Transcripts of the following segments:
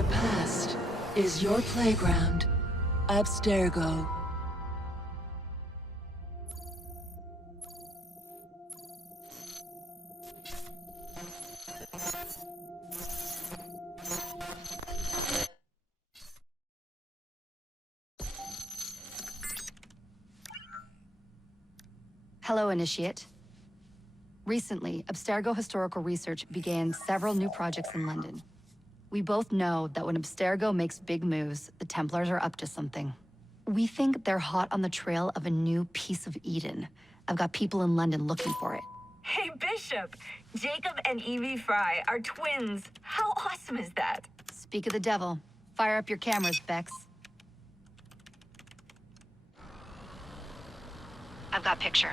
The past is your playground. Abstergo. Hello, Initiate. Recently, Abstergo Historical Research began several new projects in London. We both know that when Abstergo makes big moves, the Templars are up to something. We think they're hot on the trail of a new piece of Eden. I've got people in London looking for it. Hey, Bishop! Jacob and Evie Frye are twins. How awesome is that? Speak of the devil. Fire up your cameras, Bex. I've got picture.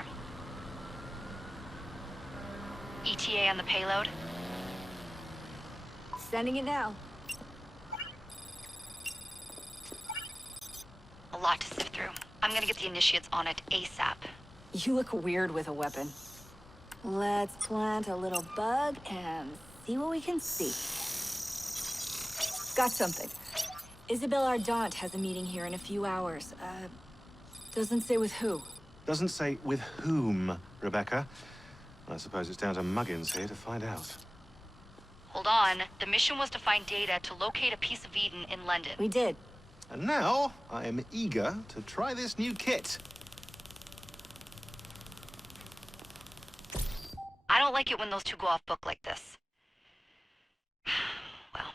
ETA on the payload? Sending it now. A lot to sift through. I'm gonna get the Initiates on it ASAP. You look weird with a weapon. Let's plant a little bug and see what we can see. Got something. Isabel Ardant has a meeting here in a few hours. Doesn't say with who. Doesn't say with whom, Rebecca. I suppose it's down to Muggins here to find out. Hold on. The mission was to find data to locate a piece of Eden in London. We did. And now, I am eager to try this new kit. I don't like it when those two go off book like this. Well,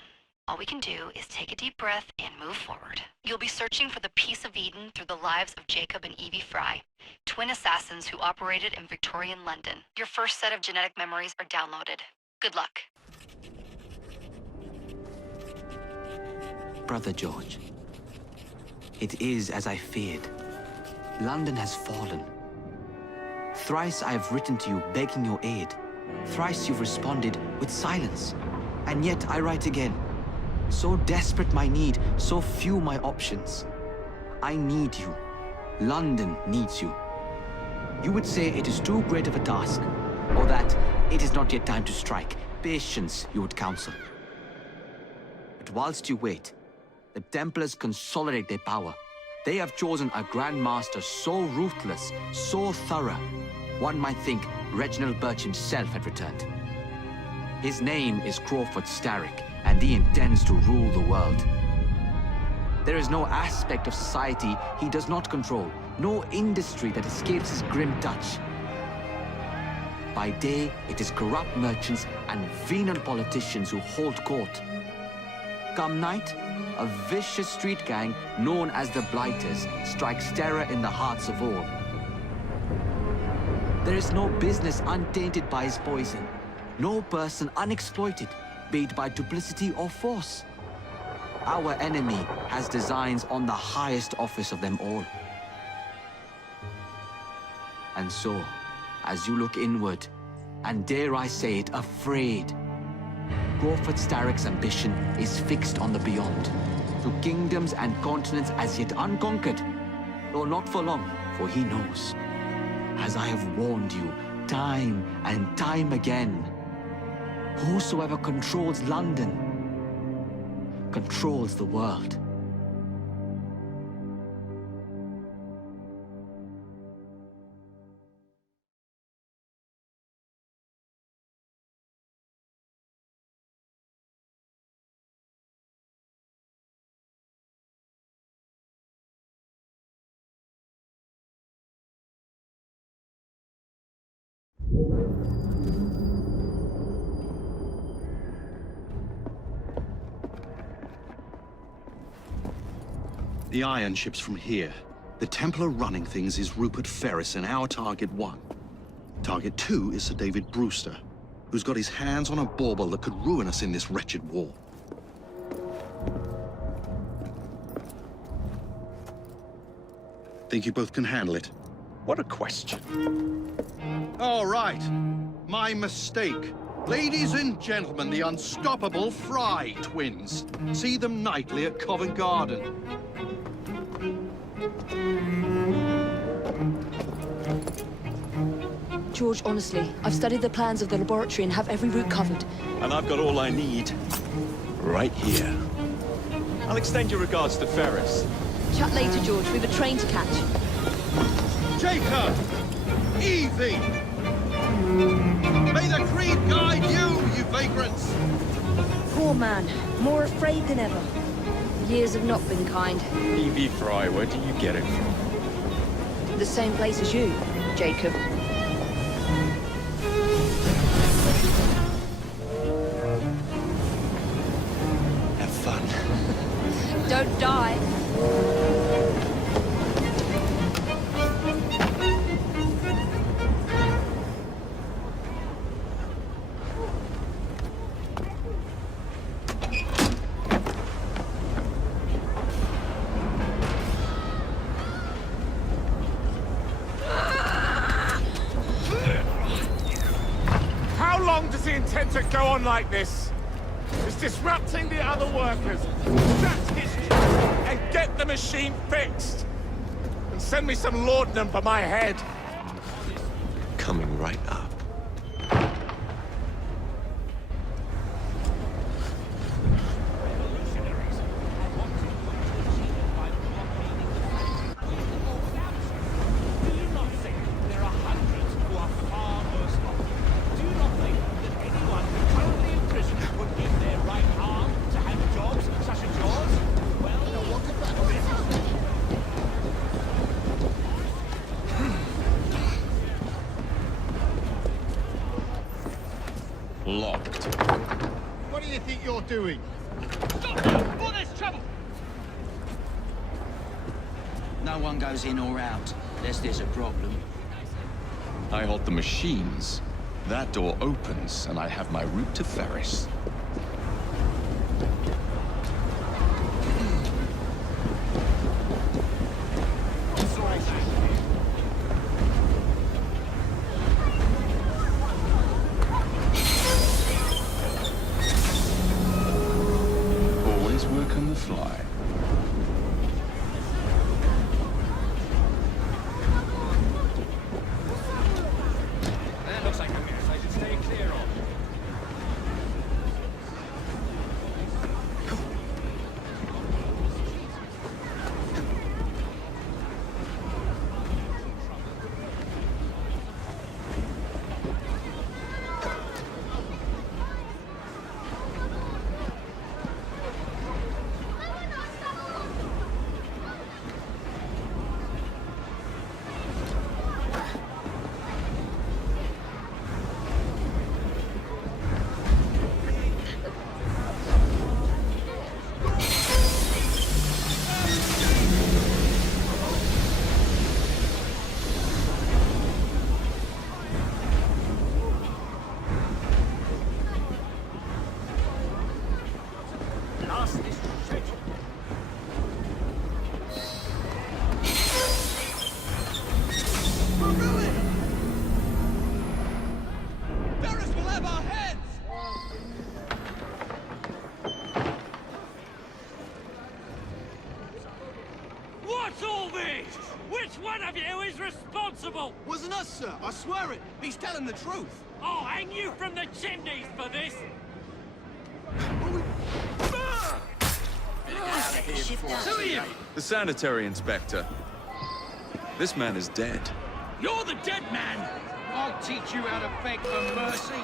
all we can do is take a deep breath and move forward. You'll be searching for the piece of Eden through the lives of Jacob and Evie Frye, twin assassins who operated in Victorian London. Your first set of genetic memories are downloaded. Good luck. Brother George, it is as I feared. London has fallen. Thrice I have written to you begging your aid. Thrice you've responded with silence. And yet I write again. So desperate my need, so few my options. I need you. London needs you. You would say it is too great of a task, or that it is not yet time to strike. Patience, you would counsel. But whilst you wait, the Templars consolidate their power. They have chosen a Grand Master so ruthless, so thorough, one might think Reginald Birch himself had returned. His name is Crawford Starrick, and he intends to rule the world. There is no aspect of society he does not control, no industry that escapes his grim touch. By day, it is corrupt merchants and venal politicians who hold court. Come night, a vicious street gang known as the Blighters strikes terror in the hearts of all. There is no business untainted by his poison, no person unexploited, be it by duplicity or force. Our enemy has designs on the highest office of them all. And so, as you look inward, and dare I say it, afraid, Crawford Starrick's ambition is fixed on the beyond, to kingdoms and continents as yet unconquered, though not for long, for he knows, as I have warned you time and time again, whosoever controls London controls the world. The iron ship's from here. The Templar running things is Rupert Ferris and our target 1. Target 2 is Sir David Brewster, who's got his hands on a bauble that could ruin us in this wretched war. Think you both can handle it? What a question. All right. My mistake. Ladies and gentlemen, the unstoppable Frye twins. See them nightly at Covent Garden. George, honestly, I've studied the plans of the laboratory and have every route covered. And I've got all I need right here. I'll extend your regards to Ferris. Chat later, George. We've a train to catch. Jacob! Evie! May the Creed guide you, you vagrants! Poor man. More afraid than ever. Years have not been kind. Evie Frye, where do you get it from? The same place as you, Jacob. Have fun. Don't die. How long does he intend to go on like this? He's disrupting the other workers. That's his job. And get the machine fixed. And send me some laudanum for my head. Coming right up. Locked. What do you think you're doing? No one goes in or out, unless there's a problem. I hold the machines. That door opens, and I have my route to Ferris. Always work on the fly. That looks like a mess I should stay clear of. What's all this? Which one of you is responsible? Wasn't us, sir. I swear it. He's telling the truth. I'll hang you from the chimneys for this. Who are you? The sanitary inspector. This man is dead. You're the dead man. I'll teach you how to beg for mercy.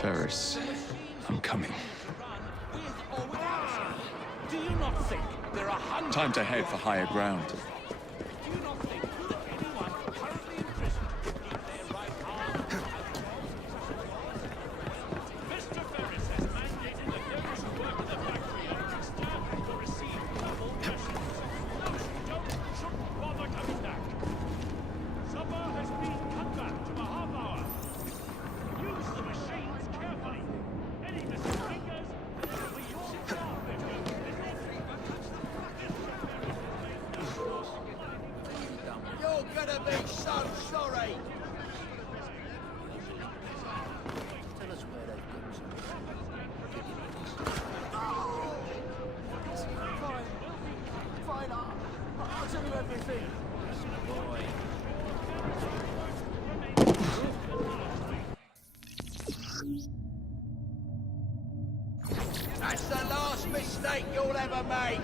Ferris, I'm coming. Do you not think there are hundreds? Time to head for higher ground. Do you not think that anyone currently in prison would give their right be so sorry. Tell us where they've got to. Fine, I'll tell you everything. Boy. That's the last mistake you'll ever make.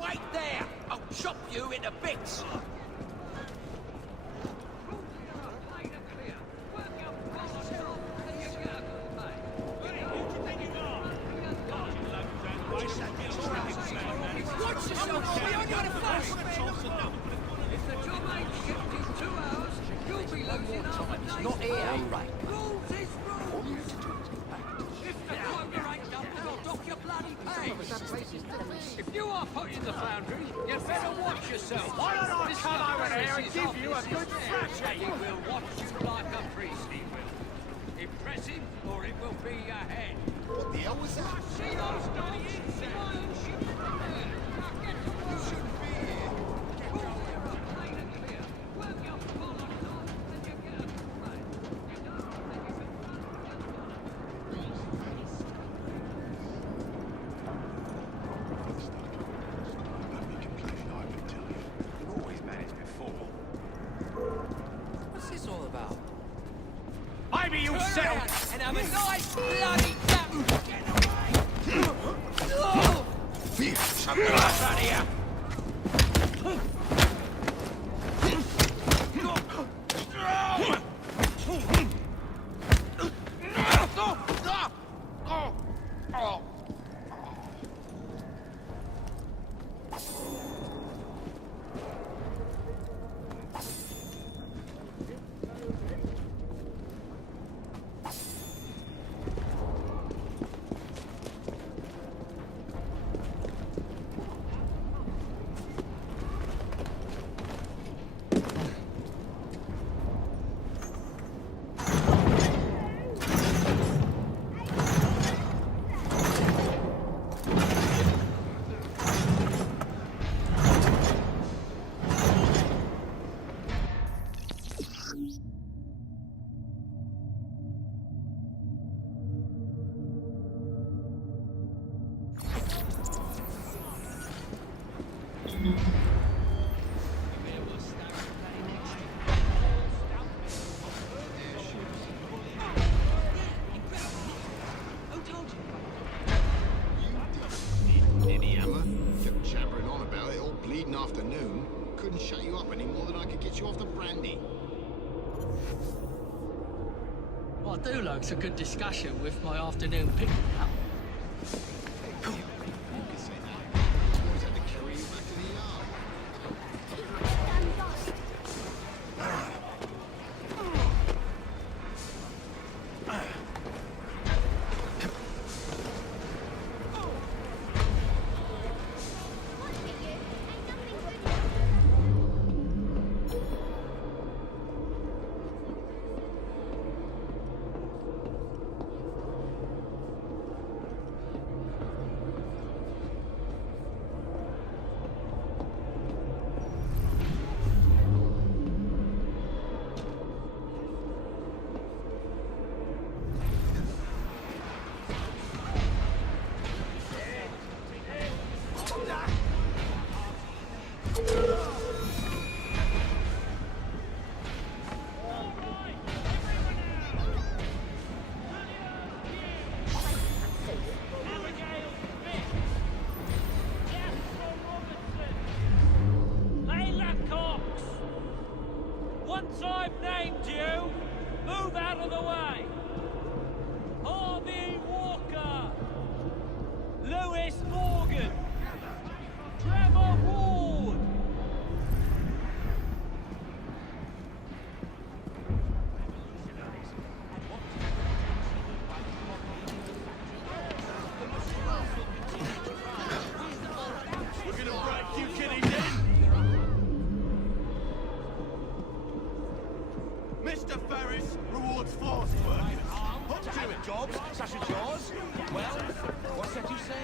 Wait there! I'll chop you into bits! Watch yourself! I'll be on you in a flash! If the job ain't shipped in 2 hours, you'll be losing half a day's Not here, pay. right. Rules is rules. If the quota ain't up, then I'll dock your bloody pay. If you are put in the foundry, you better watch yourself. Why don't I come over here and give you a good He will watch you like a priest, he will. Impress him, or it will be your head. What the hell was that? See those bloody insects? You shouldn't be here. Get over here, plain and clear. Work your bollocks off, and you get a pay. You've always managed before. What's this all about? Maybe you'll settle. And have a nice bloody chat. Get away! I'm going out of here! Any hammer? Kept jabbering on about it all bleeding afternoon. Couldn't shut you up any more than I could get you off the brandy. Well, I do like's a good discussion with my afternoon pick-me-up. You could say that. Always had to carry you back to the yard. Once I've named you, move out of the way. Harvey Walker, Lewis Morgan, Trevor Ward. We're gonna break you, kitty, then. Mr. Ferris rewards fast workers. to have jobs such as yours? Well, what's that you say?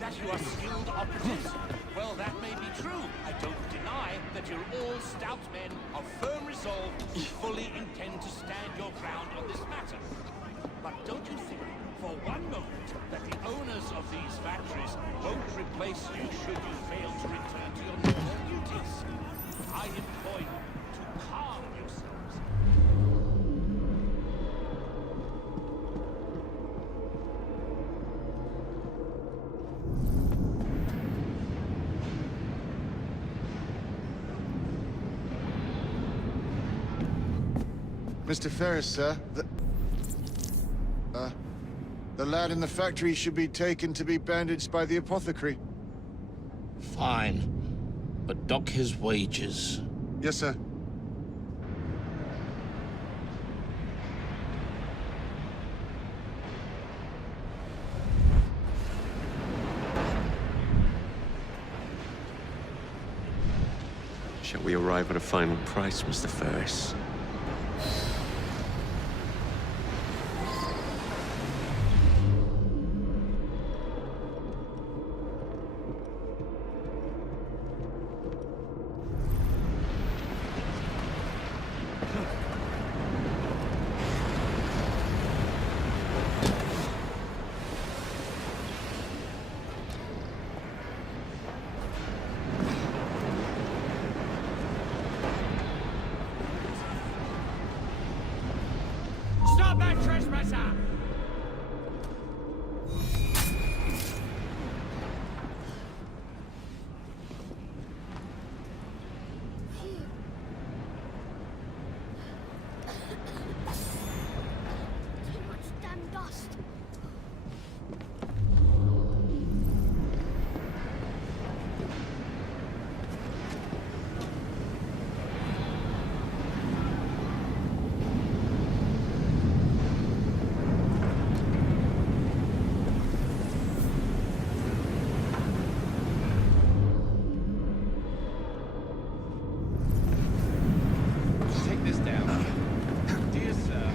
That you are skilled operatives? Well, that may be true. I don't deny that you're all stout men of firm resolve who fully intend to stand your ground on this matter. But don't you think for one moment that the owners of these factories won't replace you should you fail to return to your normal duties? I implore you to calm yourselves. Mr. Ferris, sir, the lad in the factory should be taken to be bandaged by the apothecary. Fine. But dock his wages. Yes, sir. Shall we arrive at a final price, Mr. Ferris? Stop that trespasser! Too much damn dust. Take this down. Dear sir,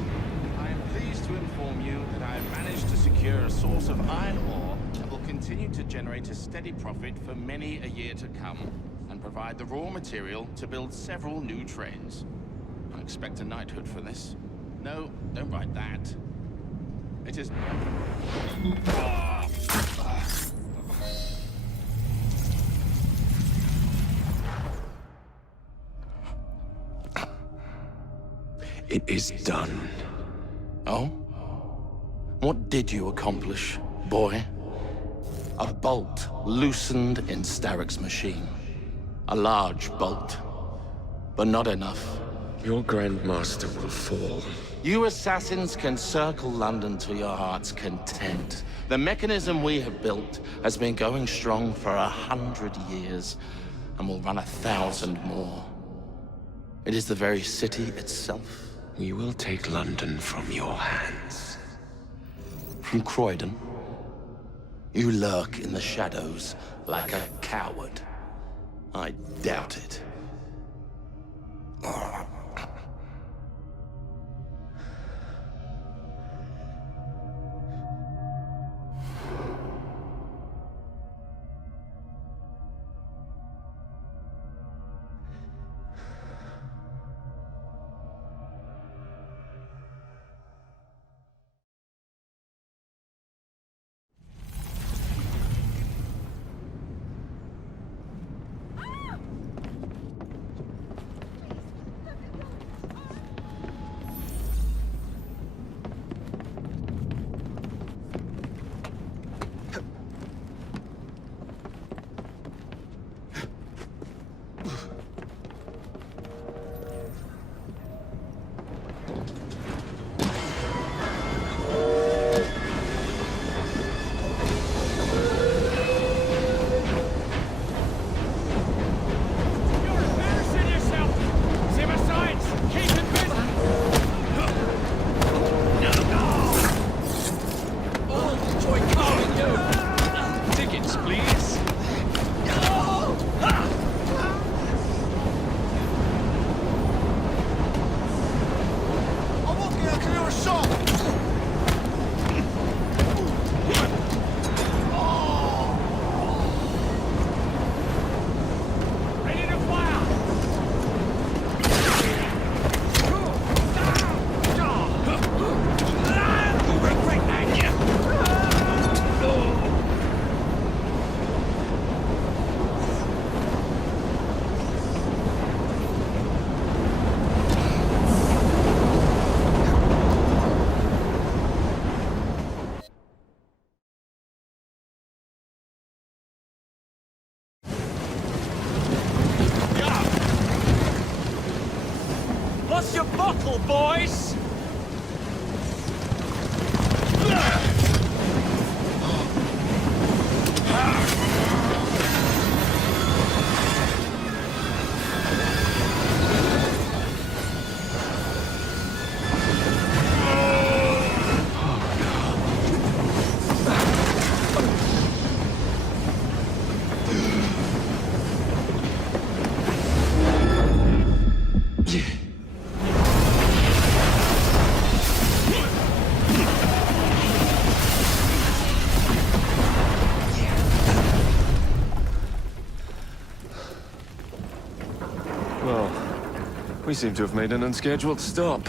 I am pleased to inform you that I have managed to secure a source of iron ore that will continue to generate a steady profit for many a year to come, and provide the raw material to build several new trains. I expect a knighthood for this. No, don't write that. It is... It is done. Oh? What did you accomplish, boy? A bolt loosened in Starrick's machine. A large bolt, but not enough. Your Grandmaster will fall. You assassins can circle London to your heart's content. The mechanism we have built has been going strong for 100 years, and will run 1,000 more. It is the very city itself. We will take London from your hands. From Croydon? You lurk in the shadows like a coward. I doubt it. bottle, boys! Well, we seem to have made an unscheduled stop.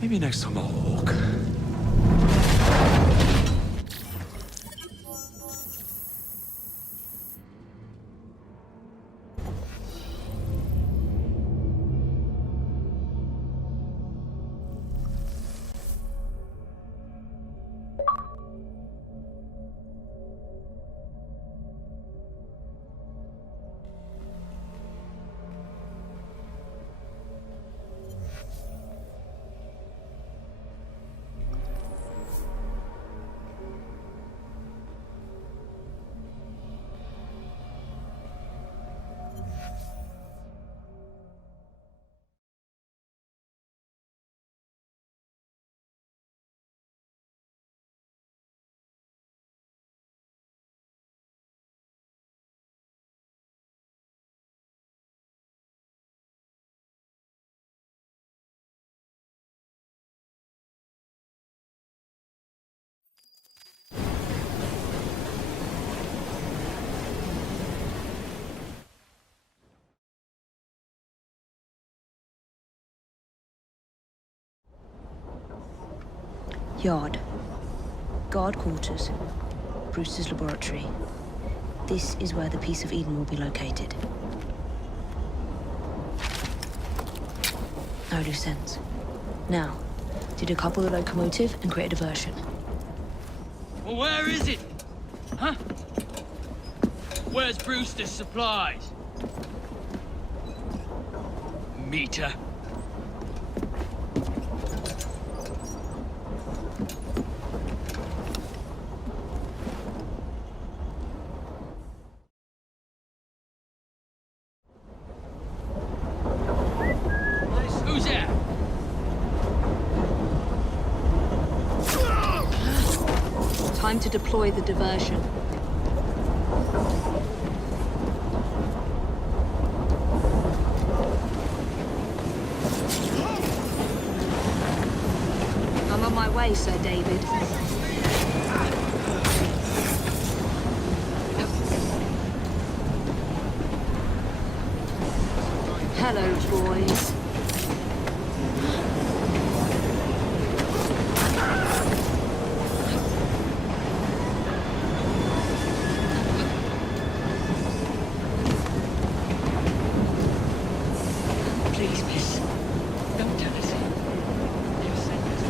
Maybe next time I'll walk. Yard. Guard quarters. Brewster's laboratory. This is where the piece of Eden will be located. No loose ends. Now, to decouple the locomotive and create a diversion. Well, where is it? Huh? Where's Brewster's supplies? Meter. Who's there? Time to deploy the diversion. I'm on my way, Sir David. Hello, boys. Please, miss. Don't tell us. You sent us.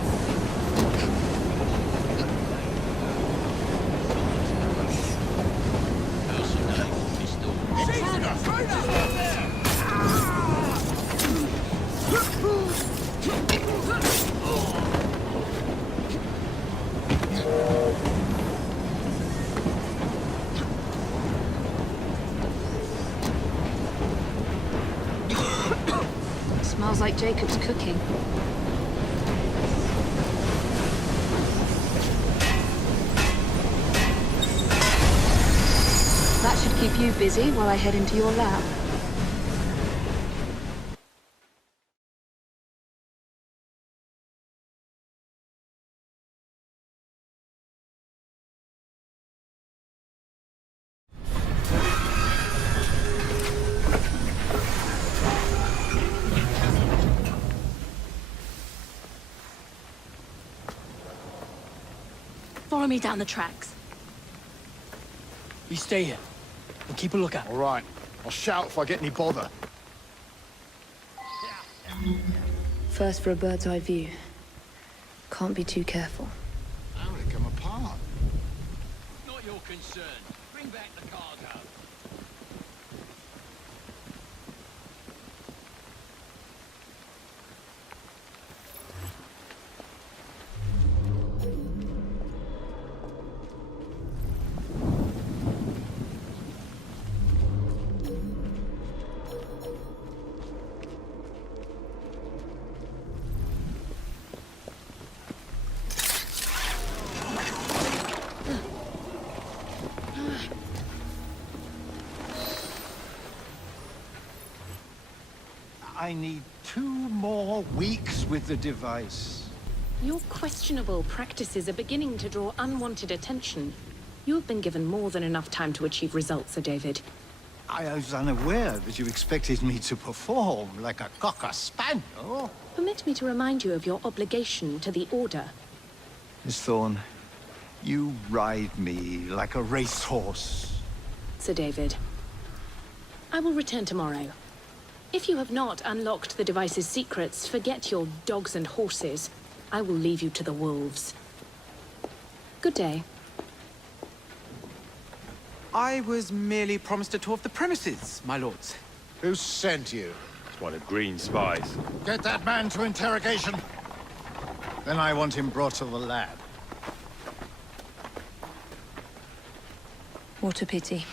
Smells like Jacob's cooking. That should keep you busy while I head into your lab. Follow me down the tracks. You stay here. We'll keep a lookout. All right. I'll shout if I get any bother. First for a bird's eye view. Can't be too careful. How did it come apart? Not your concern. Bring back the cargo. I need 2 more weeks with the device. Your questionable practices are beginning to draw unwanted attention. You have been given more than enough time to achieve results, Sir David. I was unaware that you expected me to perform like a cocker spaniel. Permit me to remind you of your obligation to the Order. Miss Thorne, you ride me like a racehorse. Sir David, I will return tomorrow. If you have not unlocked the device's secrets, forget your dogs and horses. I will leave you to the wolves. Good day. I was merely promised a tour of the premises, my lords. Who sent you? It's one of Green's spies. Get that man to interrogation. Then I want him brought to the lab. What a pity.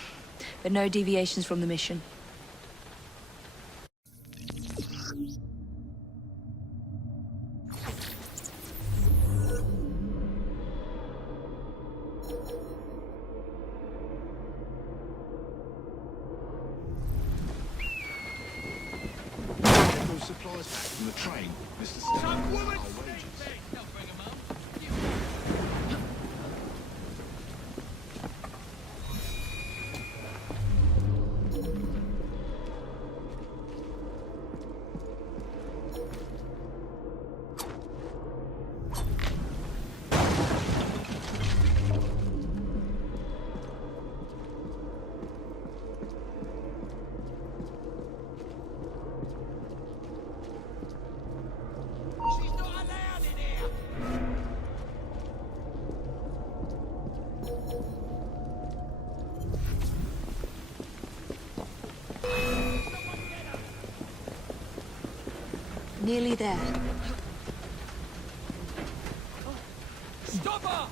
But no deviations from the mission. Supplies back from the train. Mr. Stanley, our wages. Nearly there. Stop her!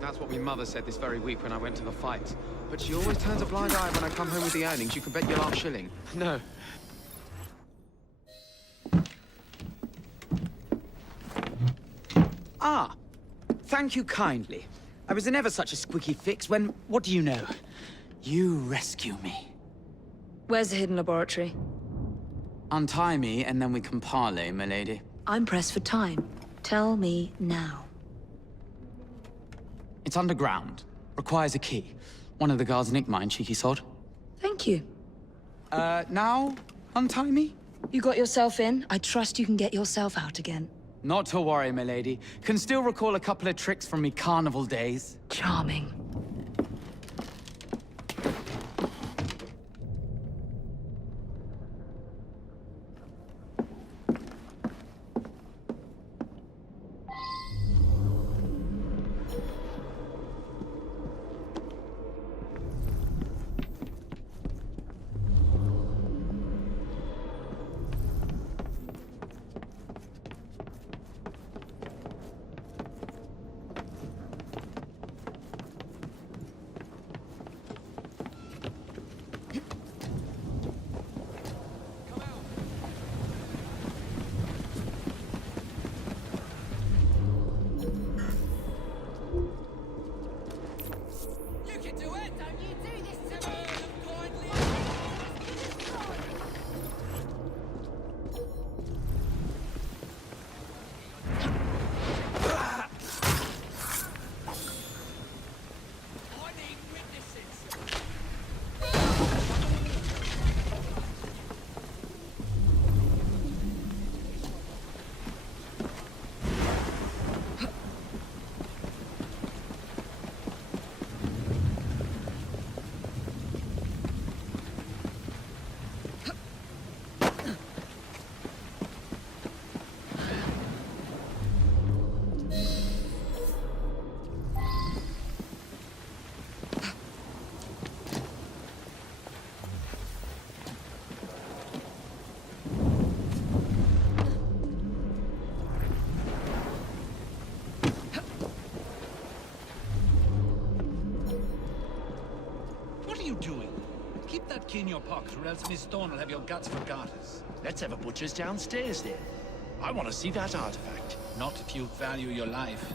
That's what my mother said this very week when I went to the fight. But she always turns a blind eye when I come home with the earnings. You can bet your last shilling. No. Ah, thank you kindly. I was in ever such a squeaky fix when, what do you know? You rescue me. Where's the hidden laboratory? Untie me and then we can parley, milady. I'm pressed for time. Tell me now. It's underground. Requires a key. One of the guards nicked mine, cheeky sod. Thank you. Now? Untie me? You got yourself in. I trust you can get yourself out again. Not to worry, milady. Can still recall a couple of tricks from me carnival days. Charming. Keep that key in your pocket, or else Miss Thorne will have your guts for garters. Let's have a butcher's downstairs then. I want to see that artifact. Not if you value your life.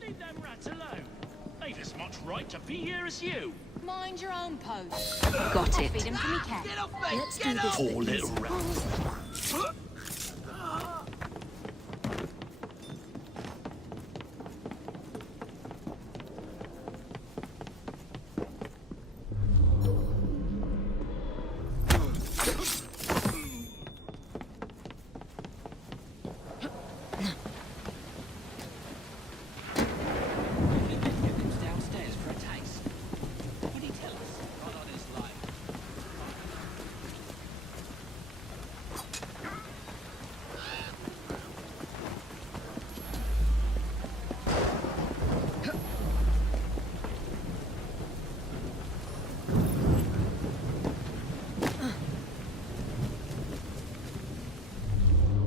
Leave them rats alone. They've as much right to be here as you. Mind your own post. Got it. Feed him to me cat. Get off me! Let's do this. Poor little rat. Downstairs for a taste. What did he tell us? Right on his life.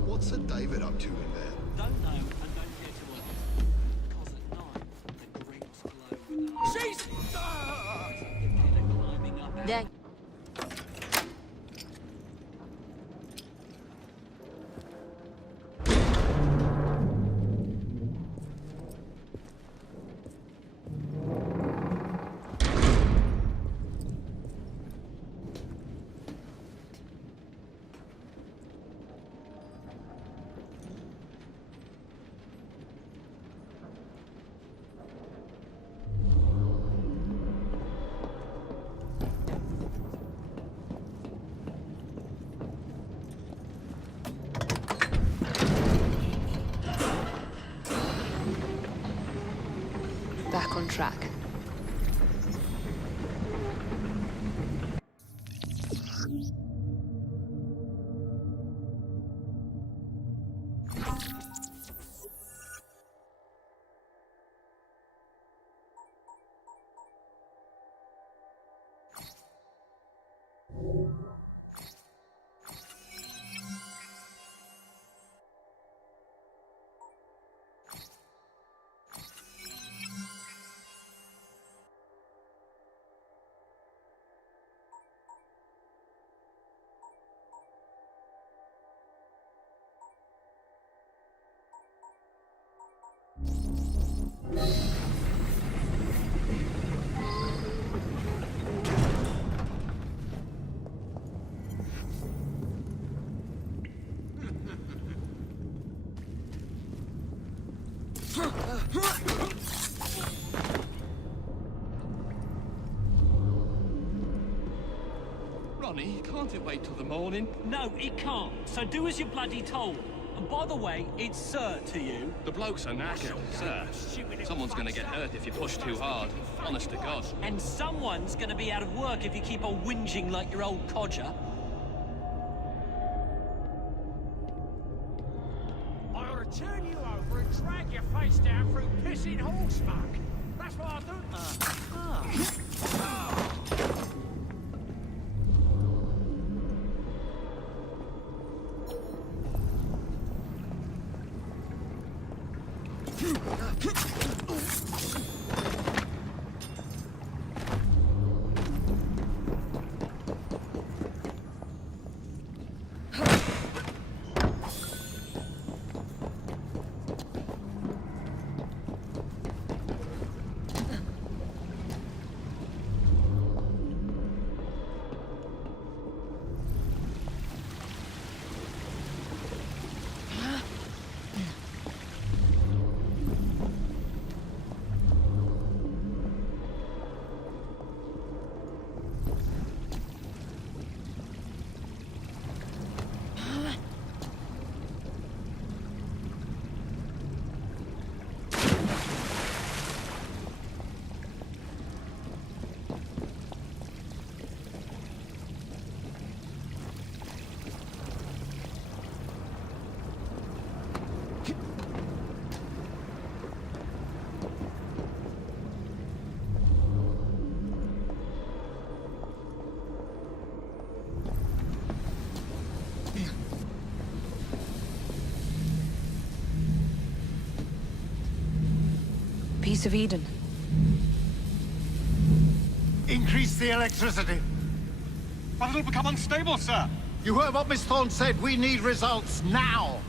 What's Sir David up to in there? Don't know and don't care to ask. Because at night, the grapes glow with a... Jesus! climbing up There. Back on track. Ronnie, can't it wait till the morning? No, it can't. So do as you're bloody told. And by the way, it's sir to you. The blokes are knackered, sir. Someone's gonna get hurt if you push too hard. Honest to God. And someone's gonna be out of work if you keep on whinging like your old codger. I ought to turn you over and drag your face down through pissing horse muck. That's what I do. piece of Eden. Increase the electricity. But it'll become unstable, sir. You heard what Miss Thorne said. We need results now.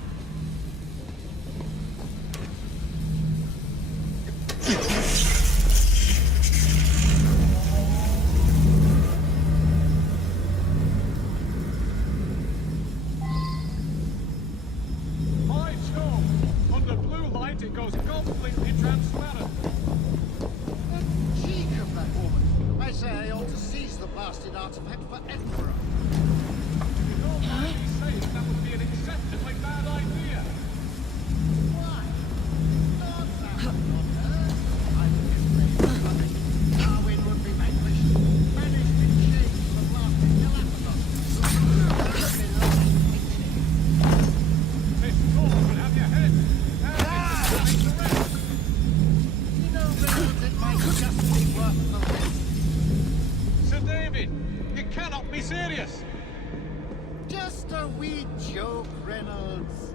By Jove! Under blue light, it goes completely transparent. The cheek of that woman. I say I ought to seize the blasted artifact for Edinburgh. You don't mind me saying that would be an exceptionally bad idea. Why? Not that on Earth. I would explain nothing. Darwin would be vanquished. Banished in chains to the blasted Galapagos. Miss Thorne would have your head. You know, Reynolds, it might just be worth the risk. Sir David, you cannot be serious. Just a wee joke, Reynolds.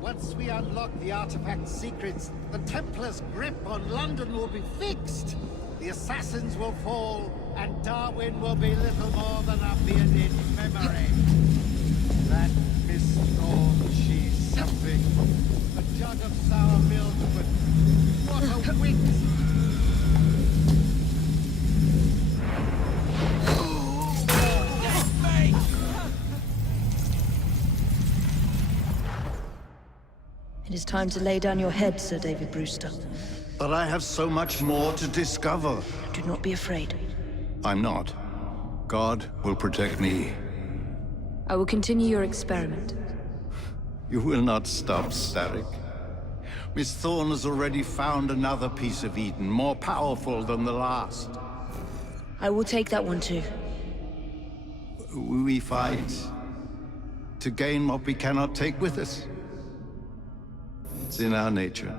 Once we unlock the artifact's secrets, the Templars' grip on London will be fixed. The assassins will fall, and Darwin will be little more than a bearded memory. That Miss Thorne, she's something. A jug of sour milk, but what a wit! It is time to lay down your head, Sir David Brewster. But I have so much more to discover. Do not be afraid. I'm not. God will protect me. I will continue your experiment. You will not stop, Starrick. Miss Thorne has already found another piece of Eden, more powerful than the last. I will take that one too. We fight to gain what we cannot take with us. It's in our nature.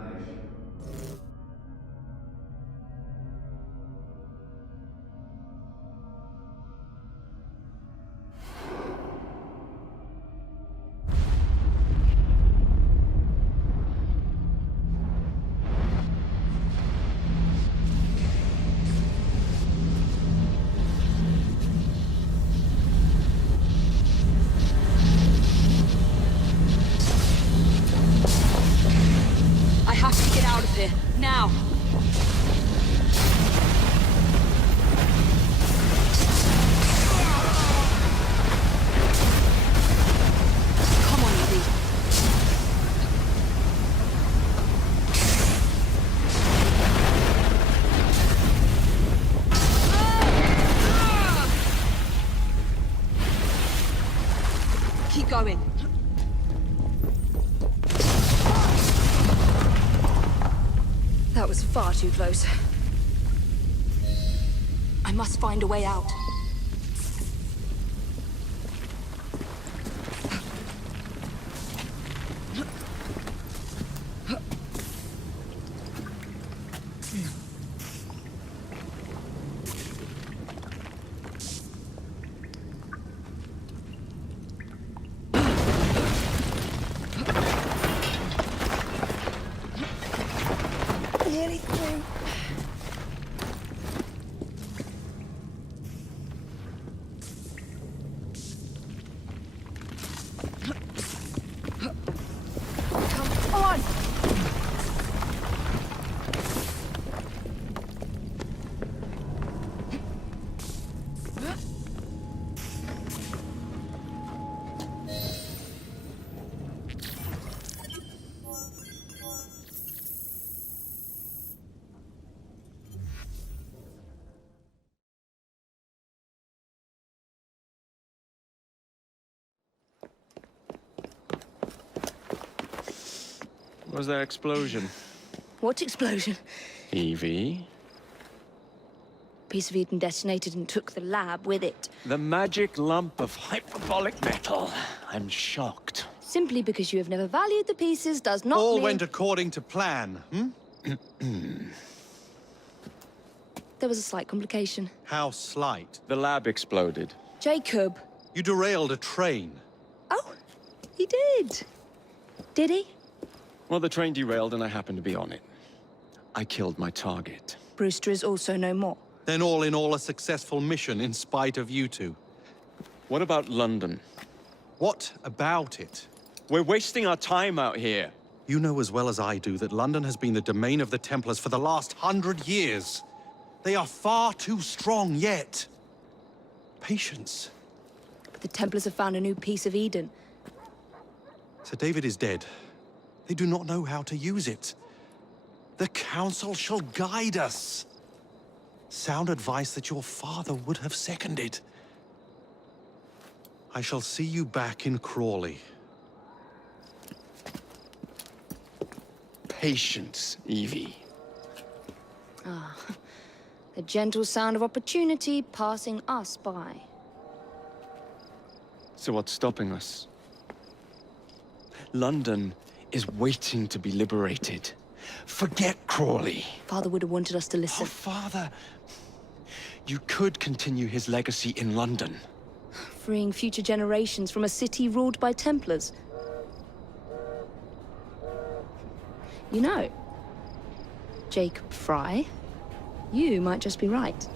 I have to get out of here, now! Come on, Evie. Keep going. That was far too close. I must find a way out. Nearly through. Come on! Was that explosion? What explosion? Evie? Piece of Eden detonated and took the lab with it. The magic lump of hyperbolic metal. I'm shocked. Simply because you have never valued the pieces does not All mean... went according to plan, There was a slight complication. How slight? The lab exploded. Jacob. You derailed a train. Oh, he did. Did he? Well, the train derailed and I happened to be on it. I killed my target. Brewster is also no more. Then all in all, a successful mission in spite of you two. What about London? What about it? We're wasting our time out here. You know as well as I do that London has been the domain of the Templars for the last 100 years. They are far too strong yet. Patience. But the Templars have found a new piece of Eden. Sir David is dead. They do not know how to use it. The Council shall guide us. Sound advice that your father would have seconded. I shall see you back in Crawley. Patience, Evie. Ah, the gentle sound of opportunity passing us by. So what's stopping us? London is waiting to be liberated. Forget Crawley. Father would have wanted us to listen. Oh, Father. You could continue his legacy in London. Freeing future generations from a city ruled by Templars. You know, Jacob Frye, you might just be right.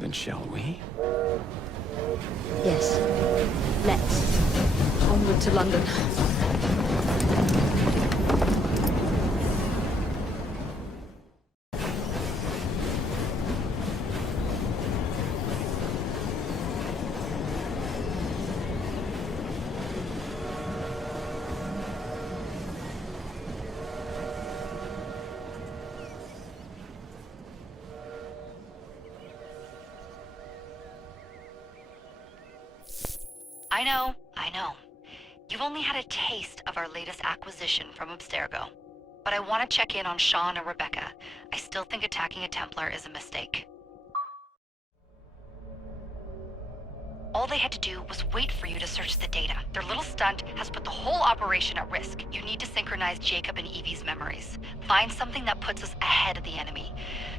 Then shall we? Yes. Let's. Onward to London. I know. You've only had a taste of our latest acquisition from Abstergo. But I want to check in on Sean and Rebecca. I still think attacking a Templar is a mistake. All they had to do was wait for you to search the data. Their little stunt has put the whole operation at risk. You need to synchronize Jacob and Evie's memories. Find something that puts us ahead of the enemy.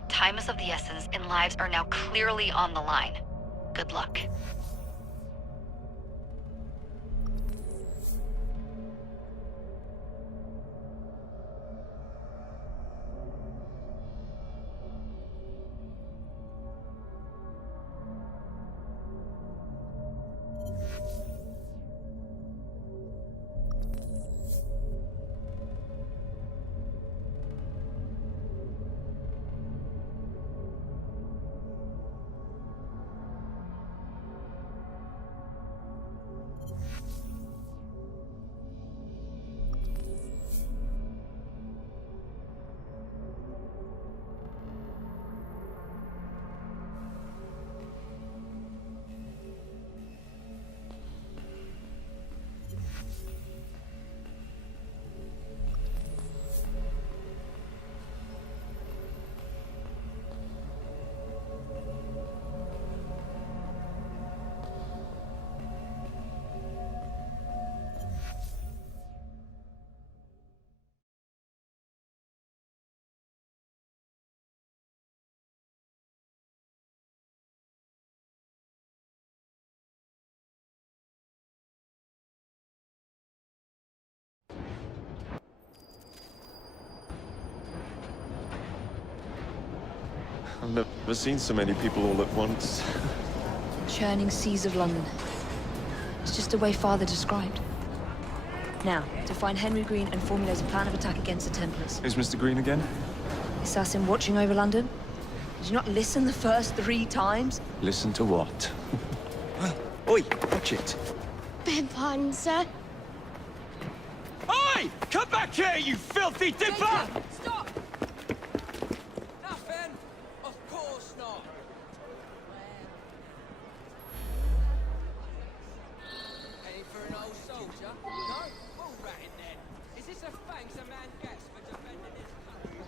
Time is of the essence, and lives are now clearly on the line. Good luck. I've never seen so many people all at once. Churning seas of London. It's just the way Father described. Now, to find Henry Green and formulate a plan of attack against the Templars. Who's Mr. Green again? Assassin watching over London? Did you not listen the first 3 times? Listen to what? Oi, watch it. Beg pardon, sir. Oi! Come back here, you filthy dipper! Stop! Nothing. Of course not. Any for an old soldier? No? Bull ratting then. Is this a thanks a man gets for defending his country?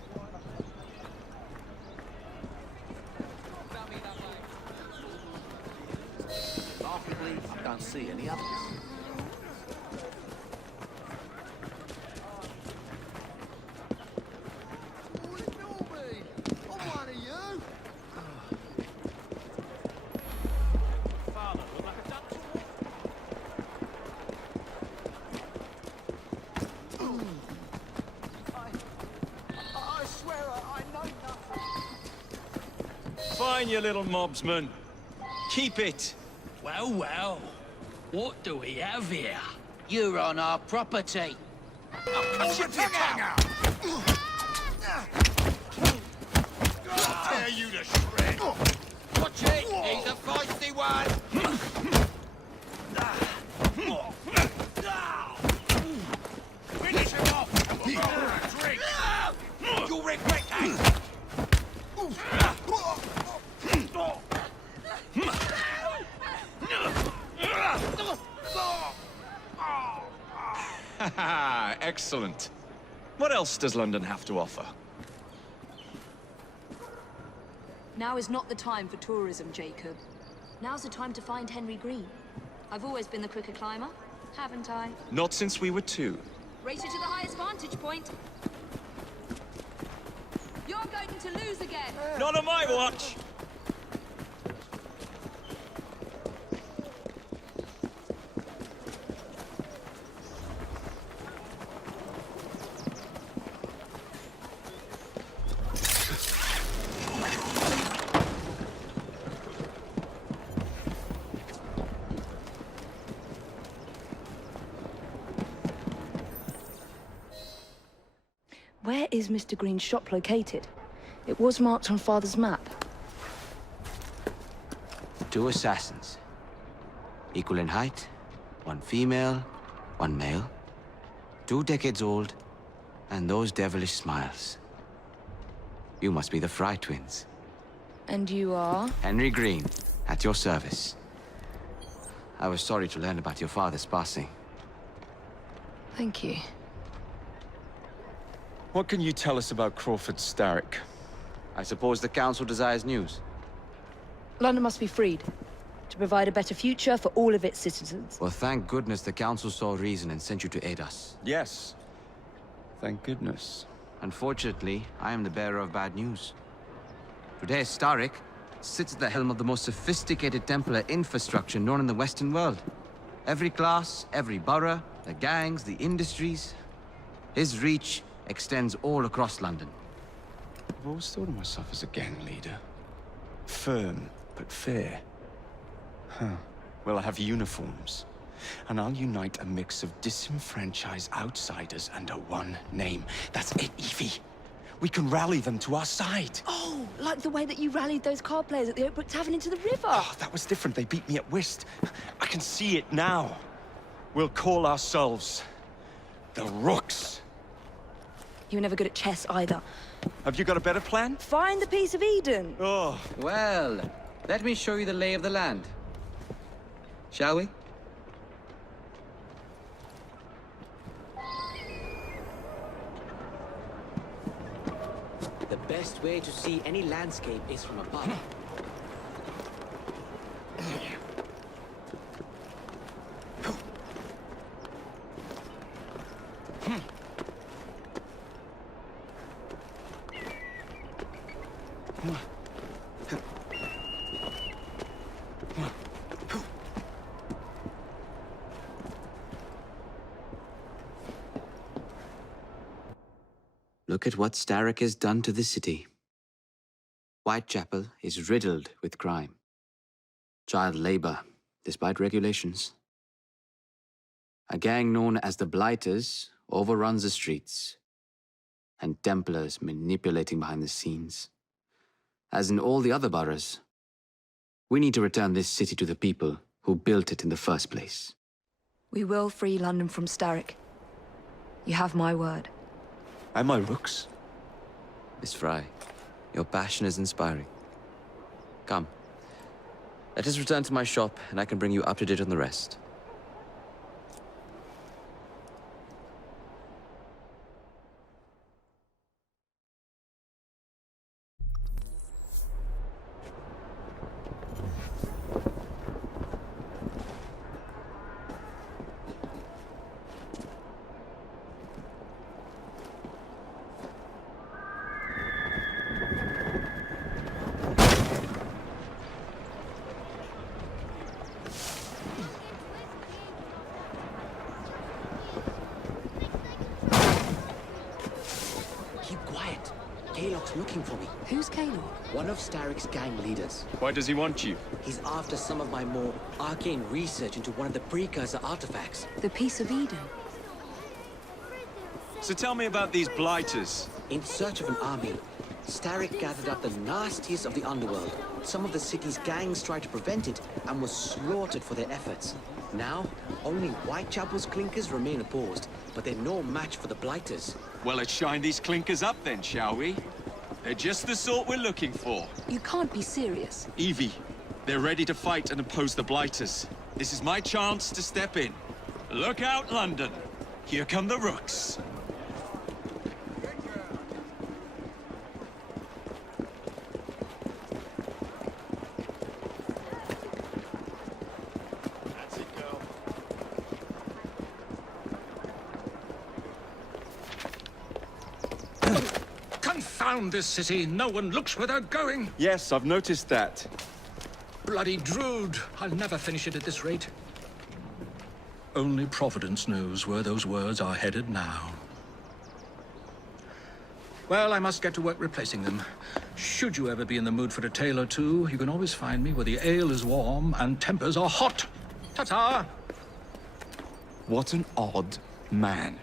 About me that way. Laughably, I don't see any others. Fine, you little mobsman. Keep it. Well, well. What do we have here? You're on our property. I'll cut your tongue out! I'll tear you to shreds! Watch it! He's a feisty one! Finish him off, and we'll go for a drink! You'll regret that! Excellent. What else does London have to offer? Now is not the time for tourism, Jacob. Now's the time to find Henry Green. I've always been the quicker climber, haven't I? Not since we were 2. Race you to the highest vantage point. You're going to lose again. Not on my watch! Where is Mr. Green's shop located? It was marked on Father's map. 2 assassins. Equal in height. 1 female, 1 male. 2 decades old. And those devilish smiles. You must be the Frye twins. And you are? Henry Green, at your service. I was sorry to learn about your father's passing. Thank you. What can you tell us about Crawford Starrick? I suppose the Council desires news. London must be freed, to provide a better future for all of its citizens. Well, thank goodness the Council saw reason and sent you to aid us. Yes. Thank goodness. Unfortunately, I am the bearer of bad news. Today, Starrick sits at the helm of the most sophisticated Templar infrastructure known in the Western world. Every class, every borough, the gangs, the industries. His reach extends all across London. I've always thought of myself as a gang leader. Firm, but fair. Huh. Well, I have uniforms. And I'll unite a mix of disenfranchised outsiders under one name. That's it, Evie. We can rally them to our side. Oh, like the way that you rallied those card players at the Oakbrook Tavern into the river. Oh, that was different. They beat me at whist. I can see it now. We'll call ourselves the Rooks. You were never good at chess either. Have you got a better plan? Find the piece of Eden. Oh. Well, let me show you the lay of the land. Shall we? The best way to see any landscape is from above. Look at what Starrick has done to the city. Whitechapel is riddled with crime. Child labor, despite regulations. A gang known as the Blighters overruns the streets, and Templars manipulating behind the scenes. As in all the other boroughs, we need to return this city to the people who built it in the first place. We will free London from Starrick. You have my word. And my Rooks. Miss Frye, your passion is inspiring. Come. Let us return to my shop, and I can bring you up to date on the rest. Kalok's looking for me. Who's Kalok? One of Starrick's gang leaders. Why does he want you? He's after some of my more arcane research into one of the precursor artifacts. The Piece of Eden. So tell me about these blighters. In search of an army, Starrick gathered up the nastiest of the underworld. Some of the city's gangs tried to prevent it and were slaughtered for their efforts. Now, only Whitechapel's clinkers remain opposed, but they're no match for the blighters. Well, let's shine these clinkers up then, shall we? They're just the sort we're looking for. You can't be serious. Evie, they're ready to fight and oppose the blighters. This is my chance to step in. Look out, London. Here come the rooks. Confound this city! No one looks where they're going! Yes, I've noticed that. Bloody Drood! I'll never finish it at this rate. Only Providence knows where those words are headed now. Well, I must get to work replacing them. Should you ever be in the mood for a tale or two, you can always find me where the ale is warm and tempers are hot. Ta-ta! What an odd man.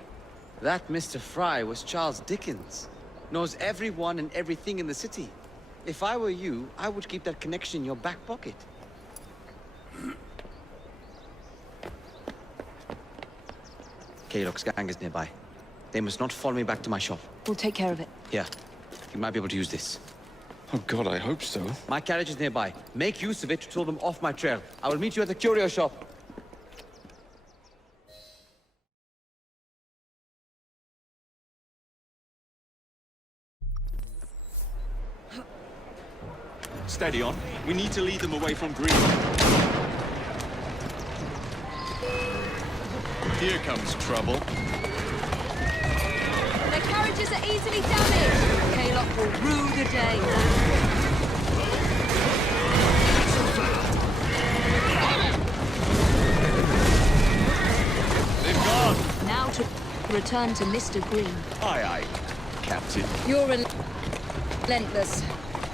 That Mr. Frye was Charles Dickens. Knows everyone and everything in the city. If I were you, I would keep that connection in your back pocket. Kalok's gang is nearby. They must not follow me back to my shop. We'll take care of it. Here, you might be able to use this. Oh God, I hope so. My carriage is nearby. Make use of it to throw them off my trail. I will meet you at the curio shop. Steady on. We need to lead them away from Green. Here comes trouble. Their carriages are easily damaged. Kalok will rue the day. They've gone. Now to return to Mr. Green. Aye, aye, Captain. You're relentless.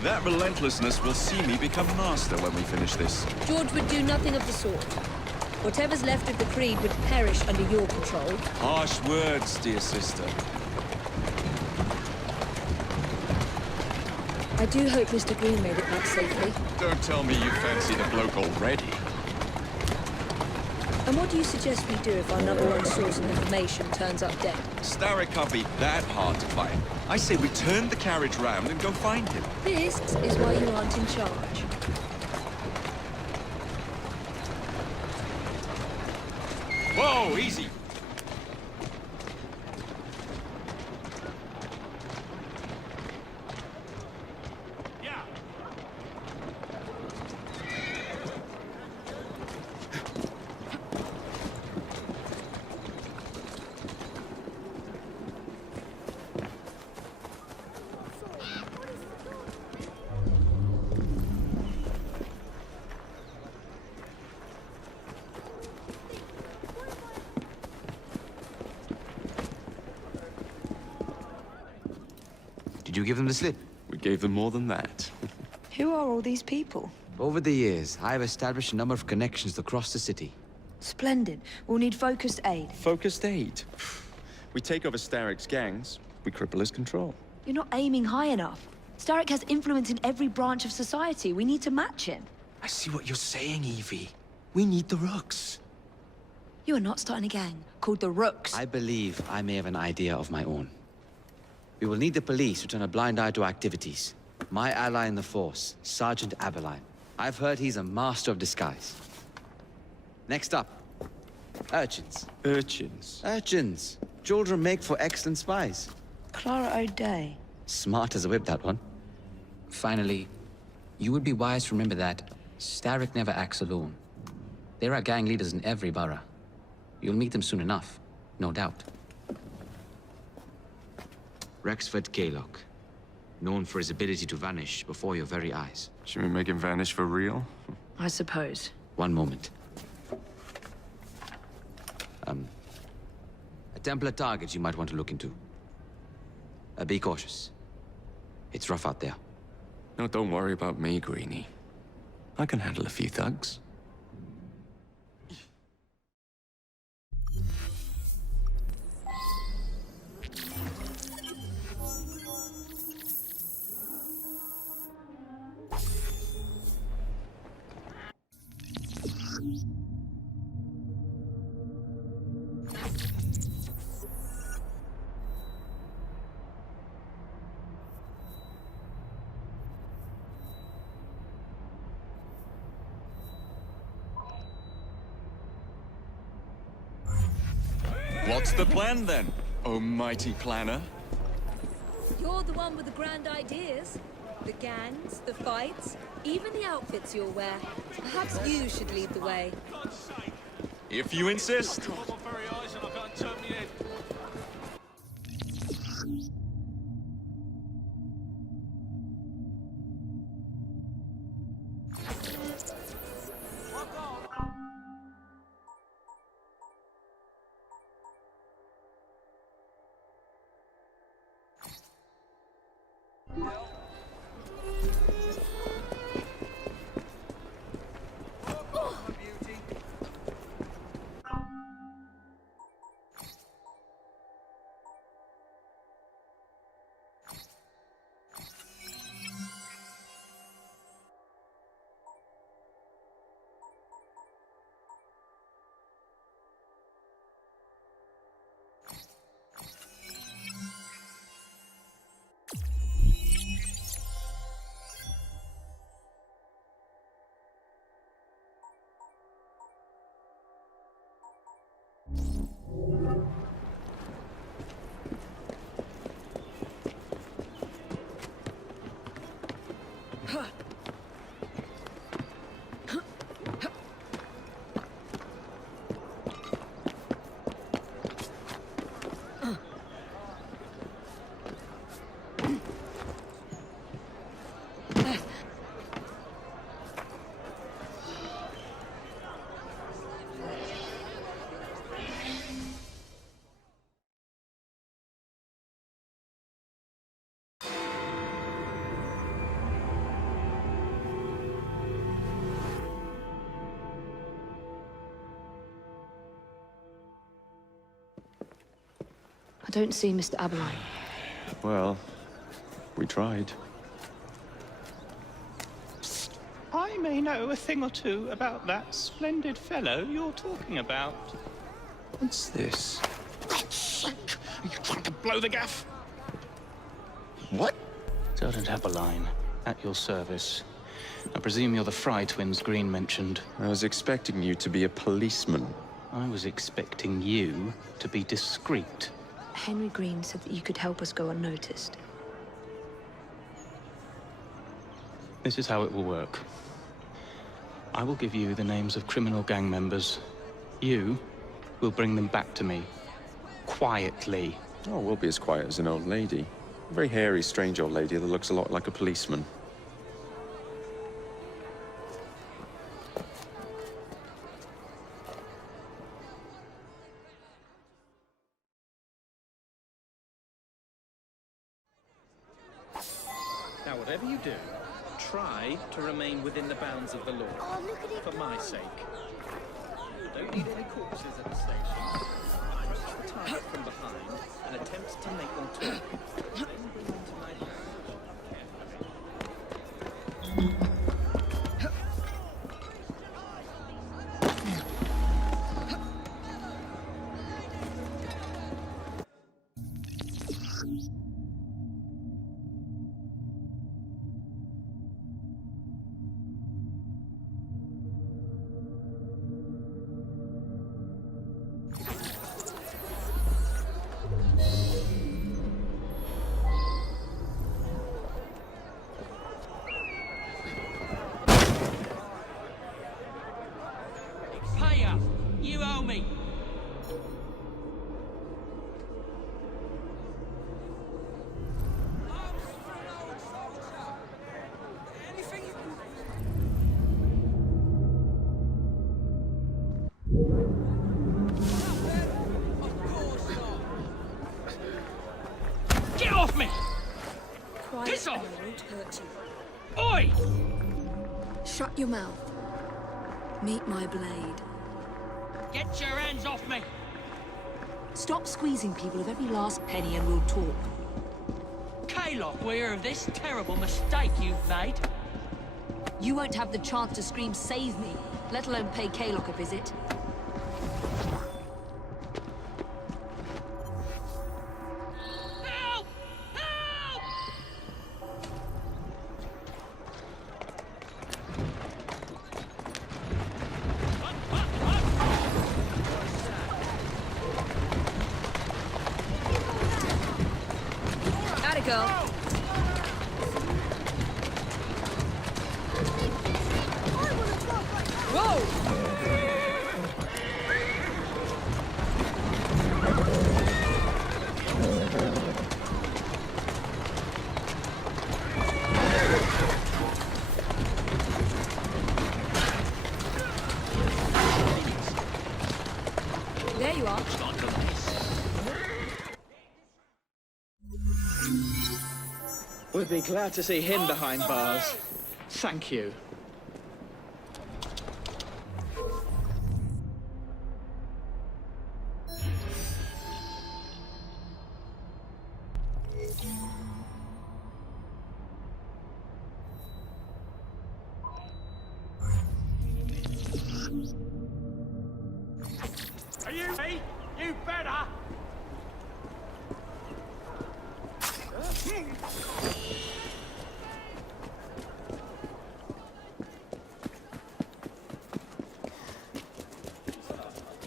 That relentlessness will see me become master when we finish this. George would do nothing of the sort. Whatever's left of the Creed would perish under your control. Harsh words, dear sister. I do hope Mr. Green made it back safely. Don't tell me you fancy the bloke already. And what do you suggest we do if our number one source of information turns up dead? Starrick can't be that hard to find. I say we turn the carriage round and go find him. This is why you aren't in charge. Whoa, easy. Did you give them the slip? We gave them more than that. Who are all these people? Over the years, I have established a number of connections across the city. Splendid. We'll need focused aid. Focused aid. We take over Starrick's gangs, we cripple his control. You're not aiming high enough. Starrick has influence in every branch of society. We need to match him. I see what you're saying, Evie. We need the rooks. You are not starting a gang called the Rooks. I believe I may have an idea of my own. We will need the police to turn a blind eye to activities. My ally in the force, Sergeant Aberline. I've heard he's a master of disguise. Next up, urchins. Urchins? Urchins. Children make for excellent spies. Clara O'Day. Smart as a whip, that one. Finally, you would be wise to remember that Starrick never acts alone. There are gang leaders in every borough. You'll meet them soon enough, no doubt. Rexford Kalok, known for his ability to vanish before your very eyes. Should we make him vanish for real? I suppose. One moment. A Templar target you might want to look into. Be cautious. It's rough out there. No, don't worry about me, Greenie. I can handle a few thugs. What's the plan then, oh mighty planner? You're the one with the grand ideas. The gangs, the fights, even the outfits you'll wear. Perhaps you should lead the way. If you insist. I don't see Mr. Aberline. Well, we tried. I may know a thing or two about that splendid fellow you're talking about. What's this? God's sake! Are you trying to blow the gaff? What? Sergeant Aberline, at your service. I presume you're the Frye twins Green mentioned. I was expecting you to be a policeman. I was expecting you to be discreet. Henry Green said that you could help us go unnoticed. This is how it will work. I will give you the names of criminal gang members. You will bring them back to me. Quietly. Oh, we'll be as quiet as an old lady. A very hairy, strange old lady that looks a lot like a policeman. Now, whatever you do, try to remain within the bounds of the law. Oh, look at it for my go. sake. Don't need any corpses at the station. Shoot the target from behind and attempt to make them talk. Then bring them to my hurt you. Oi! Shut your mouth. Meet my blade. Get your hands off me! Stop squeezing people of every last penny and we'll talk. Kaylock will hear of this terrible mistake you've made. You won't have the chance to scream, "Save me," let alone pay Kaylock a visit. Help! Help! Atta girl. There you are. We'd be glad to see him behind bars. Thank you. Are you me? You better!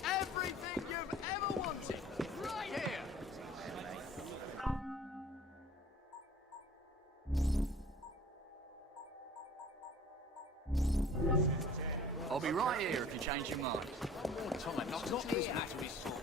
Everything you've ever wanted, right here! I'll be right here if you change your mind. One more time, not this matter is sorted.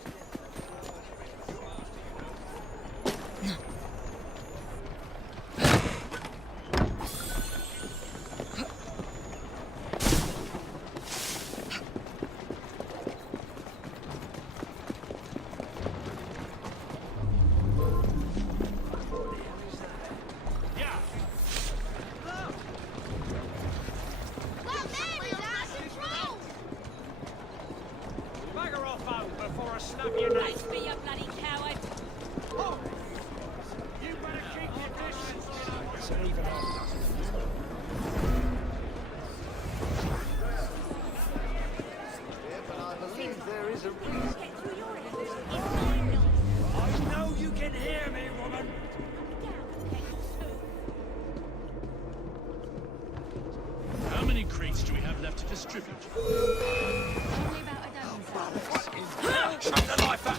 Bugger off home before I snap your neck. Face me, you bloody coward! Oh. You better keep your distance. It's an even But I believe there is a reason. I know you can hear me, woman. How many crates do we have left to distribute? Only about a dozen. Shut the knife up!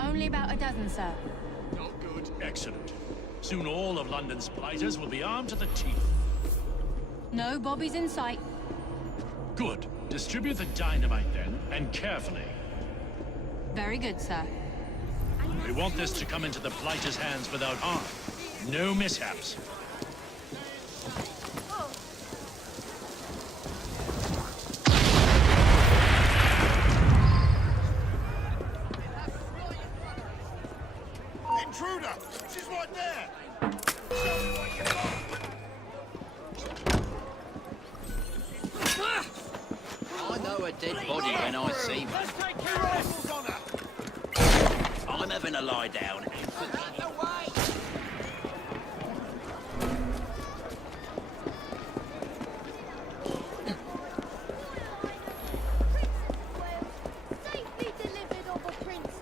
Only about a dozen, sir. Not good. Excellent. Soon all of London's blighters will be armed to the teeth. No bobbies in sight. Good. Distribute the dynamite then, and carefully. Very good, sir. We want this to come into the blighters' hands without harm. No mishaps. Intruder! She's right there! Show me what you got! I know a dead body when I see one. Let's take your rifles on her! I'm having a lie down. Safely delivered of a princess.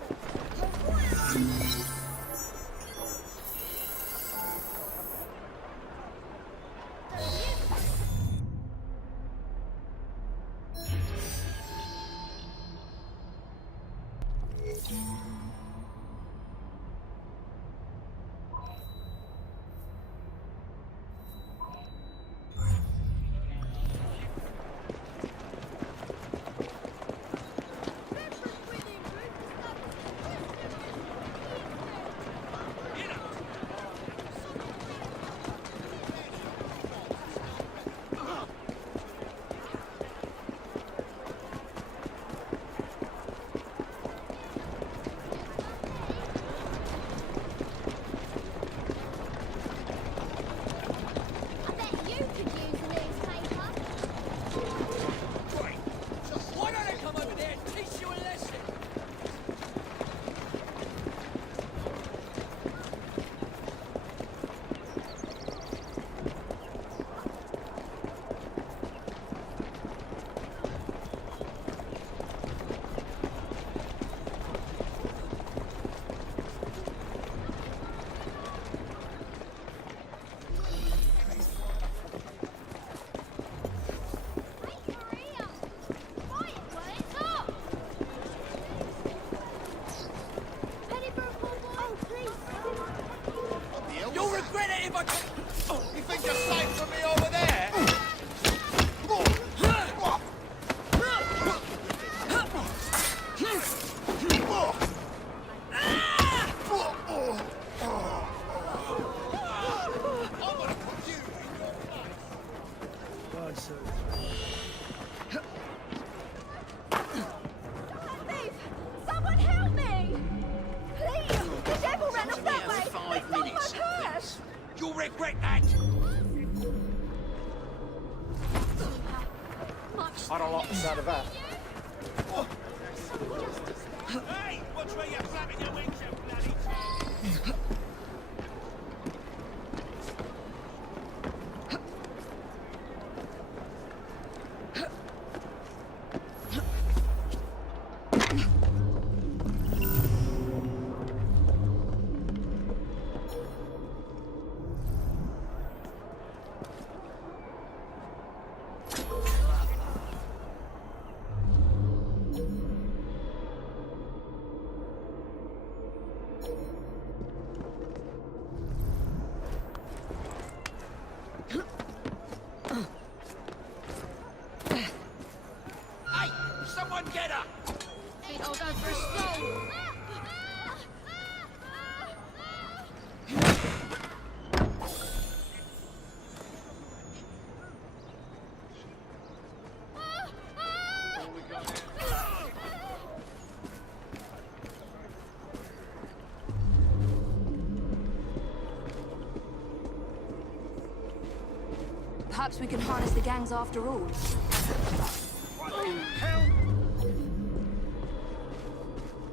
I don't like the sound of that. Hey, watch where you're flapping your wings, you bloody... Someone get her! Think I'll go for a stroll. Perhaps we can harness the gangs after all. What the hell?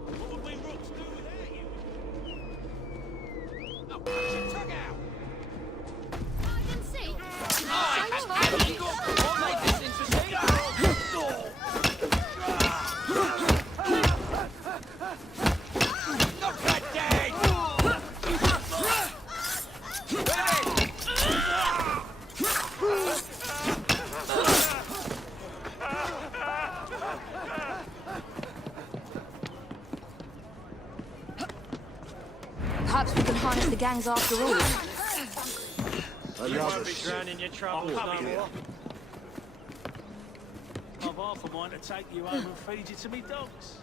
What would we rooks do without you? Oh, cut your tongue out! I can see. What made this interesting? Not that dead! Perhaps we can harness the gangs after all. You won't be drowning your troubles no more. I've half a mind to take you home and feed you to me dogs.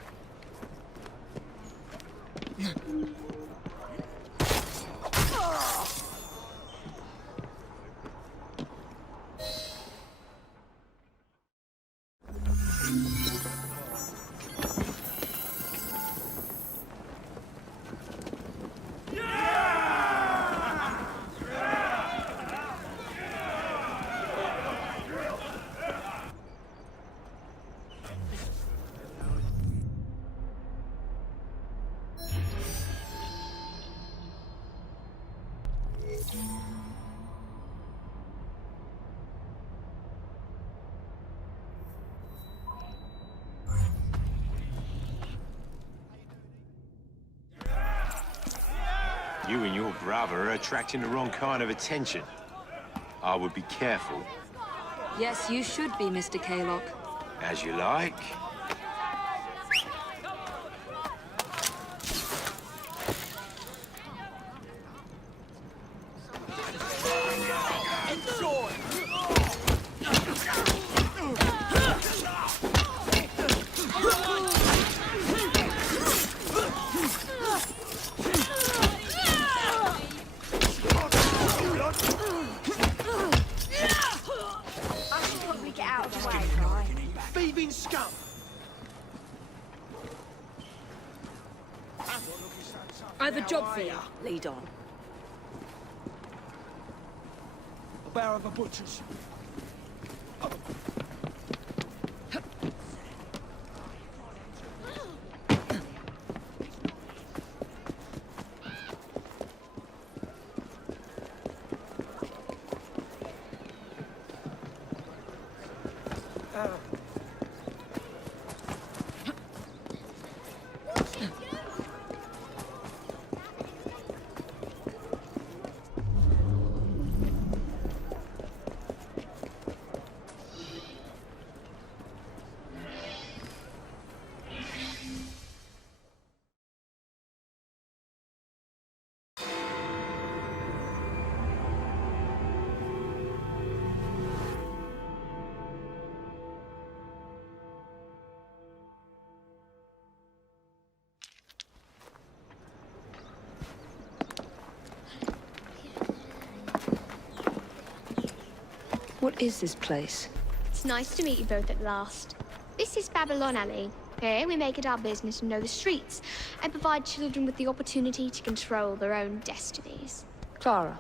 You and your brother are attracting the wrong kind of attention. I would be careful. Yes, you should be, Mr. Kaylock. As you like. Thieving scum! I have a job for you. Lead on. A barrow of a butcher's. What is this place? It's nice to meet you both at last. This is Babylon Alley. Here we make it our business to know the streets and provide children with the opportunity to control their own destinies. Clara.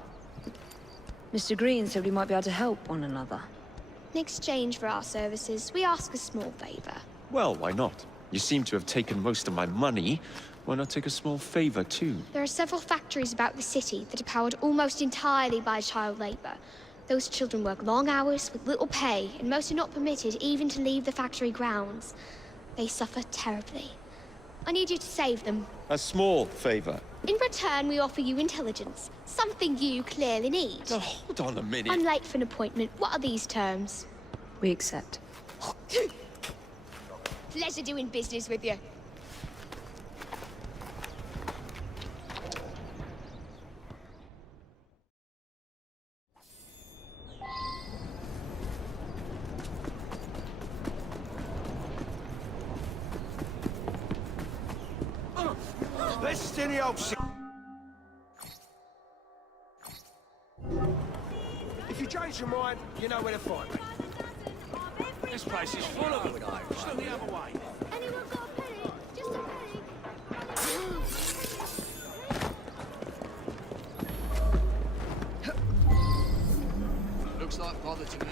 Mr. Green said we might be able to help one another. In exchange for our services, we ask a small favor. Well, why not? You seem to have taken most of my money. Why not take a small favor, too? There are several factories about the city that are powered almost entirely by child labor. Those children work long hours with little pay, and most are not permitted even to leave the factory grounds. They suffer terribly. I need you to save them. A small favor. In return, we offer you intelligence, something you clearly need. Now, hold on a minute. I'm late for an appointment. What are these terms? We accept. Pleasure doing business with you. Let's stay in the old shit. If you change your mind, you know where to find me. This place is full of them. Just look the other way. Anyone got a penny? Just a penny. Looks like bother to me.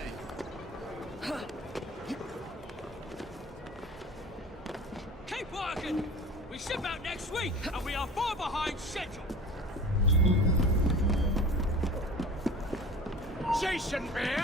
Keep working! We ship out next week, and we are far behind schedule. Jason Bear!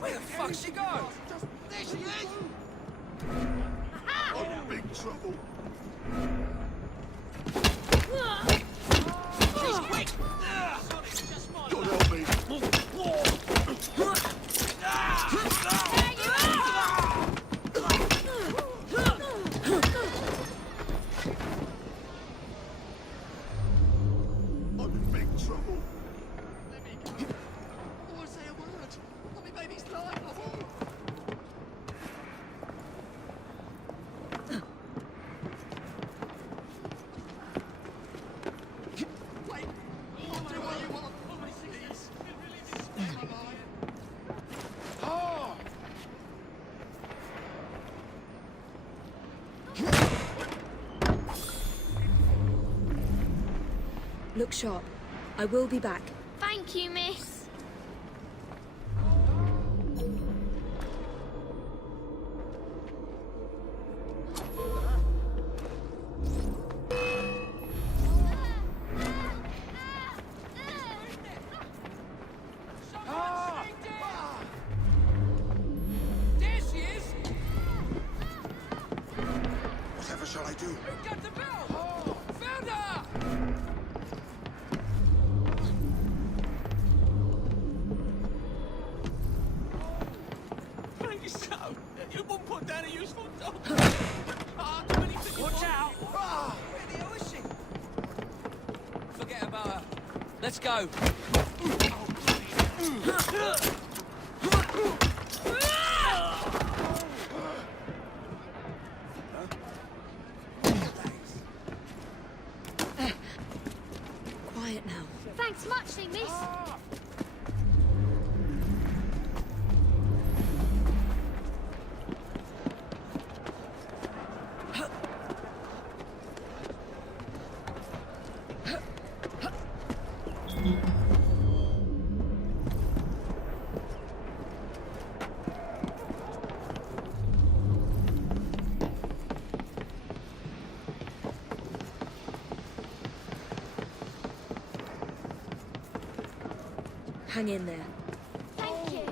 Where the fuck she go? There she is! I'm in big trouble. She's quick! God help me. I'm in big trouble. I won't say a word. Let me baby's life. I won't. Wait. I'll do what you want. Please. Oh! Look sharp. I will be back. Thank you, miss. There she is! Whatever shall I do? Who got the bell? Oh, found her! Please, so. You won't put down a useful dog. Watch out! Where the hell is she? Forget about her. Let's go. Quiet now. Thanks muchly, miss. Hang in there. Thank you.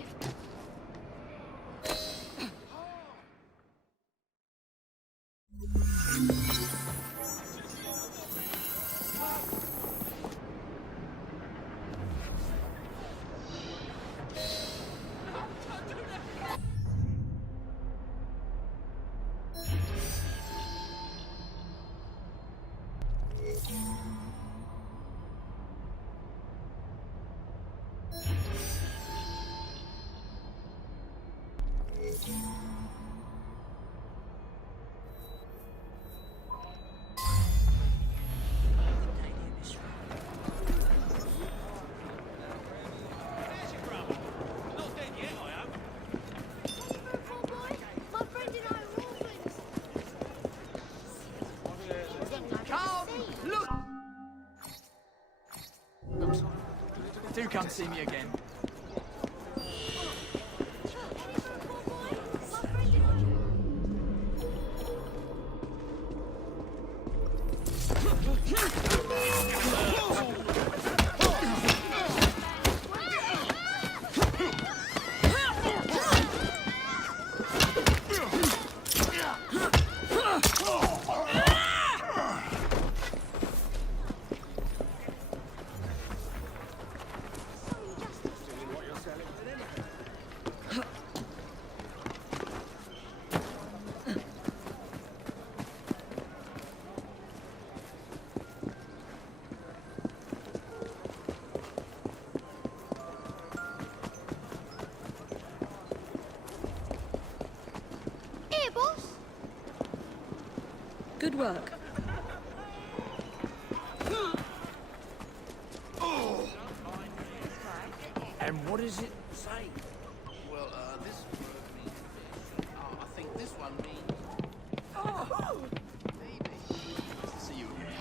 Do come see me again. Good work. And what does it say? Well, this word means fish. I think this one means... Oh! Maybe. Nice to see you again.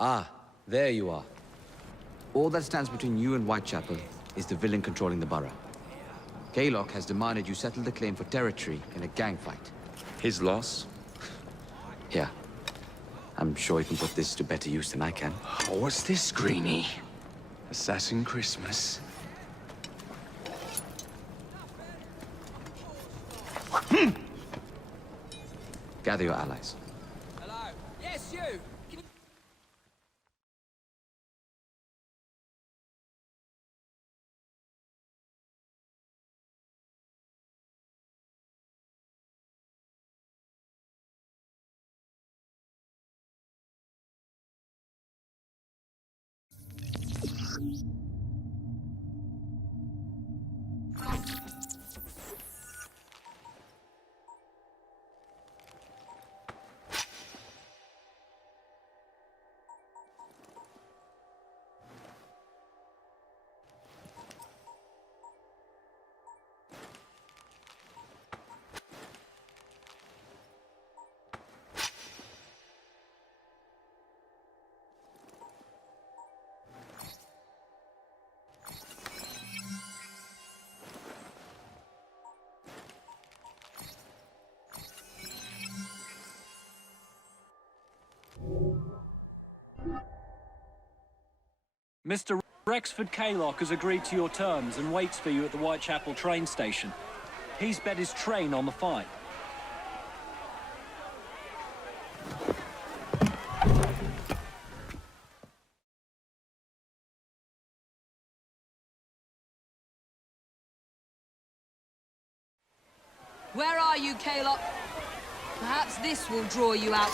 Ah, there you are. All that stands between you and Whitechapel is the villain controlling the borough. Kaylock has demanded you settle the claim for territory in a gang fight. His loss? Yeah. I'm sure he can put this to better use than I can. Oh, what's this, Greenie? Assassin Christmas? Gather your allies. Hello? Yes, you! Mr. Rexford Kaylock has agreed to your terms and waits for you at the Whitechapel train station. He's bet his train on the fight. Where are you, Kaylock? Perhaps this will draw you out.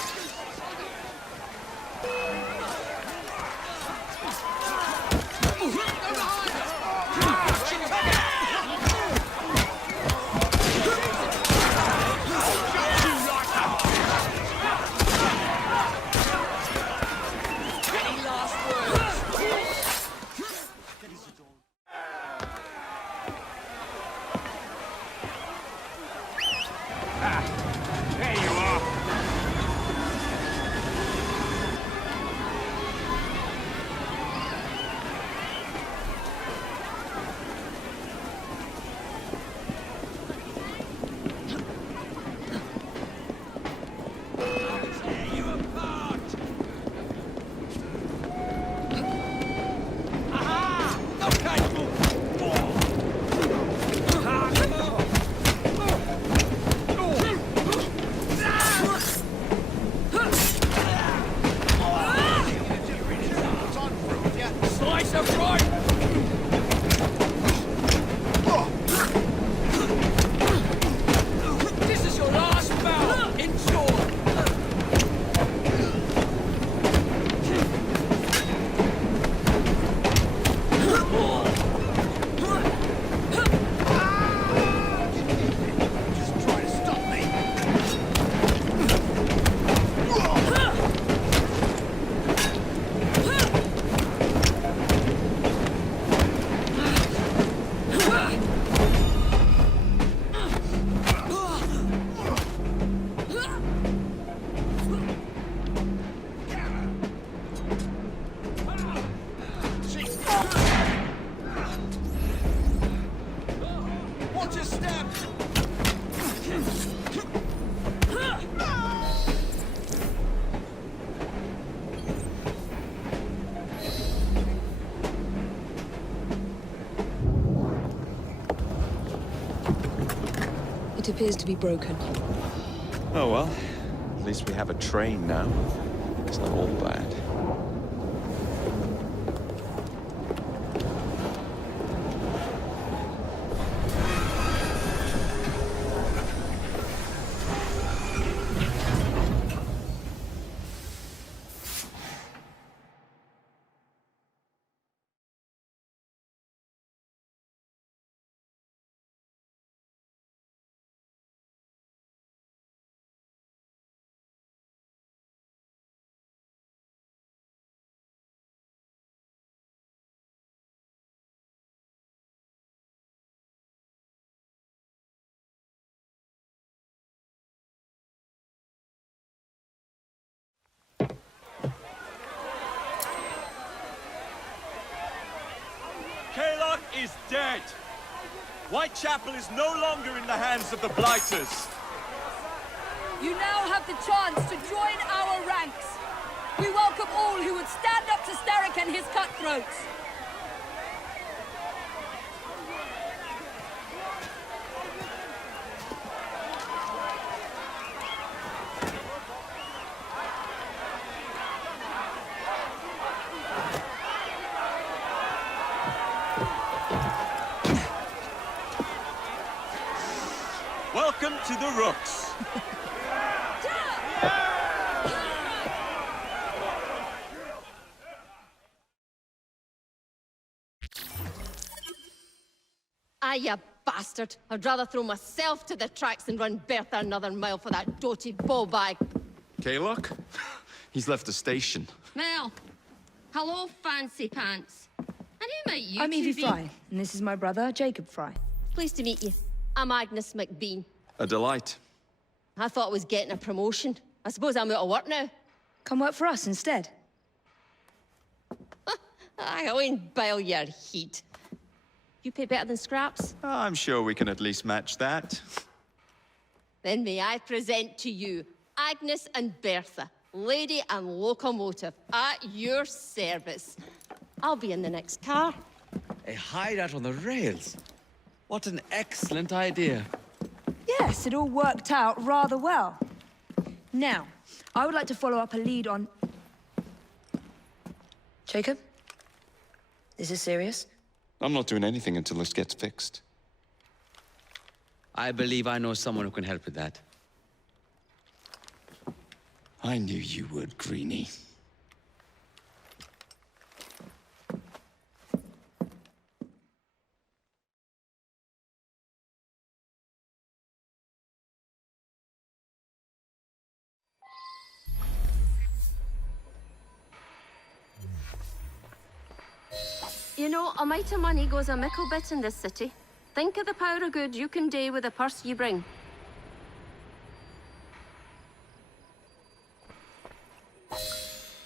appears to be broken. Oh well, at least we have a train now. It's not all bad. Kaylock is dead! Whitechapel is no longer in the hands of the Blighters! You now have the chance to join our ranks. We welcome all who would stand up to Starrick and his cutthroats. Welcome to the Rooks. Ah, you bastard. I'd rather throw myself to the tracks than run Bertha another mile for that doty ball-bag. Kaylock? He's left the station. Mel. Hello, fancy pants. And who might you I'm two Evie be? Frye, and this is my brother, Jacob Frye. Pleased to meet you. I'm Agnes McBean. A delight. I thought I was getting a promotion. I suppose I'm out of work now. Come work for us instead. I go and bile your heat. You pay better than scraps? I'm sure we can at least match that. Then may I present to you Agnes and Bertha, lady and locomotive, at your service. I'll be in the next car. A hideout on the rails. What an excellent idea. Yes, it all worked out rather well. Now, I would like to follow up a lead on... Jacob? Is this serious? I'm not doing anything until this gets fixed. I believe I know someone who can help with that. I knew you would, Greenie. You know, a mite of money goes a mickle bit in this city. Think of the power of good you can do with the purse you bring.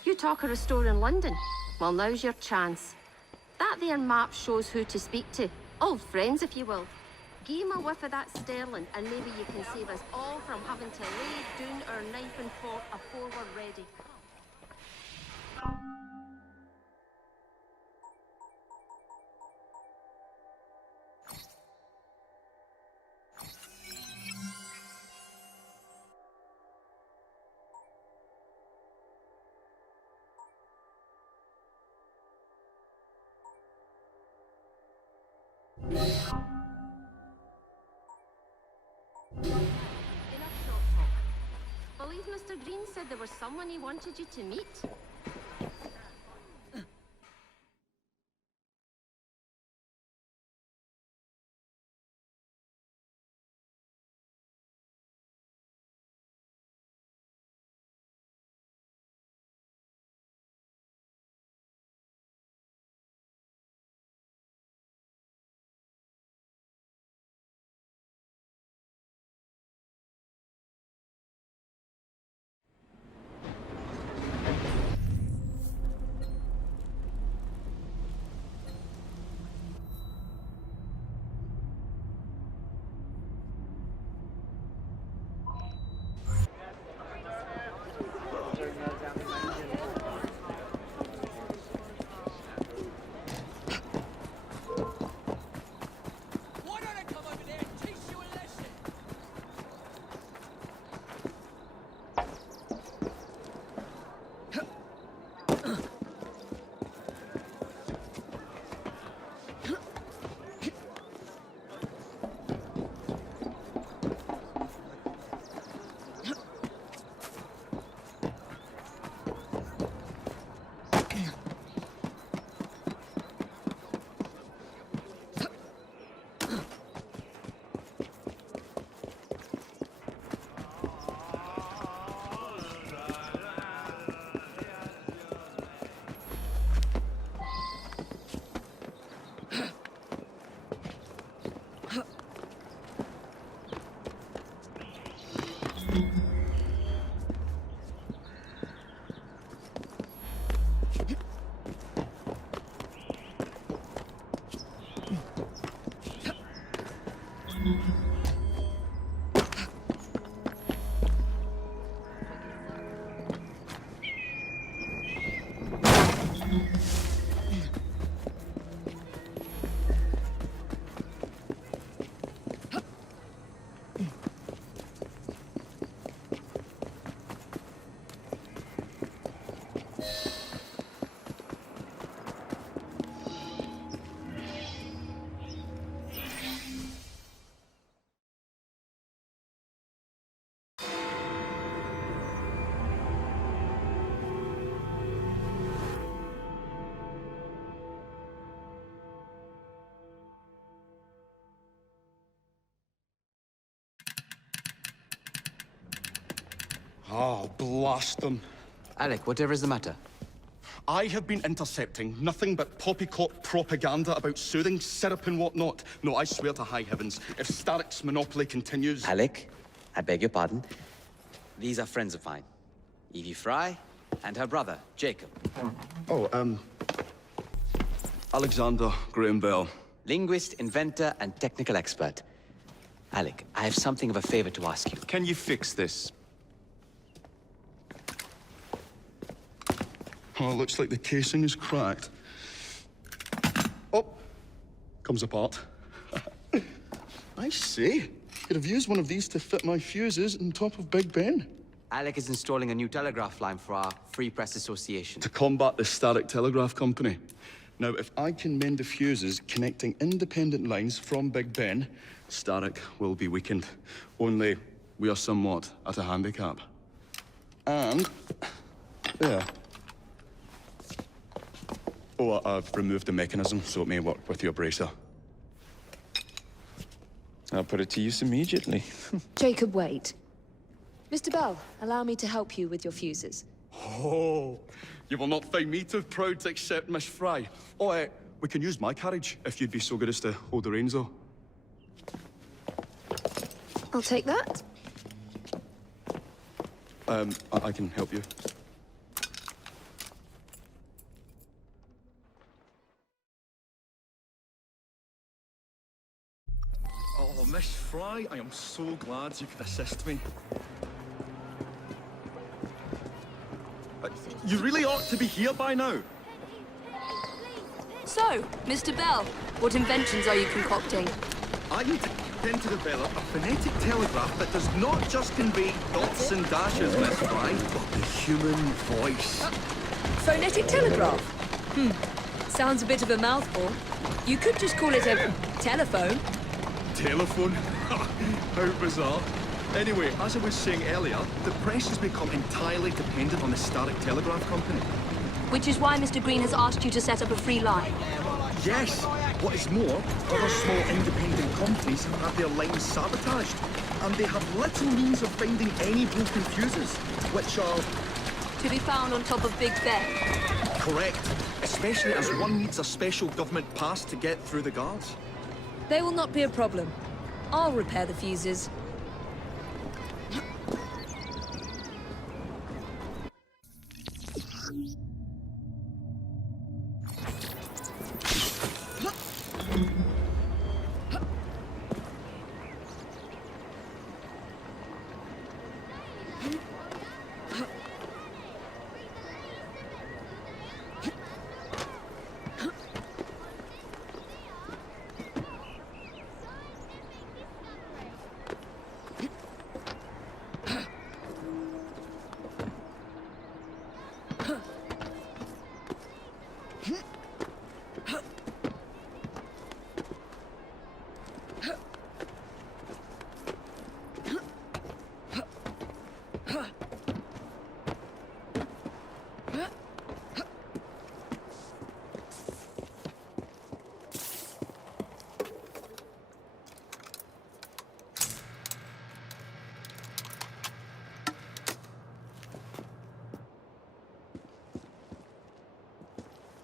You talk of a store in London. Well, now's your chance. That there map shows who to speak to. Old friends, if you will. Give 'em a whiff of that sterling, and maybe you can save us all from having to lay down our knife and fork afore we're ready. Believe Mr. Green said there was someone he wanted you to meet. Oh, blast them. Alec, whatever is the matter? I have been intercepting nothing but poppycock propaganda about soothing syrup and whatnot. No, I swear to high heavens, if Starrick's monopoly continues... Alec, I beg your pardon. These are friends of mine. Evie Frye and her brother, Jacob. Oh, Alexander Graham Bell. Linguist, inventor, and technical expert. Alec, I have something of a favor to ask you. Can you fix this? Oh, it looks like the casing is cracked. Oh, comes apart. I see. Could have used one of these to fit my fuses on top of Big Ben. Alec is installing a new telegraph line for our Free Press Association. To combat the Starrick Telegraph Company. Now, if I can mend the fuses connecting independent lines from Big Ben, Starrick will be weakened. Only, we are somewhat at a handicap. And... there. Oh, I've removed the mechanism, so it may work with your bracer. I'll put it to use immediately. Jacob, wait. Mr. Bell, allow me to help you with your fuses. Oh, you will not find me too proud to accept Miss Frye. Oh, we can use my carriage, if you'd be so good as to hold the reins, though. I'll take that. I can help you. Oh, Miss Frye, I am so glad you could assist me. You really ought to be here by now. So, Mr. Bell, what inventions are you concocting? I intend to develop a phonetic telegraph that does not just convey dots and dashes, Miss Frye, but the human voice. Phonetic telegraph? Sounds a bit of a mouthful. You could just call it a telephone. Telephone? How bizarre. Anyway, as I was saying earlier, the press has become entirely dependent on the Starrick Telegraph Company. Which is why Mr. Green has asked you to set up a free line. Yes! What is more, other small independent companies have had their lines sabotaged, and they have little means of finding any broken fuses, which are... to be found on top of Big Ben. Correct. Especially as one needs a special government pass to get through the guards. They will not be a problem. I'll repair the fuses.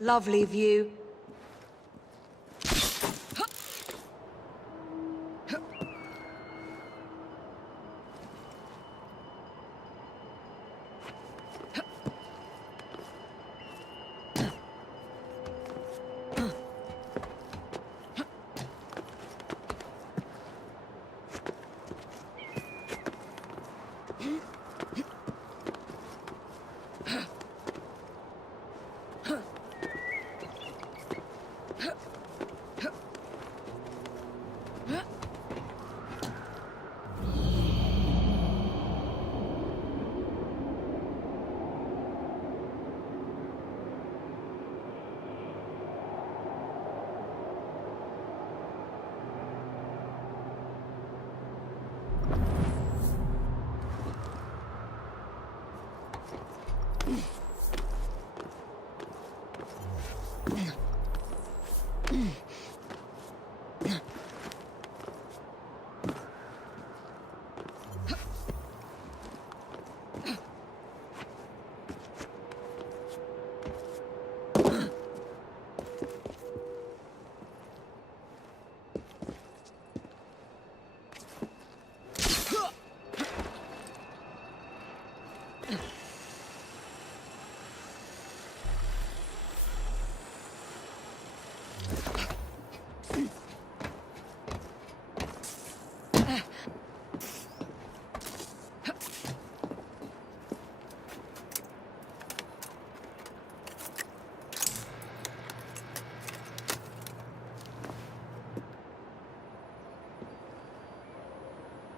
Lovely view.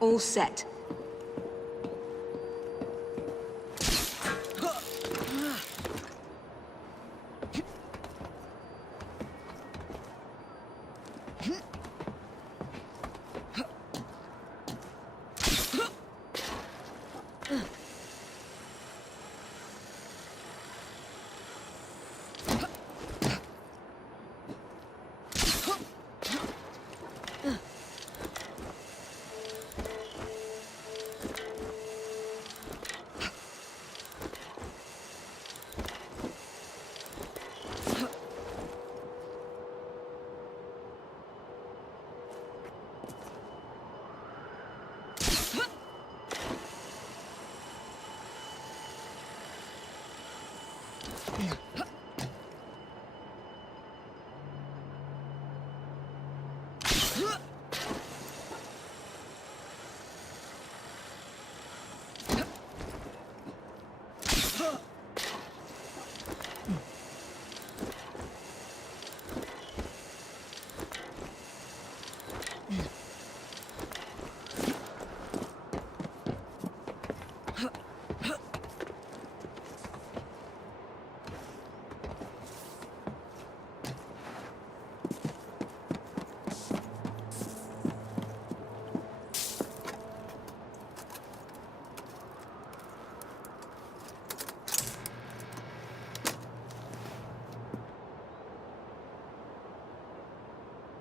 All set.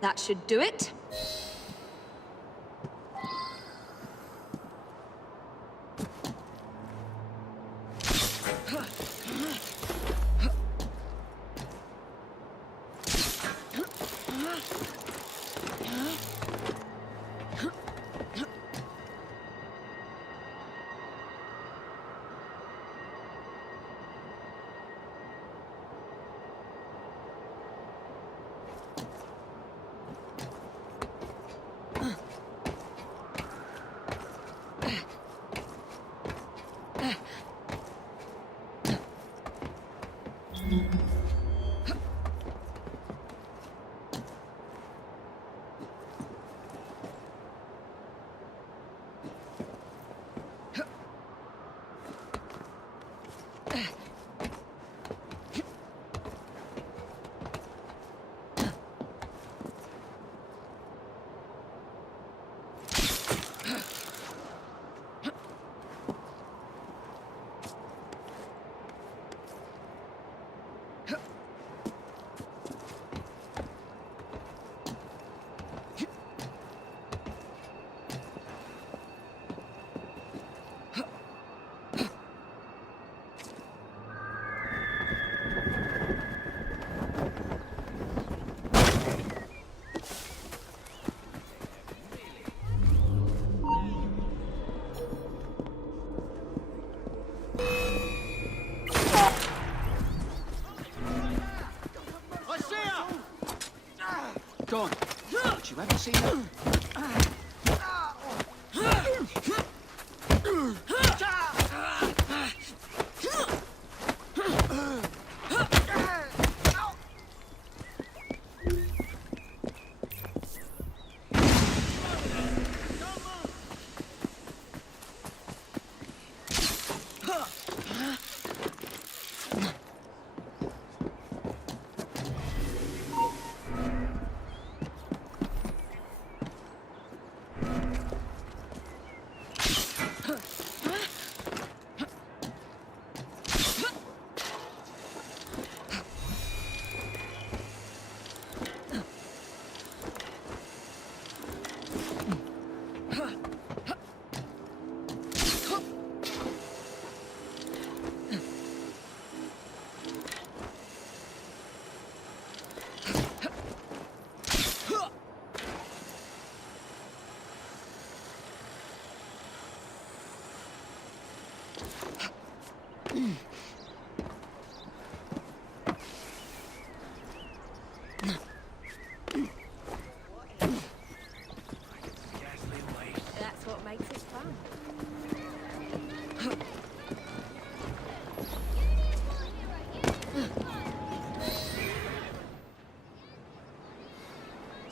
That should do it. Go on. Did you ever see that?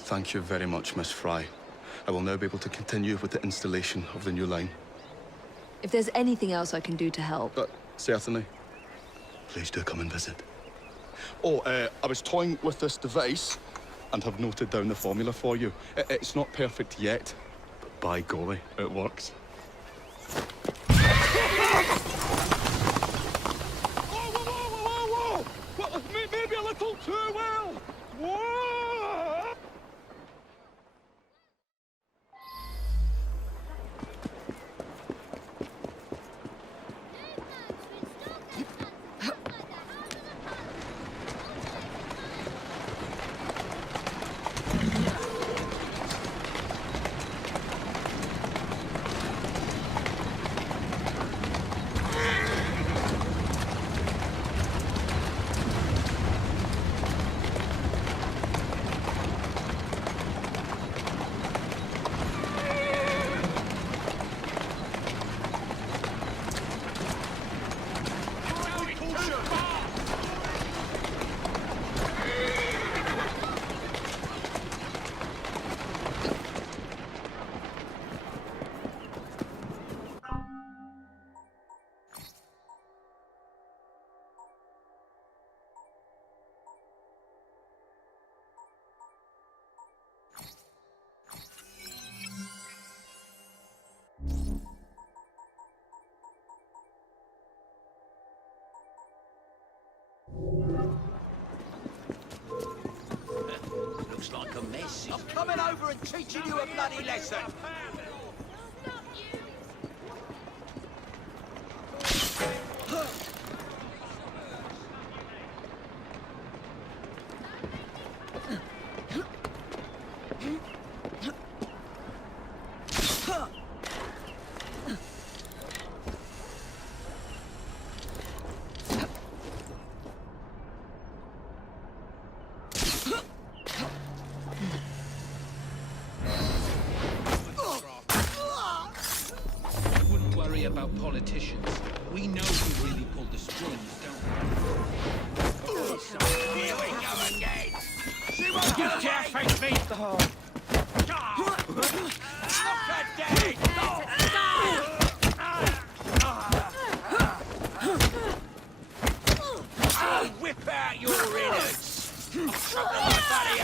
Thank you very much, Miss Frye. I will now be able to continue with the installation of the new line. If there's anything else I can do to help... Certainly. Please do come and visit. Oh, I was toying with this device and have noted down the formula for you. It's not perfect yet, but by golly, it works. Whoa! Well, maybe a little too well! Whoa! Looks like a mess. I'm coming over and teaching you a bloody lesson. About politicians. We know who really pulled the strings, don't we? Here we go again. She won't You get dare away. face me! Look at Daddy! I'll whip out your innards. I'll chop the life out of you.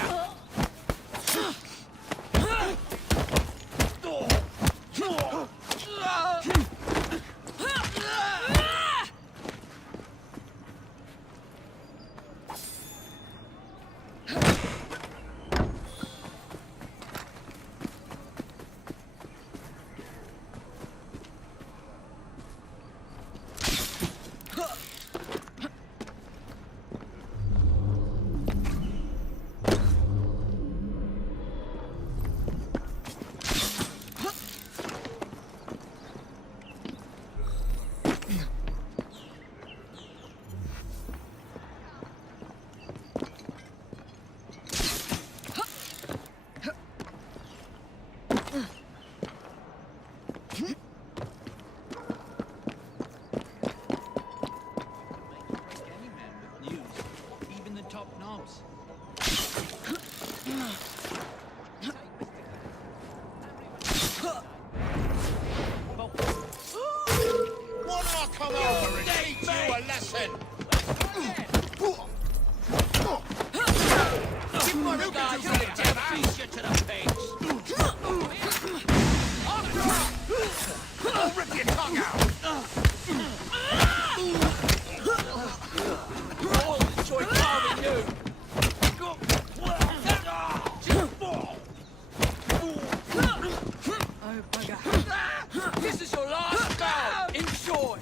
This is your last bout! Enjoy!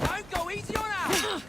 Don't go easy on us!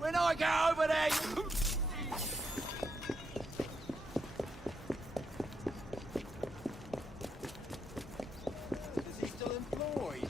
When I get over there, is he still employed?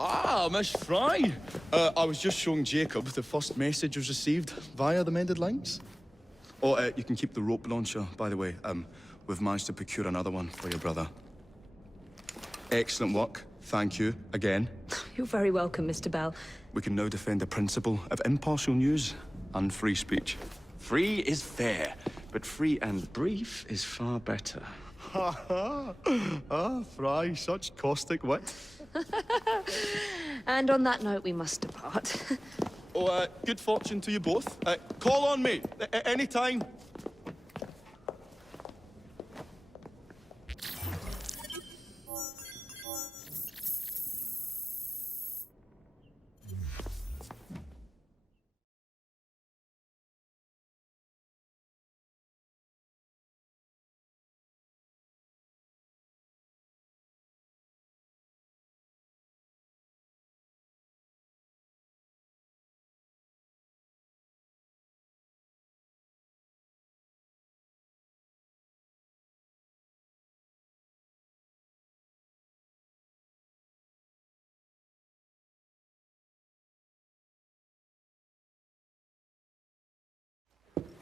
Ah, Miss Frye. I was just showing Jacob the first message was received via the mended lines. Oh, you can keep the rope launcher, by the way. We've managed to procure another one for your brother. Excellent work. Thank you, again. You're very welcome, Mr. Bell. We can now defend the principle of impartial news and free speech. Free is fair, but free and brief is far better. Ha ha! Ah, Frye, such caustic wit. And on that note, we must depart. Oh, good fortune to you both. Call on me, anytime.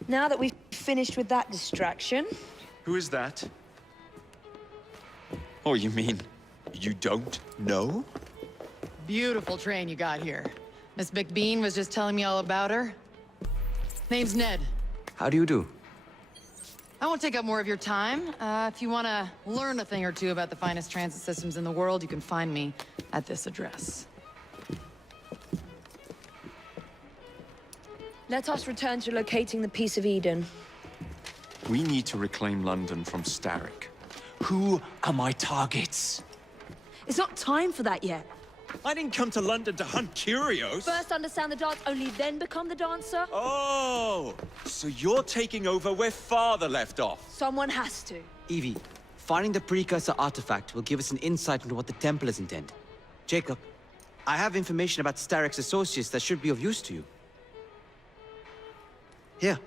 Now that we've finished with that distraction... Who is that? Oh, you mean you don't know? Beautiful train you got here. Miss McBean was just telling me all about her. Name's Ned. How do you do? I won't take up more of your time. If you want to learn a thing or two about the finest transit systems in the world, you can find me at this address. Let us return to locating the Piece of Eden. We need to reclaim London from Starrick. Who are my targets? It's not time for that yet. I didn't come to London to hunt curios. First understand the dance, only then become the dancer. Oh, so you're taking over where Father left off. Someone has to. Evie, finding the precursor artifact will give us an insight into what the Templars intend. Jacob, I have information about Starrick's associates that should be of use to you. Here.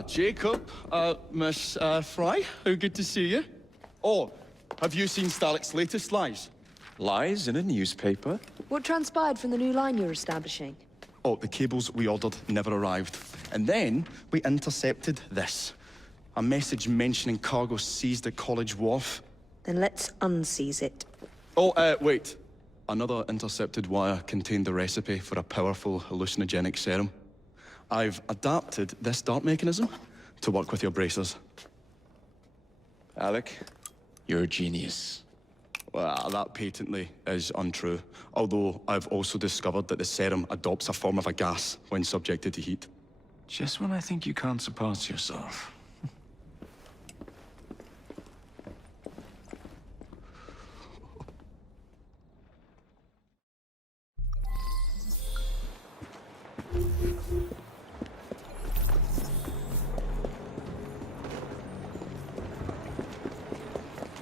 Jacob. Miss Frye, how good to see you. Oh, have you seen Starrick's latest lies? Lies in a newspaper? What transpired from the new line you're establishing? Oh, the cables we ordered never arrived. And then we intercepted this. A message mentioning cargo seized at College Wharf. Then let's unseize it. Oh, wait. Another intercepted wire contained the recipe for a powerful hallucinogenic serum. I've adapted this dart mechanism to work with your bracers. Alec, you're a genius. Well, that patently is untrue. Although I've also discovered that the serum adopts a form of a gas when subjected to heat. Just when I think you can't surpass yourself.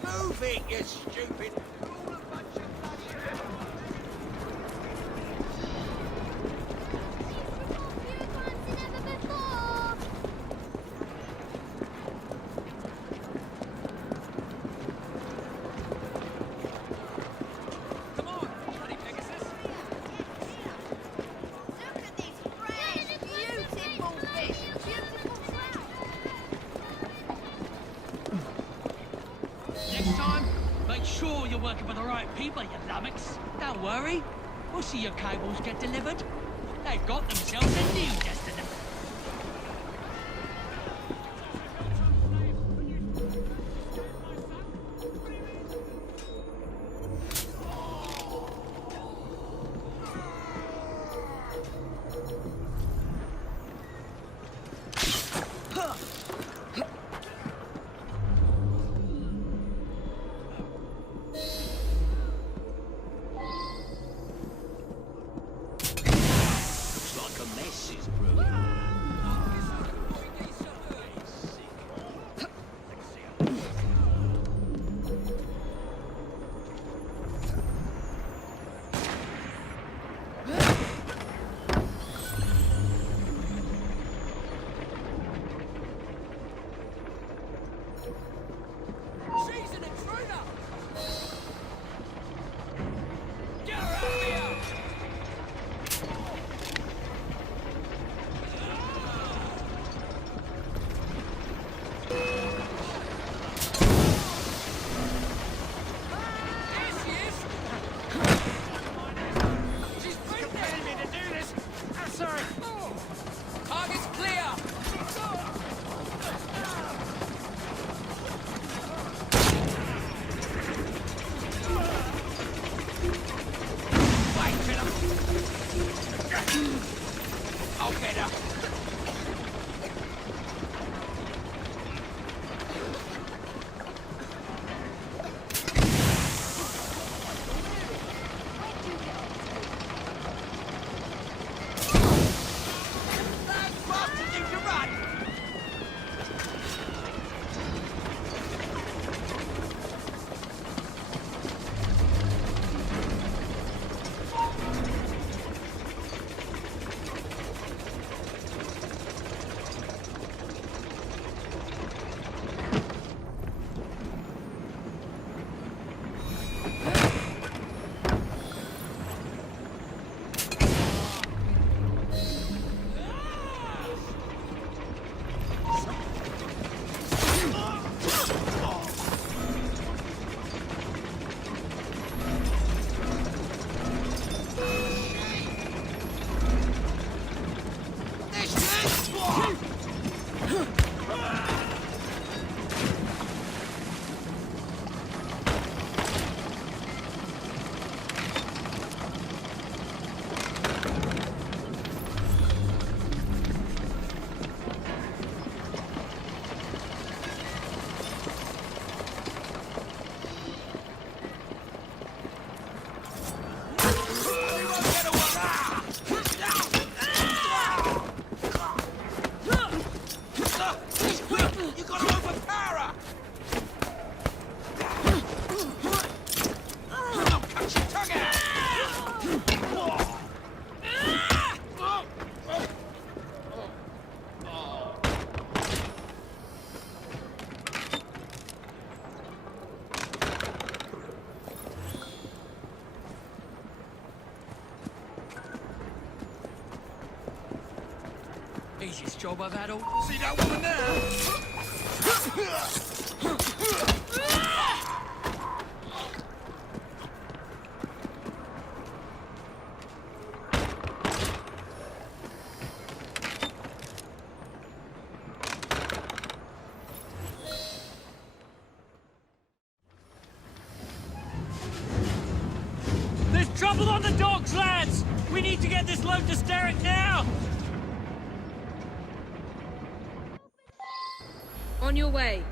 Move it, you stupid... Next time, make sure you're working for the right people, you lummox. Don't worry. We'll see your cables get delivered. They've got themselves a new destiny. Looks like a mess is brewing. job I've had all... See that woman there? There's trouble on the docks, lads! We need to get this load to Steric now! On your way.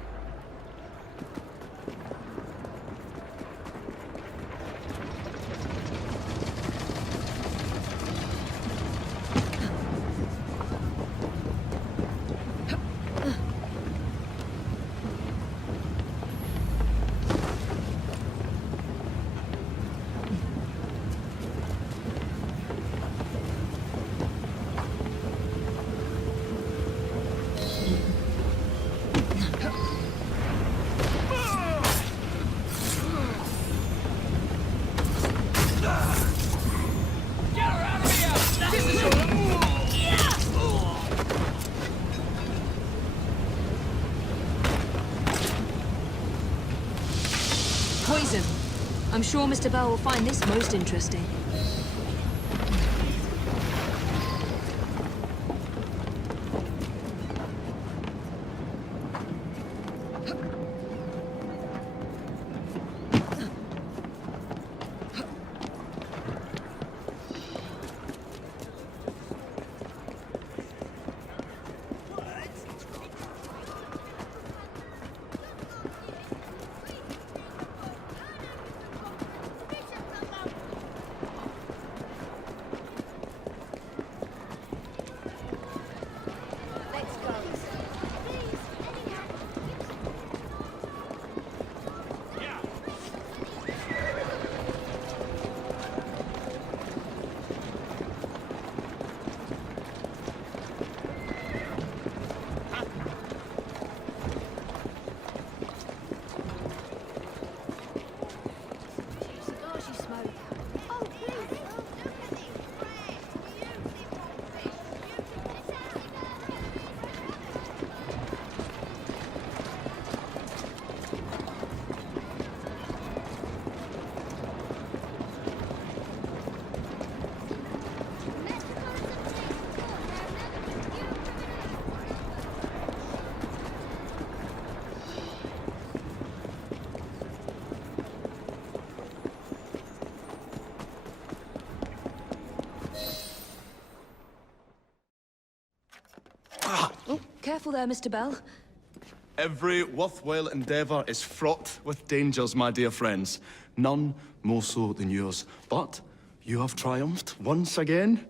Poison. I'm sure Mr. Bell will find this most interesting. Careful there, Mr. Bell. Every worthwhile endeavor is fraught with dangers, my dear friends. None more so than yours. But you have triumphed once again.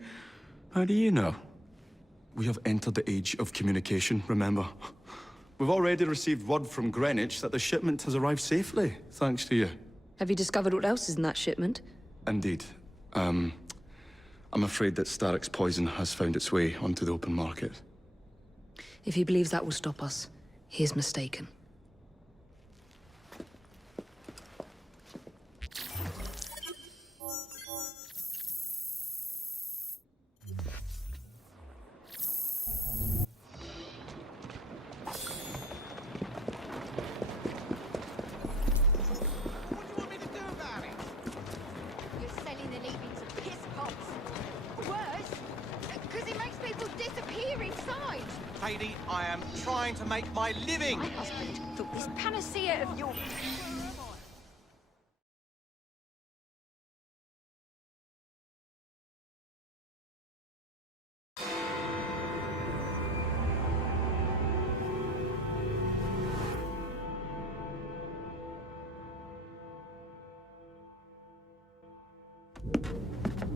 How do you know? We have entered the age of communication, remember? We've already received word from Greenwich that the shipment has arrived safely, thanks to you. Have you discovered what else is in that shipment? Indeed. I'm afraid that Starrick's poison has found its way onto the open market. If he believes that will stop us, he is mistaken. Lady, I am trying to make my living! My husband thought this panacea of your...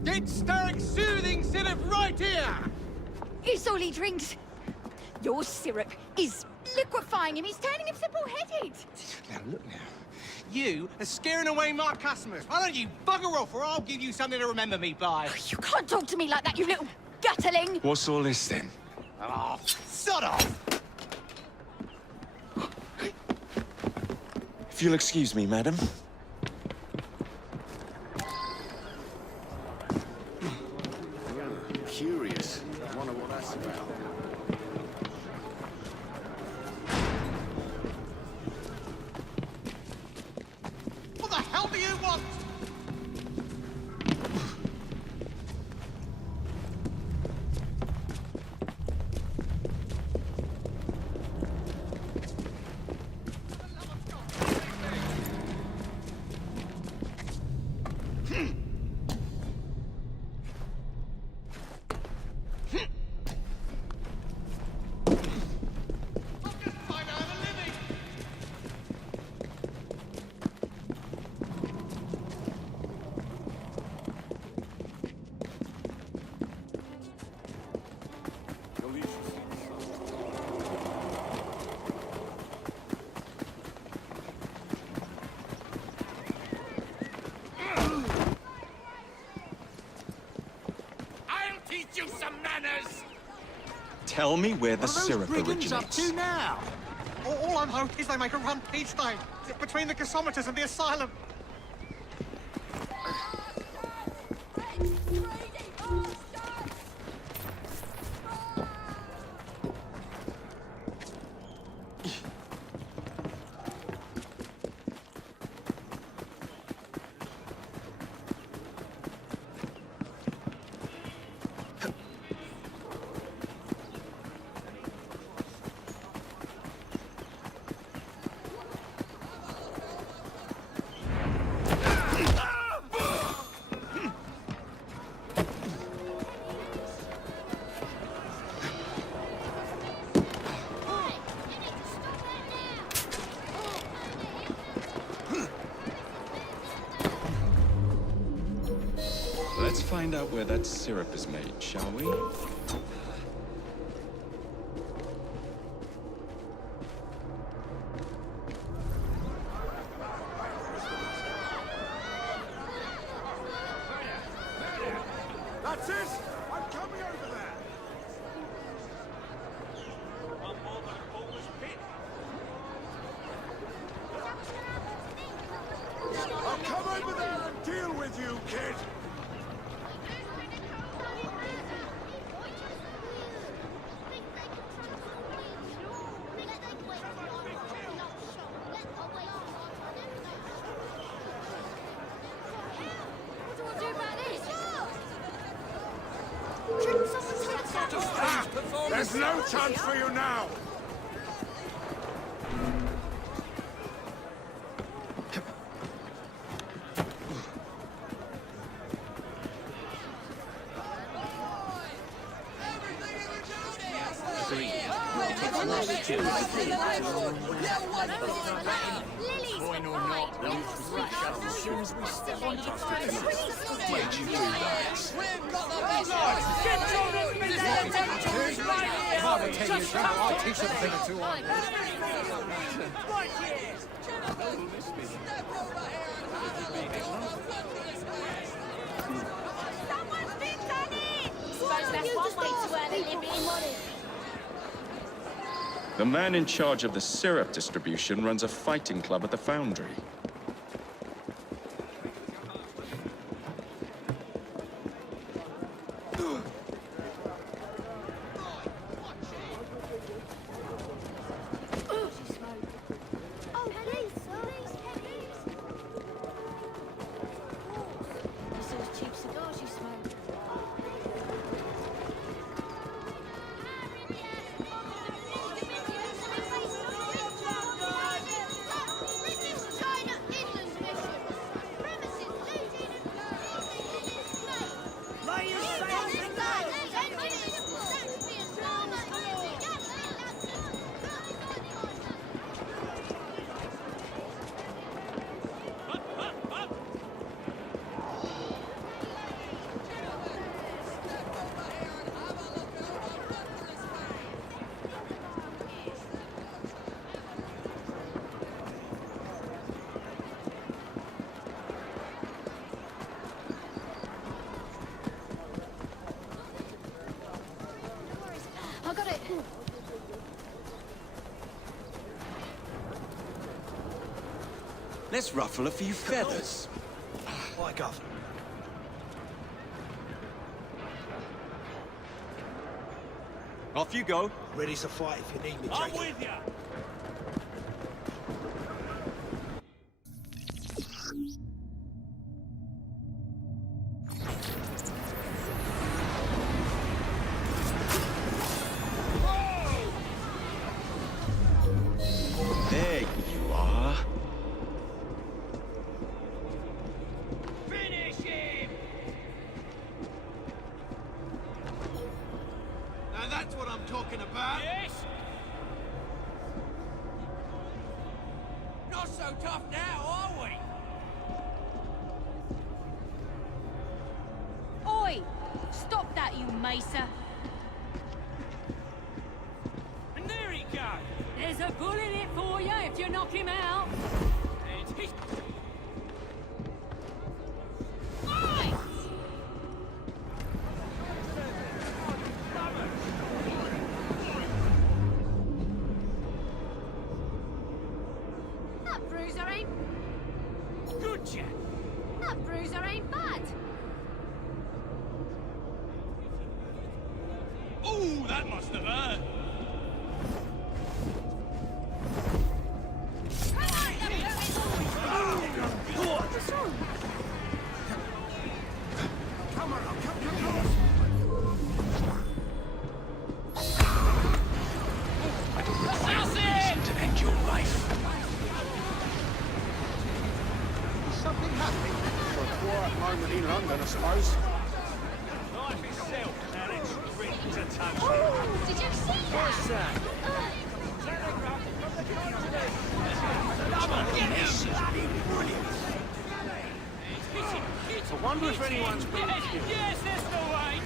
Get Starrick soothing syrup right here! It's all he drinks. Your syrup is liquefying him. He's turning him simple-headed. Now, look now. You are scaring away my customers. Why don't you bugger off or I'll give you something to remember me by. You can't talk to me like that, you little gutterling. What's all this then? Oh, sod off! If you'll excuse me, madam. Curious. I wonder what that's about. Tell me where the What are those syrup brigands up originates. to now? All I'm hoping is they make a run each day between the gasometers and the asylum. Let's find out where that syrup is made, shall we? That's it! I'm coming over there! One more than a ball's pit. I'll come over there and deal with you, kid! There's no chance for you now! Coin or not, we'll thrash us as soon as we step on top of the Where'd you do that? Get on it, Mr. Right here! I'll take you, I'll teach you a thing or two on. Right here! Someone's been done in! Suppose that's one way to earn a living. The man in charge of the syrup distribution runs a fighting club at the foundry. I got it. Let's ruffle a few feathers. Like oven. Off you go. Ready to fight if you need me, Jacob. I'm with you! There you are. Finish him! Now that's what I'm talking about! Yes! Not so tough now, are we? Oi! Stop that, you macer! And there he goes! There's a bull in it for you if you knock him out! And he's... bruiser ain't... Good, Jack. That bruiser ain't bad. Ooh, that must have hurt. I don't require reason to end your life. Something happening? For a quiet moment in London, I suppose. Life itself, and it's ripped to touch. Oh, did you see What's that? that? This is being brilliant. I wonder if anyone's been... Yes, that's the way.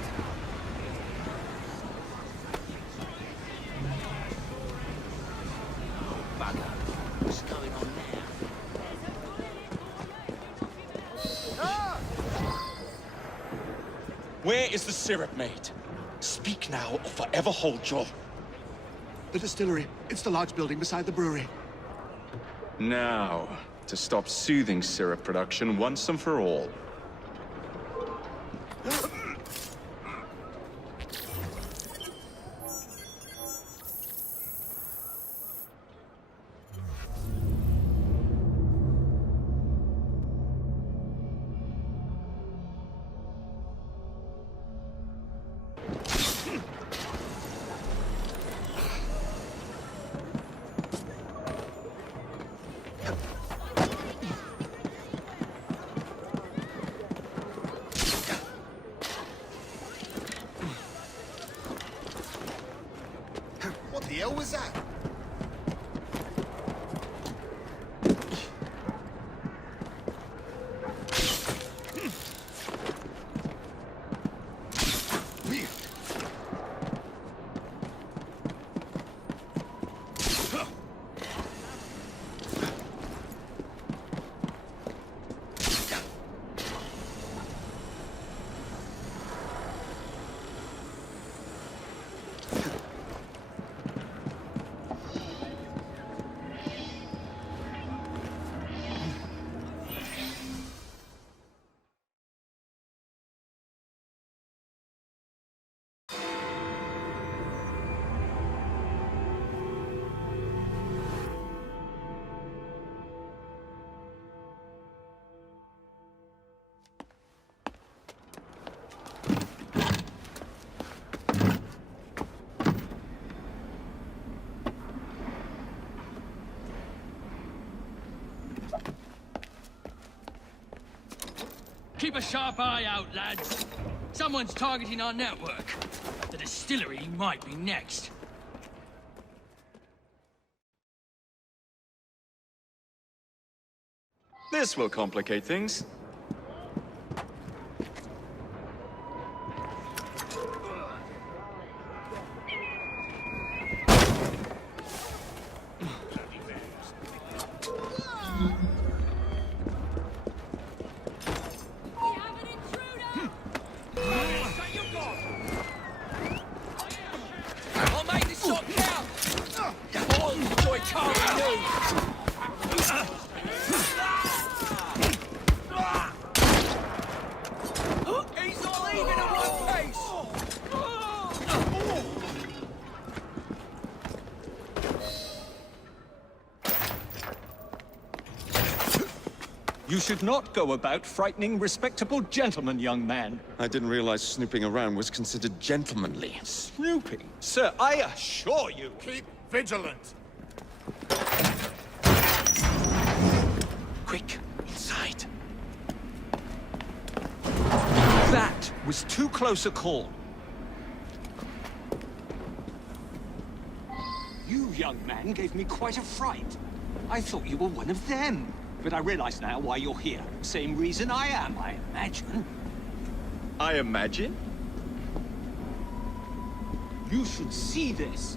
Bugger. What's going on now? Where is the syrup made? Speak now or forever hold your... The distillery. It's the large building beside the brewery. Now, to stop soothing syrup production once and for all. What the hell was that? Keep a sharp eye out, lads. Someone's targeting our network. The distillery might be next. This will complicate things. I'll make this shot count! Oh, boy, can't move! He's all even at one pace! You should not go about frightening respectable gentlemen, young man. I didn't realize snooping around was considered gentlemanly. Snooping? Sir, I assure you... Keep vigilant. Quick, inside. That was too close a call. You, young man, gave me quite a fright. I thought you were one of them. But I realize now why you're here. Same reason I am, I imagine. I imagine? You should see this.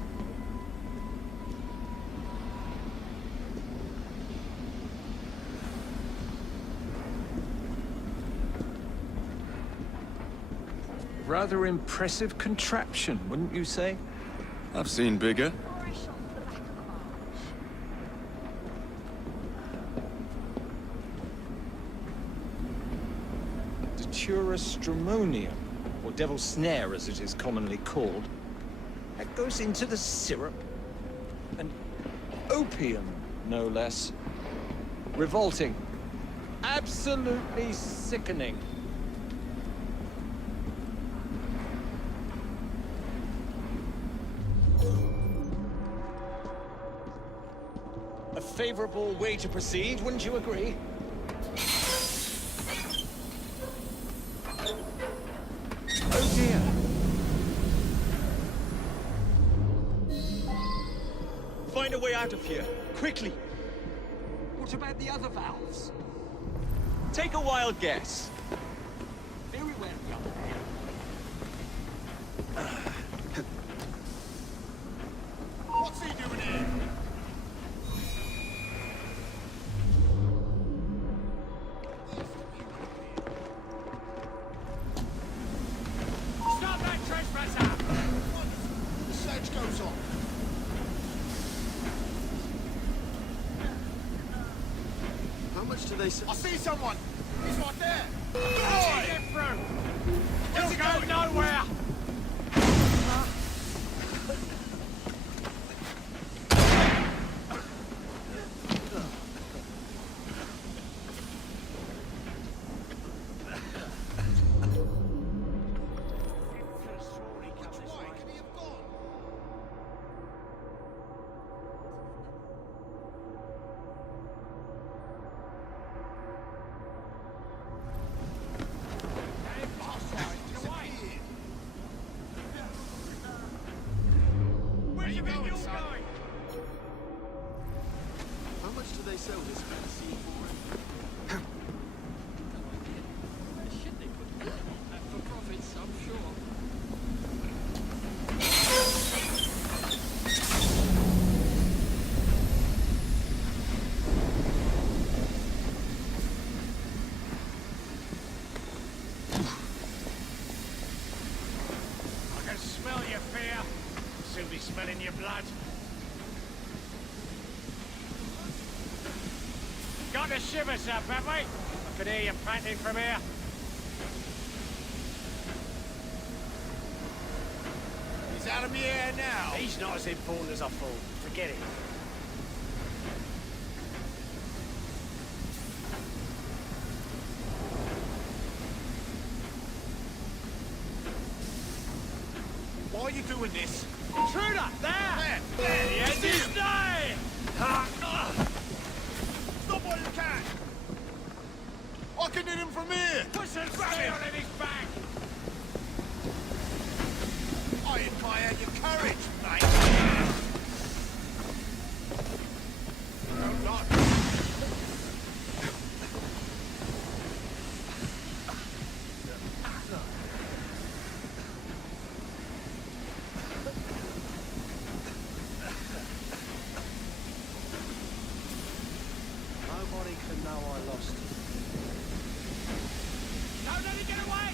Rather impressive contraption, wouldn't you say? I've seen bigger. turistramonium, or devil's snare as it is commonly called. That goes into the syrup. And opium, no less. Revolting. Absolutely sickening. A favorable way to proceed, wouldn't you agree? Oh dear. Find a way out of here, quickly. What about the other valves? Take a wild guess. Very well, young man. What's he doing here? Stop that trespasser! The search goes on. How much do they say? I see someone! He's right there! How'd you get through? You'll go nowhere! Where you going, son? How much do they sell this fancy for? For profits, I'm sure. I can smell your fear. Soon be smelling your blood. Got the shivers up, have we? I could hear you panting from here. He's out of the air now. He's not as important as I thought. Forget it. Why are you doing this? Intruder! There! There he is! His day! Stop while you can! I can hit him from here! Push and stay on his back! I admire your courage, mate! Don't like it. Nobody can know I lost him. Don't let him get away!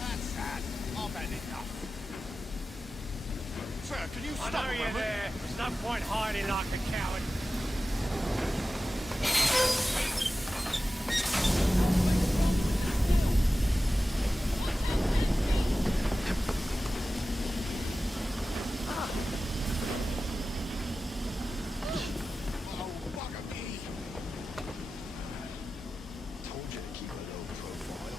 That's sad. I've had enough. Sir, can you I stop know a you're moment? there. There's no point hiding like a coward. Oh, bugger me. Told you to keep a low profile.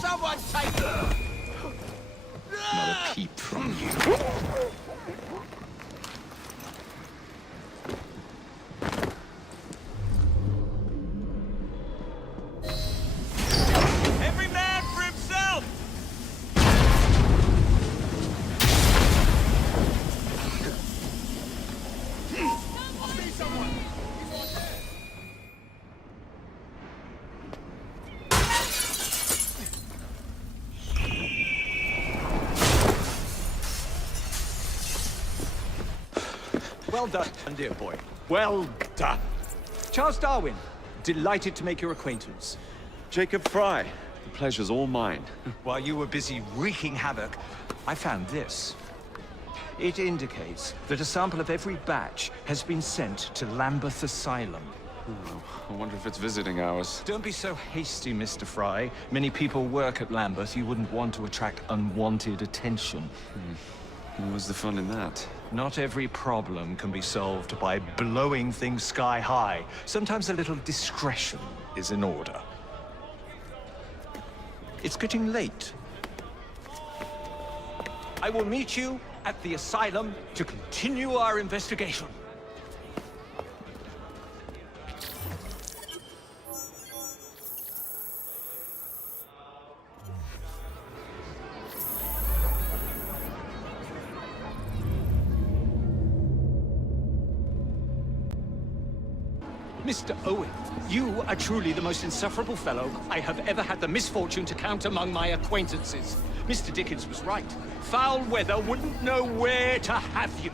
Someone take her! Not a peep from you. Every man for himself! I see someone! He's right there! Well done, dear boy. Well done. Charles Darwin, delighted to make your acquaintance. Jacob Frye, the pleasure's all mine. While you were busy wreaking havoc, I found this. It indicates that a sample of every batch has been sent to Lambeth Asylum. Oh, I wonder if it's visiting hours. Don't be so hasty, Mr. Frye. Many people work at Lambeth. You wouldn't want to attract unwanted attention. What's the fun in that? Not every problem can be solved by blowing things sky high. Sometimes a little discretion is in order. It's getting late. I will meet you at the asylum to continue our investigation. Mr. Owen, you are truly the most insufferable fellow I have ever had the misfortune to count among my acquaintances. Mr. Dickens was right. Foul weather wouldn't know where to have you.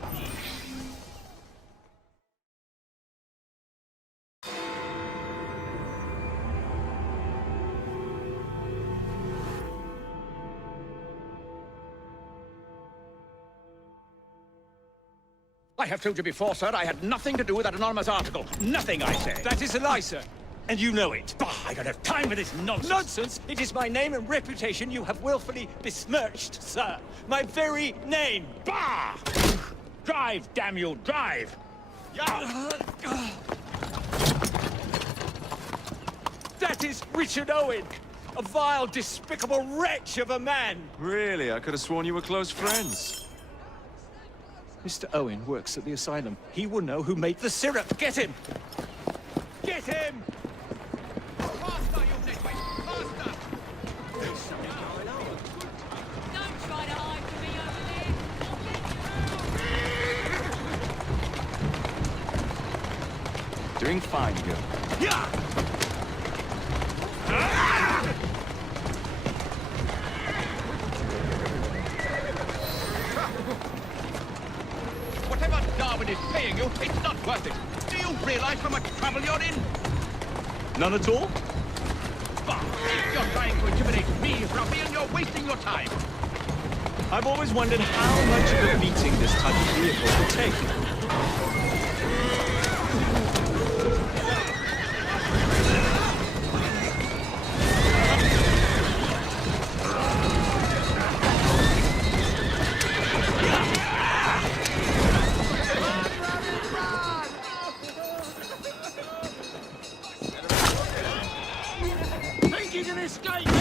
I have told you before, sir, I had nothing to do with that anonymous article. Nothing, I say. That is a lie, sir. And you know it. Bah, I don't have time for this nonsense. Nonsense? It is my name and reputation you have willfully besmirched, sir. My very name. Bah! Drive, damn you, drive! Yeah. That is Richard Owen, a vile, despicable wretch of a man. Really? I could have sworn you were close friends. Mr. Owen works at the asylum. He will know who made the syrup. Get him! Get him! Faster, you nitwit! Faster! There's something going on. Don't try to hide from me over there. Doing fine, girl. Yeah! Whatever Darwin is paying you, it's not worth it. Do you realize how much trouble you're in? None at all? Bah! If you're trying to intimidate me, ruffian, you're wasting your time. I've always wondered how much of a beating this type of vehicle would take. Think you can escape me?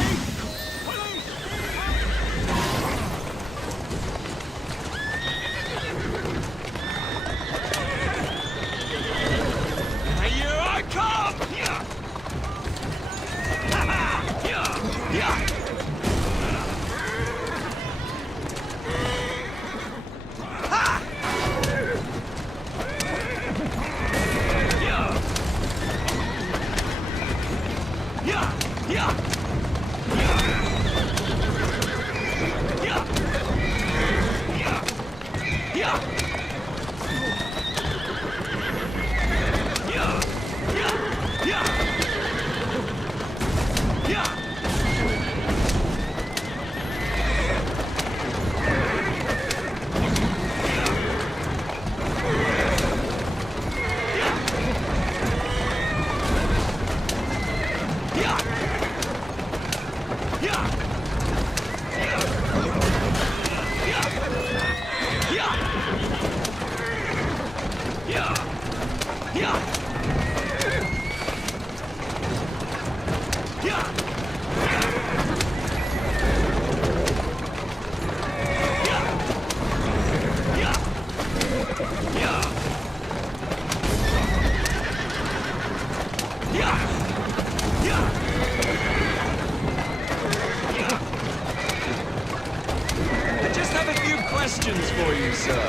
I just have a few questions for you, sir.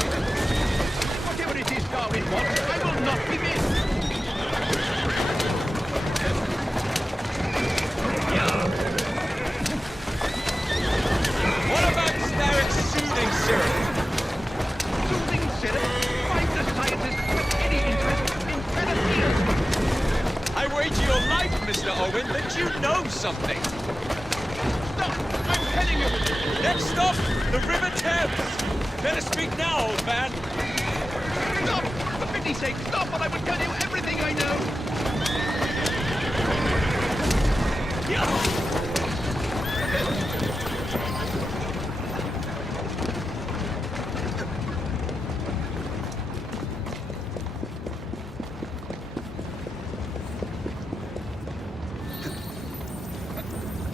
Whatever it is Darwin wants, I will not give in. What about Starrick's soothing syrup? Soothing syrup? Find the scientist with any interest in pedophilia. I wager your life, Mr. Owen, that you know something. Stop! I'm telling you! Then stop! The River Thames! Better speak now, old man! Stop! For pity's sake, stop, or I will tell you everything I know!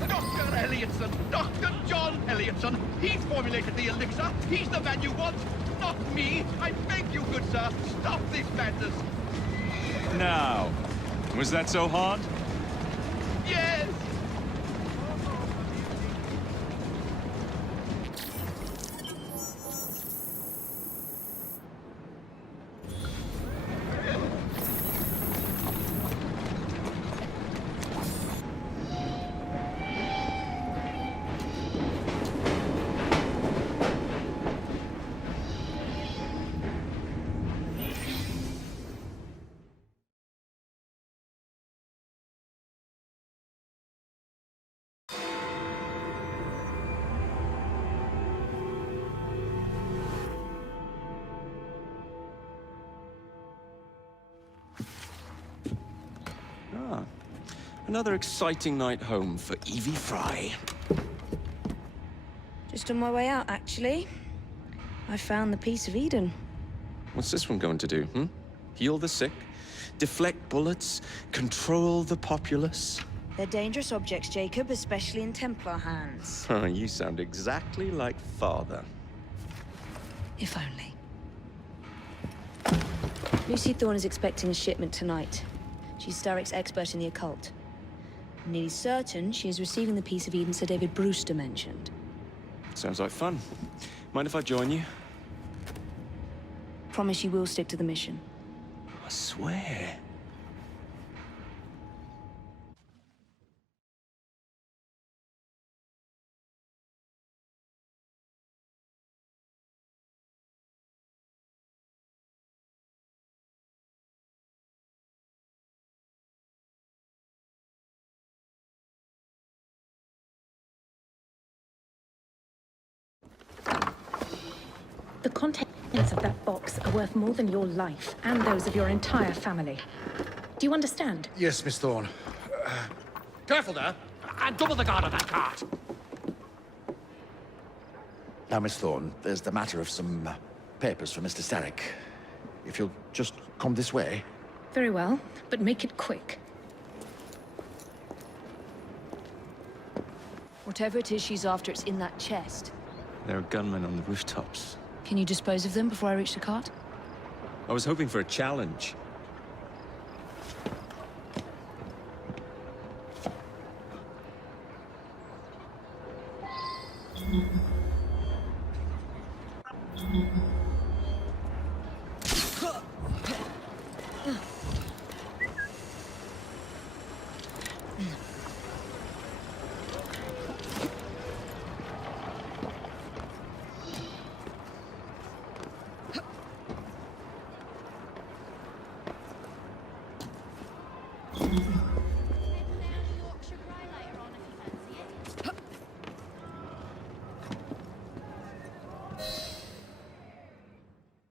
Dr. Elliotson! Dr. John Elliotson! He formulated the elixir! He's the man you want! Not me! I beg you, good sir! Stop this madness! Now, was that so hard? Yes! Another exciting night home for Evie Frye. Just on my way out, actually. I found the Piece of Eden. What's this one going to do, hmm? Heal the sick, deflect bullets, control the populace? They're dangerous objects, Jacob, especially in Templar hands. You sound exactly like Father. If only. Lucy Thorne is expecting a shipment tonight. She's Starrick's expert in the occult. I'm nearly certain she is receiving the Piece of Eden Sir David Brewster mentioned. Sounds like fun. Mind if I join you? Promise you will stick to the mission. I swear. The contents of that box are worth more than your life and those of your entire family. Do you understand? Yes, Miss Thorne. Careful there! And double the guard on that cart! Now, Miss Thorne, there's the matter of some papers for Mr. Starrick. If you'll just come this way. Very well, but make it quick. Whatever it is she's after, it's in that chest. There are gunmen on the rooftops. Can you dispose of them before I reach the cart? I was hoping for a challenge.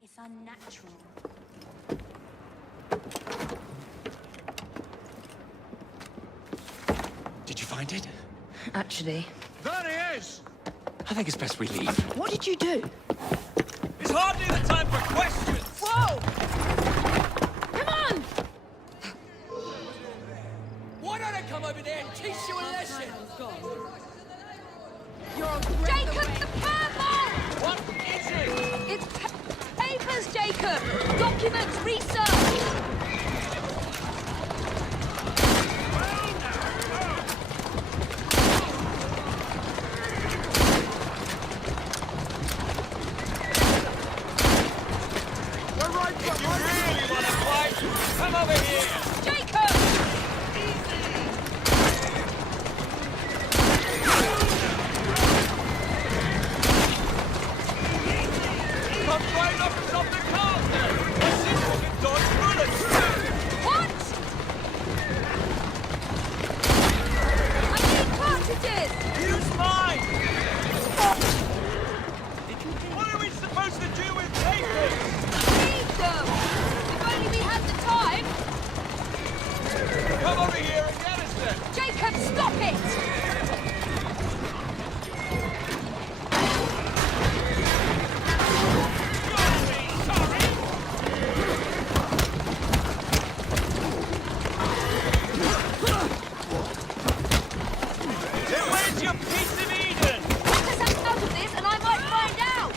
It's unnatural. Did you find it? Actually. There he is! I think it's best we leave. What did you do? It's hardly the time for questions! Whoa! documents! Research! Come over here! Jacob! Come right up and stop the car there! I see you can dodge bullets! What? I need cartridges! Use mine! What are we supposed to do with papers? Read them! If only we had the time! Come over here and get us then! Jacob, stop it! Then where's your piece of Eden? Let us out of this and I might find out!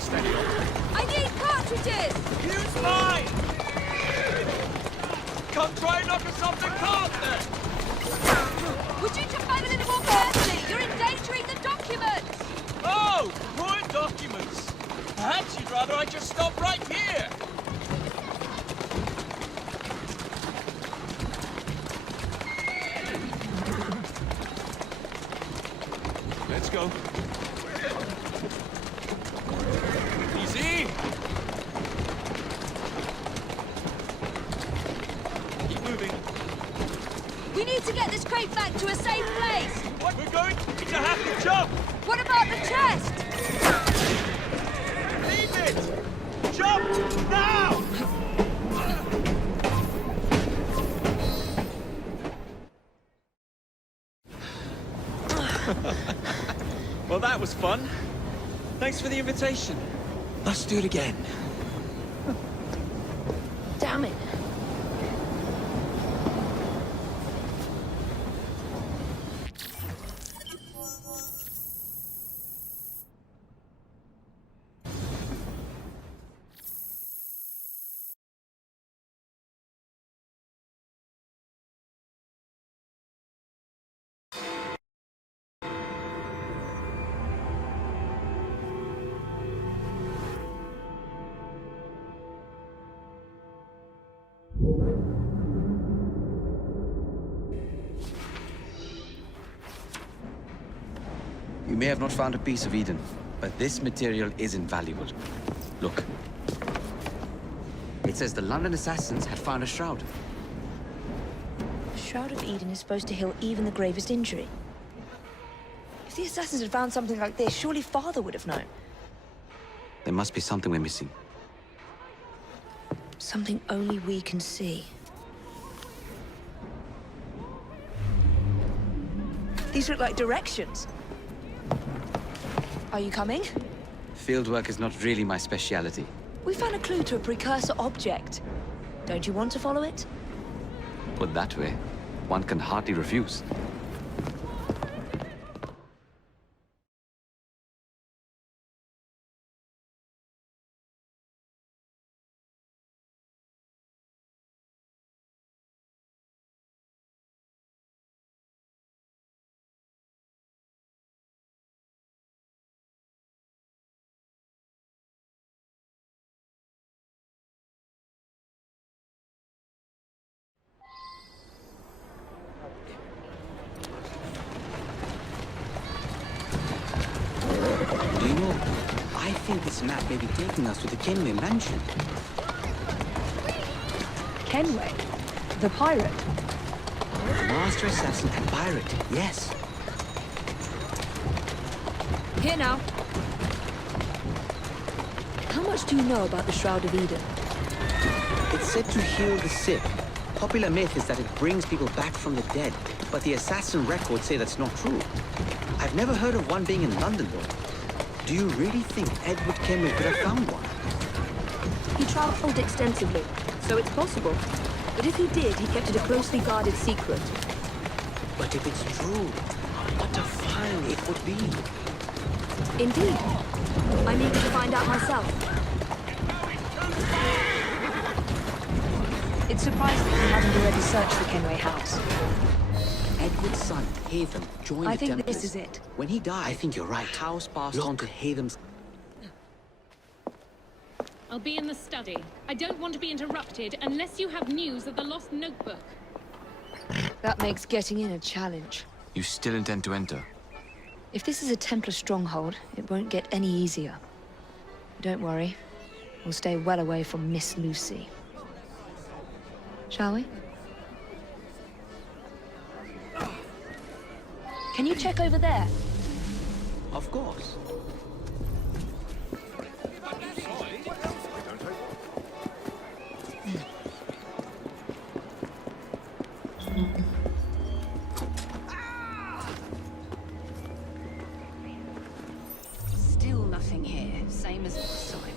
Steady on. I need cartridges! Use mine! Come try and knock us off the cart then! Would you just drive a little more carefully? You're endangering the documents! Oh, poor documents! Perhaps you'd rather I just stop right here! Let's go. Easy! Keep moving. We need to get this crate back to a safe place! What? We're going to have to jump! What about the chest? Leave it! Jump! Now! Well, that was fun. Thanks for the invitation. Let's do it again. Damn it. You may have not found a piece of Eden, but this material is invaluable. Look. It says the London assassins had found a shroud. The Shroud of Eden is supposed to heal even the gravest injury. If the assassins had found something like this, surely Father would have known. There must be something we're missing. Something only we can see. These look like directions. Are you coming? Fieldwork is not really my speciality. We found a clue to a precursor object. Don't you want to follow it? Put that way, one can hardly refuse. I think this map may be taking us to the Kenway mansion. Kenway? The pirate? Master assassin and pirate, yes. Here now. How much do you know about the Shroud of Eden? It's said to heal the sick. Popular myth is that it brings people back from the dead, but the assassin records say that's not true. I've never heard of one being in London, though. Do you really think Edward Kenway could have found one? He travelled extensively, so it's possible. But if he did, he kept it a closely guarded secret. But if it's true, what a file it would be. Indeed. I'm eager to find out myself. It's surprising that you haven't already searched the Kenway house. Edward's son, Hatham, joined I the think Templars. this is it. When he died, I think you're right. House passed on to Hatham's. I'll be in the study. I don't want to be interrupted unless you have news of the lost notebook. That makes getting in a challenge. You still intend to enter? If this is a Templar stronghold, it won't get any easier. Don't worry. We'll stay well away from Miss Lucy. Shall we? Can you check over there? Of course. Still nothing here. Same as last time.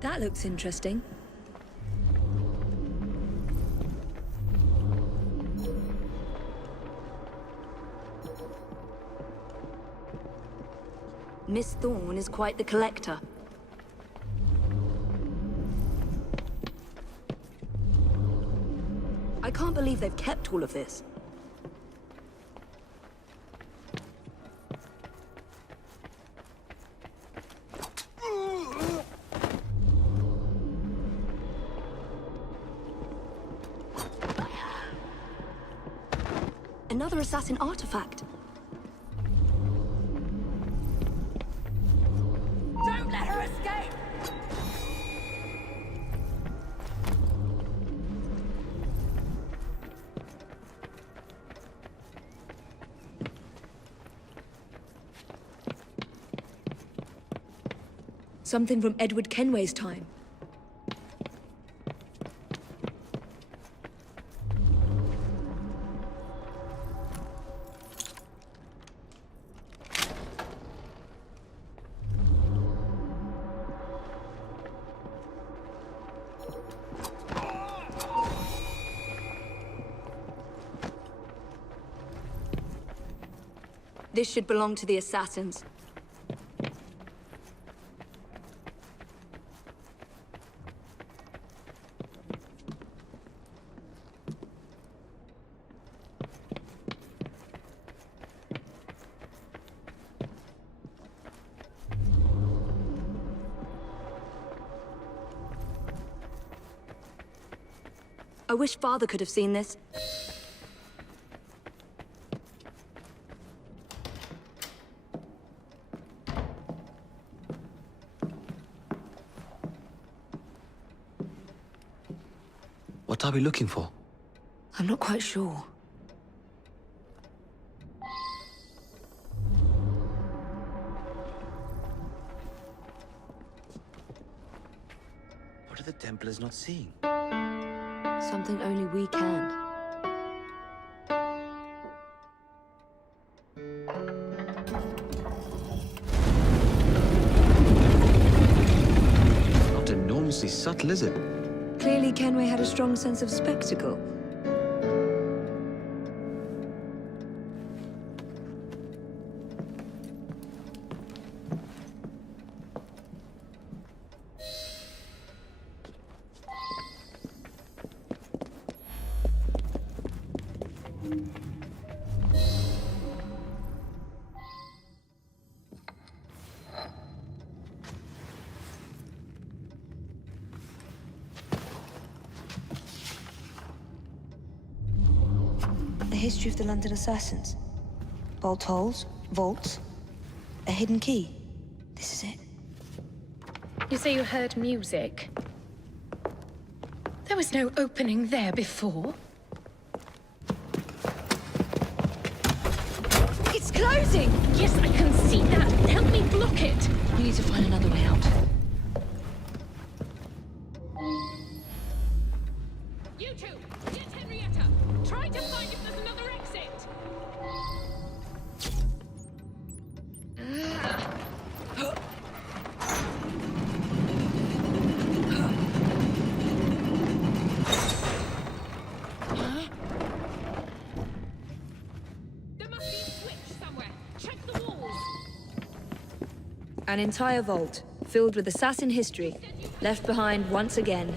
That looks interesting. Miss Thorne is quite the collector. I can't believe they've kept all of this. Another assassin artifact. Don't let her escape! Something from Edward Kenway's time. This should belong to the assassins. I wish Father could have seen this. What are we looking for? I'm not quite sure. What are the Templars not seeing? Something only we can. Not enormously subtle, is it? Clearly Kenway had a strong sense of spectacle. The history of the London assassins. Bolt holes, vaults, a hidden key. This is it. You say you heard music? There was no opening there before. It's closing! Yes, I can see that. Help me block it. We need to find another way out. You two, get Henrietta. Try to find if there's another exit. An entire vault, filled with assassin history, left behind once again.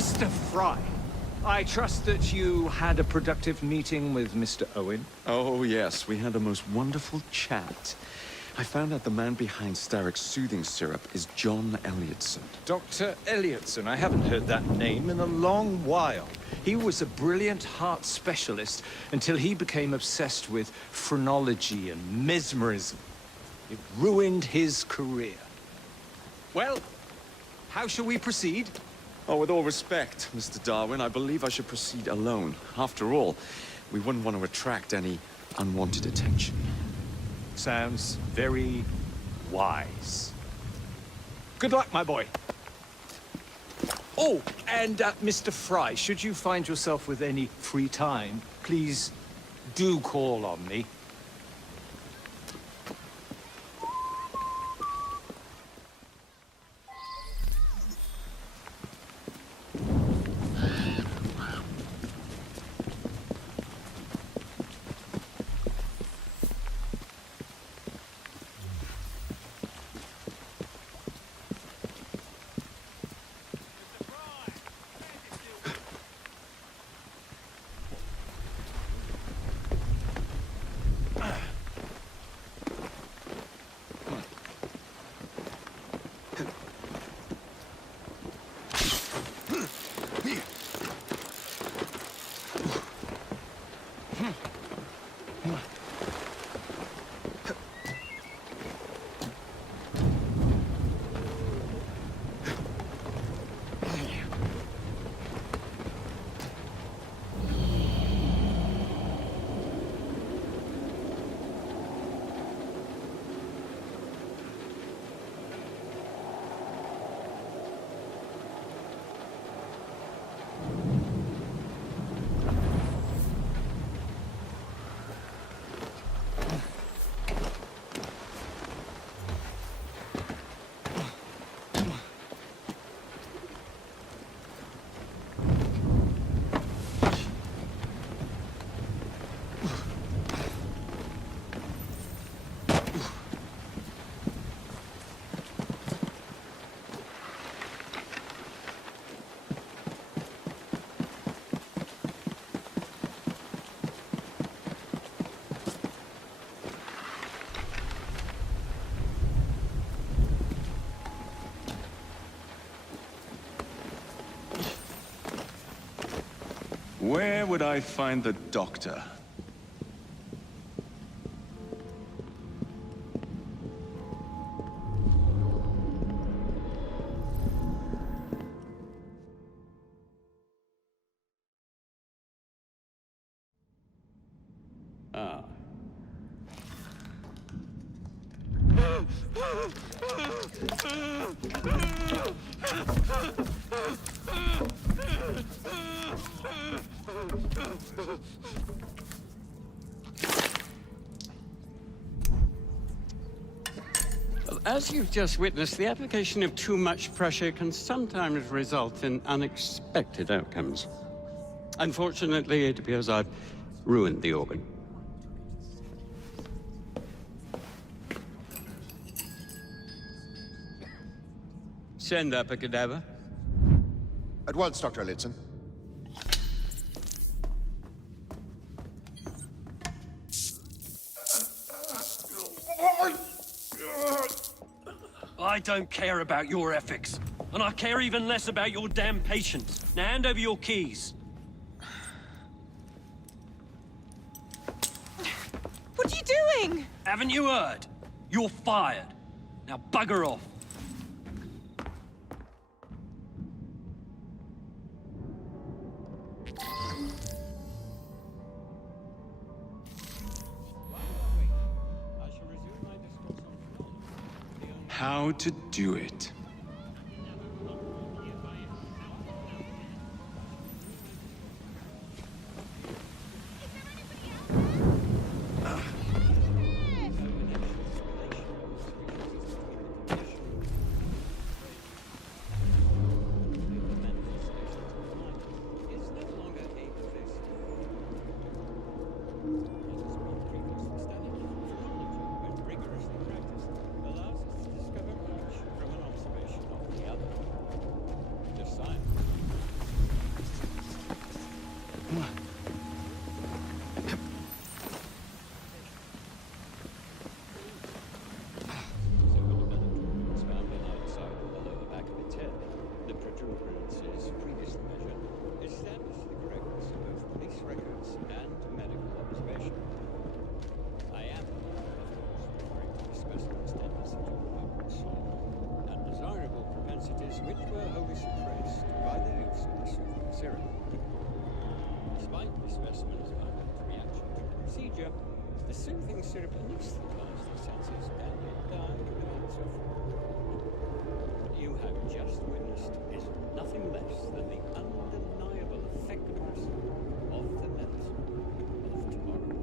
Mr. Frye, I trust that you had a productive meeting with Mr. Owen? Oh, yes. We had a most wonderful chat. I found out the man behind Starrick's soothing syrup is John Elliotson. Dr. Elliotson, I haven't heard that name in a long while. He was a brilliant heart specialist until he became obsessed with phrenology and mesmerism. It ruined his career. Well, how shall we proceed? Oh, with all respect, Mr. Darwin, I believe I should proceed alone. After all, we wouldn't want to attract any unwanted attention. Sounds very wise. Good luck, my boy. Oh, and Mr. Frye, should you find yourself with any free time, please do call on me. Where would I find the doctor? Ah. As you've just witnessed, the application of too much pressure can sometimes result in unexpected outcomes. Unfortunately, it appears I've ruined the organ. Send up a cadaver. At once, Dr. Elliotson. don't care about your ethics. And I care even less about your damn patience. Now hand over your keys. What are you doing? Haven't you heard? You're fired. Now bugger off. How to do it. The soothing syrup anesthetized the senses and it died without suffering. What you have just witnessed is nothing less than the undeniable effectiveness of the medicine of tomorrow.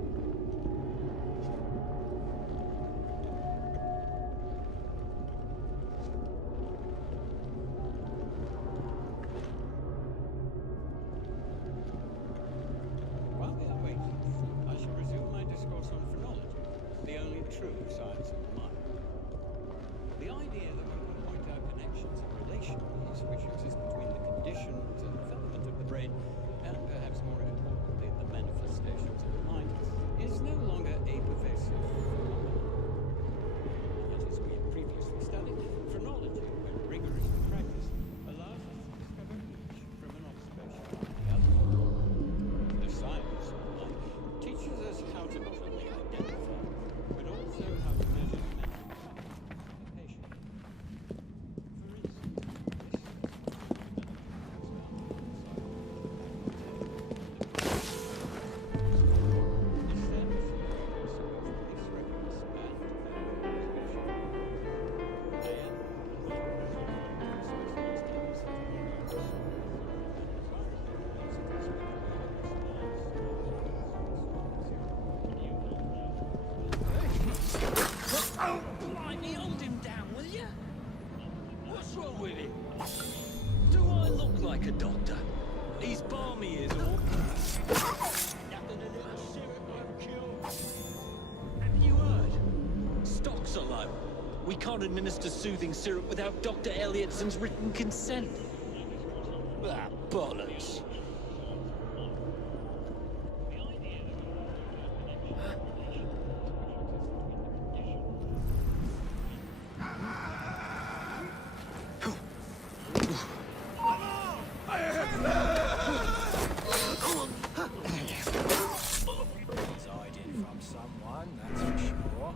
While we are waiting, I shall resume my discourse on phrenology, the only true science of the mind. The idea that we can point out connections and relations which exist between the conditions and development of the brain, and perhaps more importantly, the manifestations of the mind, is no longer a pervasive phenomenon. Yet, as we have previously studied, phrenology, when rigorously practiced, allows us to discover each from an observation of the other. The science of the mind teaches us how to not only identify, but also how to measure the mental capacity of the patient. For instance, Oh, blimey, hold him down, will you? What's wrong with him? Do I look like a doctor? He's balmy, is all. Nothing a little syrup won't cure. Have you heard? Stocks are low. We can't administer soothing syrup without Dr. Elliotson's written consent. Ah, bollocks. Hiding from someone, that's for sure.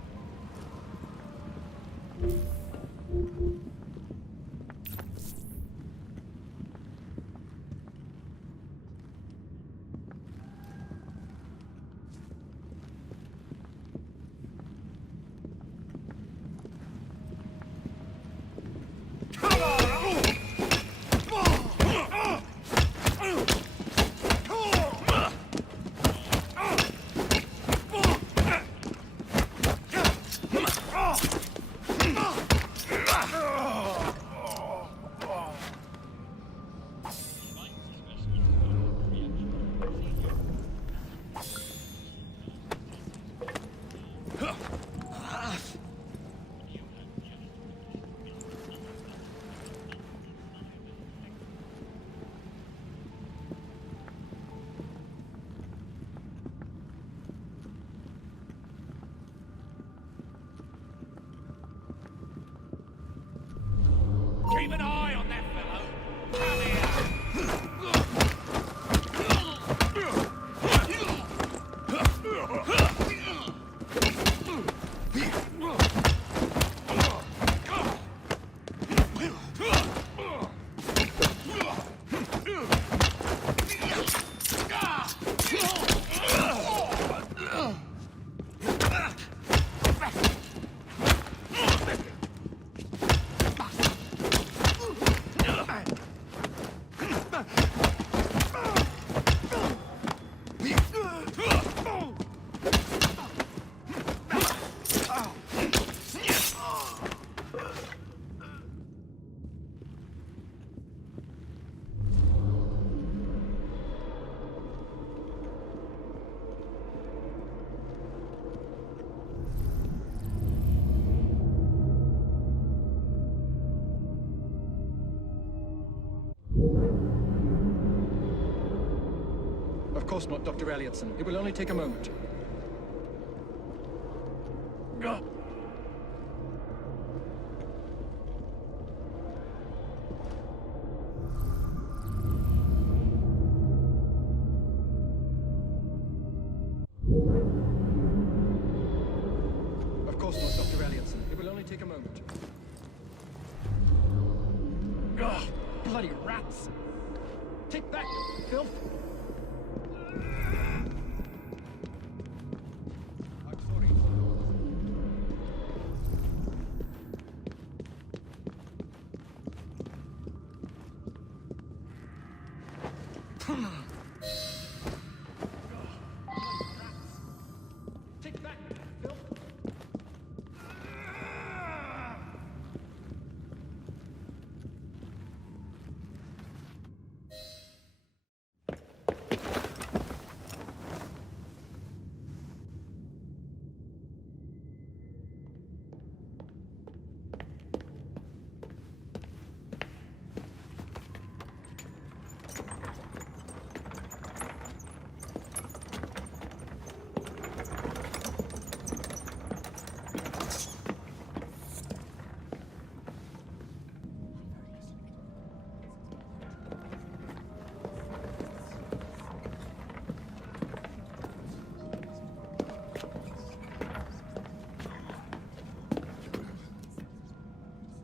Of course not, Dr. Elliotson. It will only take a moment. Of course not, Dr. Elliotson. It will only take a moment. Ugh, bloody rats! Take that, you filth!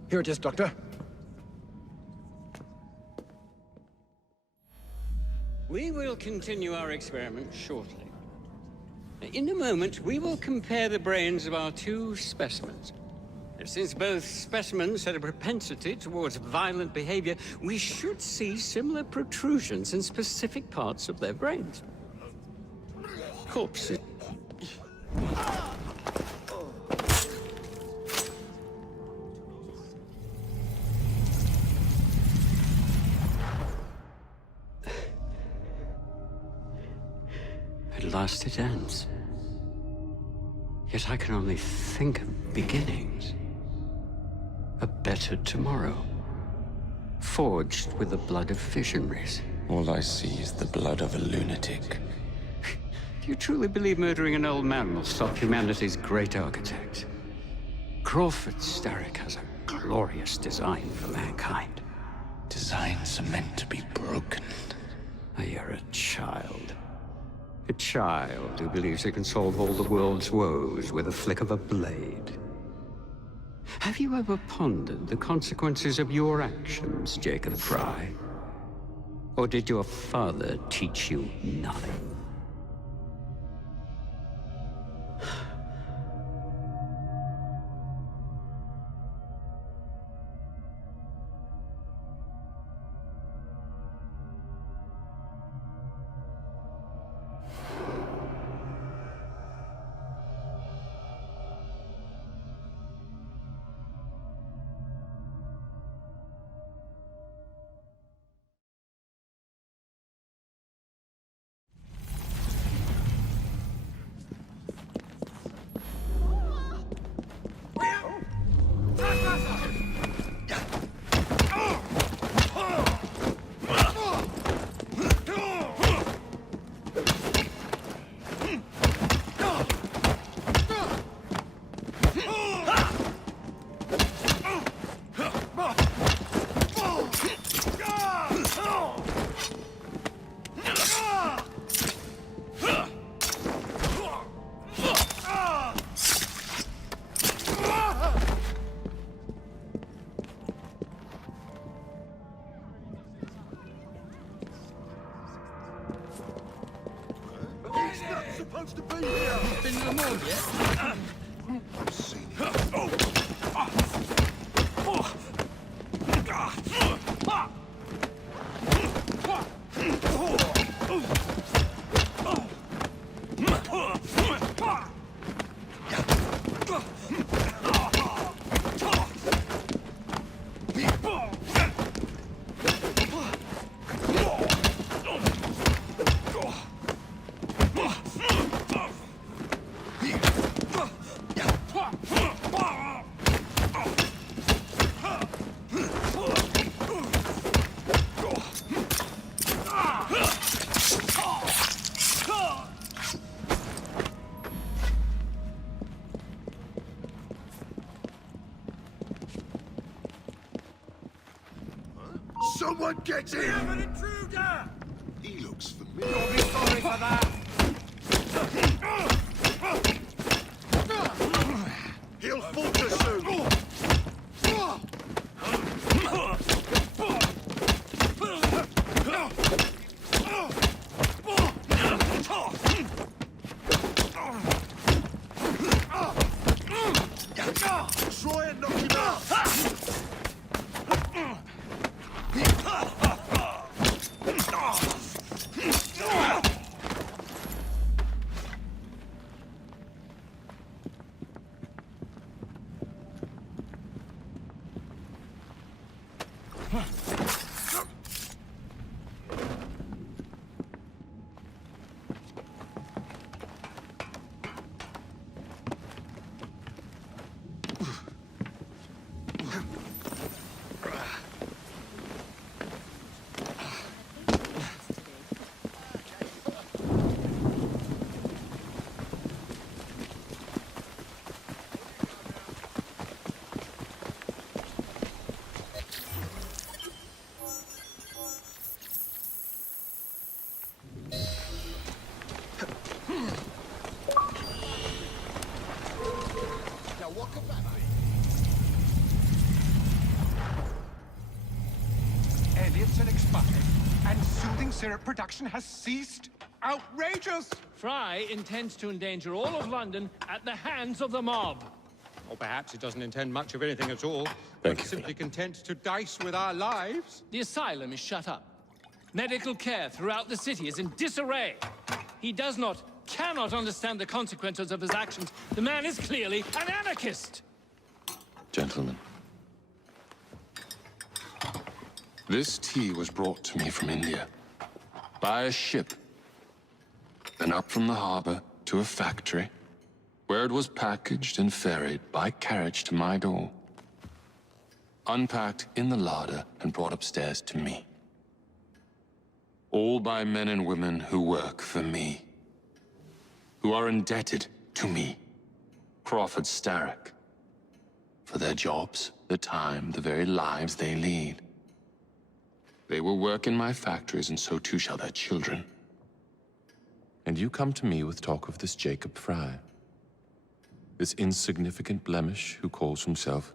Here it is, Doctor. We will continue our experiment shortly. In a moment, we will compare the brains of our two specimens. Since both specimens had a propensity towards violent behavior, we should see similar protrusions in specific parts of their brains. Corpses. At last it ends. Yet I can only think of beginnings. A better tomorrow. Forged with the blood of visionaries. All I see is the blood of a lunatic. Do you truly believe murdering an old man will stop humanity's great architect? Crawford Starrick has a glorious design for mankind. Designs are meant to be broken. You're a child. A child who believes it can solve all the world's woes with a flick of a blade. Have you ever pondered the consequences of your actions, Jacob Frye? Or did your father teach you nothing? Someone get in! We have an intruder! He looks familiar. You'll be sorry for that! He'll falter soon! Try and knock him out! Elliotson expired, and soothing syrup production has ceased. Outrageous! Frye intends to endanger all of London at the hands of the mob. Or perhaps he doesn't intend much of anything at all. But is simply content to dice with our lives. The asylum is shut up. Medical care throughout the city is in disarray. He cannot understand the consequences of his actions. The man is clearly an anarchist! Gentlemen. This tea was brought to me from India. By a ship. Then up from the harbor to a factory, where it was packaged and ferried by carriage to my door. Unpacked in the larder and brought upstairs to me. All by men and women who work for me. Who are indebted to me, Crawford Starrick. For their jobs, the time, the very lives they lead. They will work in my factories, and so too shall their children. And you come to me with talk of this Jacob Frye. This insignificant blemish who calls himself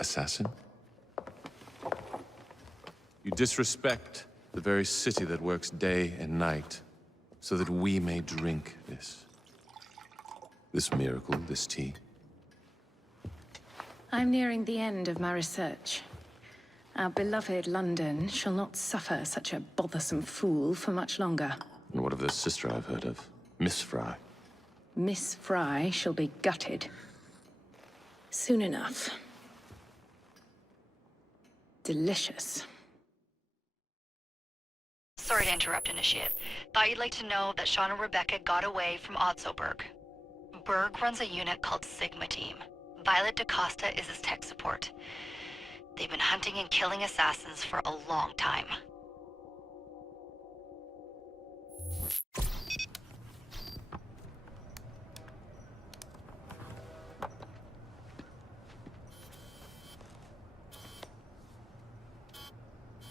assassin? You disrespect the very city that works day and night, so that we may drink this. This miracle, this tea. I'm nearing the end of my research. Our beloved London shall not suffer such a bothersome fool for much longer. And what of this sister I've heard of? Miss Frye. Miss Frye shall be gutted. Soon enough. Delicious. Sorry to interrupt, Initiate. Thought you'd like to know that Sean and Rebecca got away from Otzoberg. Berg runs a unit called Sigma Team. Violet DaCosta is his tech support. They've been hunting and killing assassins for a long time.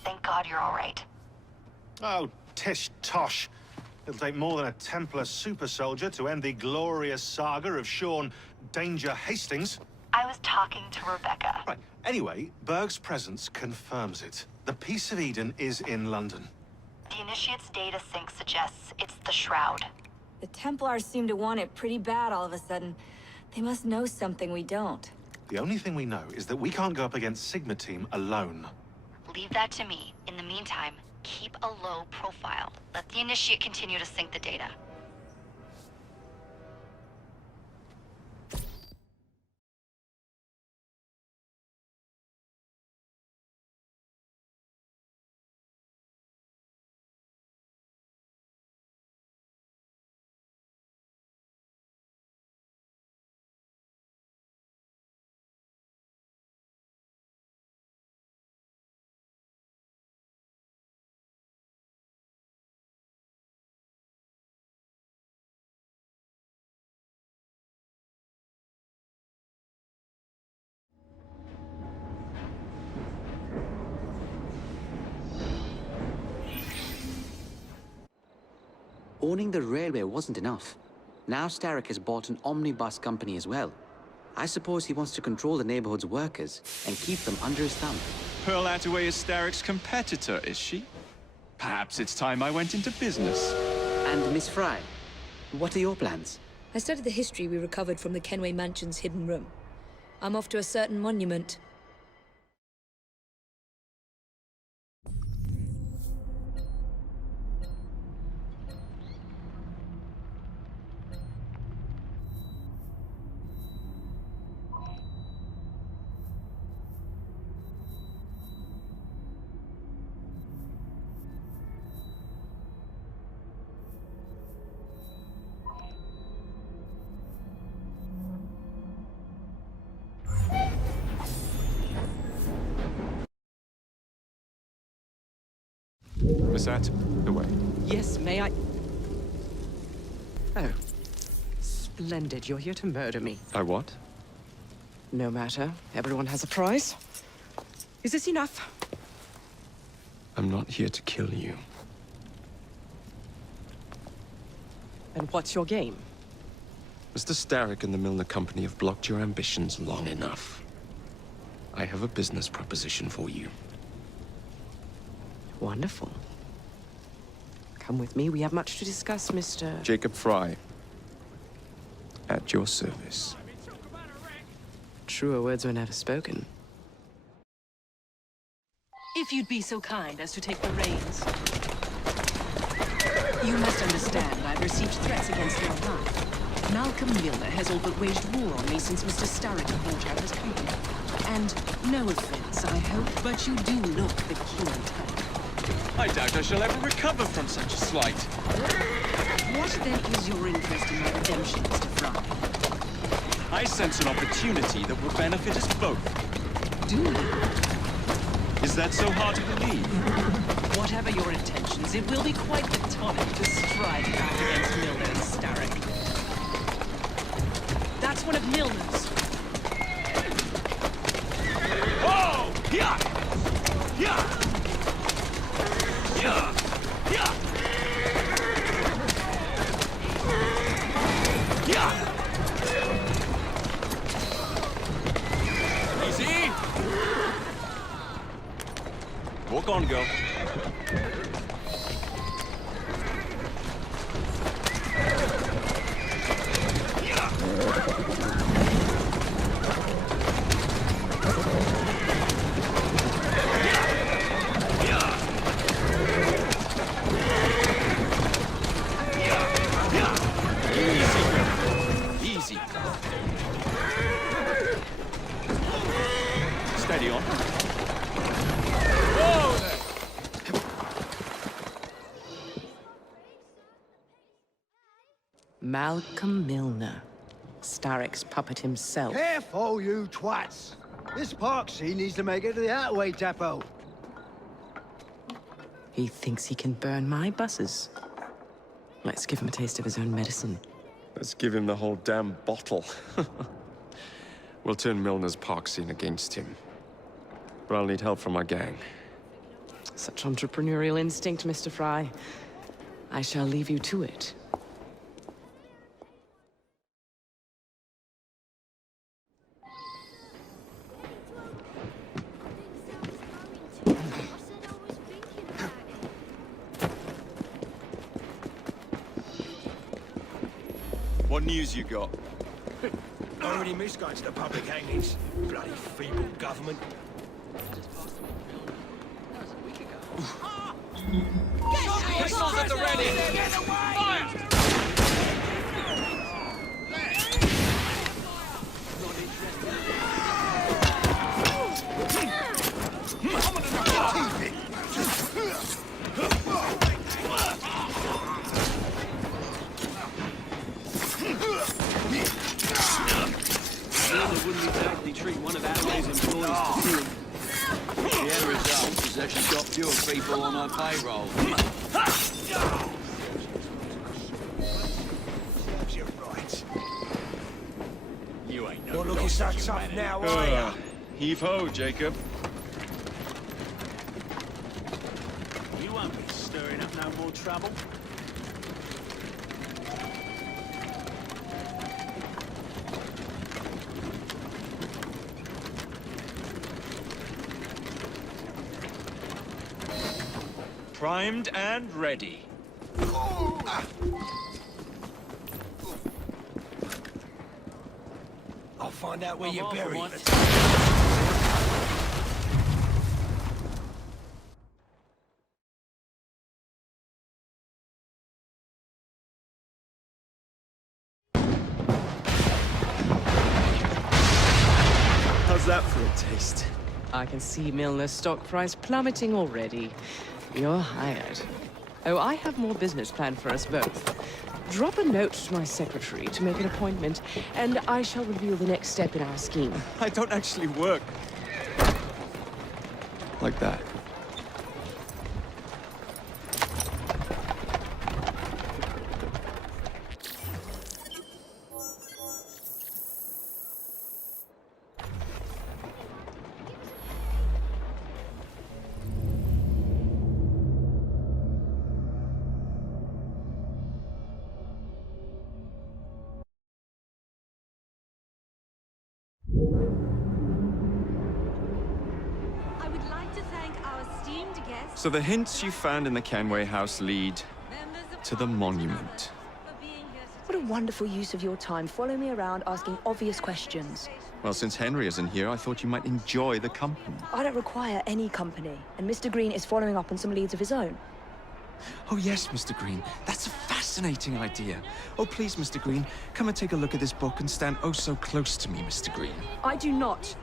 Thank God you're all right. Oh, tish tosh. It'll take more than a Templar super soldier to end the glorious saga of Sean Danger Hastings. I was talking to Rebecca. Right. Anyway, Berg's presence confirms it. The Peace of Eden is in London. The Initiate's data sync suggests it's the Shroud. The Templars seem to want it pretty bad all of a sudden. They must know something we don't. The only thing we know is that we can't go up against Sigma Team alone. Leave that to me. In the meantime, keep a low profile. Let the Initiate continue to sync the data. Owning the railway wasn't enough. Now Starrick has bought an omnibus company as well. I suppose he wants to control the neighborhood's workers and keep them under his thumb. Pearl Attaway is Starrick's competitor, is she? Perhaps it's time I went into business. And Miss Frye, what are your plans? I studied the history we recovered from the Kenway Mansion's hidden room. I'm off to a certain monument. Miss Attaway. Yes, may I? Oh. Splendid. You're here to murder me. I what? No matter. Everyone has a price. Is this enough? I'm not here to kill you. And what's your game? Mr. Starrick and the Milner Company have blocked your ambitions long enough. I have a business proposition for you. Wonderful. Come with me. We have much to discuss, Mr. Jacob Frye. At your service. Truer words were never spoken. If you'd be so kind as to take the reins. You must understand, I've received threats against your life. Malcolm Milner has all but waged war on me since Mr. Starrick bought out his company. And no offense, I hope, but you do look the killing type. I doubt I shall ever recover from such a slight. What then is your interest in my redemption, Mr. Frye? I sense an opportunity that will benefit us both. Do you? Is that so hard to believe? Whatever your intentions, it will be quite the tonic to strike back against Milner and Starrick. That's one of Milner's. Oh! Yeah! Yeah! Yeah! Yeah! Yeah! Easy! Walk on, girl. Steady on. Whoa there! Malcolm Milner. Starrick's puppet himself. Careful, you twats! This Parksy needs to make it to the Attaway depot. He thinks he can burn my buses. Let's give him a taste of his own medicine. Let's give him the whole damn bottle. We'll turn Milner's park scene against him. But I'll need help from my gang. Such entrepreneurial instinct, Mr. Frye. I shall leave you to it. What news you got? I already missed going to the public hangings. Bloody feeble government. Pistols at the ready! Get away! Fire! Milner wouldn't exactly treat one of Attaway's employees to see him. The end result is that she's got fewer people on her payroll. Serves you right. You ain't no Not looking so tough now, are ya? Heave-ho, Jacob. You won't be stirring up no more trouble. Primed and ready. I'll find out where you're buried. How's that for a taste? I can see Milner's stock price plummeting already. You're hired. Oh, I have more business planned for us both. Drop a note to my secretary to make an appointment, and I shall reveal the next step in our scheme. I don't actually work. Like that. I would like to thank our esteemed guests. So the hints you found in the Kenway house lead to the monument. What a wonderful use of your time. Follow me around asking obvious questions. Well, since Henry isn't here, I thought you might enjoy the company. I don't require any company, and Mr. Green is following up on some leads of his own. Oh yes, Mr. Green. That's a fascinating idea. Oh please, Mr. Green, come and take a look at this book and stand oh so close to me, Mr. Green. I do not.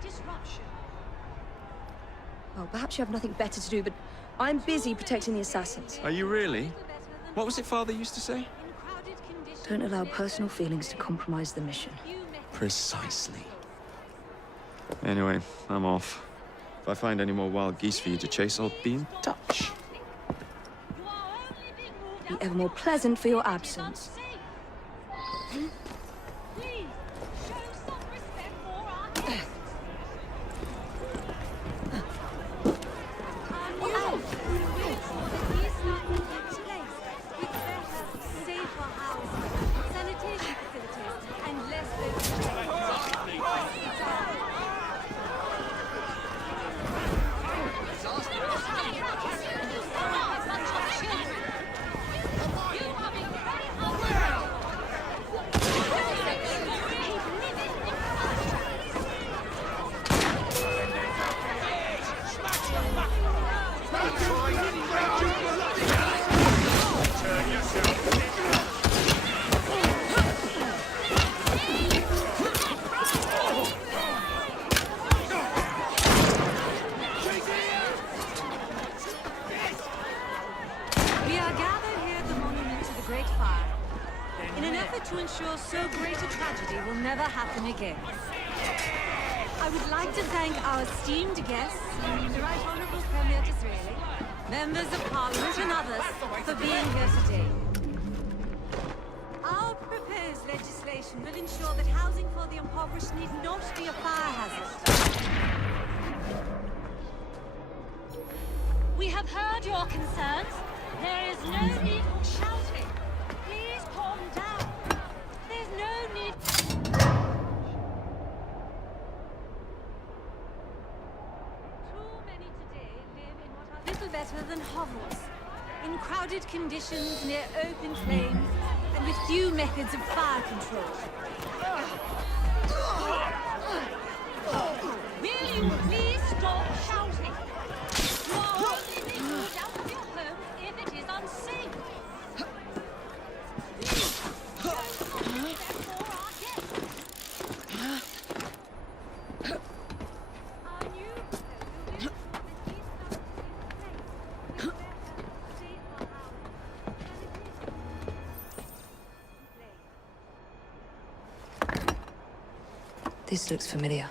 Well, perhaps you have nothing better to do, but I'm busy protecting the assassins. Are you really? What was it Father used to say? Don't allow personal feelings to compromise the mission. Precisely. Anyway, I'm off. If I find any more wild geese for you to chase, I'll be in touch. Be ever more pleasant for your absence. To ensure so great a tragedy will never happen again. I would like to thank our esteemed guests, the Right Honourable Premier Disraeli, members of Parliament and others for being here today. Our proposed legislation will ensure that housing for the impoverished need not be a fire hazard. We have heard your concerns. There is no need for shouting. Please calm down. There's no need. Too many today live in what are little better than hovels, in crowded conditions near open flames, and with few methods of fire control. Will you please stop shouting? You are only being moved out of your homes if it is unsafe. This looks familiar.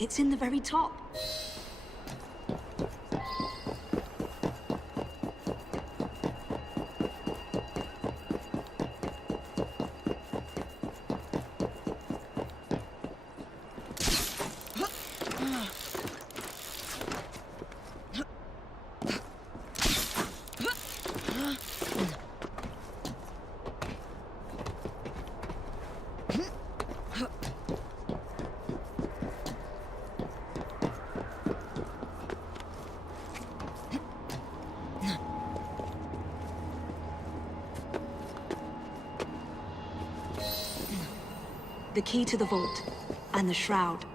It's in the very top. The key to the vault, and the shroud.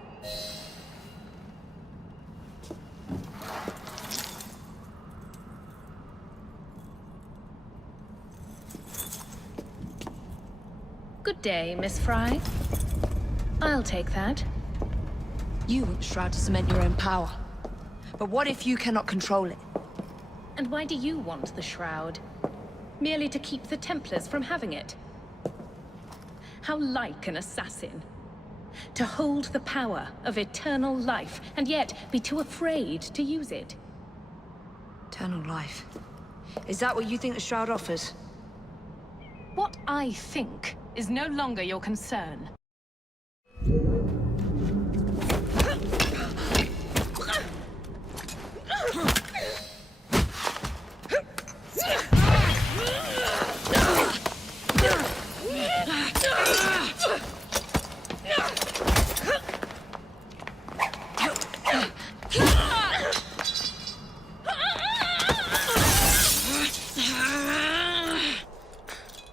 Good day, Miss Frye. I'll take that. You want the shroud to cement your own power. But what if you cannot control it? And why do you want the shroud? Merely to keep the Templars from having it? How like an assassin. To hold the power of eternal life, and yet be too afraid to use it. Eternal life. Is that what you think the shroud offers? What I think is no longer your concern.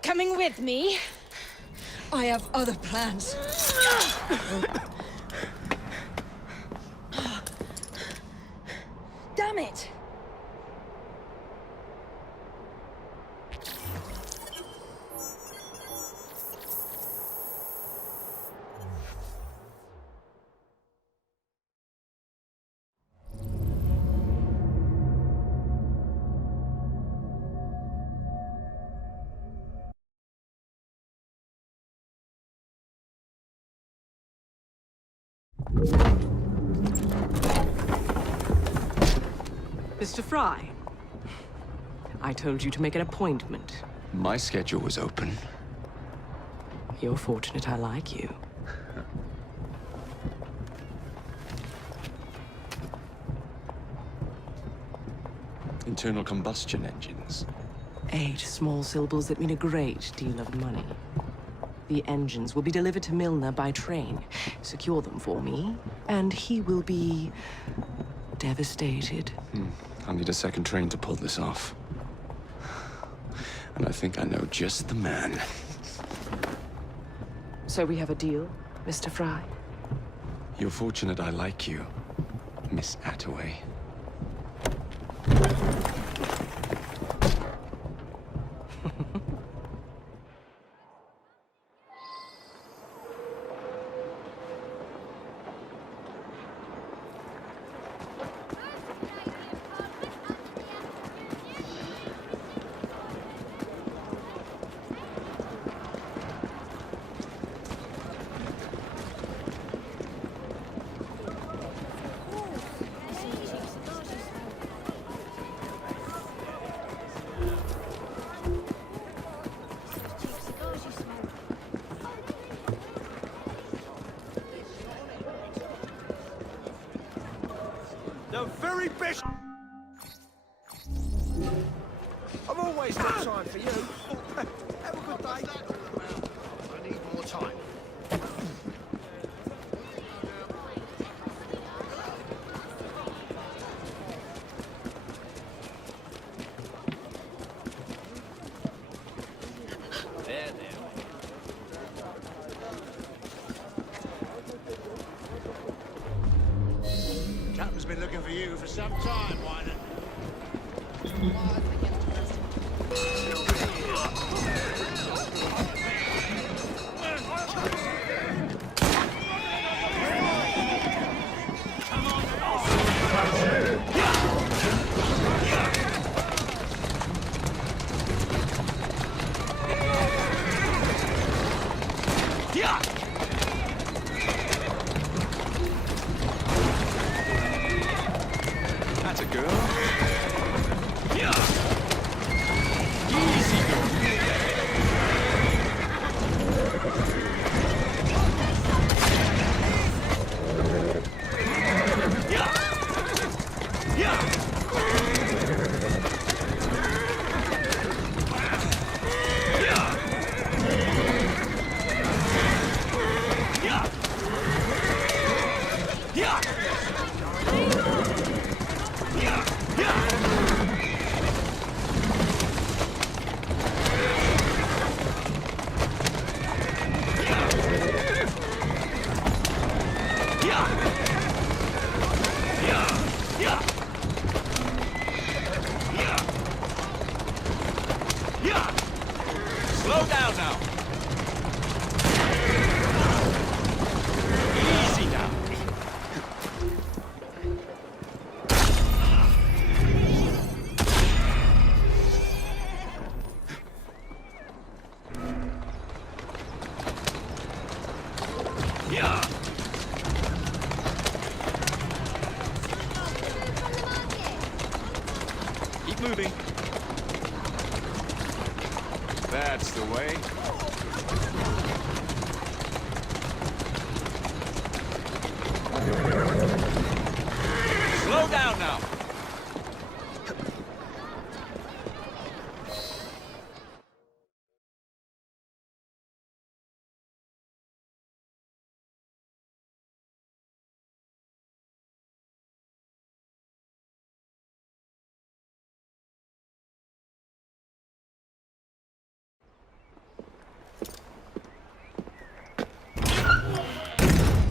Coming with me? I have other plans. Damn it! Mr. Frye, I told you to make an appointment. My schedule was open. You're fortunate I like you. Internal combustion engines. 8 small syllables that mean a great deal of money. The engines will be delivered to Milner by train. Secure them for me, and he will be devastated. I'll need a second train to pull this off. And I think I know just the man. So we have a deal, Mr. Frye? You're fortunate I like you, Miss Attaway. The very best. I've always got time for you. Have a good day. I need more time. Captain's been looking for you for some time, Wyman. Slow down now. Easy now. Keep moving. That's the way. Slow down now.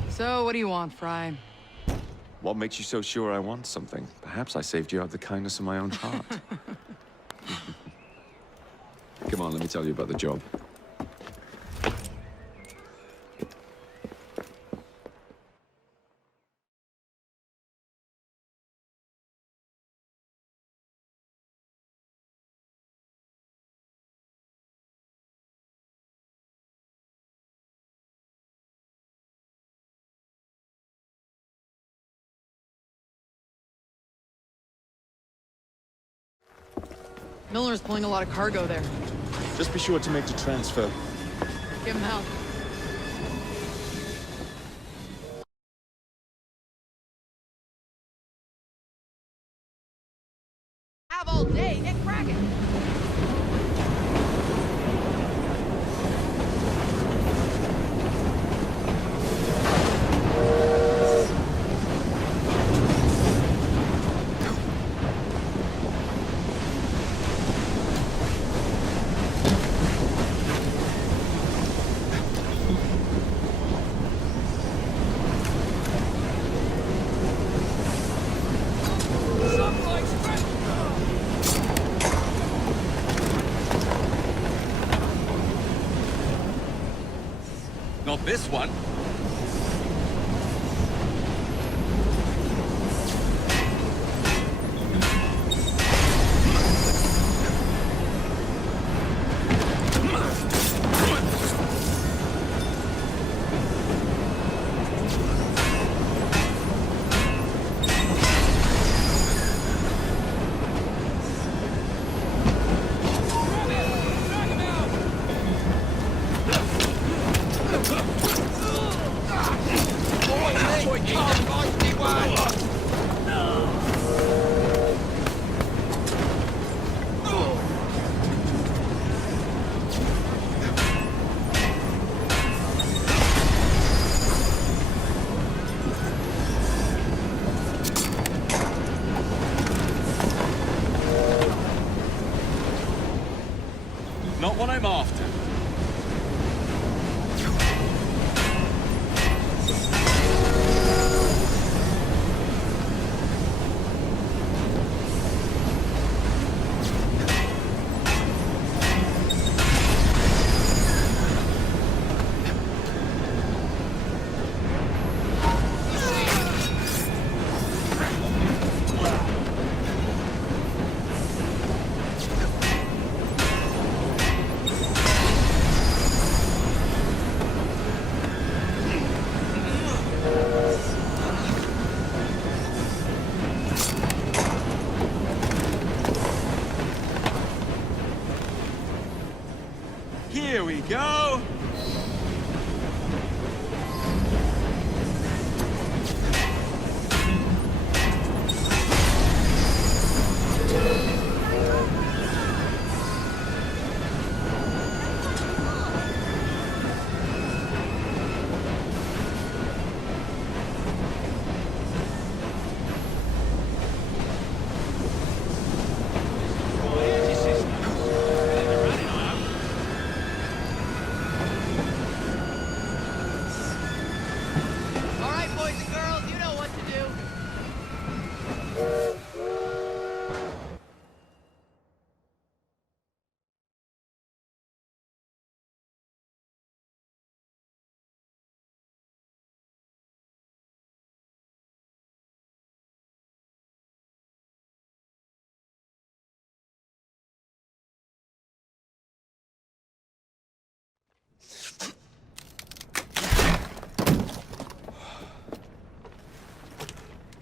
So, what do you want, Frye? What makes you so sure I want something? Perhaps I saved you out of the kindness of my own heart. Come on, let me tell you about the job. Milner's pulling a lot of cargo there. Just be sure to make the transfer. Give him hell. Have all day, get cracking! Not this one. Not what I'm after. Here we go!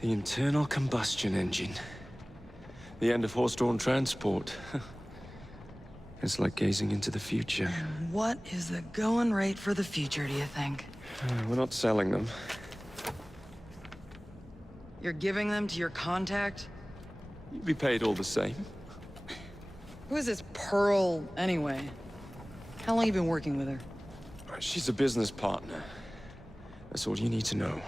The internal combustion engine. The end of horse-drawn transport. It's like gazing into the future. What is the going rate for the future, do you think? We're not selling them. You're giving them to your contact? You'd be paid all the same. Who is this Pearl, anyway? How long you been working with her? She's a business partner. That's all you need to know.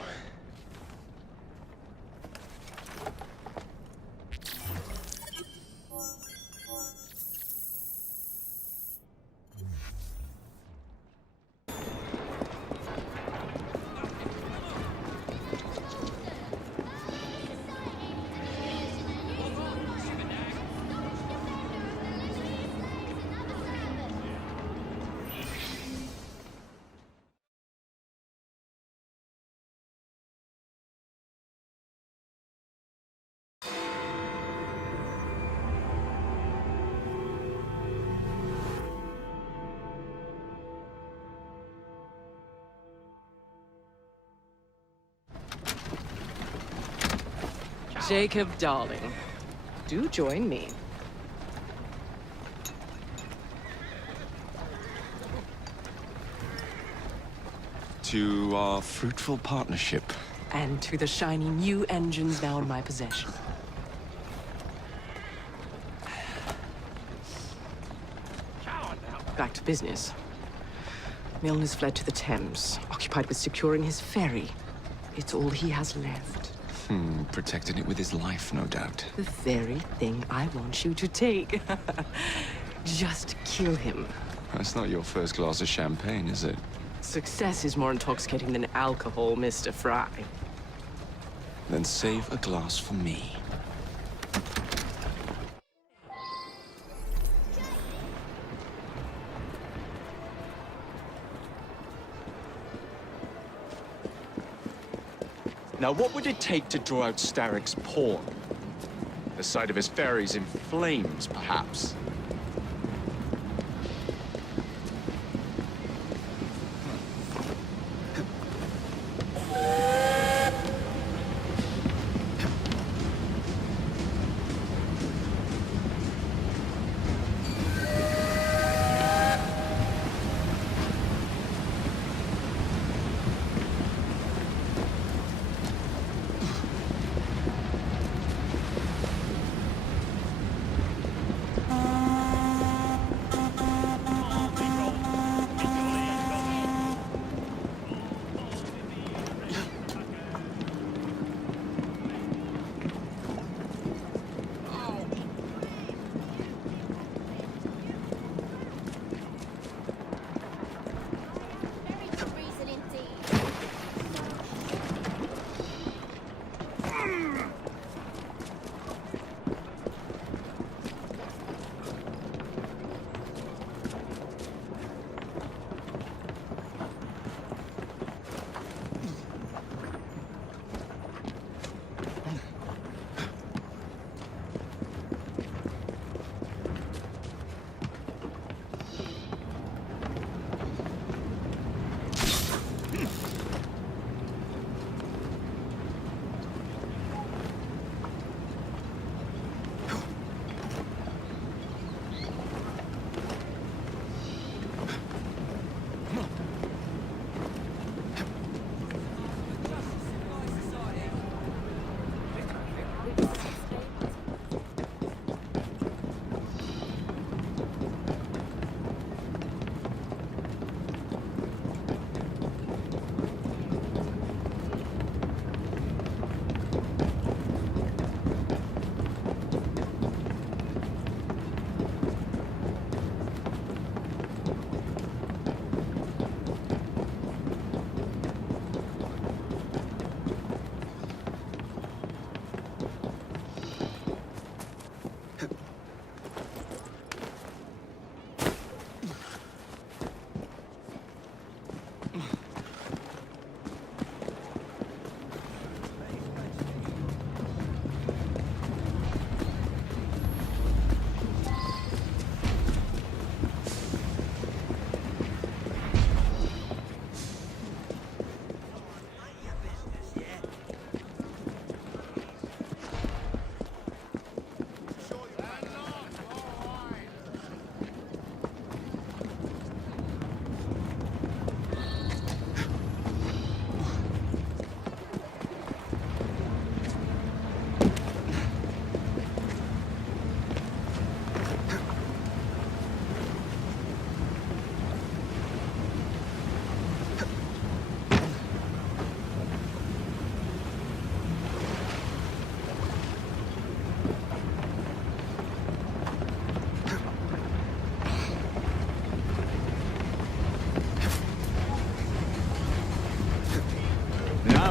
Jacob, darling, do join me. To our fruitful partnership. And to the shiny new engines now in my possession. Back to business. Milner's fled to the Thames, occupied with securing his ferry. It's all he has left. Protecting it with his life, no doubt. The very thing I want you to take. Just kill him. That's not your first glass of champagne, is it? Success is more intoxicating than alcohol, Mr. Frye. Then save a glass for me. Now, what would it take to draw out Starrick's pawn? The sight of his ferries in flames, perhaps?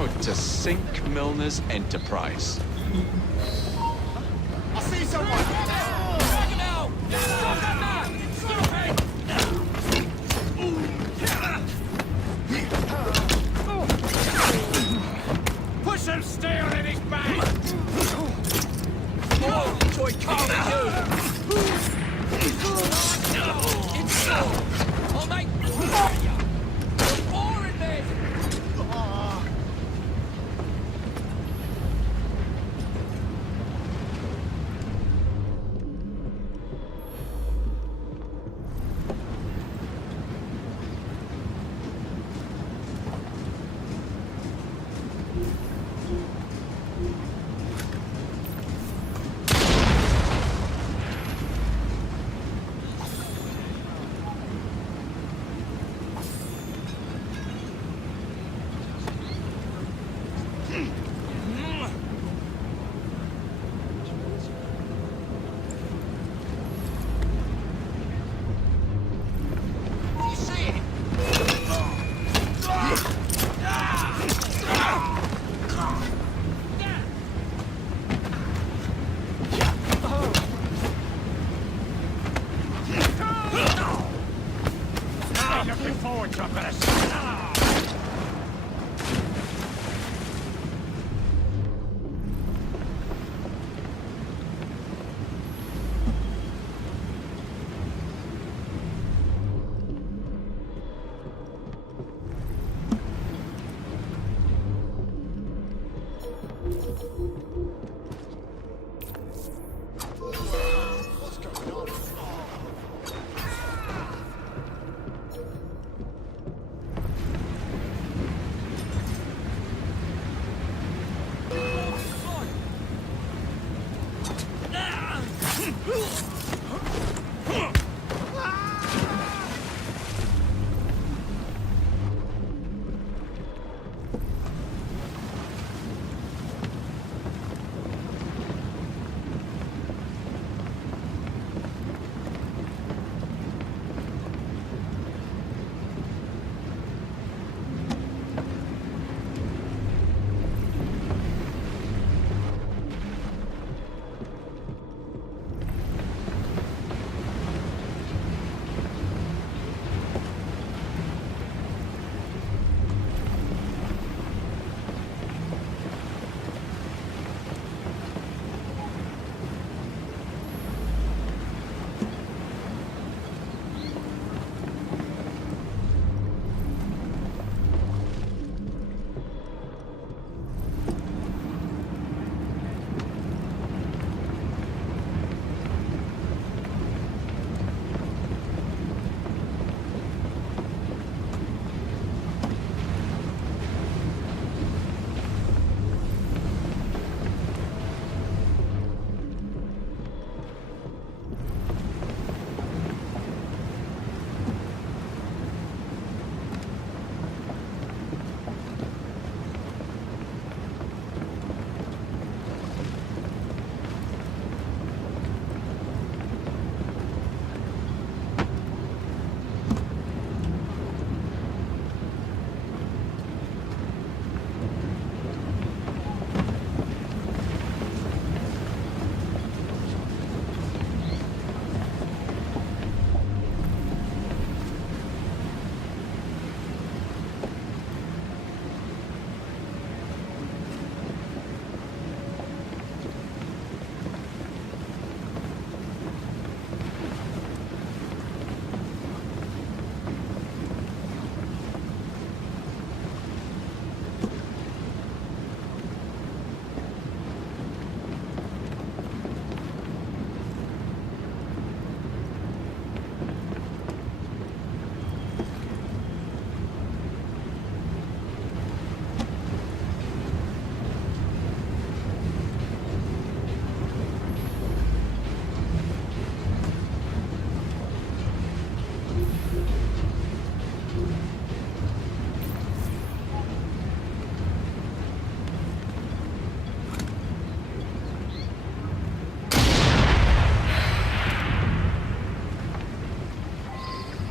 about to sink Milner's enterprise. I see someone! Drag him out! Stop that man! Stupid! Push some steel in his back! Oh, Joy can't you! I'll make... You're boring me!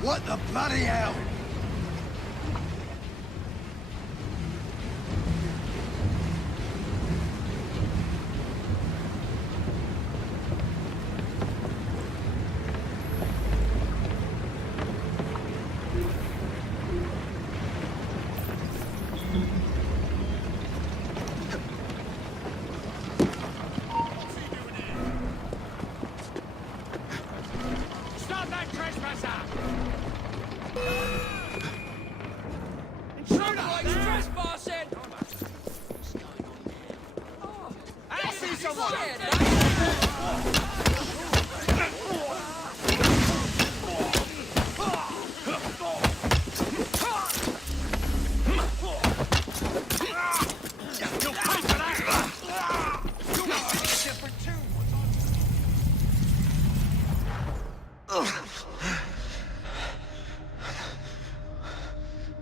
What the bloody hell? trespasser! Intruder! Trespassing! I see someone! You'll pay for that! You'll make a different tune.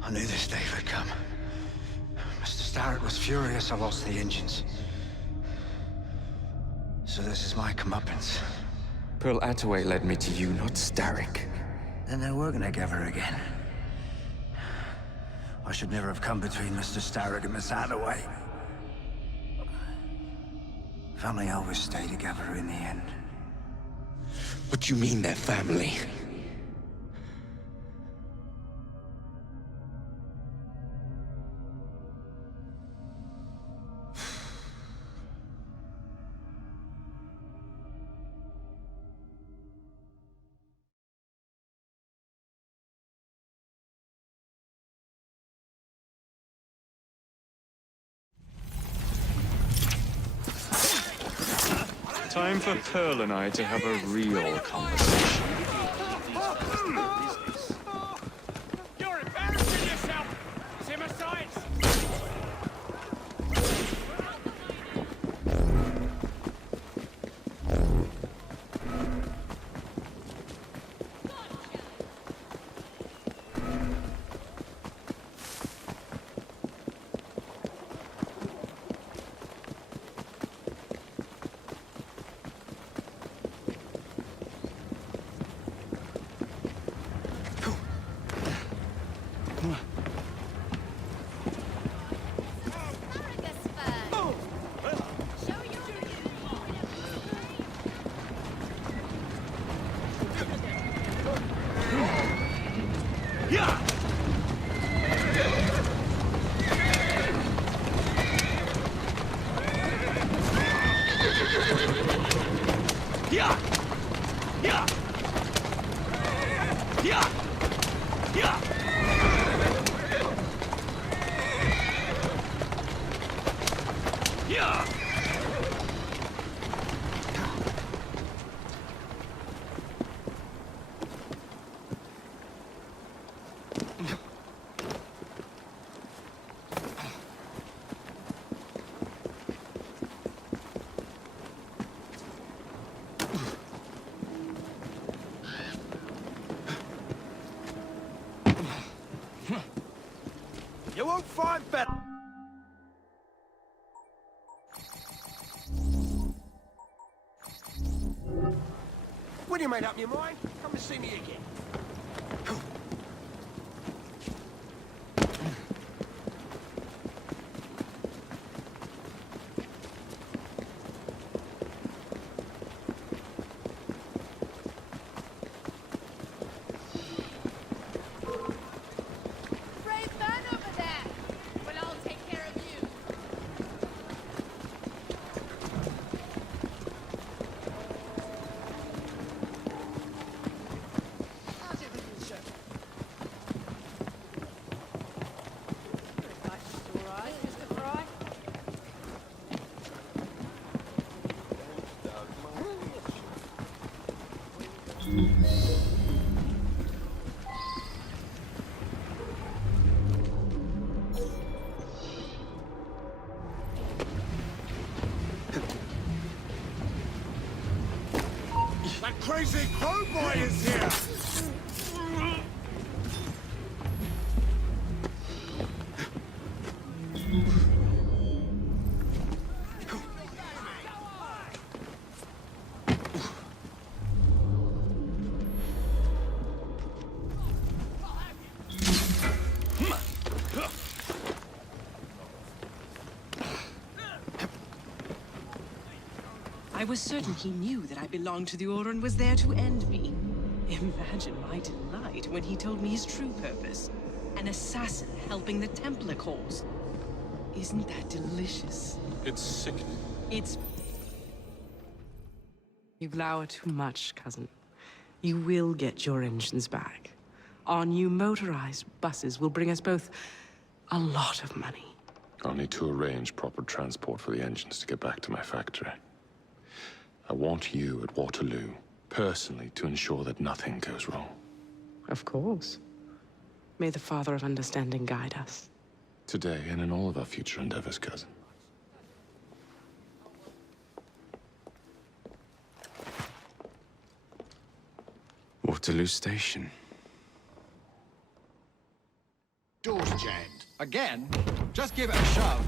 I knew this day would come. Mr. Starrett was furious I lost the engines. So this is my comeuppance. Pearl Attaway led me to you, not Starrick. Then they're working together again. I should never have come between Mr. Starrett and Miss Attaway. Family always stay together in the end. What you mean they're family? Time for Pearl and I to have a real conversation. You're embarrassing yourself! Simmer sights! You won't find better. When you made up your mind, come and see me again. That crazy crow boy is here! I was certain he knew that I belonged to the Order and was there to end me. Imagine my delight when he told me his true purpose. An assassin helping the Templar cause. Isn't that delicious? It's sickening. It's... You glower too much, cousin. You will get your engines back. Our new motorized buses will bring us both a lot of money. I'll need to arrange proper transport for the engines to get back to my factory. I want you at Waterloo, personally, to ensure that nothing goes wrong. Of course. May the Father of Understanding guide us. Today and in all of our future endeavors, cousin. Waterloo Station. Door's jammed. Again? Just give it a shove.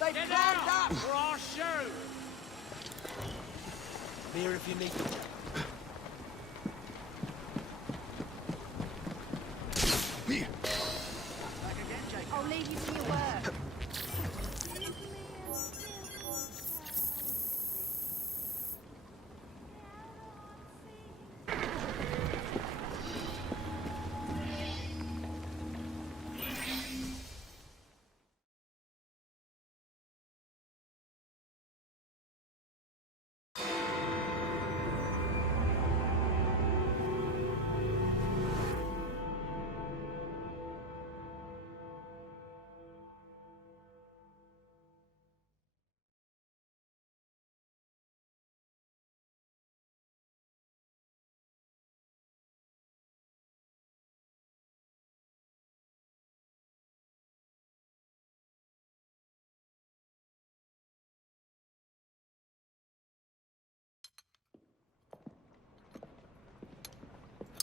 They climbed up! Or I'll shoot! Here if you need to. I'll leave you to your work.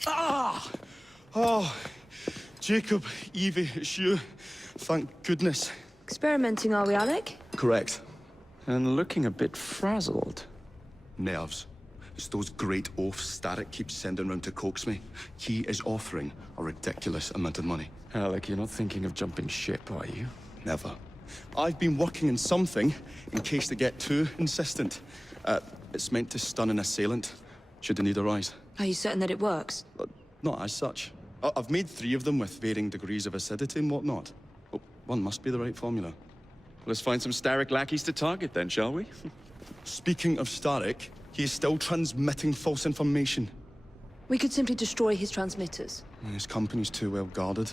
Ah! Oh, Jacob, Evie, it's you. Thank goodness. Experimenting, are we, Alec? Correct. And looking a bit frazzled. Nerves. It's those great oafs Starrick keeps sending round to coax me. He is offering a ridiculous amount of money. Alec, you're not thinking of jumping ship, are you? Never. I've been working on something in case they get too insistent. It's meant to stun an assailant, should they need a rise. Are you certain that it works? Not as such. I've made 3 of them with varying degrees of acidity and whatnot. Oh, one must be the right formula. Let's find some Starrick lackeys to target then, shall we? Speaking of Starrick, he is still transmitting false information. We could simply destroy his transmitters. His company's too well guarded.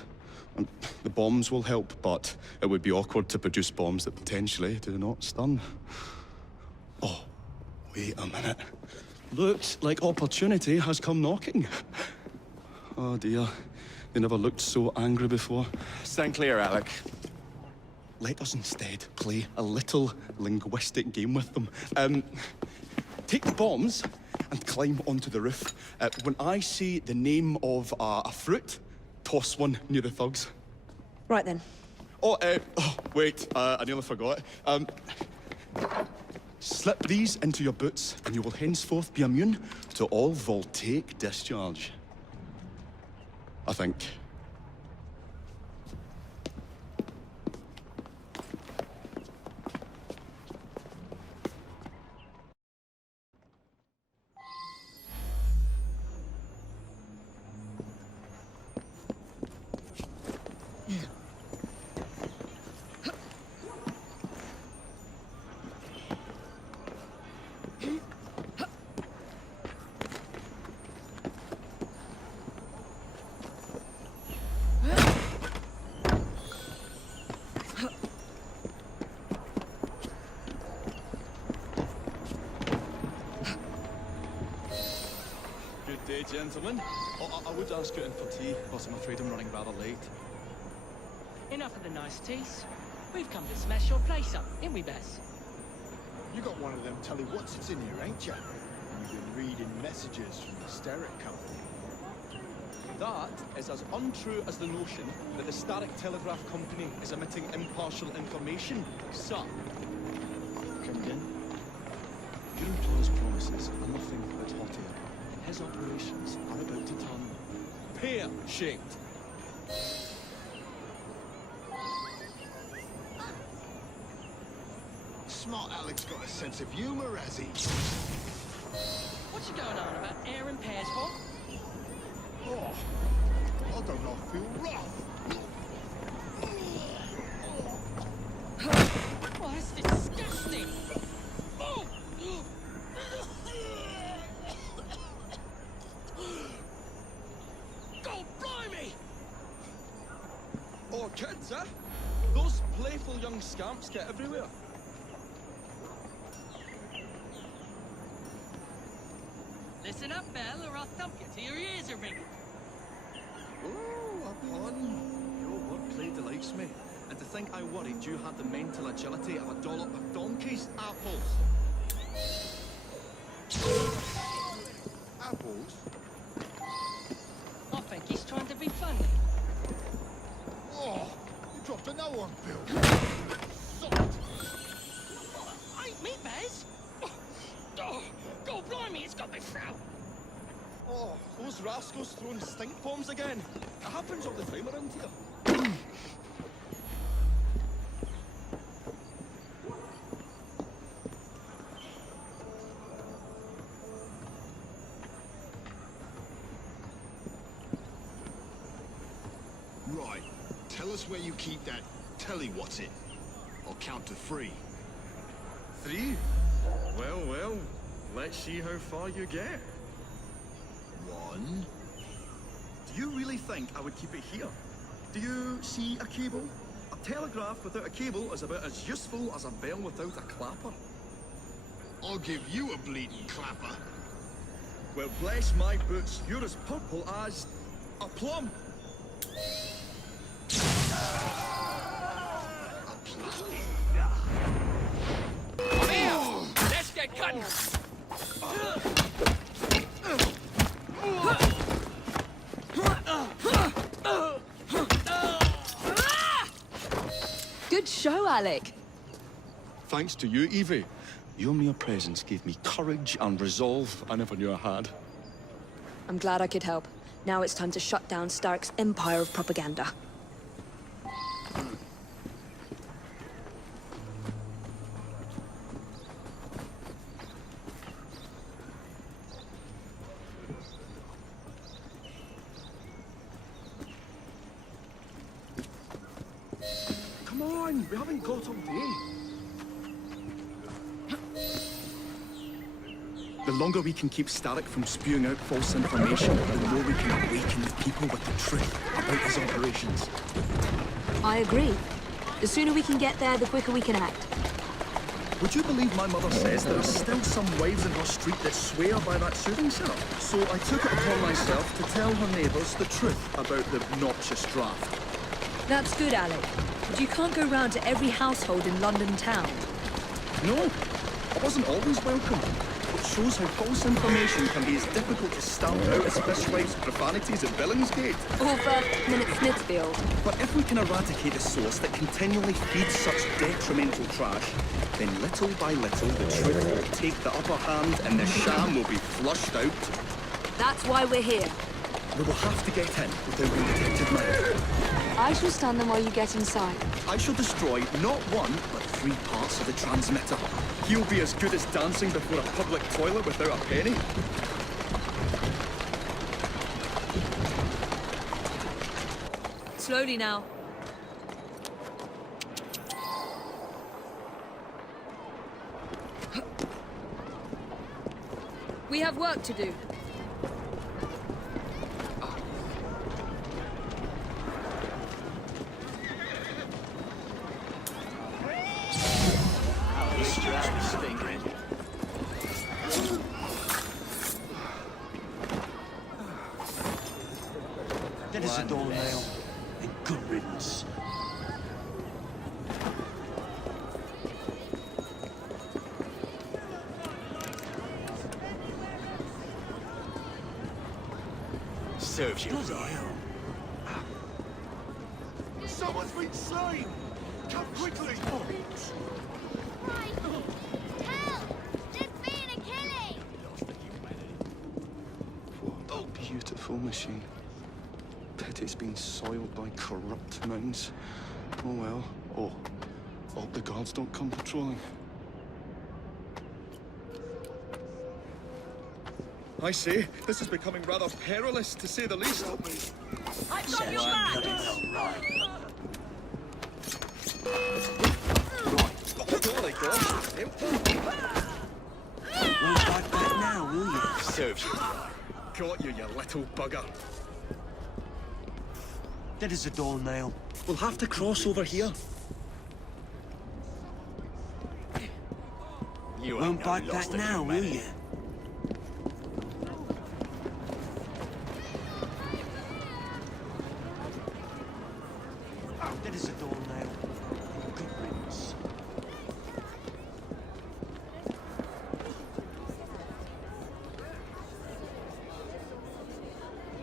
And the bombs will help, but it would be awkward to produce bombs that potentially do not stun. Oh, wait a minute. Looks like opportunity has come knocking. Oh dear, they never looked so angry before. Stand clear, Alec. Let us instead play a little linguistic game with them. Take the bombs and climb onto the roof. When I say the name of a fruit, toss one near the thugs. Right then. Oh, wait, I nearly forgot. Slip these into your boots, and you will henceforth be immune to all voltaic discharge. I think. Good day, gentlemen. Oh, I would ask you in for tea, but I'm afraid I'm running rather late. Enough of the niceties. We've come to smash your place up, ain't we, Bess? You got one of them telly what's in here, ain't you? You've been reading messages from the Starrick Company. That is as untrue as the notion that the Starrick Telegraph Company is emitting impartial information, sir. Come again? Your employer's promises are nothing but hot air. His operations are about to turn pear-shaped. Smart Alec's got a sense of humor, has he? What's you going on about air and pears for? feel rough. Oh, that's disgusting! Oh! God blimey! Oh, kids, eh? Those playful young scamps get everywhere. Listen up, Belle, or I'll thump you till your ears are ringing. Oh, a pun. Your wordplay delights me. And to think I worried you had the mental agility of a dollop of donkey's apples. Apples? I think he's trying to be funny. Oh, you dropped another one, Bill. Sod. Ain't me, Bez. Oh, God blimey, it's got me throat. Oh, those rascals throwing stink bombs again. It happens all the time around here. Right. Tell us where you keep that telly-what's-it. I'll count to 3. 3? Well, well. Let's see how far you get. 1. Do you really think I would keep it here? Do you see a cable? A telegraph without a cable is about as useful as a bell without a clapper. I'll give you a bleeding clapper. Well, bless my boots, you're as purple as a plum. Come here! Let's get cutting! Good show, Alec. Thanks to you, Evie. Your mere presence gave me courage and resolve I never knew I had. I'm glad I could help. Now it's time to shut down Starrick's empire of propaganda. Come on, we haven't got all day. The longer we can keep Starrick from spewing out false information, the more we can awaken the people with the truth about his operations. I agree. The sooner we can get there, the quicker we can act. Would you believe my mother says there are still some wives in her street that swear by that soothing syrup? So I took it upon myself to tell her neighbours the truth about the obnoxious draft. That's good, Alec. But you can't go round to every household in London town. No, I wasn't always welcome. It shows how false information can be as difficult to stamp out as fishwives' profanities at Billingsgate. Or for Minute Smithfield. But if we can eradicate a source that continually feeds such detrimental trash, then little by little the truth will take the upper hand and the sham will be flushed out. That's why we're here. We will have to get in without being detected now. I shall stand them while you get inside. I shall destroy not 1, but 3 parts of the transmitter. He'll be as good as dancing before a public toilet without a penny. Slowly now. We have work to do. Get us a doornail and good riddance. Serves you right. Someone's been slain! Come quickly! What a beautiful machine. Pity it's been soiled by corrupt minds. Oh well. Oh, hope the guards don't come patrolling. I say, this is becoming rather perilous, to say the least. I've got your back! Oh, golly gosh! Won't bite back now, will you? Serves you right. Got you, you little bugger. Dead as a doornail. We'll have to cross over here. You won't bite back now, will you? Dead as a doornail. Good riddance.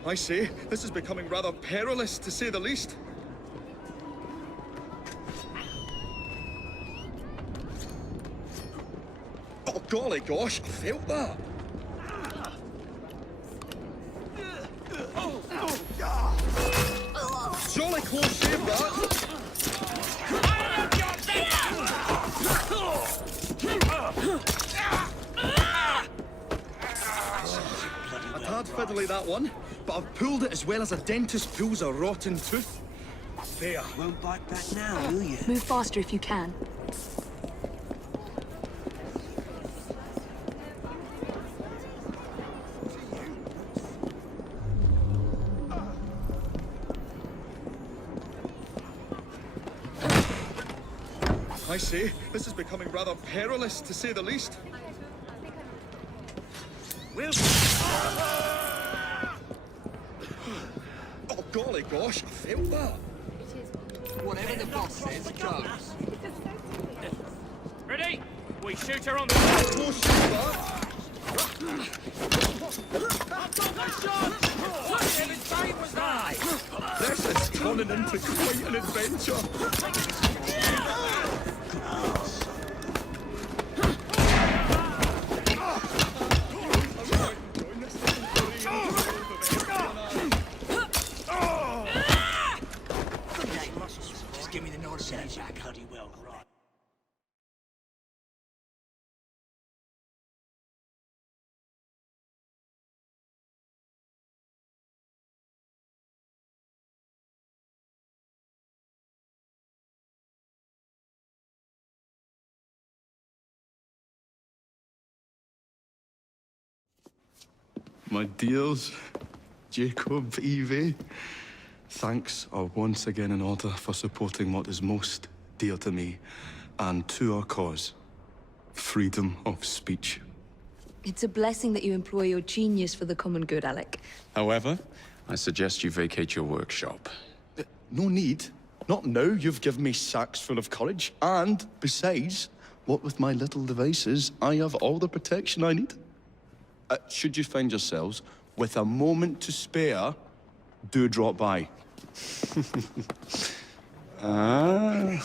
I say, this is becoming rather perilous, to say the least. Oh, golly gosh, I felt that. Jolly close shave, that. A tad fiddly, that one, but I've pulled it as well as a dentist pulls a rotten tooth. There. Won't bite back now, will you? Move faster if you can. I say, this is becoming rather perilous, to say the least. We'll... Oh, golly gosh, I felt that. Whatever the boss says goes. Ready? We shoot her on the... Close shave, that. This is turning into quite an adventure. Just give me the nod, Jack. Bloody well, right. My dears, Jacob, Evie, thanks are once again in order for supporting what is most dear to me and to our cause, freedom of speech. It's a blessing that you employ your genius for the common good, Alec. However, I suggest you vacate your workshop. No need. Not now. You've given me sacks full of courage. And besides, what with my little devices, I have all the protection I need. Should you find yourselves with a moment to spare, do drop by. Ah.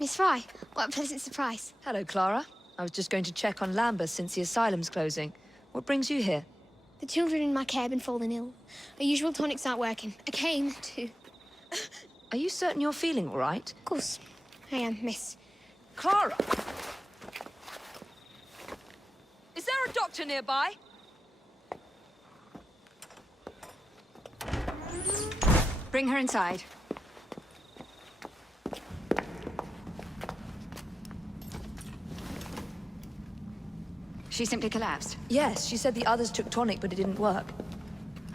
Miss Frye, what a pleasant surprise. Hello, Clara. I was just going to check on Lambeth since the asylum's closing. What brings you here? The children in my care have been falling ill. Our usual tonics aren't working. I came to... Are you certain you're feeling all right? Of course, I am, miss. Clara! Is there a doctor nearby? Bring her inside. She simply collapsed? Yes, she said the others took tonic, but it didn't work.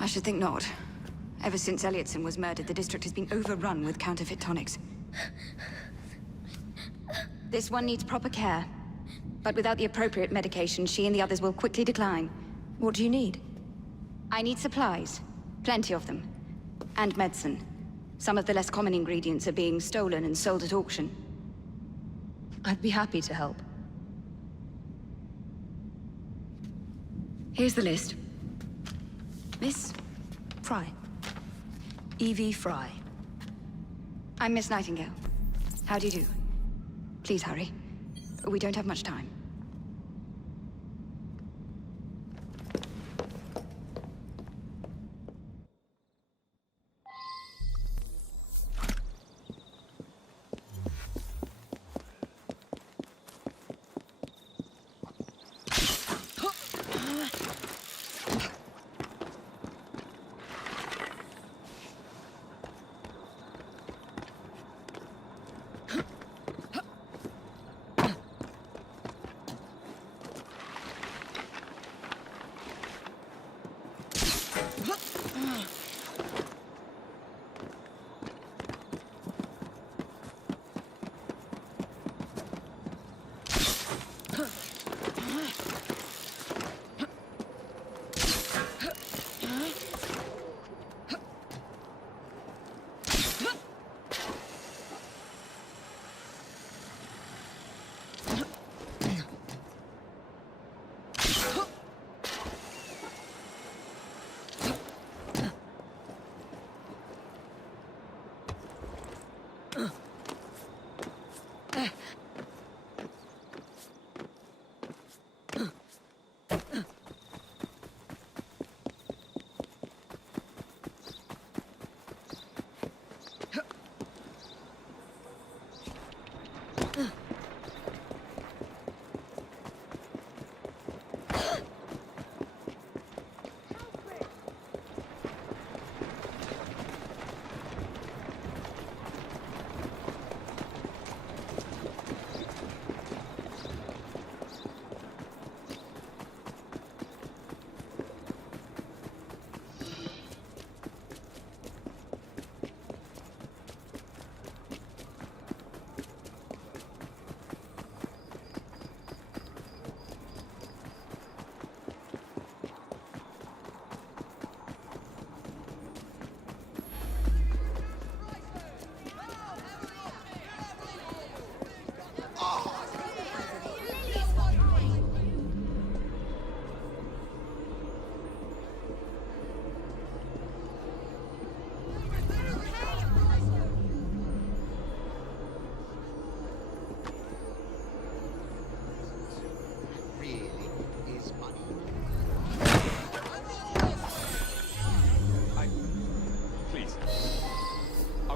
I should think not. Ever since Elliotson was murdered, the district has been overrun with counterfeit tonics. This one needs proper care. But without the appropriate medication, she and the others will quickly decline. What do you need? I need supplies. Plenty of them. And medicine. Some of the less common ingredients are being stolen and sold at auction. I'd be happy to help. Here's the list. Miss? Frye. Evie Frye. I'm Miss Nightingale. How do you do? Please hurry. We don't have much time.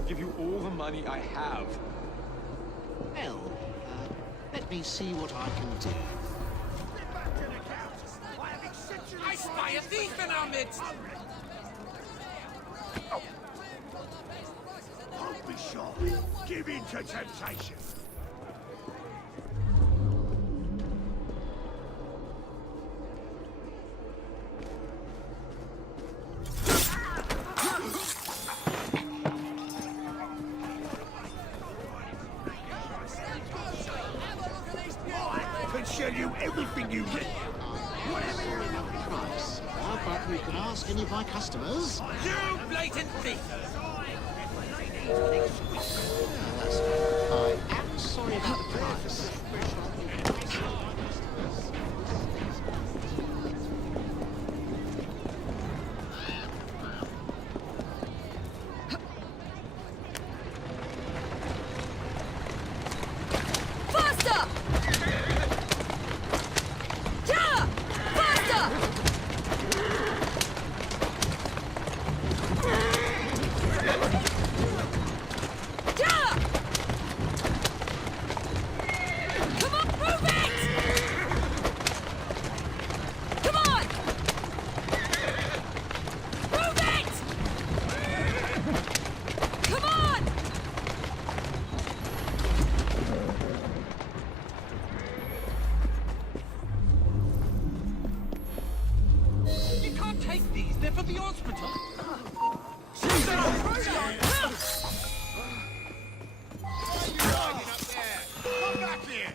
Give you all the money I have. Well, let me see what I can do. I spy a thief in our midst! Don't be shy. Give in to temptation. Show you everything you need. Whatever you want. Price. But we can ask any of my customers. You blatant thief! I am sorry about the price. They're for the hospital. Come back here.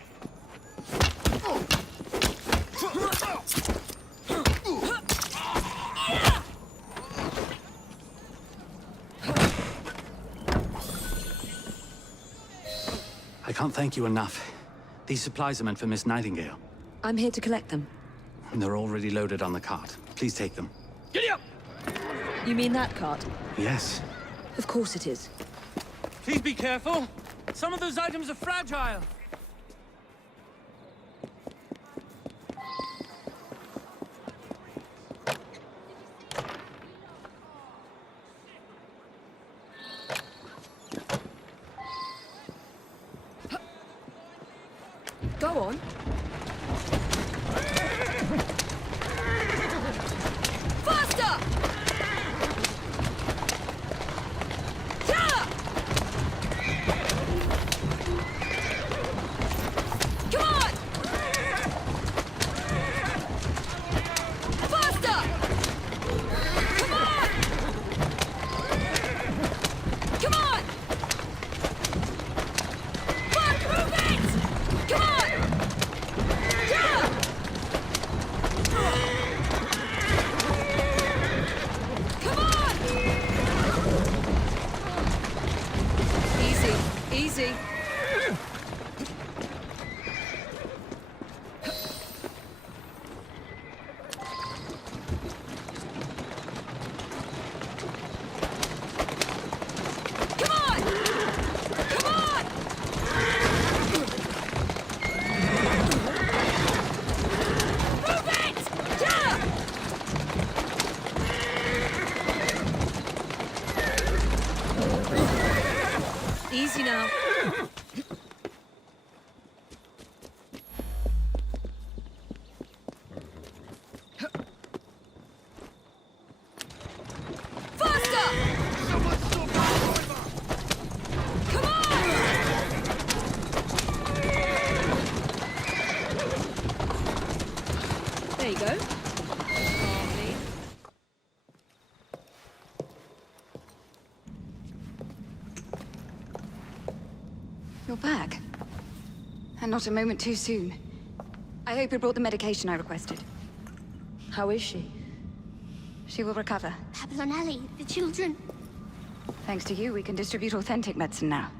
I can't thank you enough. These supplies are meant for Miss Nightingale. I'm here to collect them. And they're already loaded on the cart. Please take them. Giddy up! You mean that cart? Yes. Of course it is. Please be careful. Some of those items are fragile. Go on. Faster! Yeah! Come on! Faster! Come on! Come on! Fuck, move it! Come on! Yeah! Come on! Easy, easy. Come on! Come on! Move it! Yeah! Easy now. Faster! Come on! There you go. You're back. And not a moment too soon. I hope you brought the medication I requested. How is she? She will recover. Papillonelli, the children. Thanks to you, we can distribute authentic medicine now.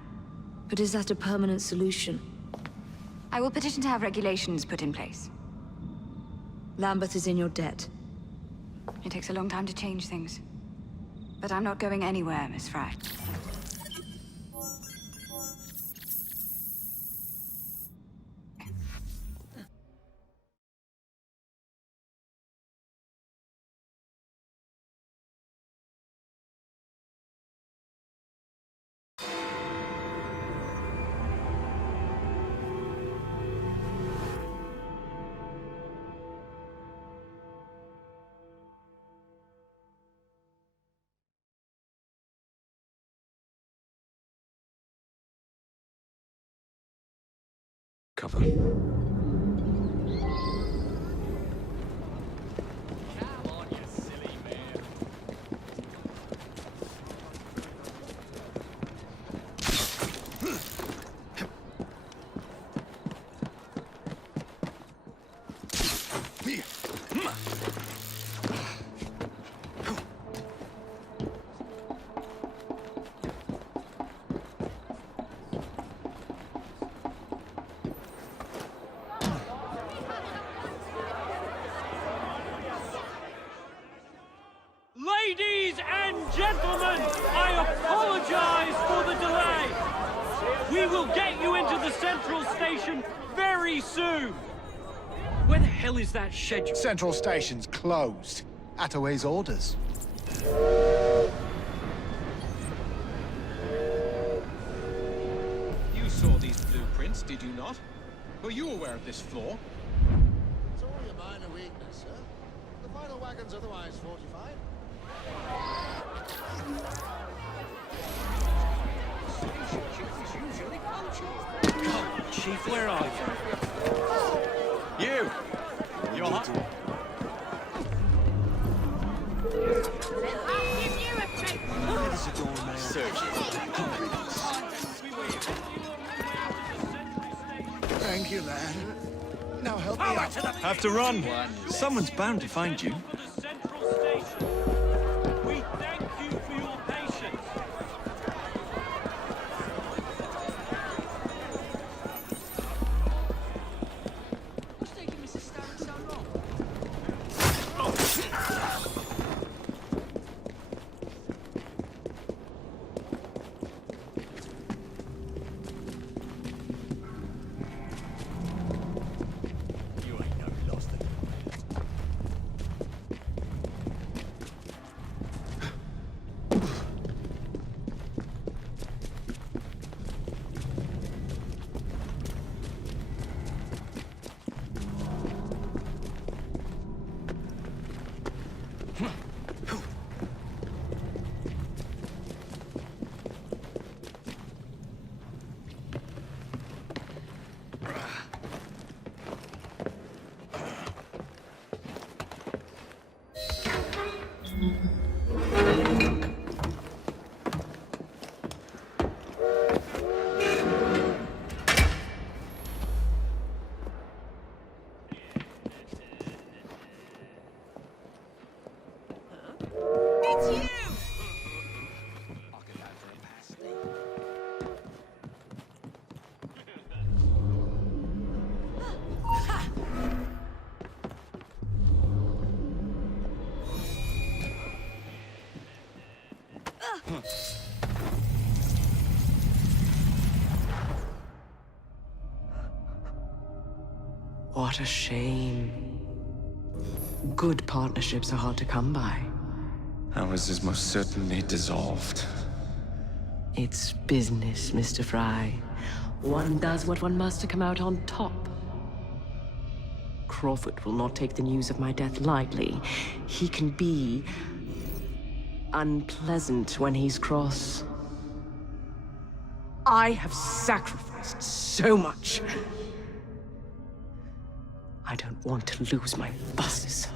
But is that a permanent solution? I will petition to have regulations put in place. Lambeth is in your debt. It takes a long time to change things. But I'm not going anywhere, Miss Frye. Cover. Ladies and gentlemen, I apologize for the delay. We will get you into the central station very soon. Where the hell is that schedule? Central Station's closed. Attaway's orders. You saw these blueprints, did you not? Were you aware of this flaw? It's only a minor weakness, sir. The final wagon's otherwise fortified. Chief, where are you? You! You're hot. Thank you, lad. Now help me out. Have to run. Someone's bound to find you. We thank you for your patience. What's taking Mrs. Starrett so long? What a shame. Good partnerships are hard to come by. Ours is most certainly dissolved. It's business, Mr. Frye. One does what one must to come out on top. Crawford will not take the news of my death lightly. He can be unpleasant when he's cross. I have sacrificed so much. I don't want to lose my bosses.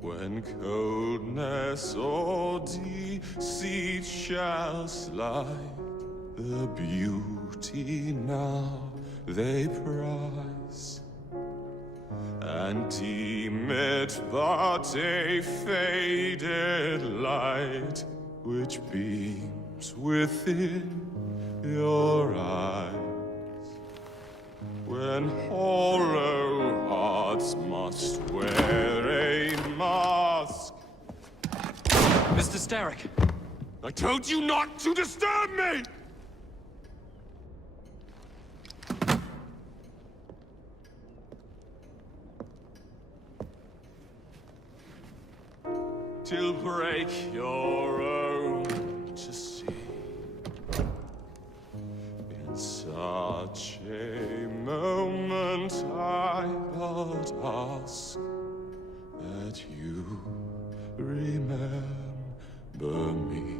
When coldness or deceit shall slide, the beauty now they prize, and deem it but a faded light which beams within your eyes. When hollow hearts must wear a mask. Mr. Starrick! I told you not to disturb me! Till break your own to see. In such a moment I but ask that you remember me.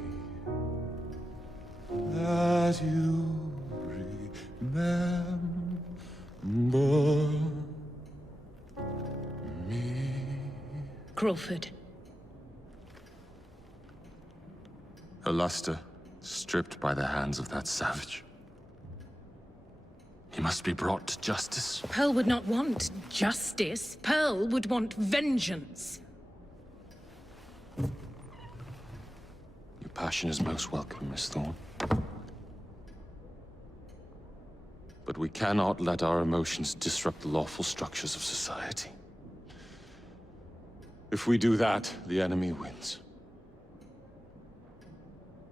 That you remember me. Crawford. Her luster stripped by the hands of that savage. He must be brought to justice. Pearl would not want justice. Pearl would want vengeance. Your passion is most welcome, Miss Thorne. But we cannot let our emotions disrupt the lawful structures of society. If we do that, the enemy wins.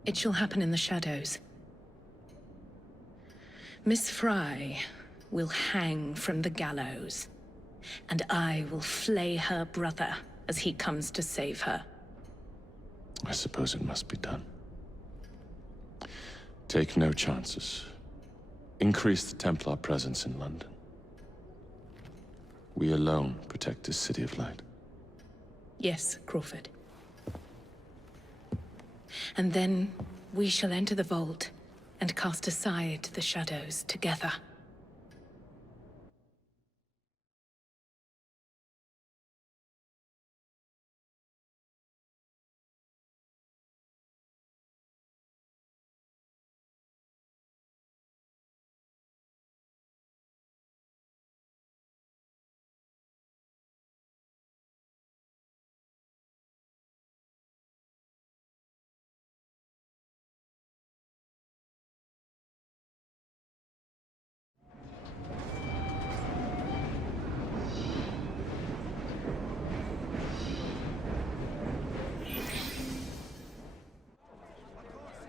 It shall happen in the shadows. Miss Frye will hang from the gallows, and I will flay her brother as he comes to save her. I suppose it must be done. Take no chances. Increase the Templar presence in London. We alone protect this city of light. Yes, Crawford. And then we shall enter the vault and cast aside the shadows together.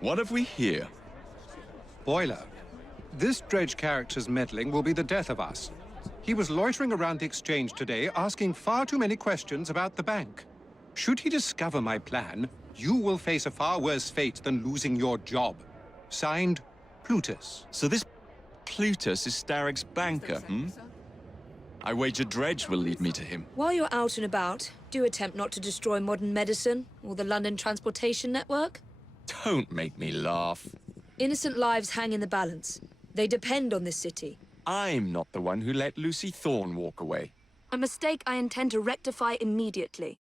What have we here? Boiler. This Dredge character's meddling will be the death of us. He was loitering around the exchange today, asking far too many questions about the bank. Should he discover my plan, you will face a far worse fate than losing your job. Signed, Plutus. So this Plutus is Starrick's banker, hmm? I wager Dredge will lead me to him. While you're out and about, do attempt not to destroy modern medicine or the London transportation network. Don't make me laugh. Innocent lives hang in the balance. They depend on this city. I'm not the one who let Lucy Thorne walk away. A mistake I intend to rectify immediately.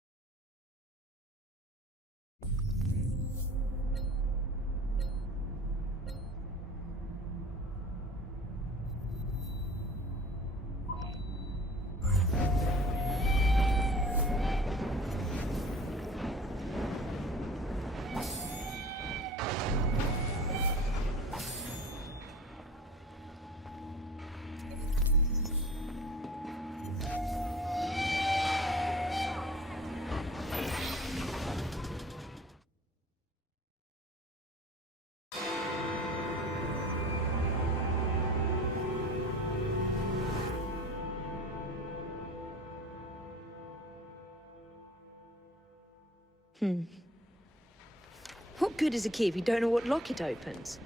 What good is a key if you don't know what lock it opens?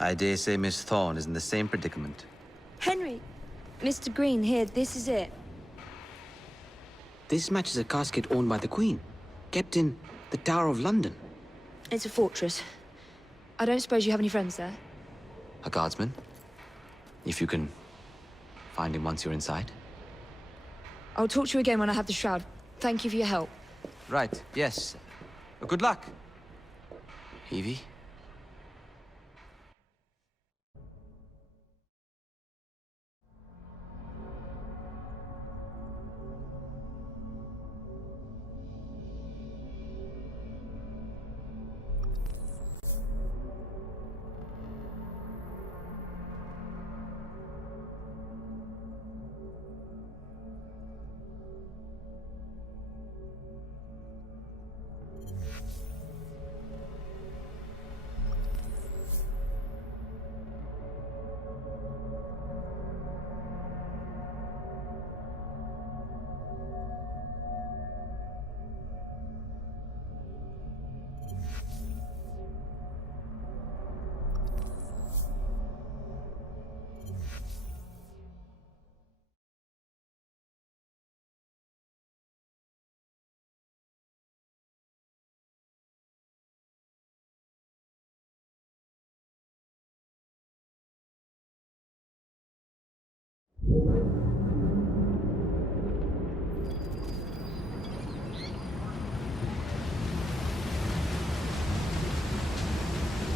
I dare say Miss Thorne is in the same predicament. Henry! Mr. Green, here, this is it. This matches a casket owned by the Queen, kept in the Tower of London. It's a fortress. I don't suppose you have any friends there? A guardsman? If you can find him once you're inside. I'll talk to you again when I have the shroud. Thank you for your help. Right, yes. Good luck. Evie?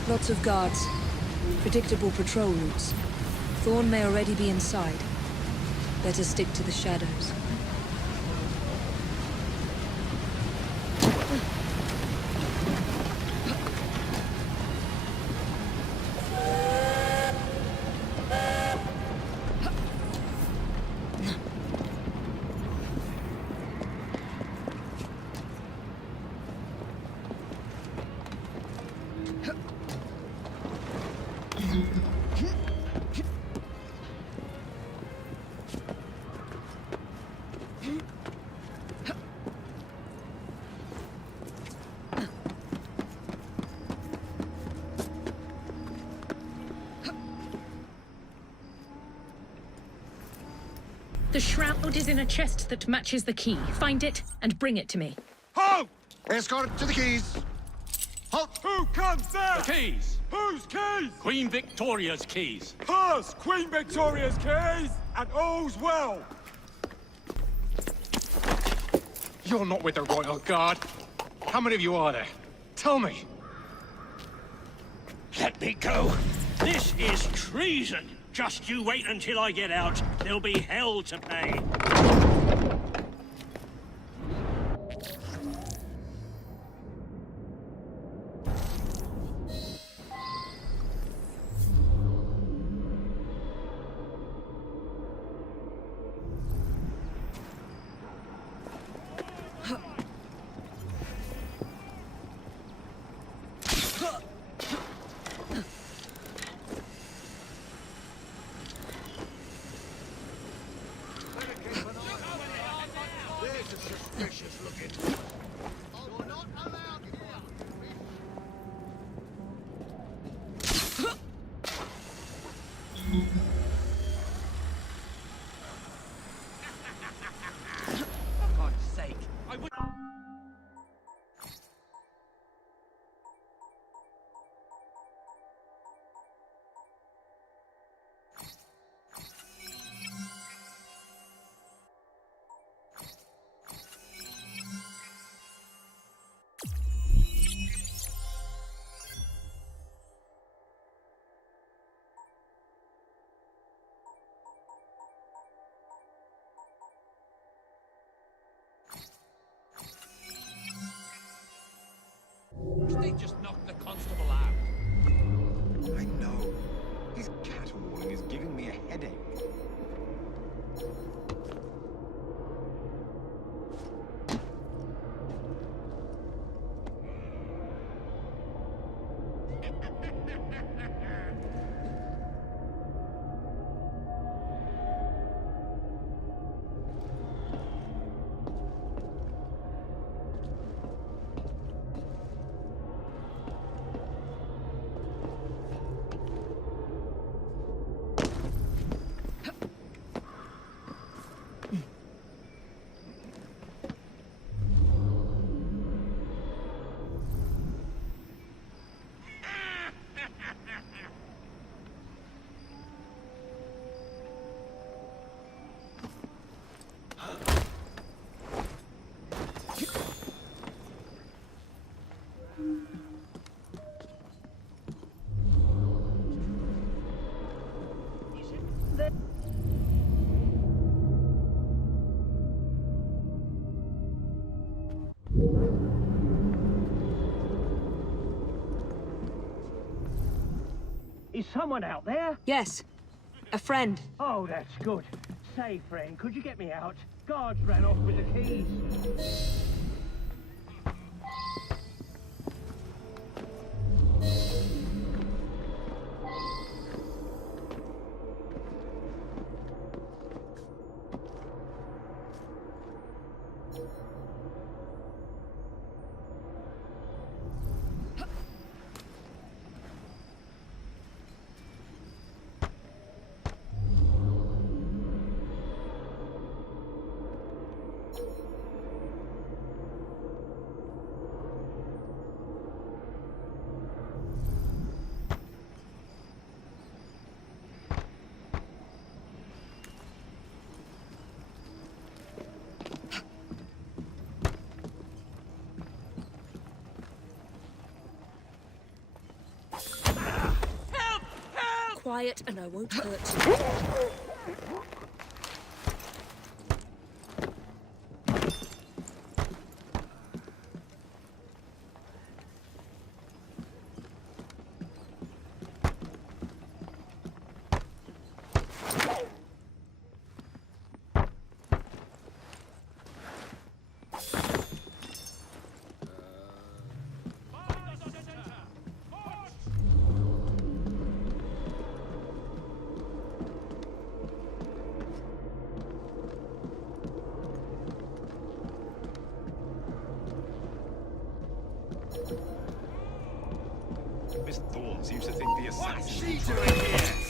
Lots of guards. Predictable patrol routes. Thorne may already be inside. Better stick to the shadows. The shroud is in a chest that matches the key. Find it and bring it to me. Halt! Escort to the keys. Halt! Who comes there? The keys! Whose keys? Queen Victoria's keys. Hers! Queen Victoria's keys! And all's well! You're not with the Royal Guard. How many of you are there? Tell me. Let me go. This is treason. Just you wait until I get out. There'll be hell to pay. They just knocked the constable out. I know. His caterwauling is giving me a headache. Is someone out there? Yes. A friend. Oh, that's good. Say, friend, could you get me out? Guards ran off with the keys. Quiet and I won't hurt you. Miss Thorne seems to think the assassin... What's she doing here?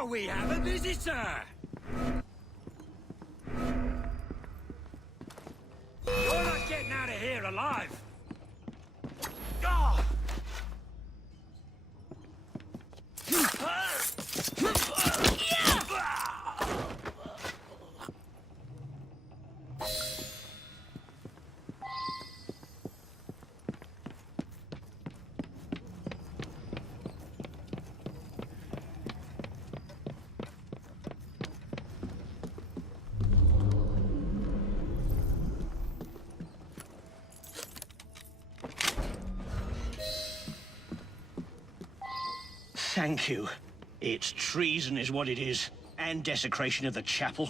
Oh, we have a visitor! You're not getting out of here alive! Ah! Thank you. It's treason is what it is, and desecration of the chapel.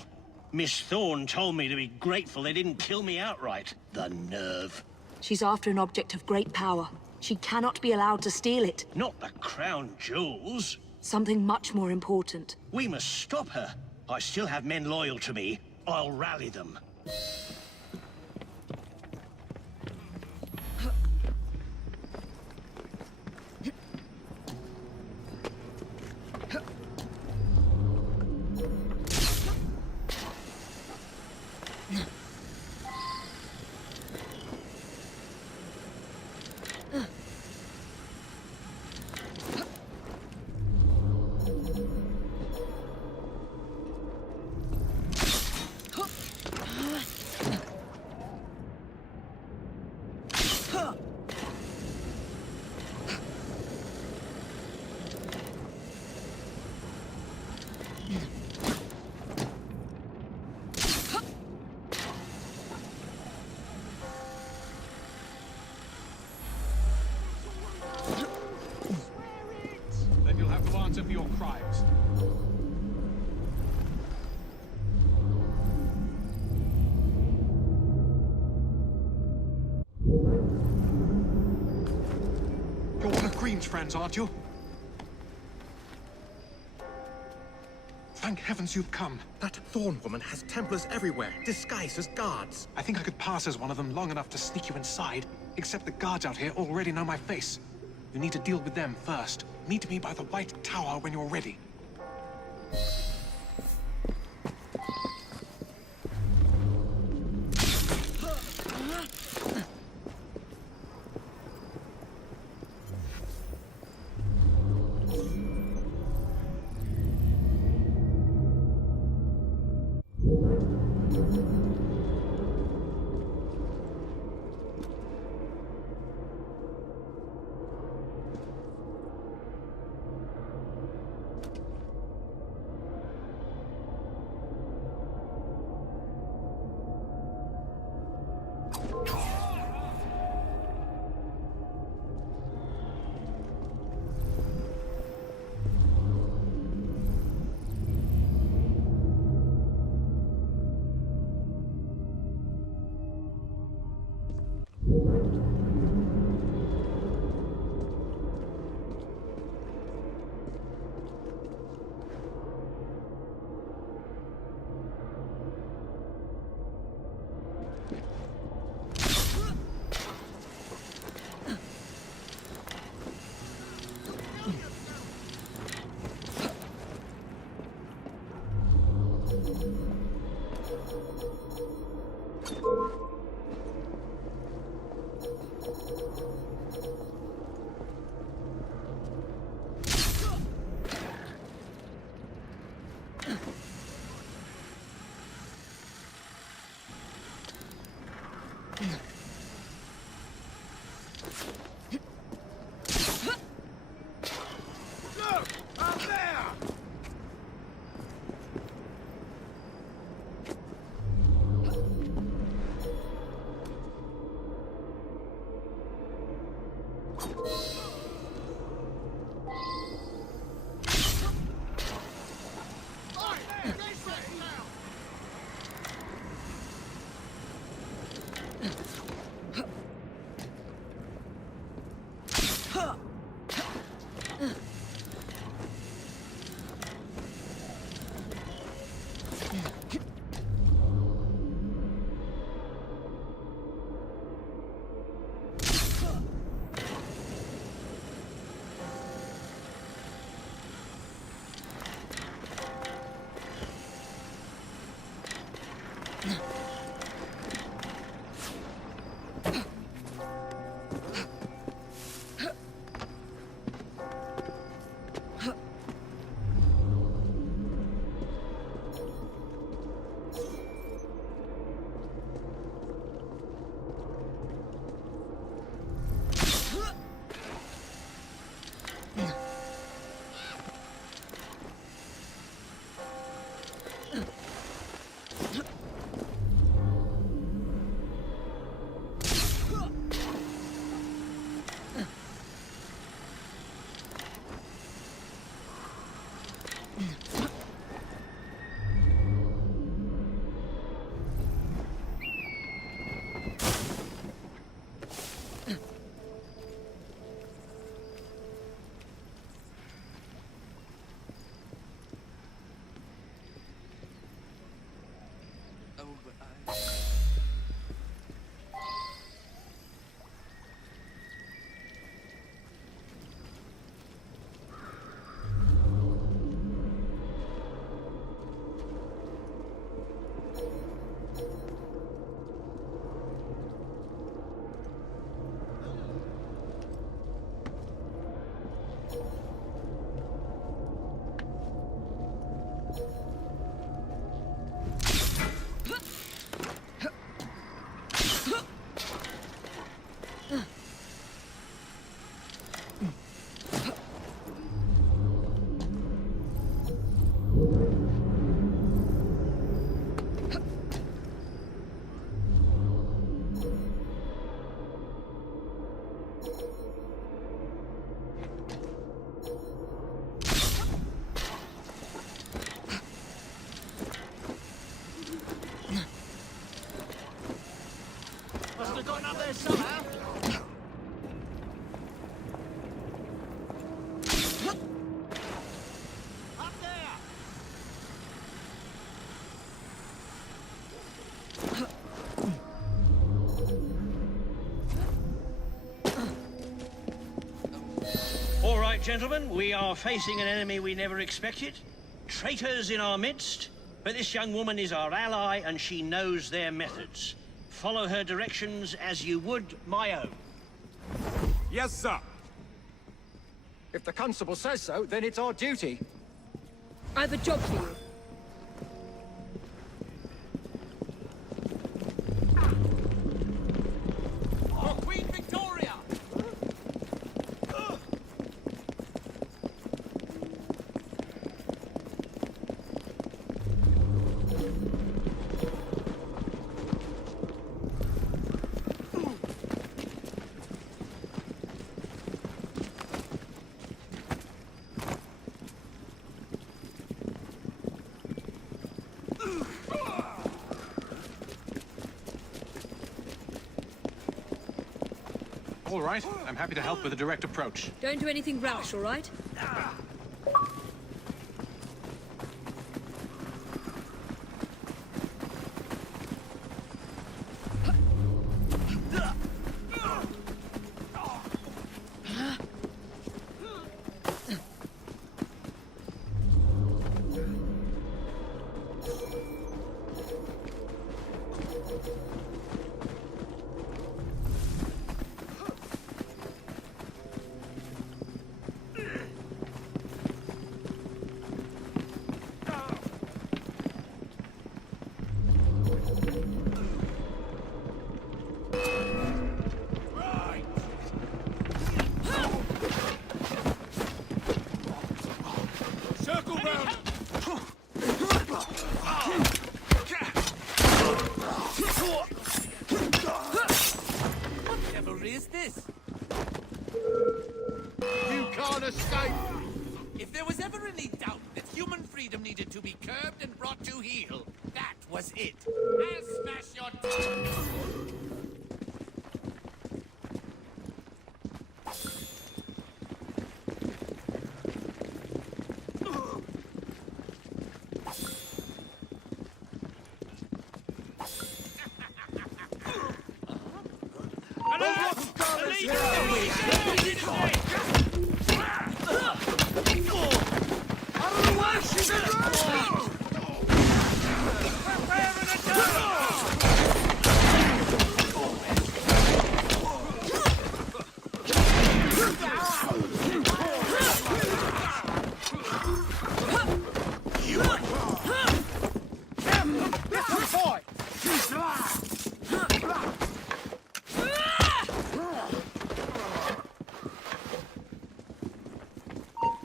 Miss Thorne told me to be grateful they didn't kill me outright. The nerve. She's after an object of great power. She cannot be allowed to steal it. Not the crown jewels. Something much more important. We must stop her. I still have men loyal to me. I'll rally them. Then you'll have to answer for your crimes. You're one of Green's friends, aren't you? Thank heavens you've come. That Thorne woman has Templars everywhere, disguised as guards. I think I could pass as one of them long enough to sneak you inside, except the guards out here already know my face. You need to deal with them first. Meet me by the White Tower when you're ready. All right, gentlemen, we are facing an enemy we never expected. Traitors in our midst. But this young woman is our ally, and she knows their methods. Follow her directions as you would my own. Yes, sir. If the constable says so, then it's our duty. I have a job for you. For Queen Victoria! All right, I'm happy to help with a direct approach. Don't do anything rash, all right? If there was ever any doubt that human freedom needed to be curbed and brought to heel, that was it. I'll smash your tongue.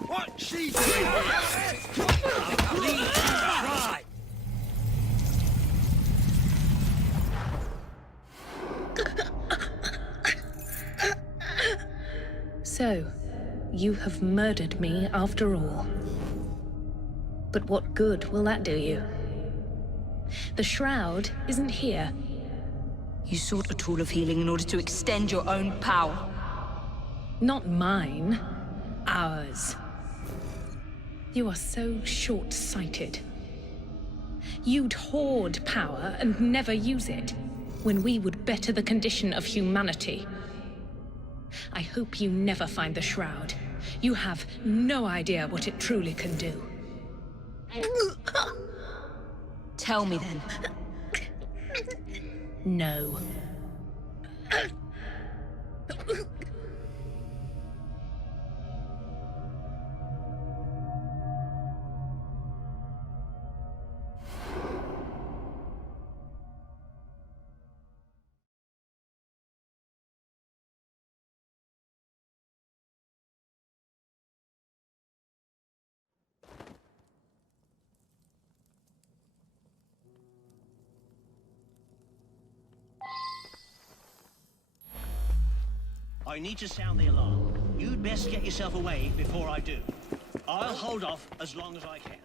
What she doing? Creed Syndicate. So, you have murdered me after all. But what good will that do you? The shroud isn't here. You sought a tool of healing in order to extend your own power. Not mine. Ours. You are so short-sighted. You'd hoard power and never use it, when we would better the condition of humanity. I hope you never find the shroud. You have no idea what it truly can do. Tell me then. No. I need to sound the alarm. You'd best get yourself away before I do. I'll hold off as long as I can.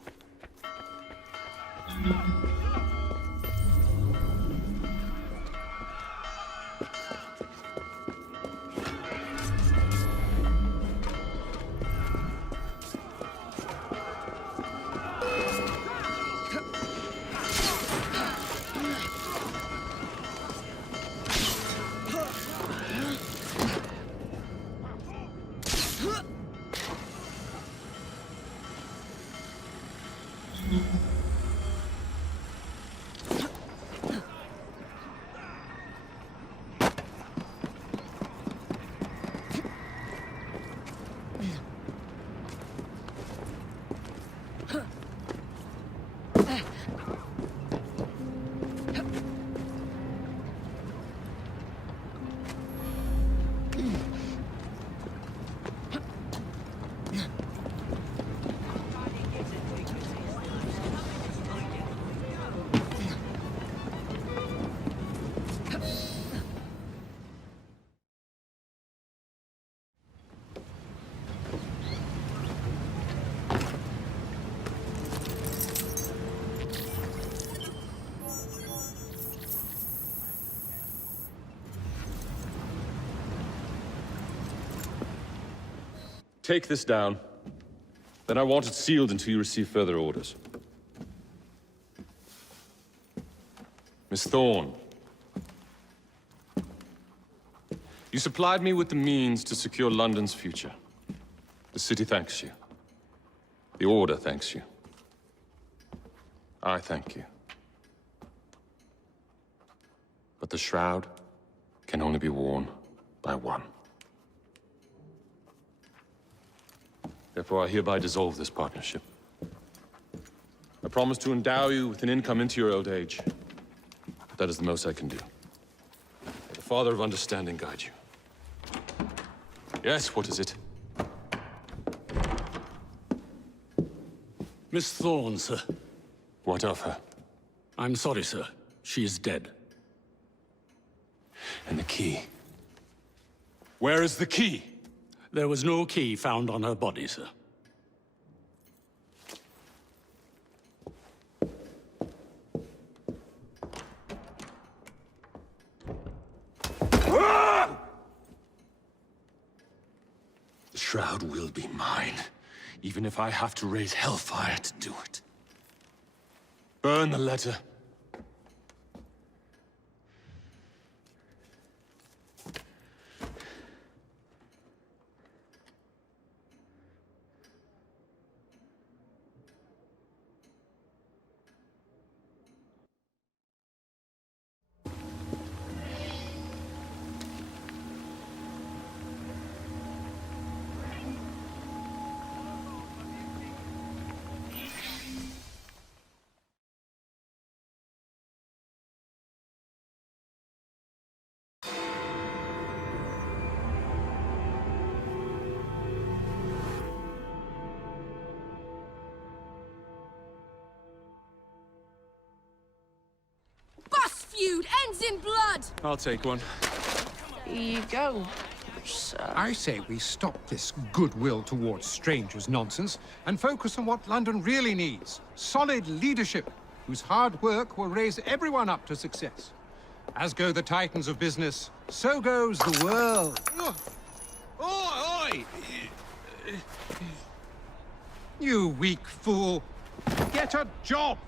Take this down. Then I want it sealed until you receive further orders. Miss Thorne. You supplied me with the means to secure London's future. The city thanks you. The Order thanks you. I thank you. But the shroud can only be worn by one. Therefore, I hereby dissolve this partnership. I promise to endow you with an income into your old age. But that is the most I can do. May the Father of Understanding guide you. Yes, what is it? Miss Thorne, sir. What of her? I'm sorry, sir. She is dead. And the key? Where is the key? There was no key found on her body, sir. The shroud will be mine, even if I have to raise hellfire to do it. Burn the letter. Hands in blood! I'll take one. Here you go, sir. I say we stop this goodwill towards strangers nonsense and focus on what London really needs. Solid leadership, whose hard work will raise everyone up to success. As go the titans of business, so goes the world. Oi! You weak fool. Get a job!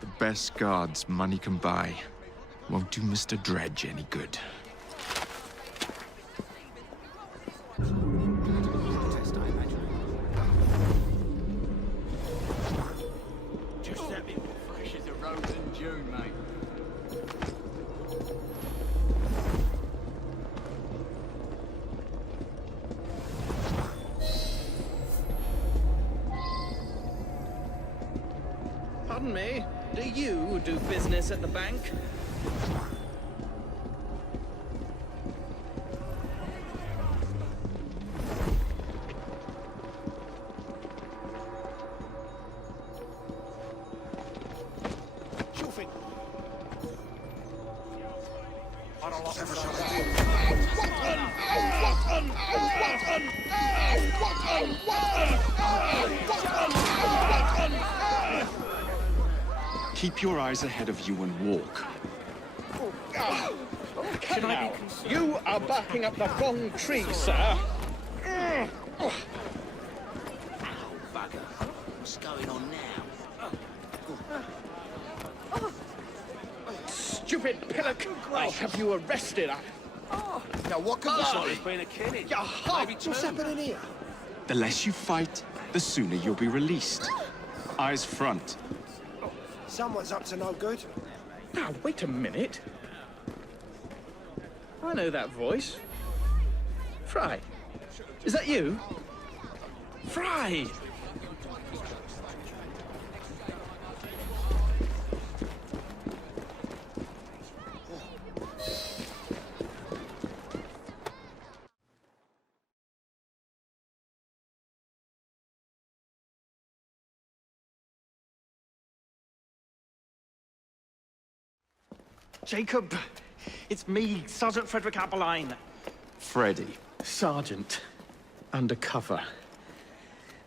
The best guards money can buy won't do Mr. Dredge any good. Just that bit fresh as a rose in June, mate. Pardon me, do you do business at the bank? Keep your eyes ahead of you and walk. Can I be You are barking up the wrong tree, sir. Oh, bugger. What's going on now? Stupid pillock! I'll have you arrested. Now, what could this There's been a killing. Maybe what's happening here? The less you fight, the sooner you'll be released. Eyes front. Someone's up to no good. Now, wait a minute. I know that voice. Frye. Is that you? Frye! Jacob, it's me, Sergeant Frederick Aberline. Freddy. Sergeant. Undercover.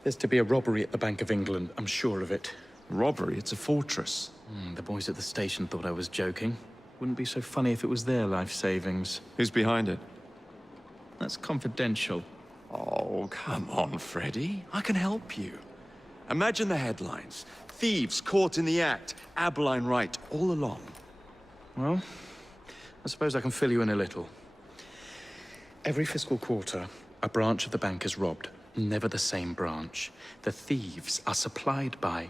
There's to be a robbery at the Bank of England, I'm sure of it. Robbery? It's a fortress. The boys at the station thought I was joking. Wouldn't be so funny if it was their life savings. Who's behind it? That's confidential. Oh, come on, Freddy. I can help you. Imagine the headlines. Thieves caught in the act. Aberline right, all along. Well, I suppose I can fill you in a little. Every fiscal quarter, a branch of the bank is robbed. Never the same branch. The thieves are supplied by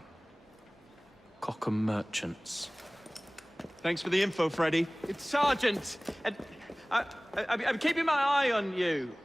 Cockham merchants. Thanks for the info, Freddy. It's Sergeant, and I'm keeping my eye on you.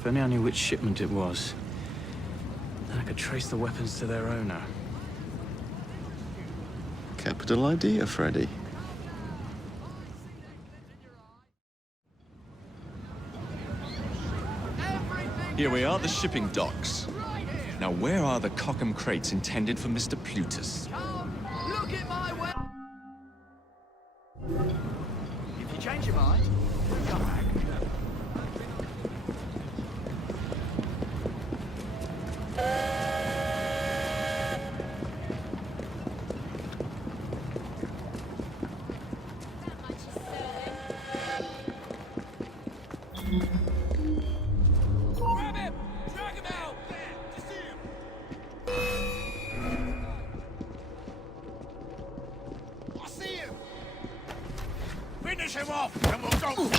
If only I knew which shipment it was, then I could trace the weapons to their owner. Capital idea, Freddy. Here we are, the shipping docks. Now, where are the Cockham crates intended for Mr. Plutus? Look at my way. If you change your mind, come back. Grab him! Drag him out! There! To see him! I see him! Finish him off, and we'll go!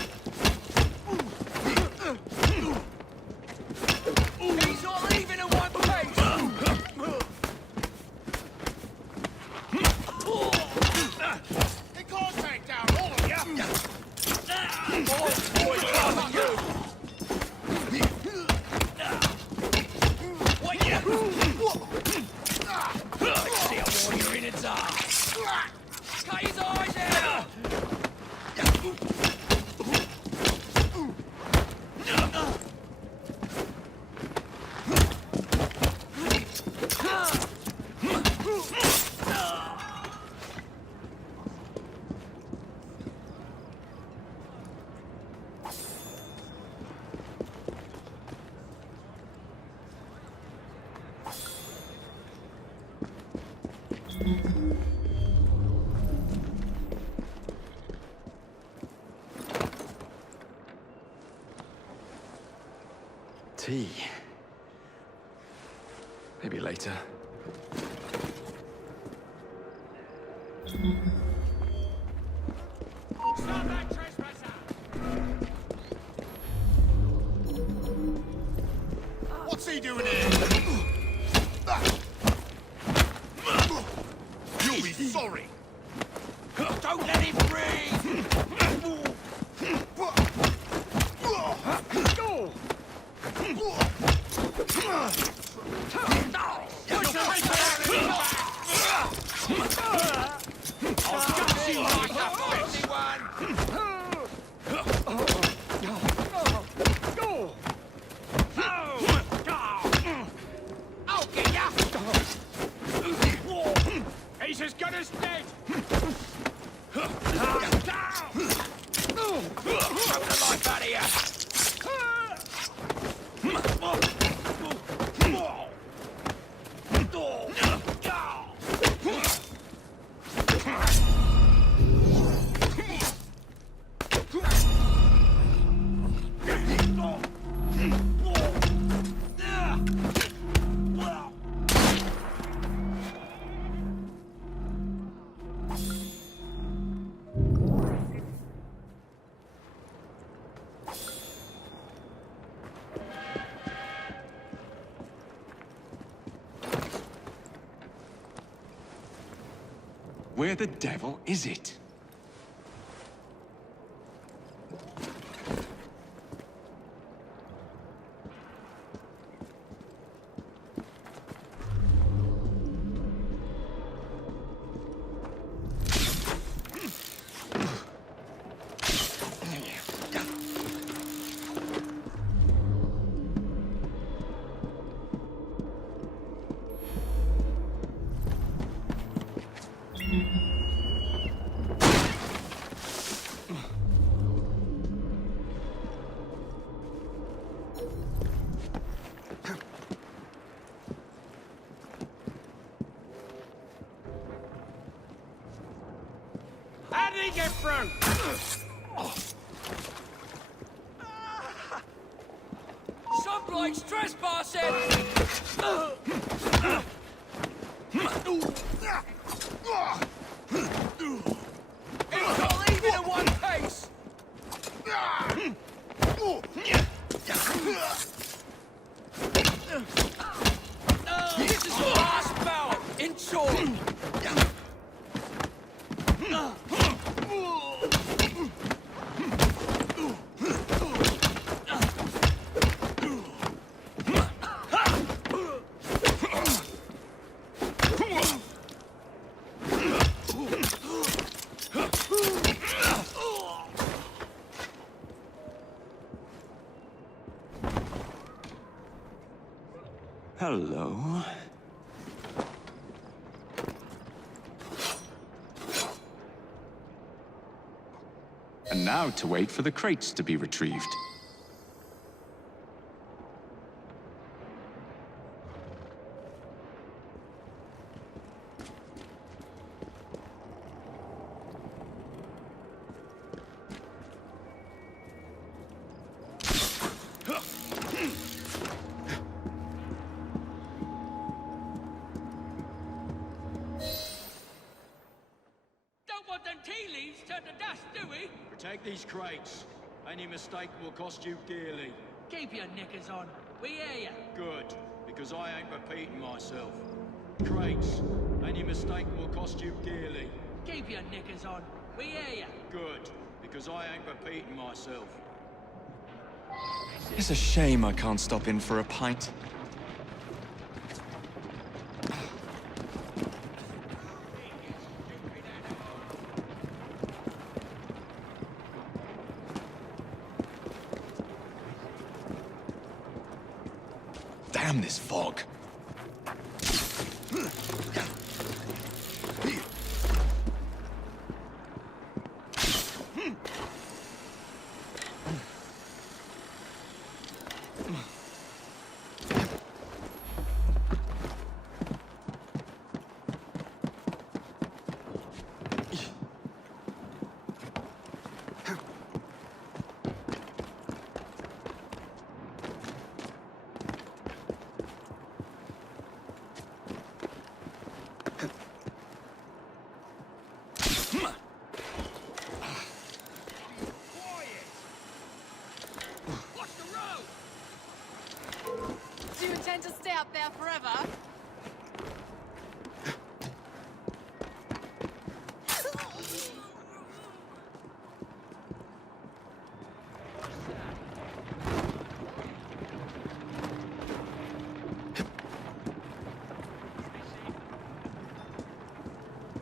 It can't take down all of you! What you? See a warrior in its eyes! Cut his eyes out! Tea. Maybe later. Stop that trespasser! What's he doing here? You'll be sorry! Don't let him breathe! He's as good as dead! Throw the life out of you! Where the devil is it? How did he get through? Some bloke's trespassing! He's not leaving in one piece! This is the last bout! In short! Hello. And now to wait for the crates to be retrieved. Protect these crates. Any mistake will cost you dearly. Keep your knickers on. We hear ya. Good, because I ain't repeating myself. Crates. Any mistake will cost you dearly. Keep your knickers on. We hear you. Good, because I ain't repeating myself. It's a shame I can't stop in for a pint. Damn this fog. Do you intend to stay up there forever?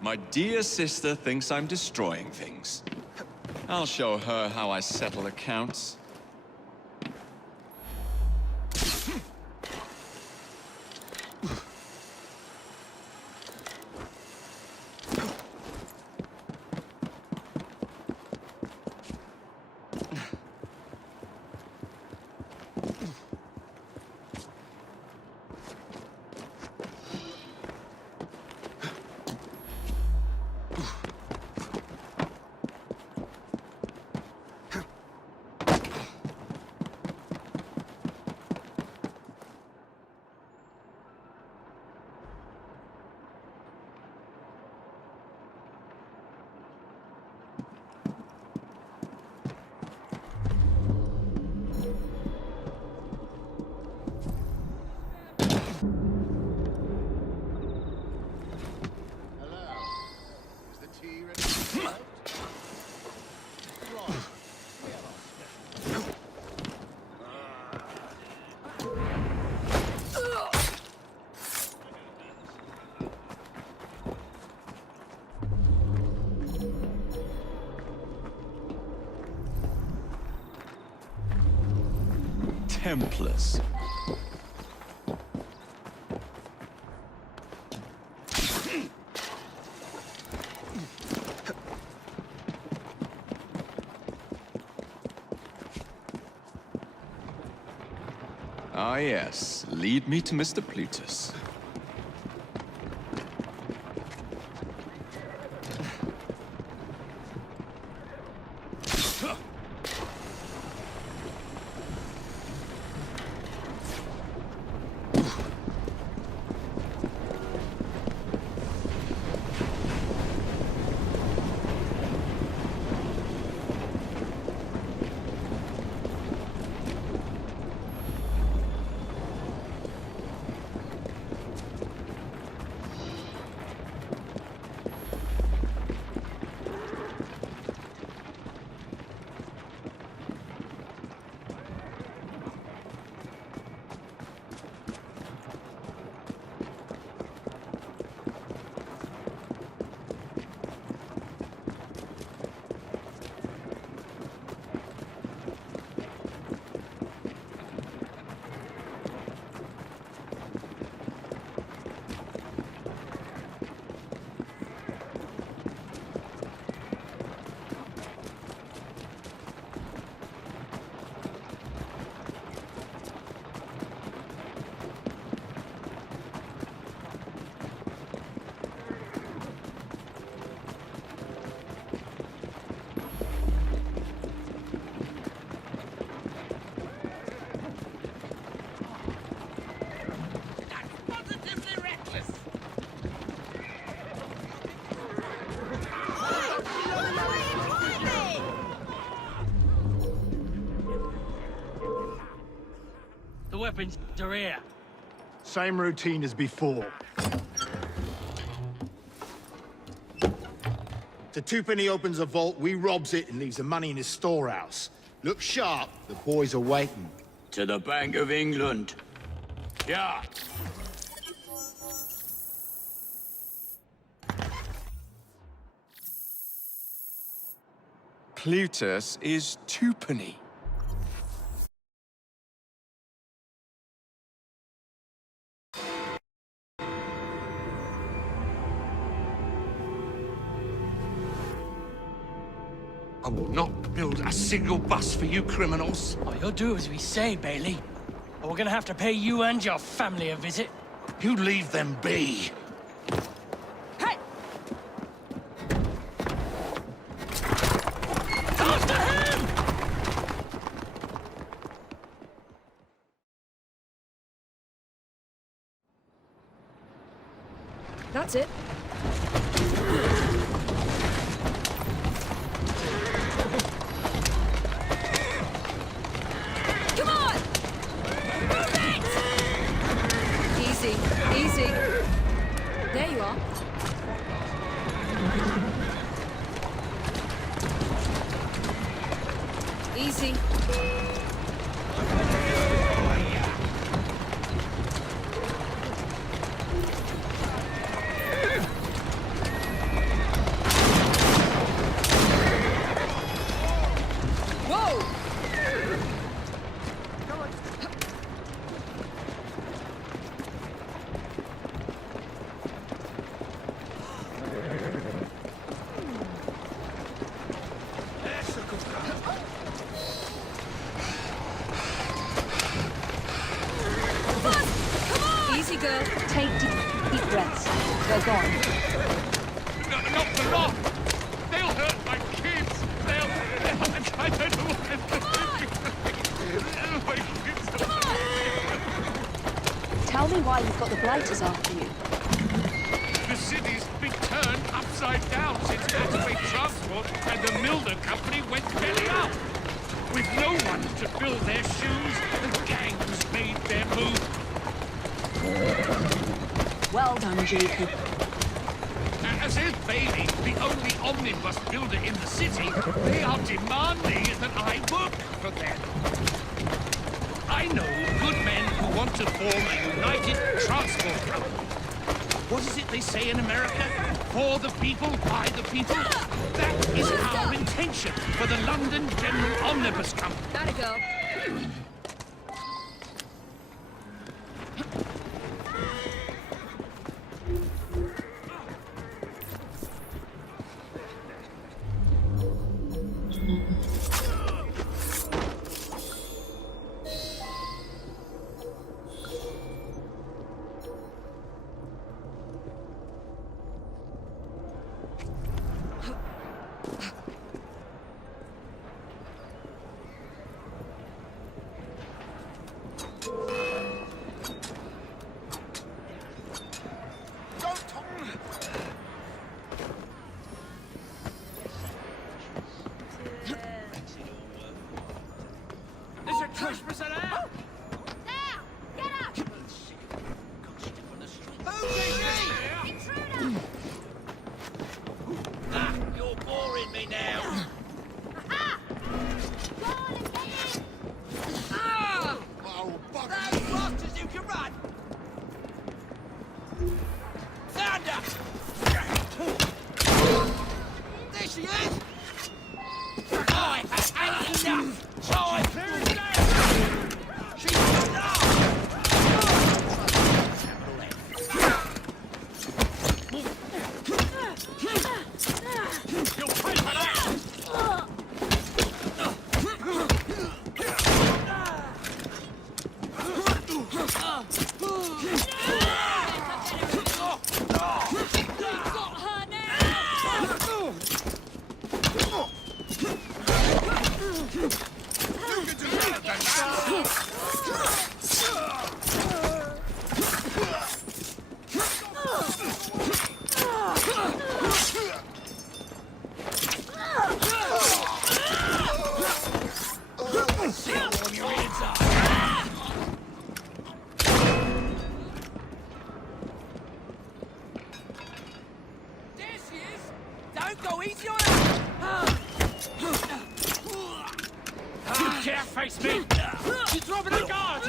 My dear sister thinks I'm destroying things. I'll show her how I settle accounts. Templars. Ah, yes. Lead me to Mr. Plutus. The weapons are here. Same routine as before. After Twopenny opens a vault, we robs it and leaves the money in his storehouse. Look sharp, the boys are waiting. To the Bank of England. Yeah. Plutus is Twopenny. I will not build a single bus for you criminals. Oh, you'll do as we say, Bailey. Or we're gonna have to pay you and your family a visit. You leave them be. Hey! After him! That's it. Come on! Move it! Easy, easy. There you are. Easy. Whoa! Easy, girl. Take deep breaths. They're gone. Not for long. They'll hurt my kids. I don't know what Tell me why you've got the blighters after you. The city's been turned upside down since Motorway Transport and the Milner Company went belly up. With no one to fill their shoes, the gangs made their move. Well done, Jacob. As is Bailey, the only omnibus builder in the city, they are demanding that I work for them. I know good men who want to form a united transport company. What is it they say in America? For the people, by the people? That is our intention for the London General Omnibus Company. Gotta go. There's a trespasser out! Now! Get up! Intruder! Ah, you're boring me now. Aha! Go on and get in! Ah! Oh, bugger! As fast as you can run! Thunder! There she is! I have had enough! Time! She's enough! You'll pay for that! Don't Go easy on her! You can't face me! She's dropping the guard!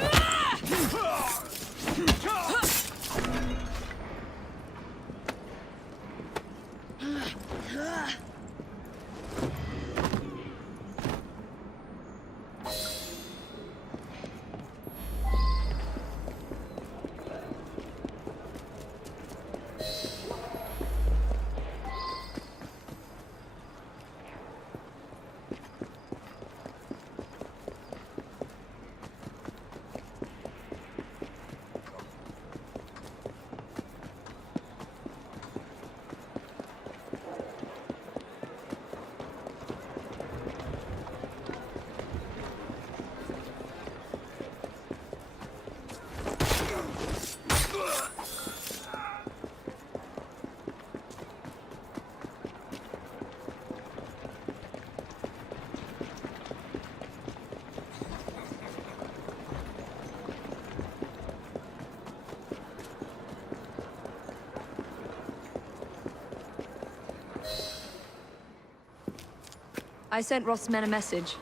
I sent Roth's men a message.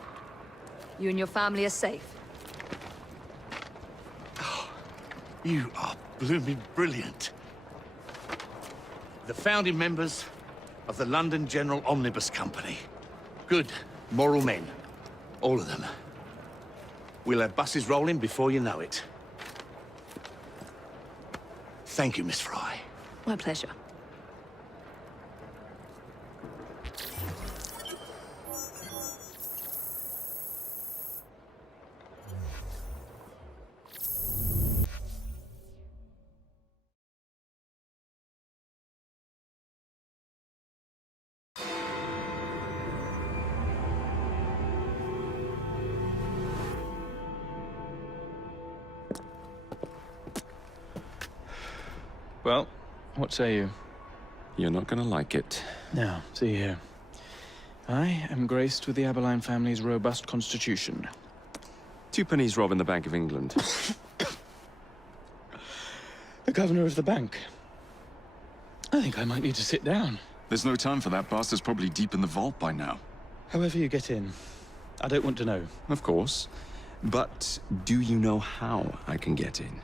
You and your family are safe. You are blooming brilliant. The founding members of the London General Omnibus Company. Good, moral men. All of them. We'll have buses rolling before you know it. Thank you, Miss Frye. My pleasure. Well, what say you? You're not gonna like it. Now, see here. I am graced with the Aberline family's robust constitution. 2 pennies robbing the Bank of England. The governor of the bank. I think I might need to sit down. There's no time for that. Bastard's probably deep in the vault by now. However you get in. I don't want to know. Of course. But do you know how I can get in?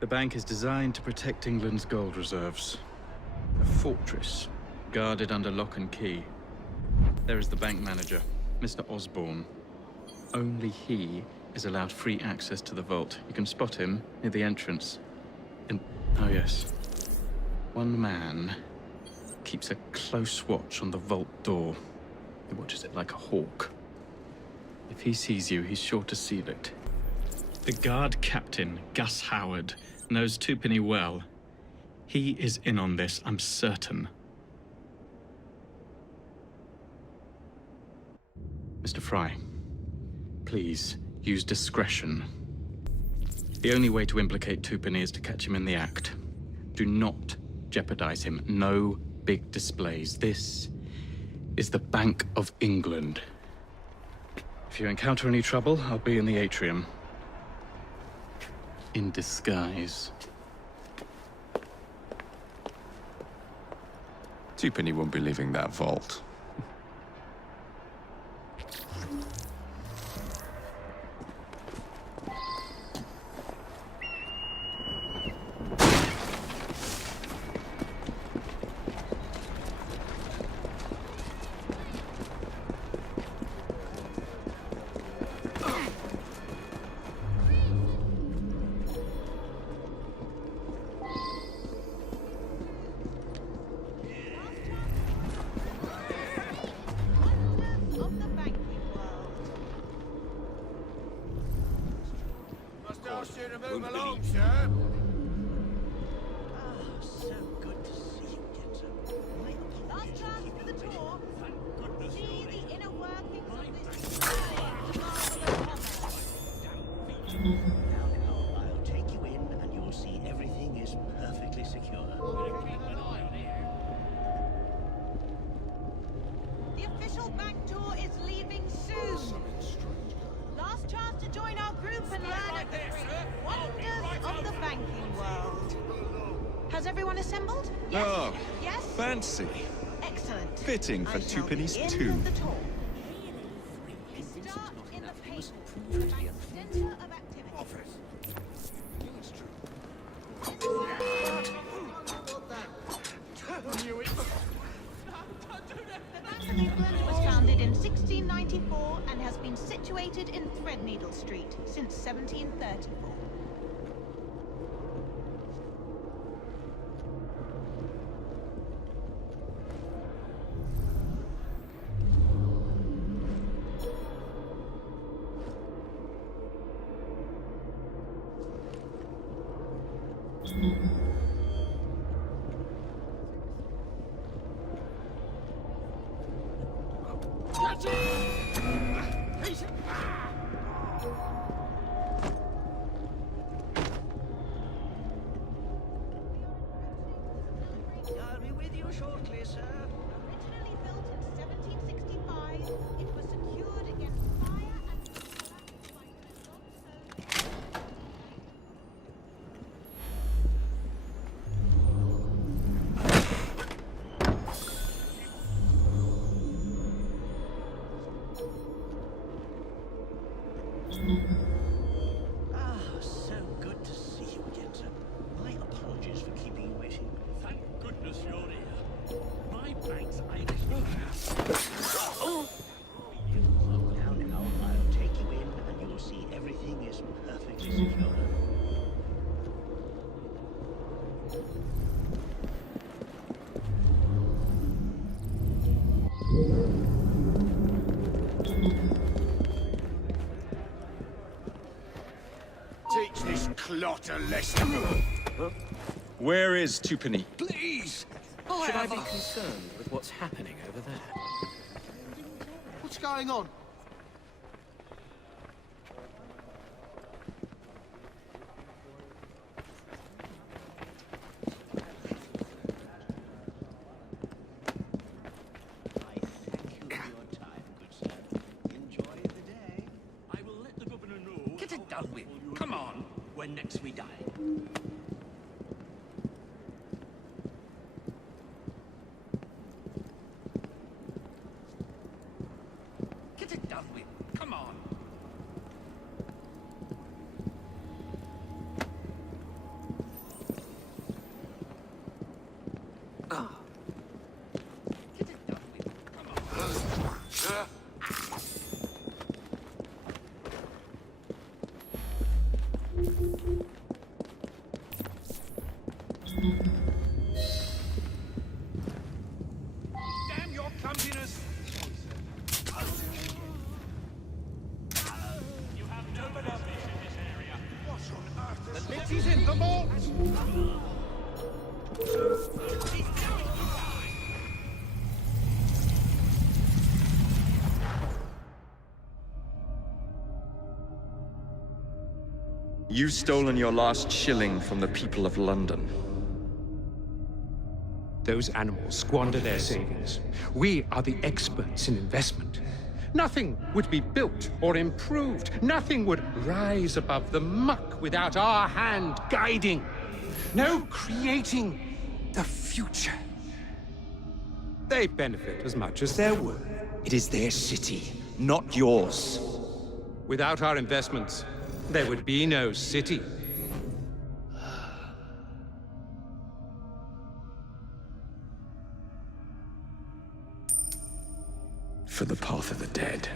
The bank is designed to protect England's gold reserves. A fortress, guarded under lock and key. There is the bank manager, Mr. Osborne. Only he is allowed free access to the vault. You can spot him near the entrance. Oh yes. One man keeps a close watch on the vault door. He watches it like a hawk. If he sees you, he's sure to seal it. The guard captain, Gus Howard, knows Twopenny well. He is in on this, I'm certain. Mr. Frye, please use discretion. The only way to implicate Twopenny is to catch him in the act. Do not jeopardize him. No big displays. This is the Bank of England. If you encounter any trouble, I'll be in the atrium. In disguise. 2penny won't be leaving that vault. I'll take you in and you'll see everything is perfectly secure. The official bank tour chance to join our group and learn of the wonders of the banking world. Has everyone assembled? Yes? Oh, Yes? fancy. Excellent. Fitting for I two shall pennies begin too. the talk. We start in the pavement, the bank's center of activity. The Bank of England was founded in 1694 and has been situated in Threadneedle Street since 1734. I'll be with you shortly, sir. Originally built in 1765, it was secured against fire and was collapsed by Ah, so good to see you again, sir. My apologies for keeping you waiting. Thank goodness you're here. My bank's Irish. Oh! Now, I'll take you in and you'll see everything is perfectly secure. Teach this clot a lesson. Where is Twopenny? Please! Should I be concerned with what's happening over there? What's going on? I will let the governor know. Get it done with. Come on, when next we die. Get it done with. Come on. Get it done with. Come on. Damn your clumsiness! You have no business in this area. What on earth? The lit is in the malt! You've stolen your last shilling from the people of London. Those animals squander their savings. We are the experts in investment. Nothing would be built or improved. Nothing would rise above the muck without our hand guiding. No creating the future. They benefit as much as they're worth. It is their city, not yours. Without our investments, there would be no city. For the path of the dead.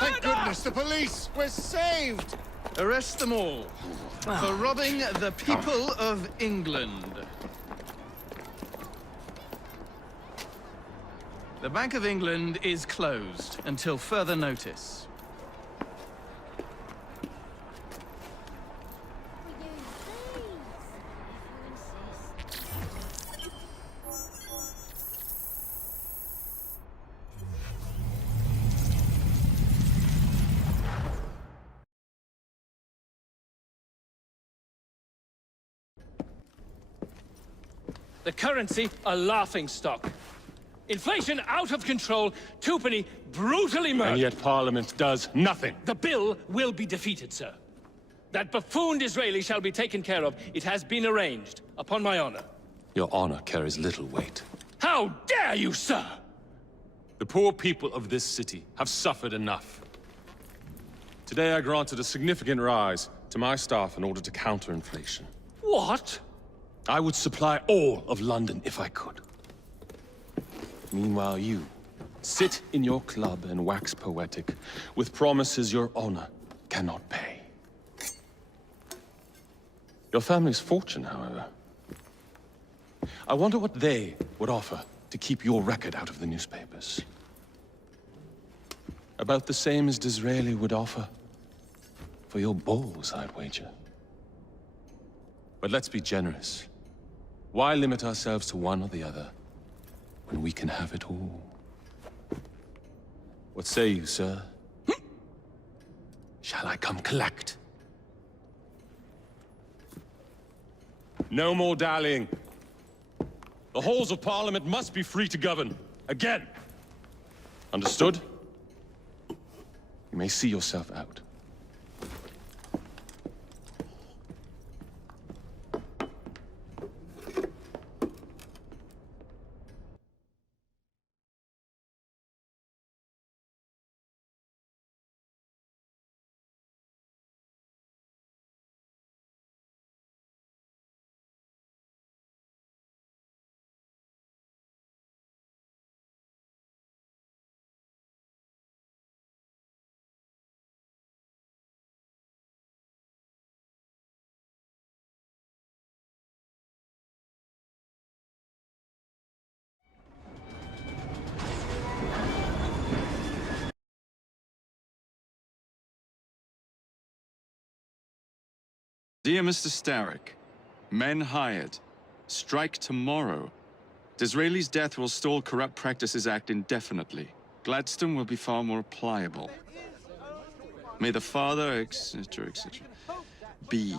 Thank goodness, the police! We're saved! Arrest them all for robbing the people of England. The Bank of England is closed until further notice. The currency a laughingstock. Inflation out of control, twopenny brutally murdered. And yet Parliament does nothing. The bill will be defeated, sir. That buffoon Disraeli shall be taken care of. It has been arranged, upon my honor. Your honor carries little weight. How dare you, sir! The poor people of this city have suffered enough. Today I granted a significant rise to my staff in order to counter inflation. What? I would supply all of London if I could. Meanwhile, you sit in your club and wax poetic with promises your honor cannot pay. Your family's fortune, however. I wonder what they would offer to keep your record out of the newspapers. About the same as Disraeli would offer for your balls, I'd wager. But let's be generous. Why limit ourselves to one or the other when we can have it all? What say you, sir? Shall I come collect? No more dallying. The halls of Parliament must be free to govern. Again. Understood? You may see yourself out. Dear Mr. Starrick, men hired. Strike tomorrow. Disraeli's death will stall Corrupt Practices Act indefinitely. Gladstone will be far more pliable. May the father, etc., etc. be.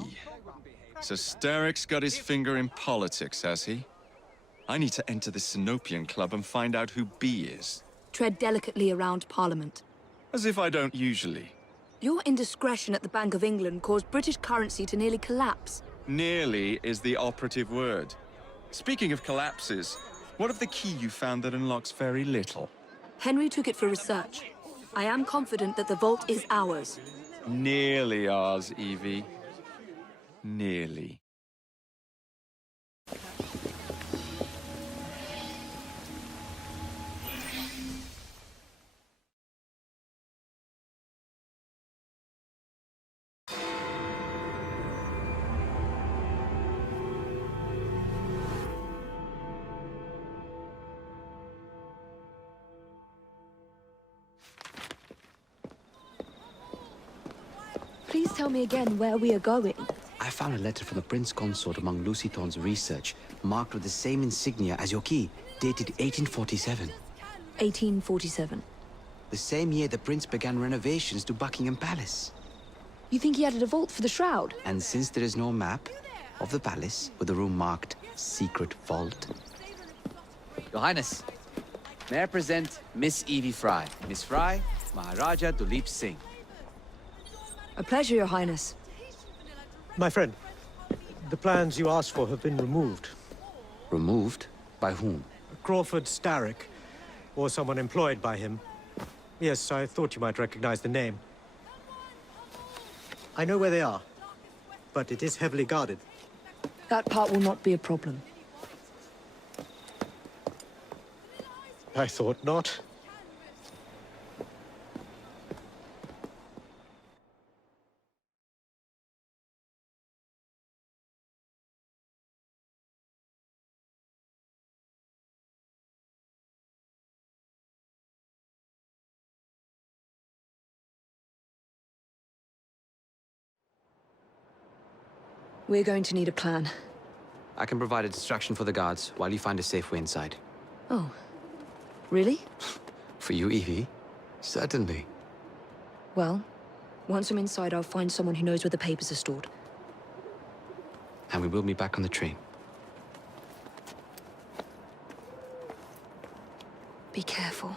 So Starrick's got his finger in politics, has he? I need to enter the Sinopian Club and find out who B is. Tread delicately around Parliament. As if I don't usually. Your indiscretion at the Bank of England caused British currency to nearly collapse. Nearly is the operative word. Speaking of collapses, what of the key you found that unlocks very little? Henry took it for research. I am confident that the vault is ours. Nearly ours, Evie. Nearly. Please tell me again where we are going. I found a letter from the Prince Consort among Lucy Thorne's research, marked with the same insignia as your key, dated 1847. 1847. The same year the Prince began renovations to Buckingham Palace. You think he added a vault for the shroud? And since there is no map of the palace with a room marked Secret Vault... Your Highness, may I present Miss Evie Frye. Miss Frye, Maharaja Duleep Singh. A pleasure, Your Highness. My friend, the plans you asked for have been removed. Removed? By whom? Crawford Starrick, or someone employed by him. Yes, I thought you might recognize the name. I know where they are, but it is heavily guarded. That part will not be a problem. I thought not. We're going to need a plan. I can provide a distraction for the guards while you find a safe way inside. Oh. Really? For you, Evie? Certainly. Well, once I'm inside, I'll find someone who knows where the papers are stored. And we will be back on the train. Be careful.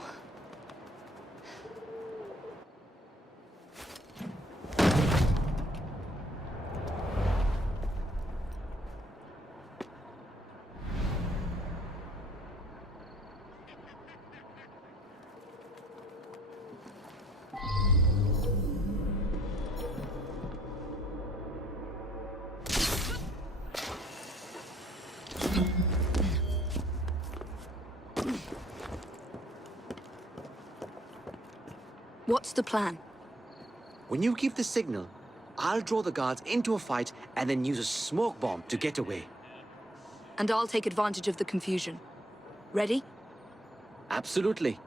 What's the plan? When you give the signal, I'll draw the guards into a fight and then use a smoke bomb to get away. And I'll take advantage of the confusion. Ready? Absolutely.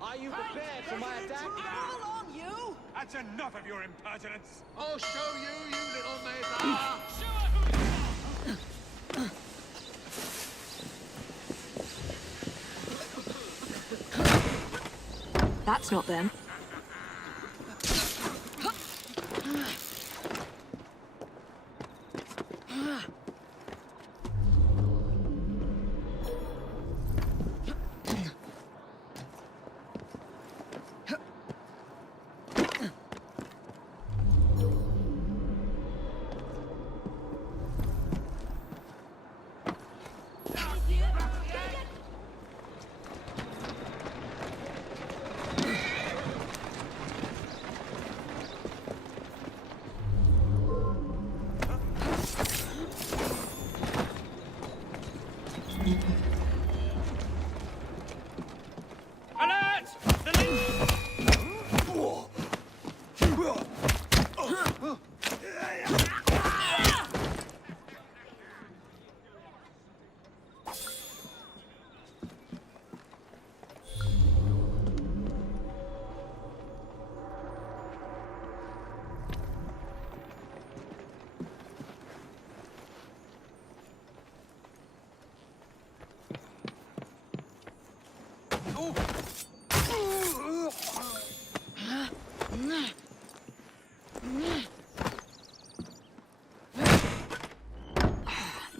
Are you prepared for my attack? Move along, you! That's enough of your impertinence! I'll show you, you little mate! That's not them. Alert! The link!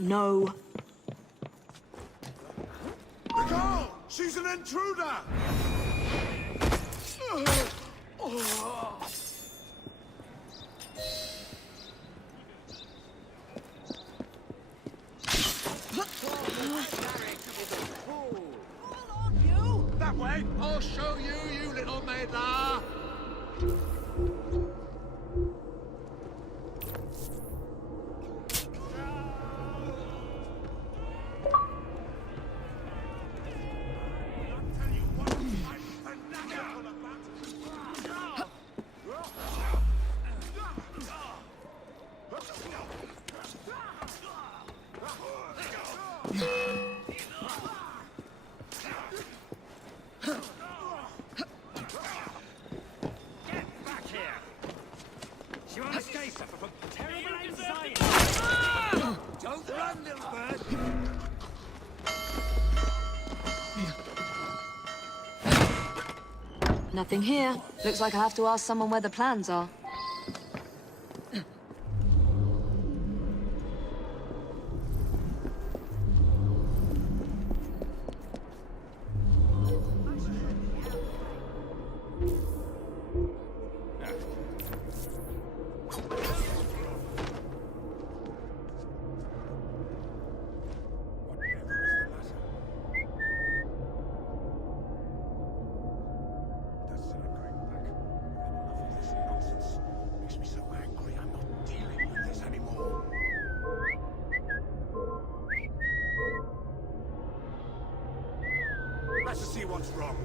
No. The girl! She's an intruder! That way! I'll show you, you little meddler! Nothing here. Looks like I have to ask someone where the plans are. Let's see what's wrong.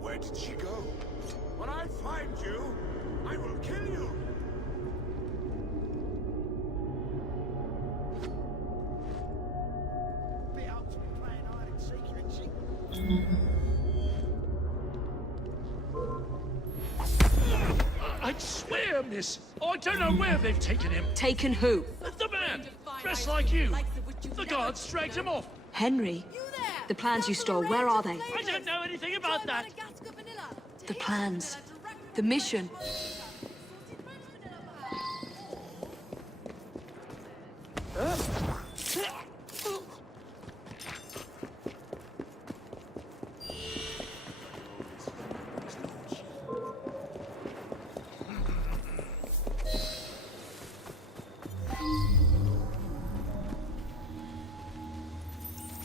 Where did she go? When I find you, I will kill you. Bit up to be playing hide and seek, isn't she? I swear, miss, I don't know where they've taken him. Taken who? The man, dressed like you. The guards dragged him off. Henry? The plans you stole, where are they? I don't know anything about that. The plans. The mission.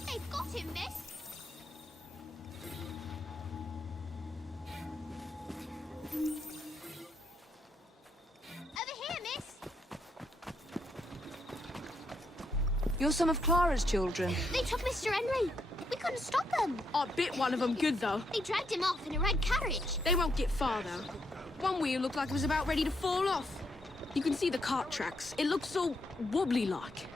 They've got him, miss. Over here, miss. You're some of Clara's children. They took Mr. Henry. We couldn't stop them. I bit one of them good, though. They dragged him off in a red carriage. They won't get far, though. One wheel looked like it was about ready to fall off. You can see the cart tracks. It looks so wobbly-like.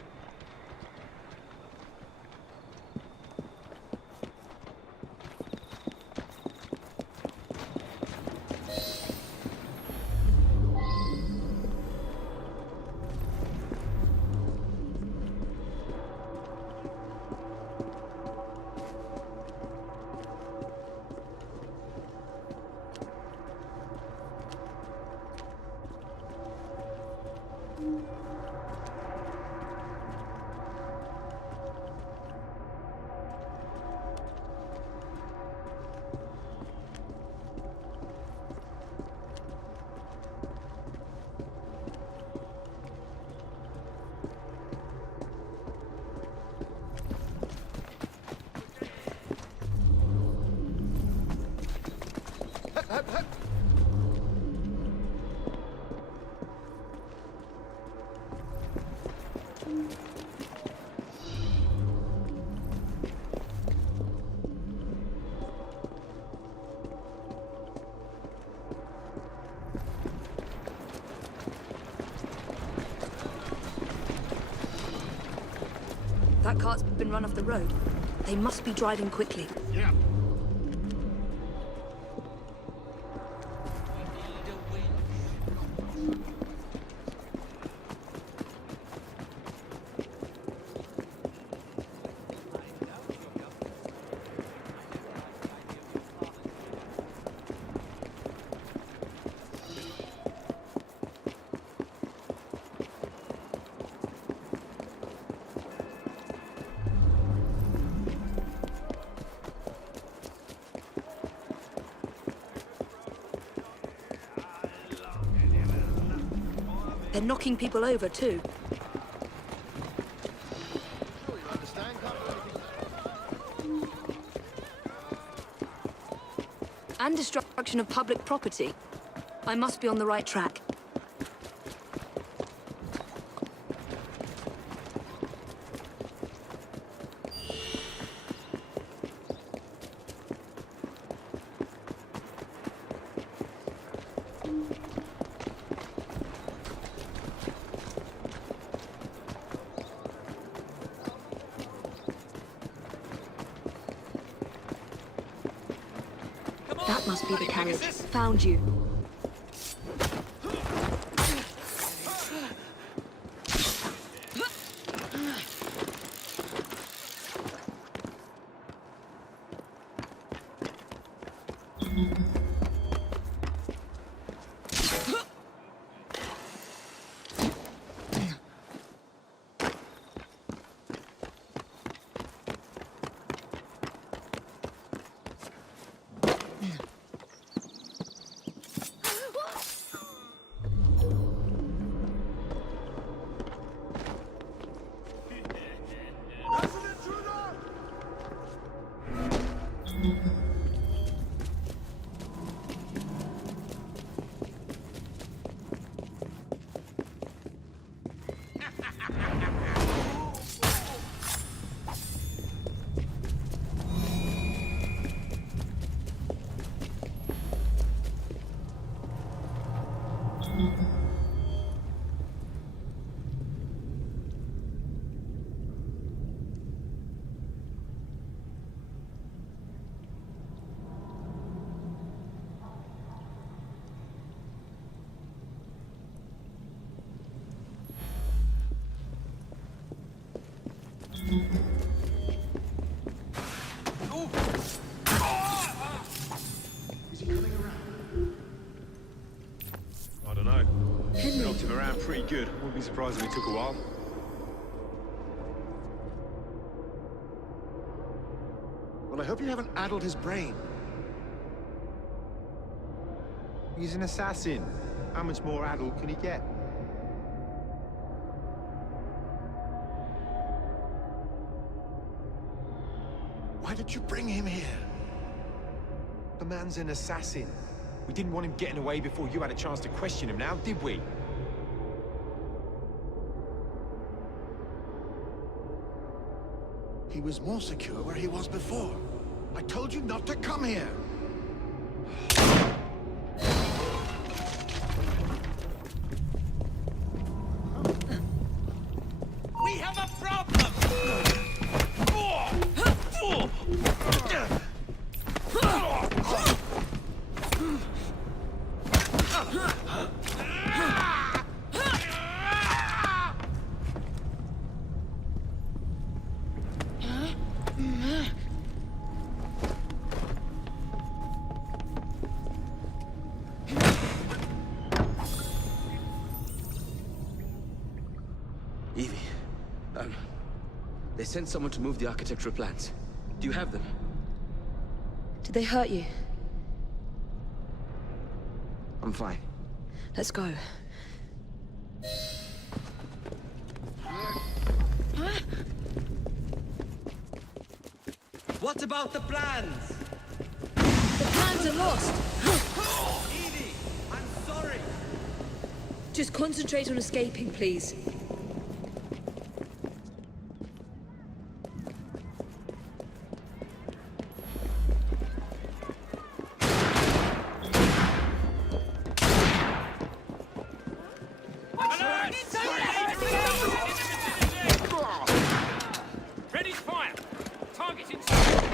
That cart's been run off the road. They must be driving quickly. Yeah. They're knocking people over, too. And destruction of public property. I must be on the right track. That must be the carriage. Found you. I don't know. Knocked him around pretty good. Wouldn't be surprised if it took a while. Well, I hope you haven't addled his brain. He's an assassin. How much more addled can he get? Why did you bring him here? The man's an assassin. We didn't want him getting away before you had a chance to question him now, did we? He was more secure where he was before. I told you not to come here. We have a problem! Evie, they sent someone to move the architectural plans. Do you have them? Did they hurt you? I'm fine. Let's go. What about the plans? The plans are lost! Evie, I'm sorry! Just concentrate on escaping, please. Ready to fire! Target inside!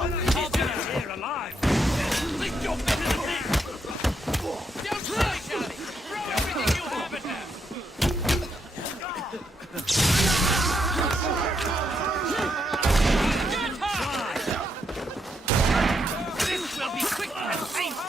I'll get out here alive! Lift your foot in the pit! Don't try, Charlie! Throw everything you have at them! Good hard! This will be quick and painful!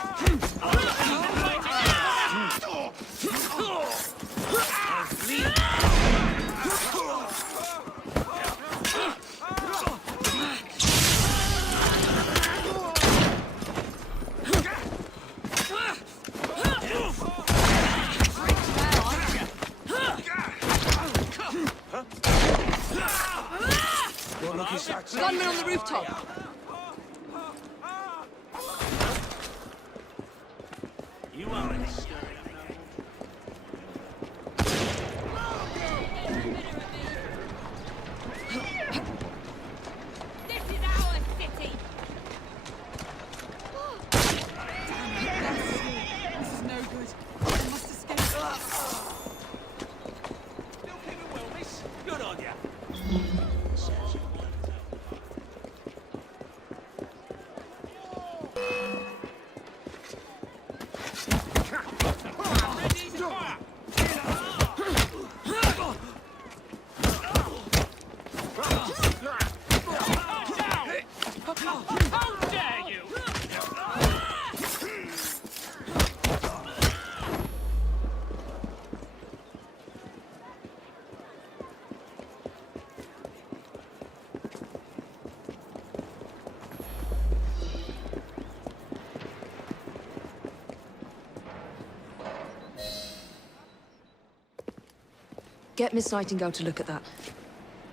Get Miss Nightingale to look at that.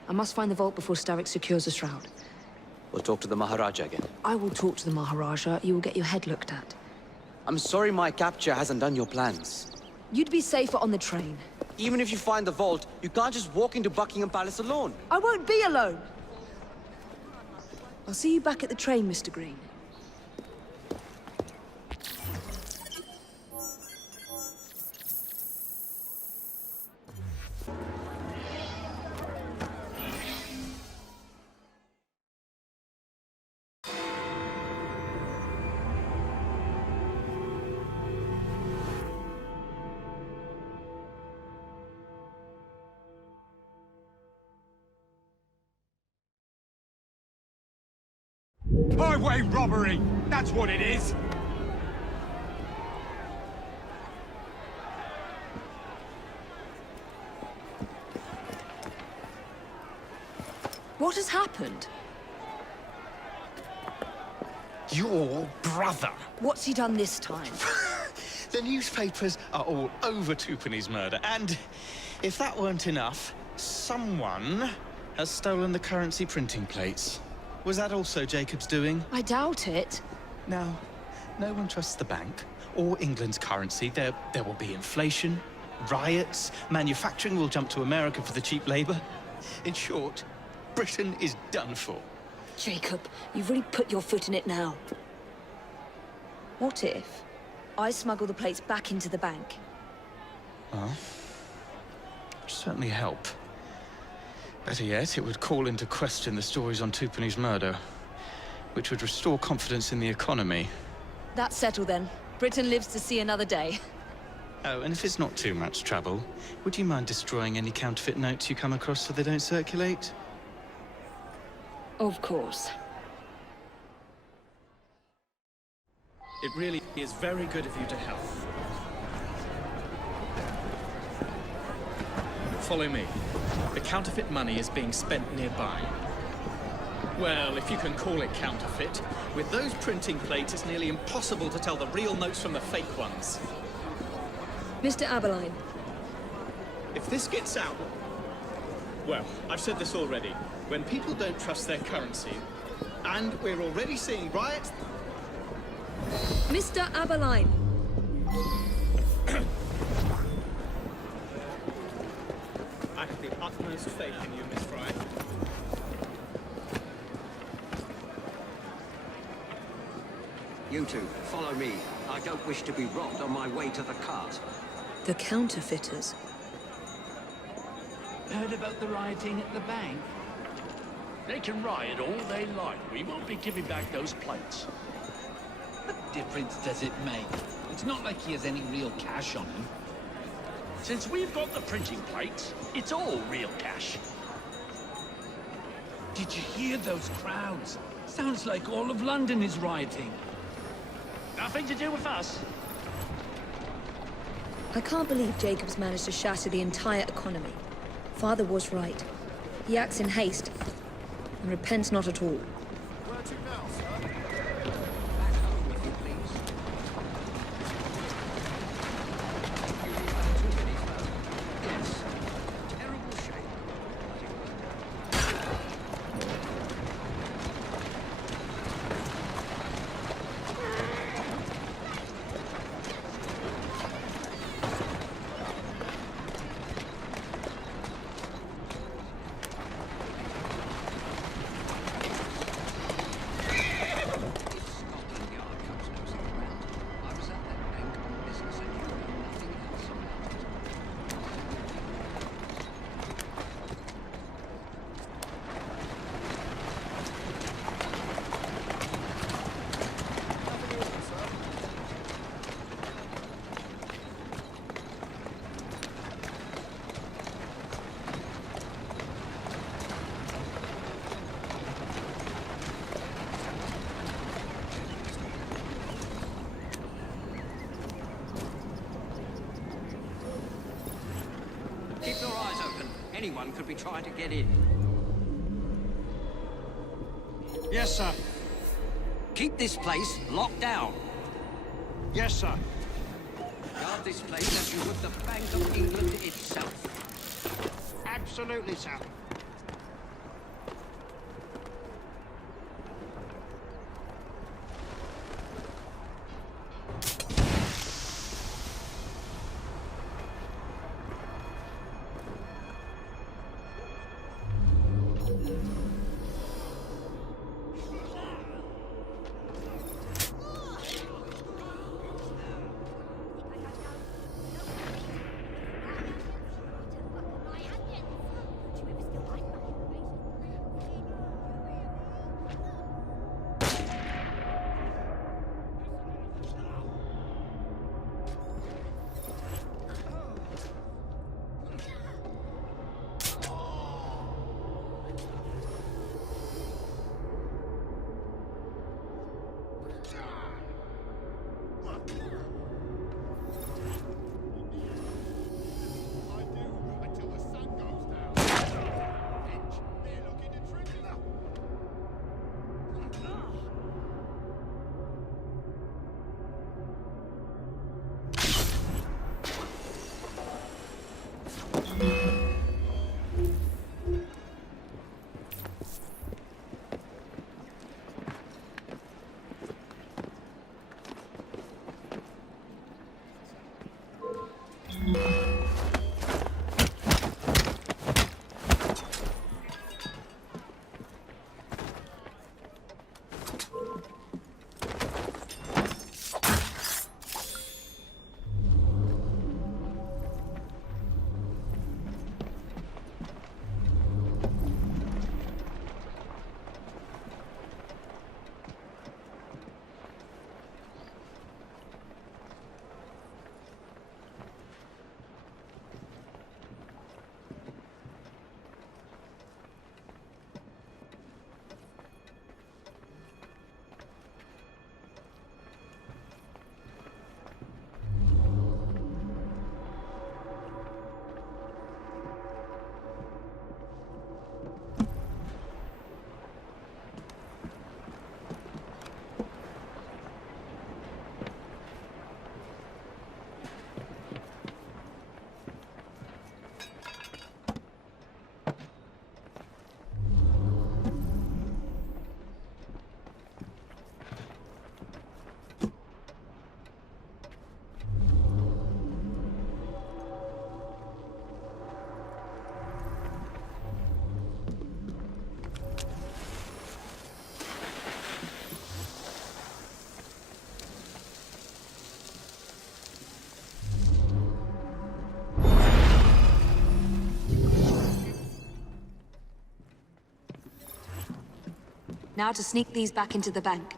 I must find the vault before Starrick secures the shroud. We'll talk to the Maharaja again. I will talk to the Maharaja. You will get your head looked at. I'm sorry my capture hasn't done your plans. You'd be safer on the train. Even if you find the vault, you can't just walk into Buckingham Palace alone. I won't be alone! I'll see you back at the train, Mr. Green. Highway robbery! That's what it is! What has happened? Your brother. What's he done this time? The newspapers are all over Twopenny's murder, and if that weren't enough, someone has stolen the currency printing plates. Was that also Jacob's doing? I doubt it. Now, no one trusts the bank or England's currency. There will be inflation, riots, manufacturing will jump to America for the cheap labor. In short, Britain is done for. Jacob, you've really put your foot in it now. What if I smuggle the plates back into the bank? Well, it'd certainly help. Better yet, it would call into question the stories on Twopenny's murder, which would restore confidence in the economy. That's settled then. Britain lives to see another day. Oh, and if it's not too much trouble, would you mind destroying any counterfeit notes you come across so they don't circulate? Of course. It really is very good of you to help. Follow me. The counterfeit money is being spent nearby. Well, if you can call it counterfeit, with those printing plates, it's nearly impossible to tell the real notes from the fake ones. Mr. Aberline. If this gets out... Well, I've said this already. When people don't trust their currency, and we're already seeing riots... Mr. Aberline. I have the utmost faith in you, Miss Frye. You two, follow me. I don't wish to be robbed on my way to the cart. The counterfeiters. Heard about the rioting at the bank? They can riot all they like. We won't be giving back those plates. What difference does it make? It's not like he has any real cash on him. Since we've got the printing plates, it's all real cash. Did you hear those crowds? Sounds like all of London is rioting. Nothing to do with us. I can't believe Jacob's managed to shatter the entire economy. Father was right. He acts in haste and repents not at all. Where to now, sir? Back home with you, please. Yes. Terrible shape. anyone could be trying to get in. Yes, sir. Keep this place locked down. Yes, sir. Guard this place as you would the Bank of England itself. Absolutely, sir. Now to sneak these back into the bank.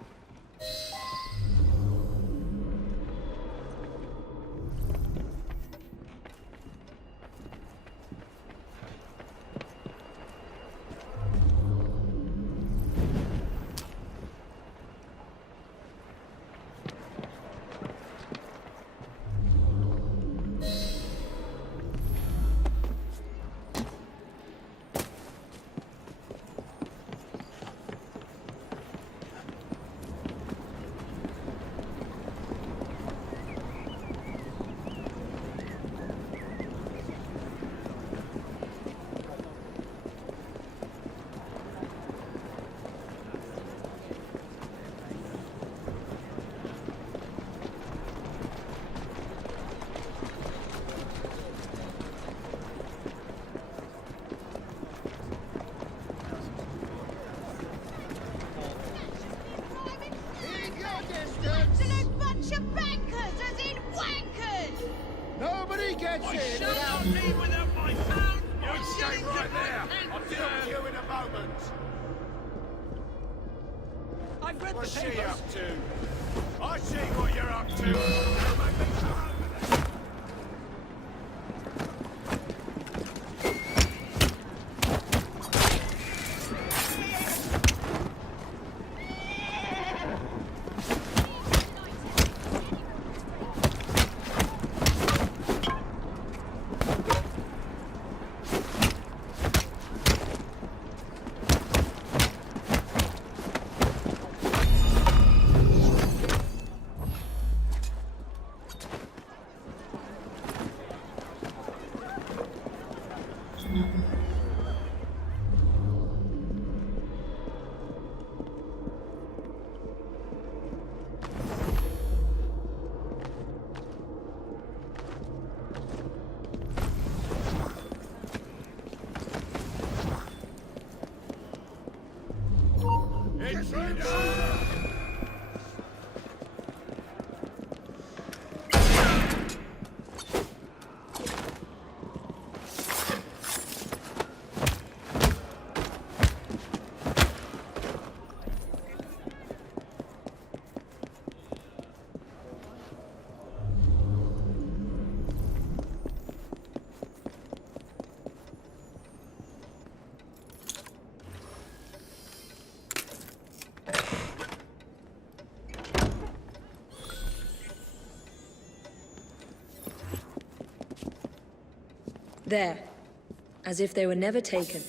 Absolute bunch of bankers, as in wankers! Nobody gets I in shall without not leave without my pound! You stay right there. I'll deal with you in a moment. I've read What's the she papers. up to? I see what you're up to. Don't make me come. There. As if they were never taken.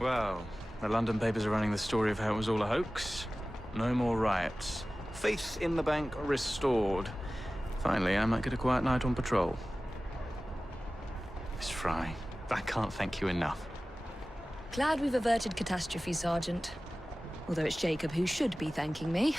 Well, the London papers are running the story of how it was all a hoax. No more riots. Faith in the bank restored. Finally, I might get a quiet night on patrol. Miss Frye, I can't thank you enough. Glad we've averted catastrophe, Sergeant. Although it's Jacob who should be thanking me.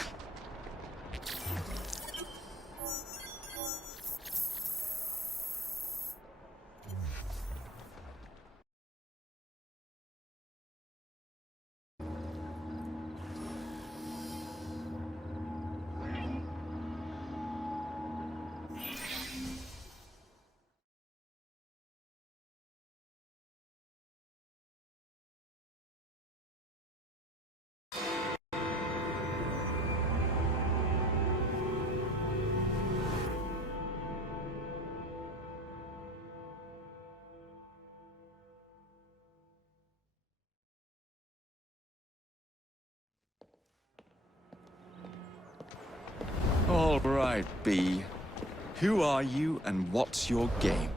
All right, B. Who are you and what's your game?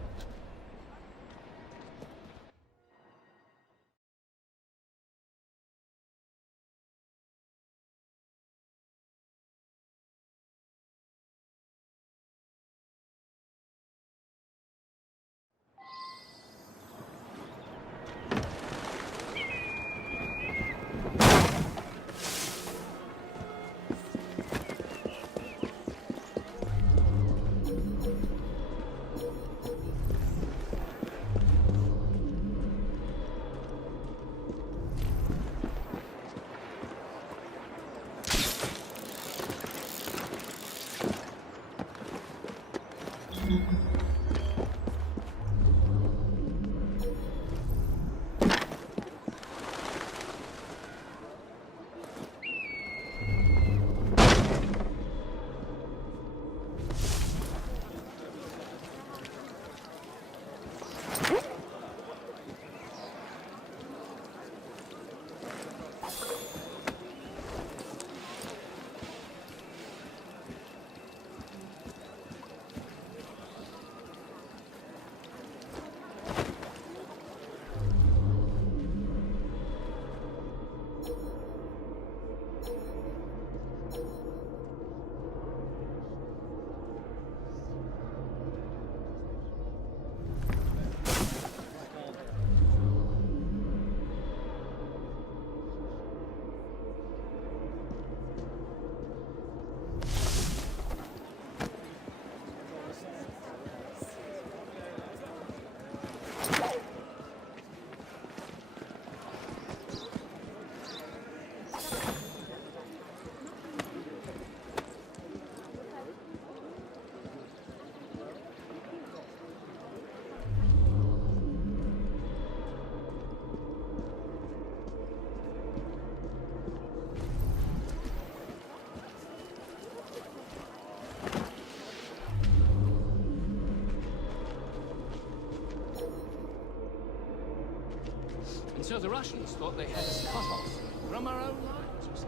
And so the Russians thought they had us cut off from our own lines, you see.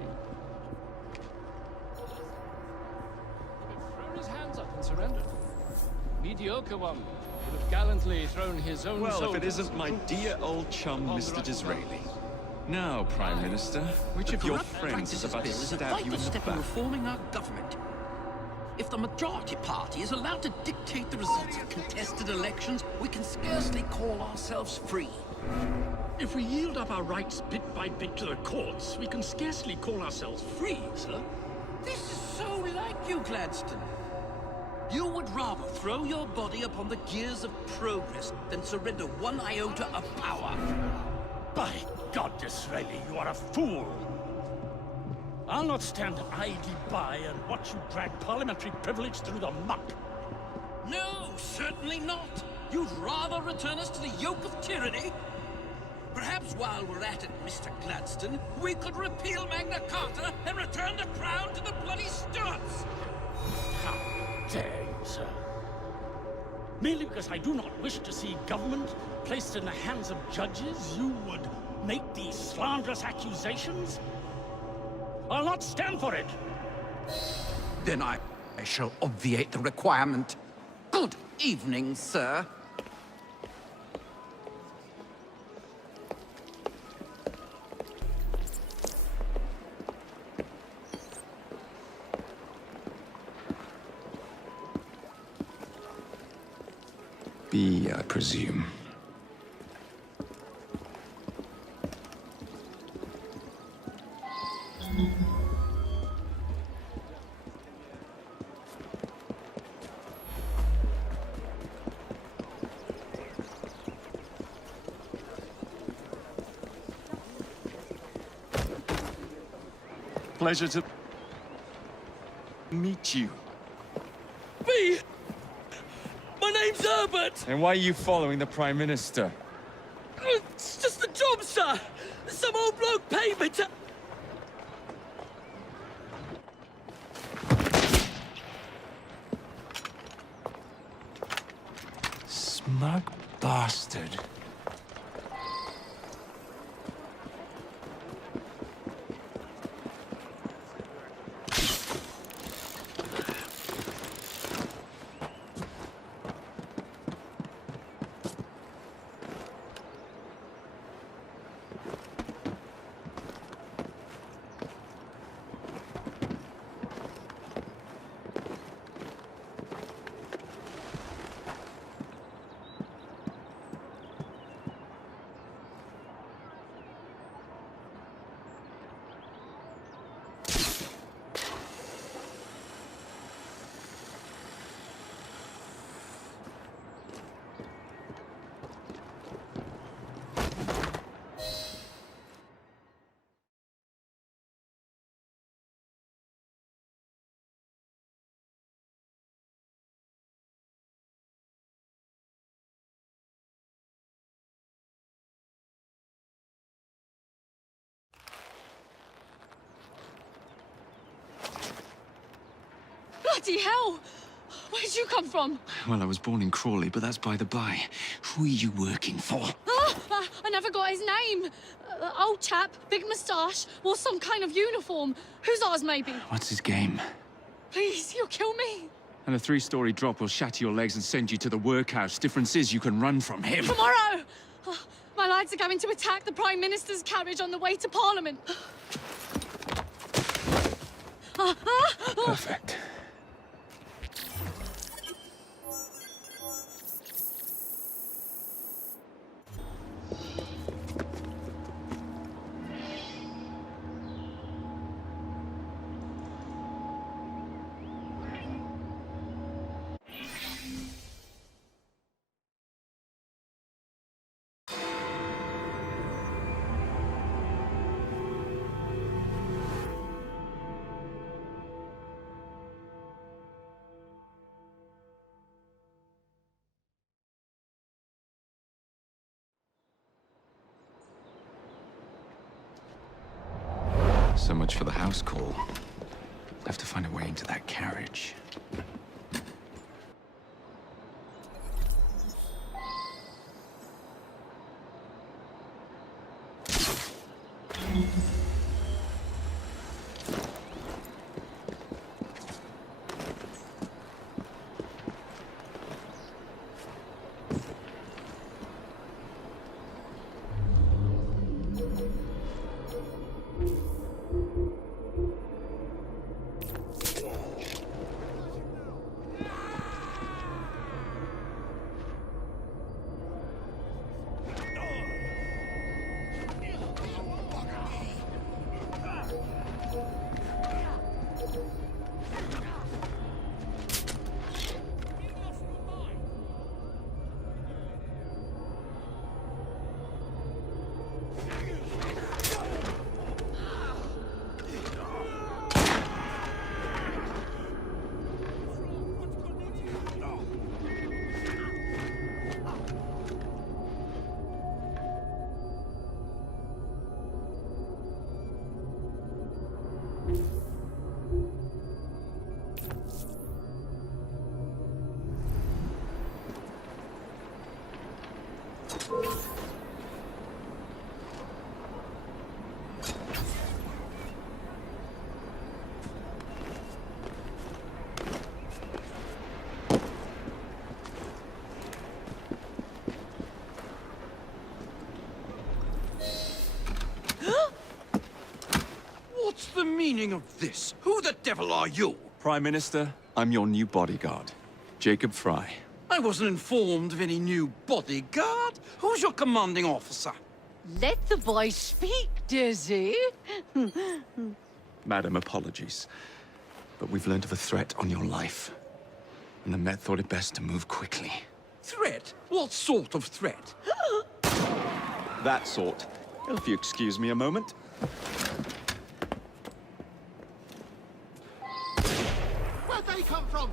He'd have thrown his hands up and surrendered. Mediocre one would have gallantly thrown his own Well, if it soldiers isn't my dear old chum, Mr. Disraeli. Now, Prime Minister, which of your friends is about to stab you in the back? Reforming our government. If the majority party is allowed to dictate the results of contested elections, we can scarcely call ourselves free. If we yield up our rights bit by bit to the courts, we can scarcely call ourselves free, sir. This is so like you, Gladstone. You would rather throw your body upon the gears of progress than surrender one iota of power. By God, Disraeli, you are a fool! I'll not stand idly by and watch you drag parliamentary privilege through the muck. No, certainly not. You'd rather return us to the yoke of tyranny? Perhaps while we're at it, Mr. Gladstone, we could repeal Magna Carta and return the crown to the bloody Stuarts! How dare you, sir? Merely because I do not wish to see government placed in the hands of judges, you would make these slanderous accusations? I'll not stand for it! Then I shall obviate the requirement. Good evening, sir. B, I presume. Pleasure to meet you. Me! My name's Herbert! And why are you following the Prime Minister? It's just a job, sir! Some old bloke paid me to... Smug bastard. Bloody hell! Where'd you come from? Well, I was born in Crawley, but that's by the by. Who are you working for? I never got his name. Old chap, big moustache, wore some kind of uniform. Who's ours, maybe? What's his game? Please, you'll kill me. And a 3-story drop will shatter your legs and send you to the workhouse. Difference is you can run from him. Tomorrow! My lads are going to attack the Prime Minister's carriage on the way to Parliament. Perfect. So much for the house call. Have to find a way into that carriage. the meaning of this? Who the devil are you? Prime Minister, I'm your new bodyguard, Jacob Frye. I wasn't informed of any new bodyguard. Who's your commanding officer? Let the boy speak, Dizzy. Madam, apologies. But we've learned of a threat on your life. And the Met thought it best to move quickly. Threat? What sort of threat? That sort. If you excuse me a moment. Where'd they come from?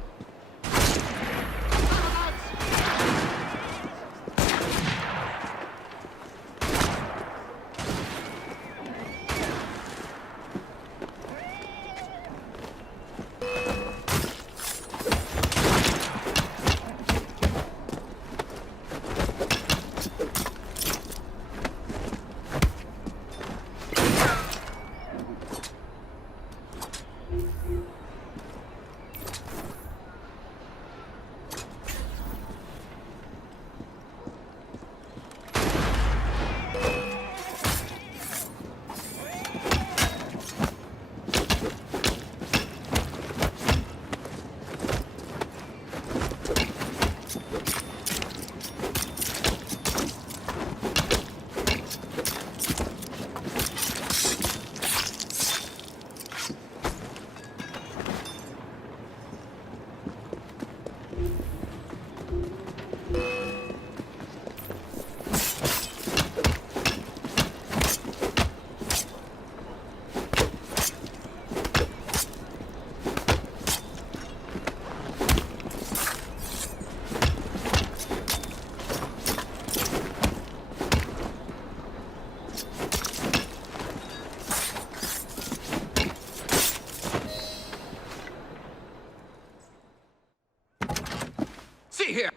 See here.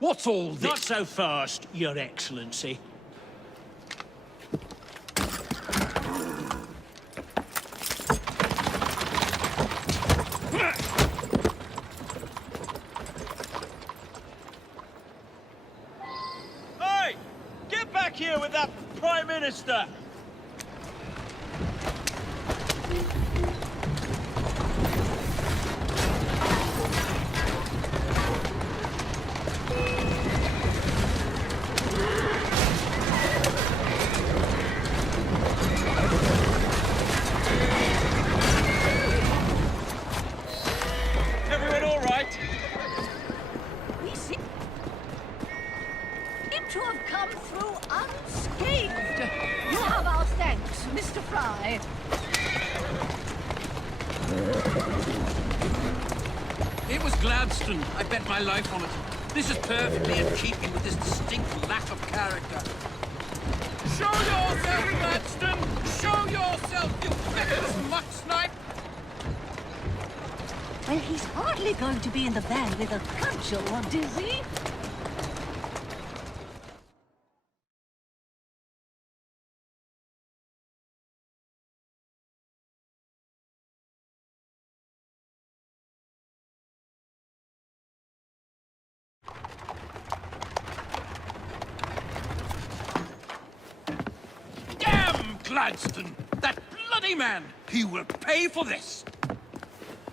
What's all this? Not so fast, Your Excellency. Hey! Get back here with that Prime Minister! Everyone all right? We seem to have come through unscathed. You have our thanks, Mr. Frye. It was Gladstone. I bet my life on it. This is perfectly in keeping with his distinct lack of character. Show yourself, Gladstone! Show yourself, you feckless muck snipe! Well, he's hardly going to be in the van with a cudgel, Dizzy. Damn Gladstone! That bloody man! He will pay for this!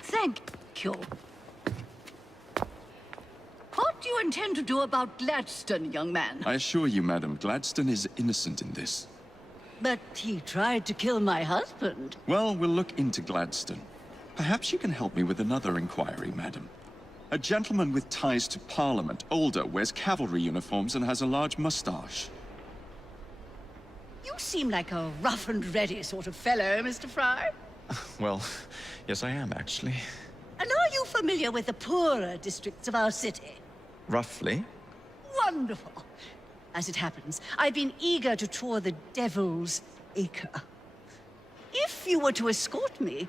Thank you. What do you intend to do about Gladstone, young man? I assure you, Madam, Gladstone is innocent in this. But he tried to kill my husband. Well, we'll look into Gladstone. Perhaps you can help me with another inquiry, Madam. A gentleman with ties to Parliament, older, wears cavalry uniforms and has a large moustache. You seem like a rough and ready sort of fellow, Mr. Frye. Well, yes I am, actually. And are you familiar with the poorer districts of our city? Roughly. Wonderful. As it happens, I've been eager to tour the Devil's Acre. If you were to escort me,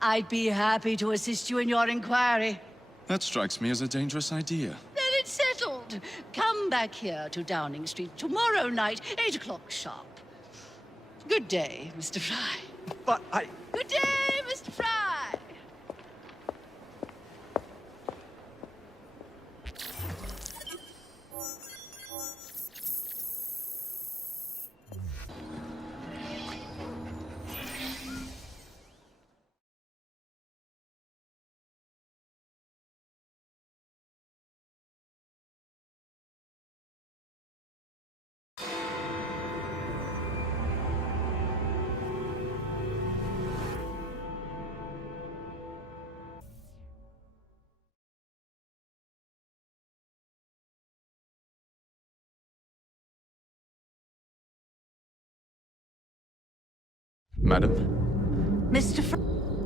I'd be happy to assist you in your inquiry. That strikes me as a dangerous idea. Then it's settled. Come back here to Downing Street tomorrow night, 8 o'clock sharp. Good day, Mr. Frye. But I... Good day, Mr. Frye! Madam? Mr.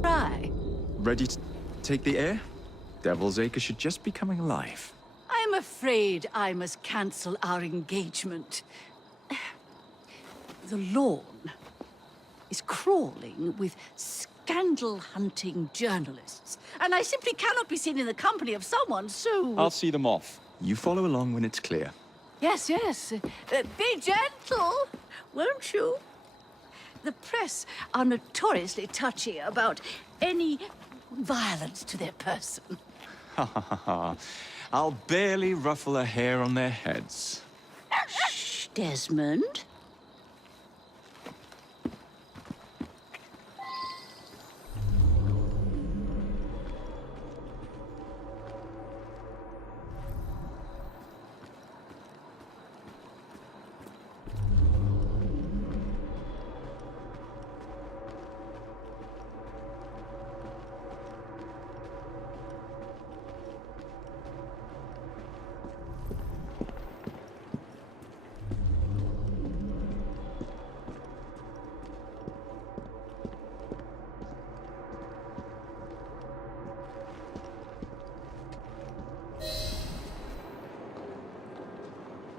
Frye. Ready to take the air? Devil's Acre should just be coming alive. I'm afraid I must cancel our engagement. The lawn is crawling with scandal-hunting journalists, and I simply cannot be seen in the company of someone so... I'll see them off. You follow along when it's clear. Yes, yes. Be gentle, won't you? The press are notoriously touchy about any violence to their person. Ha ha ha ha. I'll barely ruffle a hair on their heads. Shh, Desmond.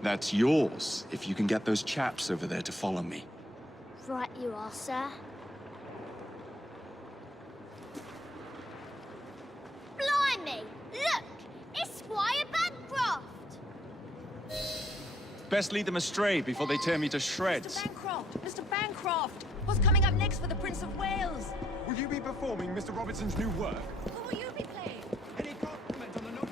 That's yours, if you can get those chaps over there to follow me. Right you are, sir. Blimey! Look! It's Squire Bancroft! Best lead them astray before they tear me to shreds. Mr. Bancroft! Mr. Bancroft! What's coming up next for the Prince of Wales? Will you be performing Mr. Robertson's new work? Who will you be playing? Any comment on the notice?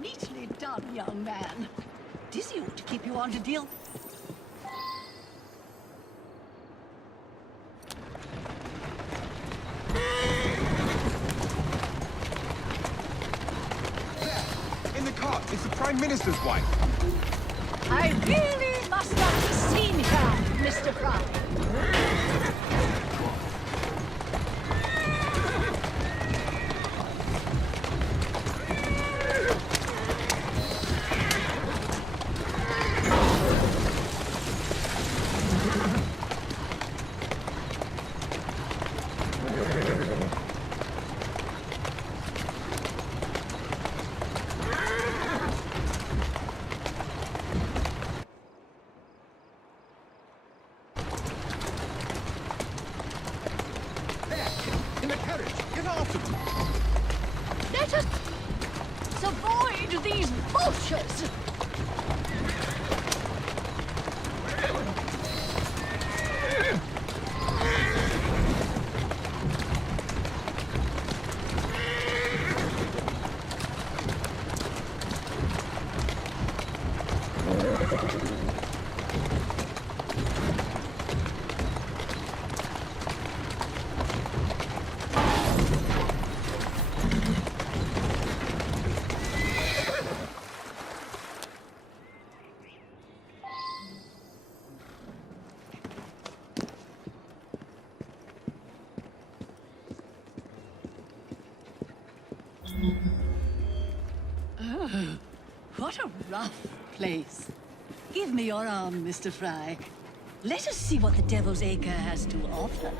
Neatly done, young man. Dizzy ought to keep you on to deal. In the cart, it's the Prime Minister's wife. I really must not be seen here, Mr. Frye. In the carriage! Get after them! Let us avoid these vultures! Oh, what a rough place. Give me your arm, Mr. Frye. Let us see what the Devil's Acre has to offer.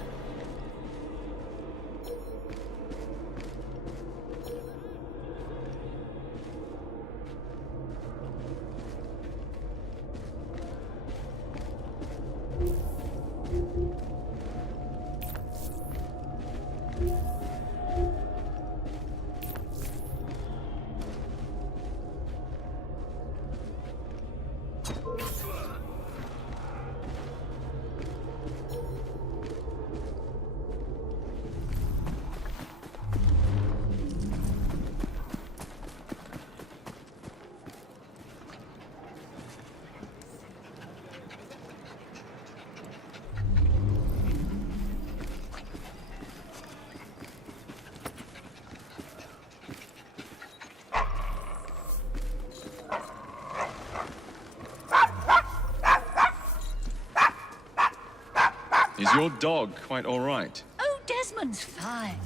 Is your dog quite all right? Oh, Desmond's fine.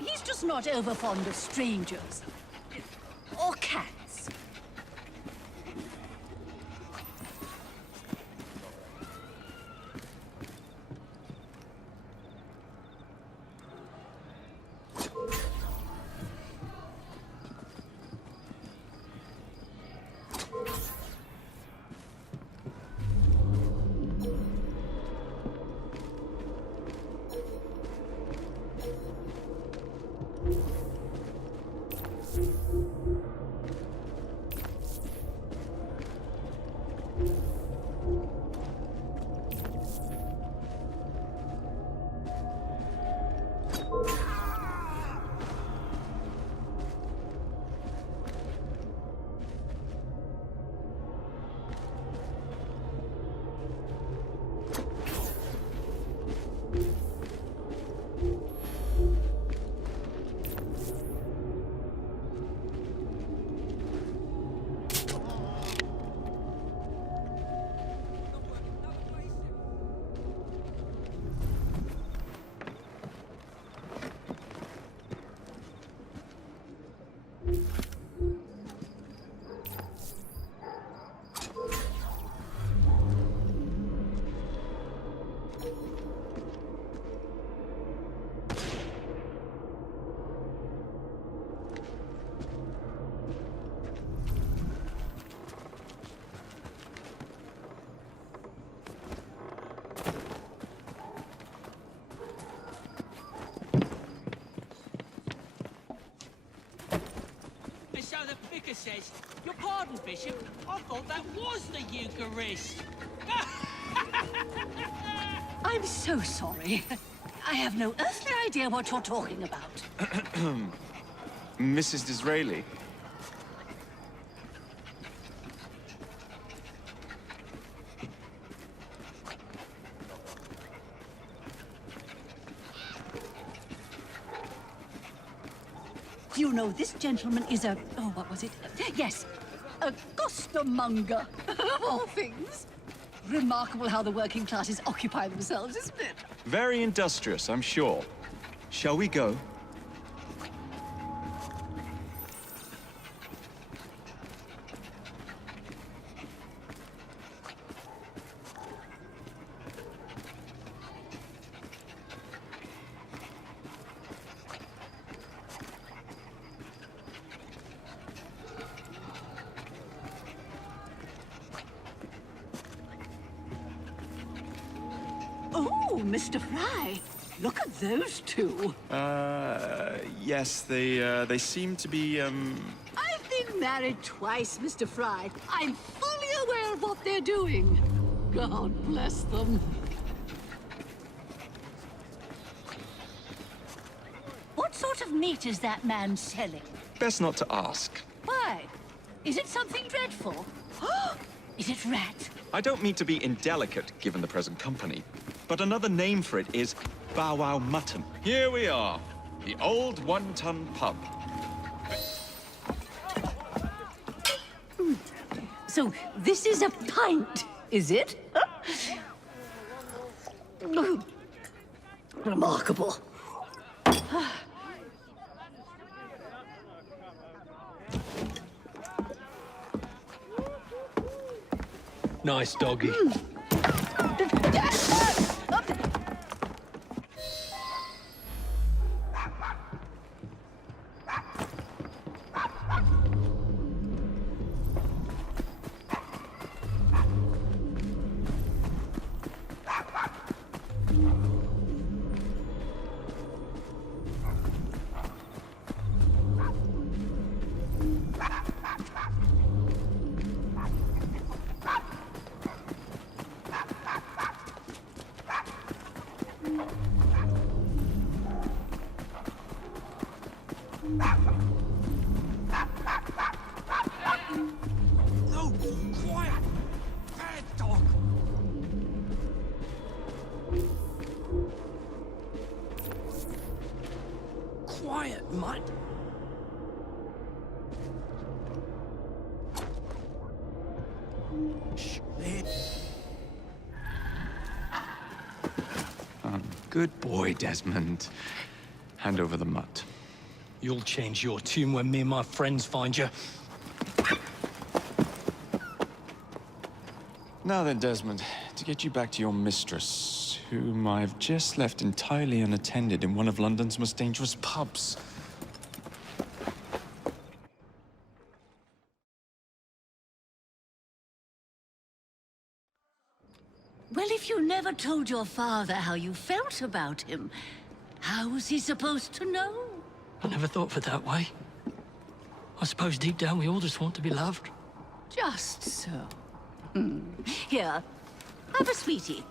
He's just not over fond of strangers. Or cats. So the vicar says, your pardon, Bishop, I thought that was the Eucharist. I'm so sorry. I have no earthly idea what you're talking about. Mrs. Disraeli? Do you know this gentleman is a... oh, what was it? Yes, a costermonger, of all things. Remarkable how the working classes occupy themselves, isn't it? Very industrious, I'm sure. Shall we go? Oh, Mr. Frye, look at those two. Yes, they seem to be, I've been married twice, Mr. Frye. I'm fully aware of what they're doing. God bless them. What sort of meat is that man selling? best not to ask. Why? Is it something dreadful? Is it rat? I don't mean to be indelicate, given the present company, but another name for it is Bow Wow Mutton. Here we are, the old one-ton pub. So this is a pint, is it? Remarkable. Nice doggy. No, quiet! Bad dog! Quiet, mutt! Shh, there. Good boy, Desmond. Hand over the mutt. You'll change your tune when me and my friends find you. Now then, Desmond, to get you back to your mistress, whom I've just left entirely unattended in one of London's most dangerous pubs. Well, if you never told your father how you felt about him, how was he supposed to know? I never thought of it that way. I suppose deep down we all just want to be loved. Just so. Here, have a sweetie.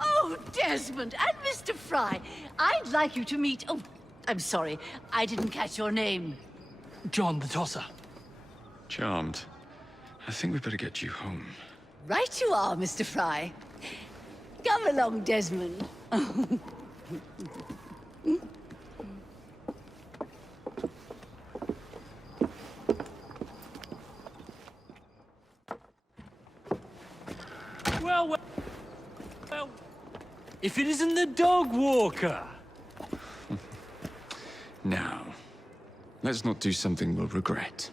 Oh, Desmond and Mr. Frye, I'd like you to meet... Oh, I'm sorry, I didn't catch your name. John the Tosser. Charmed. I think we better get you home. Right you are, Mr. Frye. Come along, Desmond. Well, if it isn't the dog walker. Now, let's not do something we'll regret.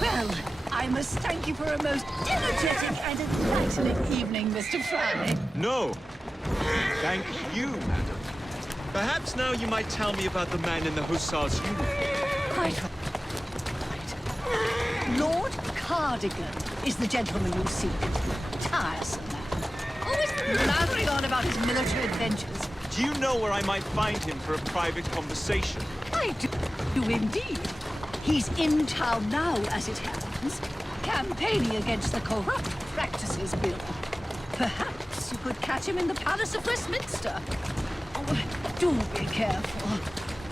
Well, I must thank you for a most energetic and enlightening evening, Mr. Frye. No! Thank you, madam. Perhaps now you might tell me about the man in the hussar's uniform. Quite right. Lord Cardigan is the gentleman you seek. Tiresome man. Always blathering on about his military adventures. Do you know where I might find him for a private conversation? I do indeed. He's in town now, as it happens, campaigning against the Corrupt Practices Bill. Perhaps you could catch him in the Palace of Westminster. Oh, do be careful.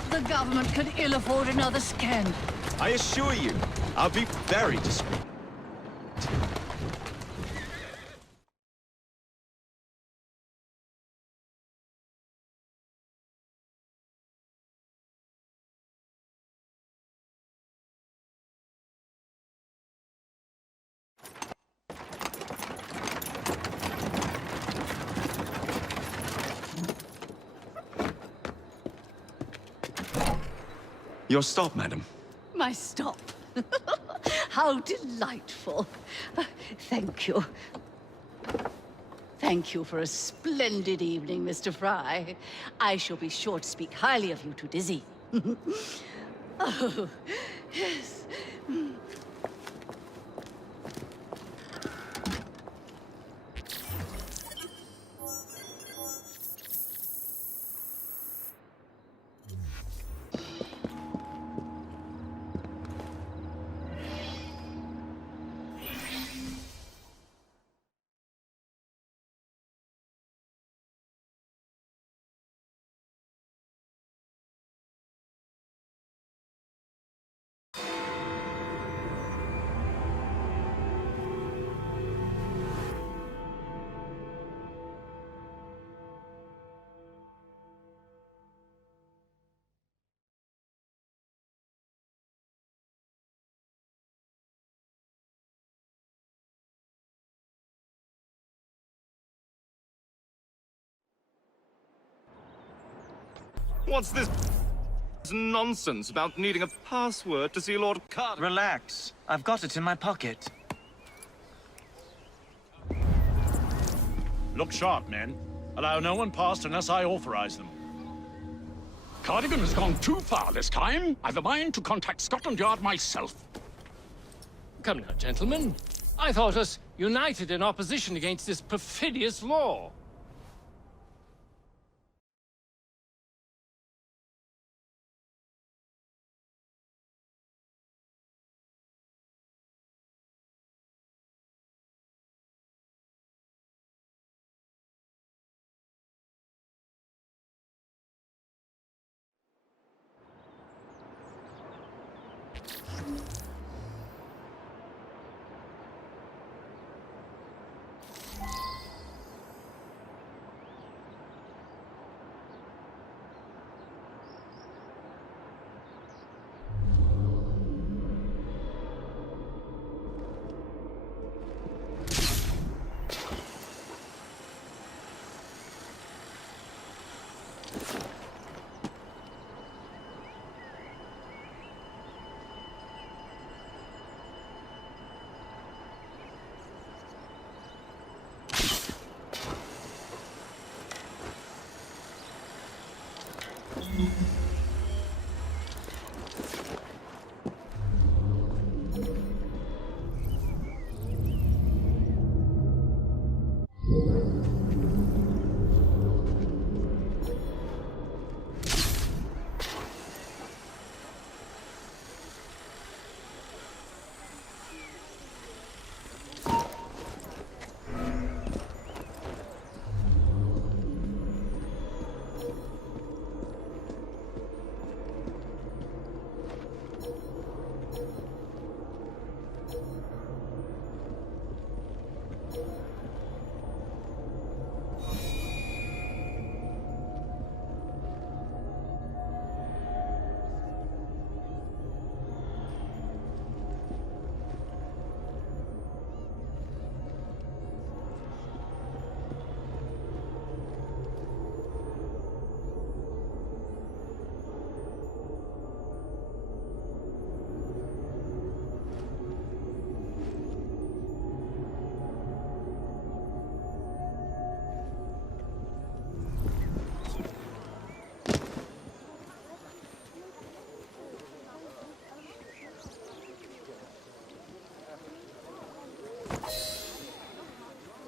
The government could ill afford another scandal. I assure you, I'll be very discreet. Your stop, madam. My stop. How delightful. Thank you. Thank you for a splendid evening, Mr. Frye. I shall be sure to speak highly of you to Dizzy. Oh, yes. What's this nonsense about needing a password to see Lord Card? Relax. I've got it in my pocket. Look sharp, men. Allow no one past unless I authorize them. Cardigan has gone too far this time. I've a mind to contact Scotland Yard myself. Come now, gentlemen. I thought us united in opposition against this perfidious law.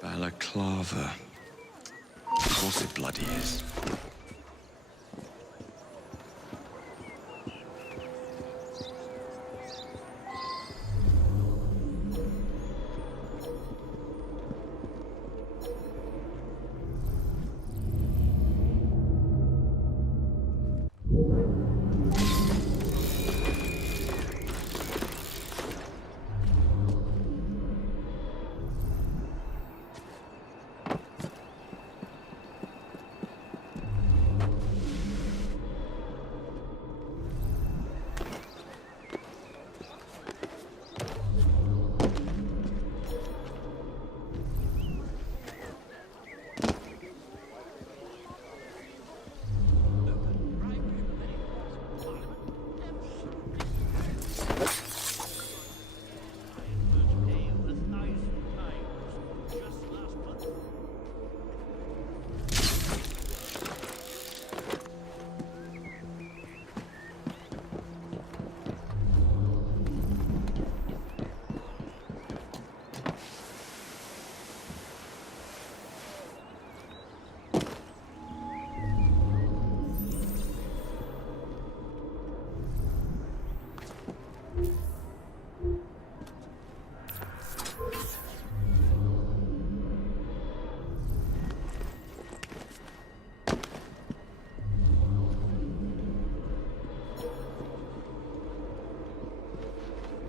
Balaclava. Of course it bloody is.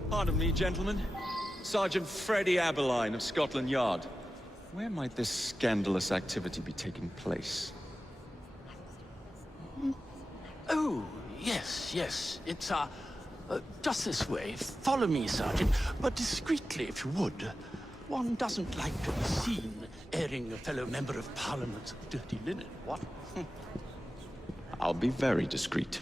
Pardon me, gentlemen. Sergeant Freddie Aberline of Scotland Yard. Where might this scandalous activity be taking place? Oh, yes. It's, just this way. Follow me, Sergeant, but discreetly, if you would. One doesn't like to be seen airing a fellow member of Parliament's dirty linen, what? I'll be very discreet.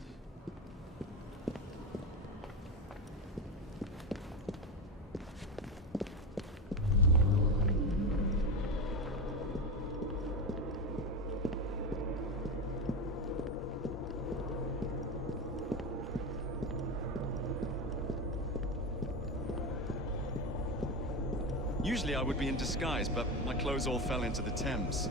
Usually I would be in disguise, but my clothes all fell into the Thames.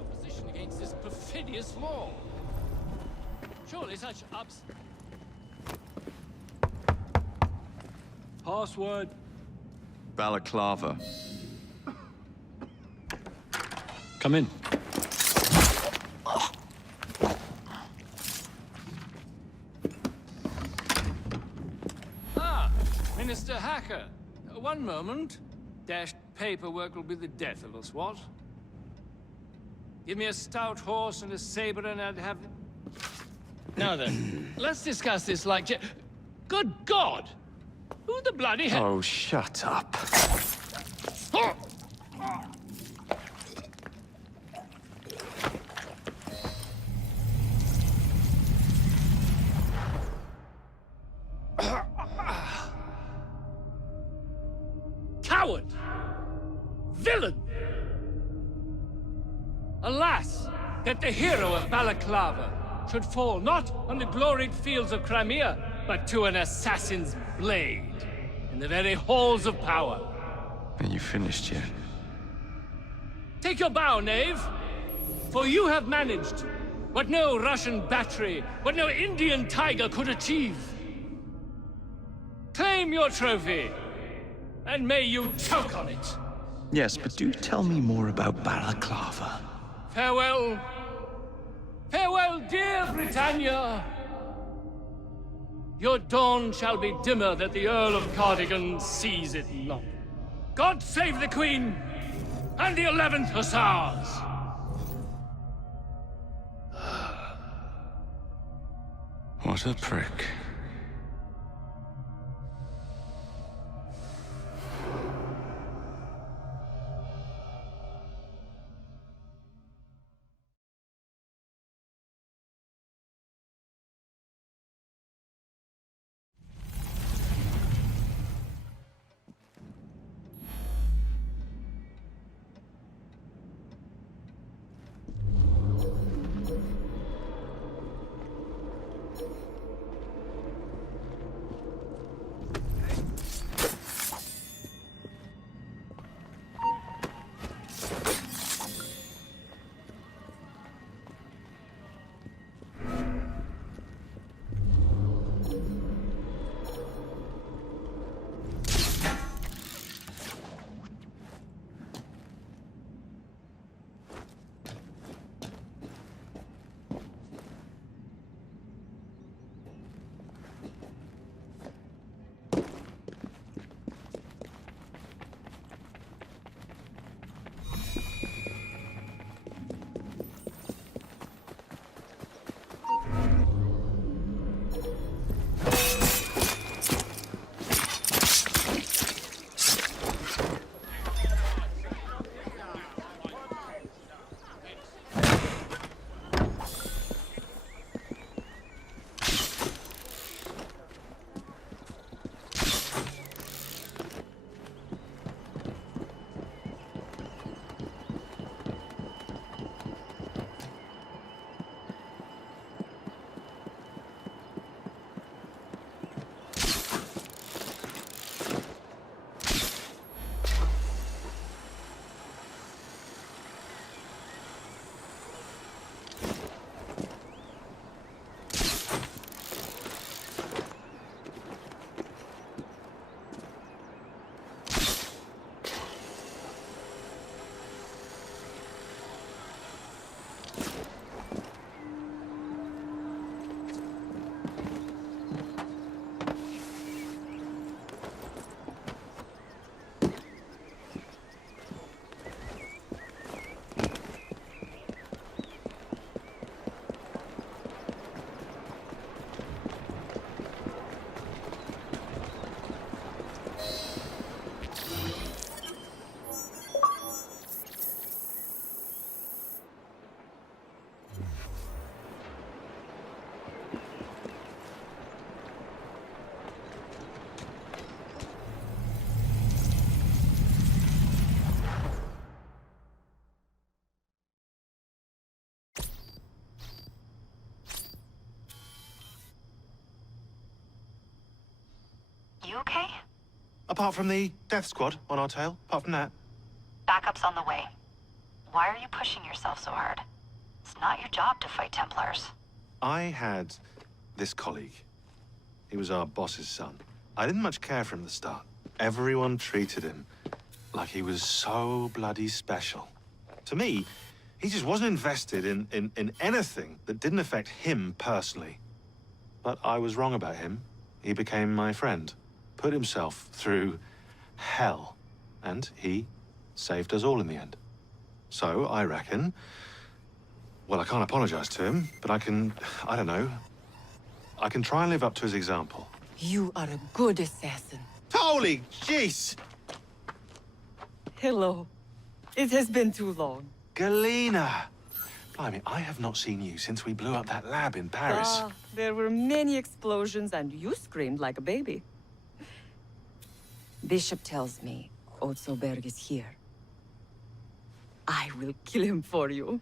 Opposition against this perfidious law. Surely such ups... Password. Balaclava. Come in. Ah, Minister Hacker. One moment. Dashed paperwork will be the death of us, what? Give me a stout horse and a saber and I'd have... Now then, let's discuss this like... Good God! Who the bloody hell... Oh, shut up. Coward! Villain! Alas, that the hero of Balaclava should fall not on the gloried fields of Crimea, but to an assassin's blade in the very halls of power. Are you finished yet? Take your bow, knave, for you have managed what no Russian battery, what no Indian tiger could achieve. Claim your trophy, and may you choke on it. Yes, but do tell me more about Balaclava. Farewell. Farewell, dear Britannia. Your dawn shall be dimmer that the Earl of Cardigan sees it not. God save the Queen and the 11th Hussars! What a prick. You okay? Apart from the death squad on our tail, apart from that. Backup's on the way. Why are you pushing yourself so hard? It's not your job to fight Templars. I had this colleague. He was our boss's son. I didn't much care for him at the start. Everyone treated him like he was so bloody special. To me, he just wasn't invested in anything that didn't affect him personally. But I was wrong about him. He became my friend, put himself through hell, and he saved us all in the end. So I reckon, well, I can't apologize to him, but I don't know, I can try and live up to his example. You are a good assassin. Holy jeez! Hello. It has been too long. Galena! Blimey, I have not seen you since we blew up that lab in Paris. Ah, there were many explosions and you screamed like a baby. Bishop tells me Otzoberg is here. I will kill him for you.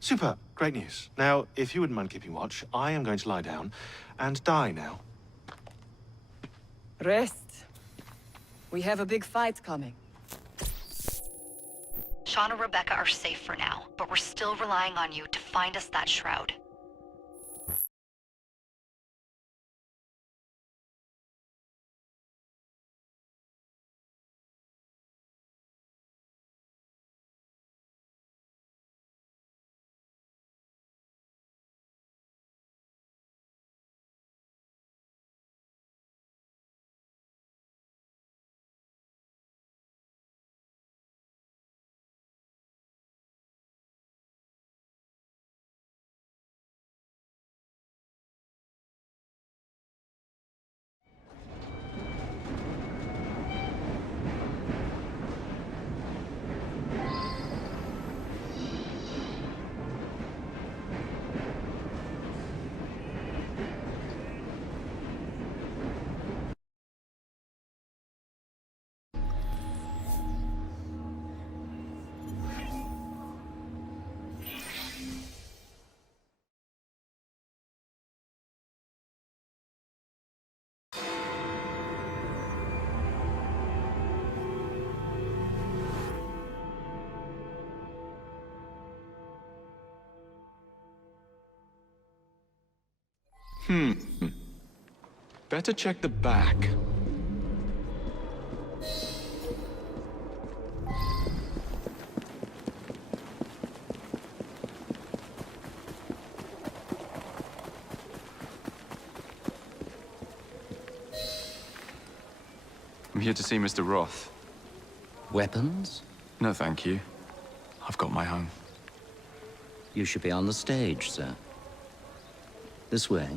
Super, great news. Now, if you wouldn't mind keeping watch, I am going to lie down and die now. Rest. We have a big fight coming. Sean and Rebecca are safe for now, but we're still relying on you to find us that shroud. Better check the back. I'm here to see Mr. Roth. Weapons? No, thank you. I've got my own. You should be on the stage, sir. This way.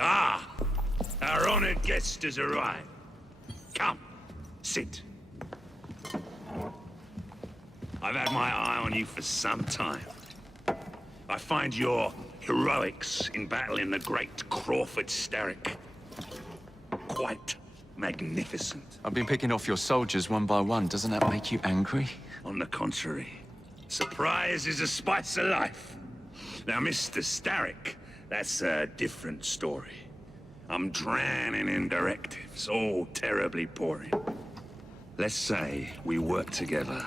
Ah! Our honored guest has arrived. Come, sit. I've had my eye on you for some time. I find your heroics in battle in the great Crawford Starrick quite magnificent. I've been picking off your soldiers one by one. Doesn't that make you angry? On the contrary, surprise is a spice of life. Now, Mr. Starrick, that's a different story. I'm drowning in directives, all terribly boring. Let's say we work together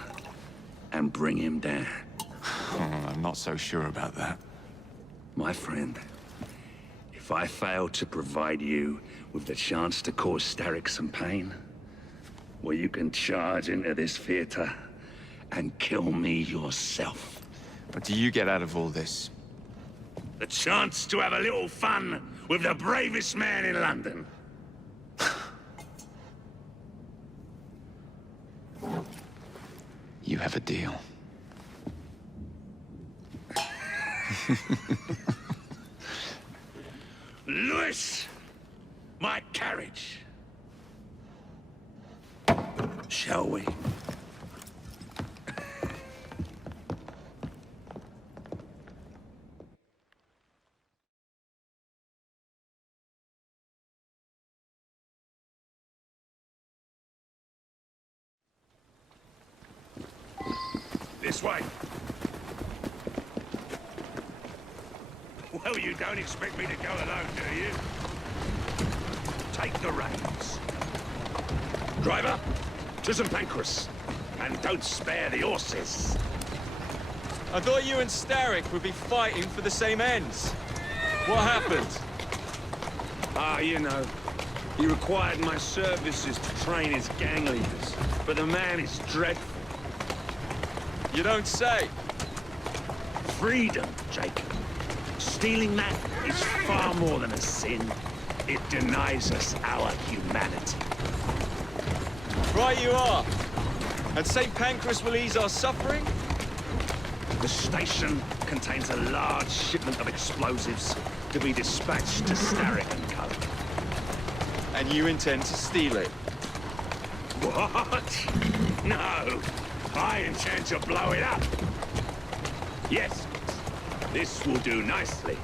and bring him down. I'm not so sure about that. My friend, if I fail to provide you with the chance to cause Starrick some pain, well, you can charge into this theater and kill me yourself. What do you get out of all this? The chance to have a little fun with the bravest man in London. You have a deal. Lewis! My carriage! Shall we? This way. Well, you don't expect me to go alone, do you? Take the reins. Driver, to St. Pancras. And don't spare the horses. I thought you and Starrick would be fighting for the same ends. What happened? Ah, you know. He required my services to train his gang leaders. But the man is dreadful. You don't say. Freedom, Jacob. Stealing that is far more than a sin. It denies us our humanity. Right you are. And St. Pancras will ease our suffering? The station contains a large shipment of explosives to be dispatched to Starrick and Co. And you intend to steal it? What? No. I intend to blow it up. Yes. This will do nicely.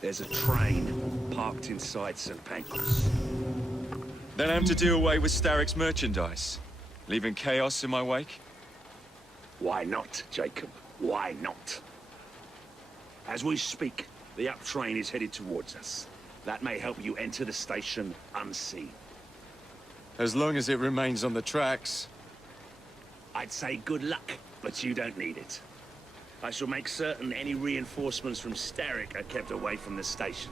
There's a train parked inside St. Pancras. Then I'm to do away with Starrick's merchandise, leaving chaos in my wake? Why not, Jacob? Why not? As we speak, the up train is headed towards us. That may help you enter the station unseen. As long as it remains on the tracks. I'd say good luck, but you don't need it. I shall make certain any reinforcements from Starrick are kept away from the station.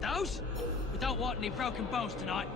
Those? We don't want any broken bones tonight.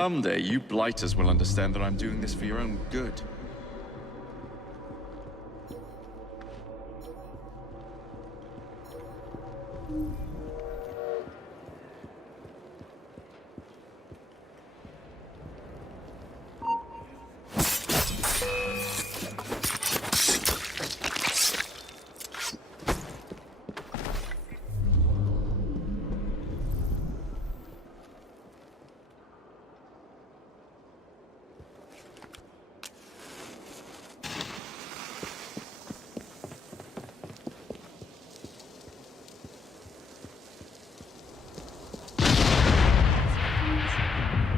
Someday, you blighters will understand that I'm doing this for your own good.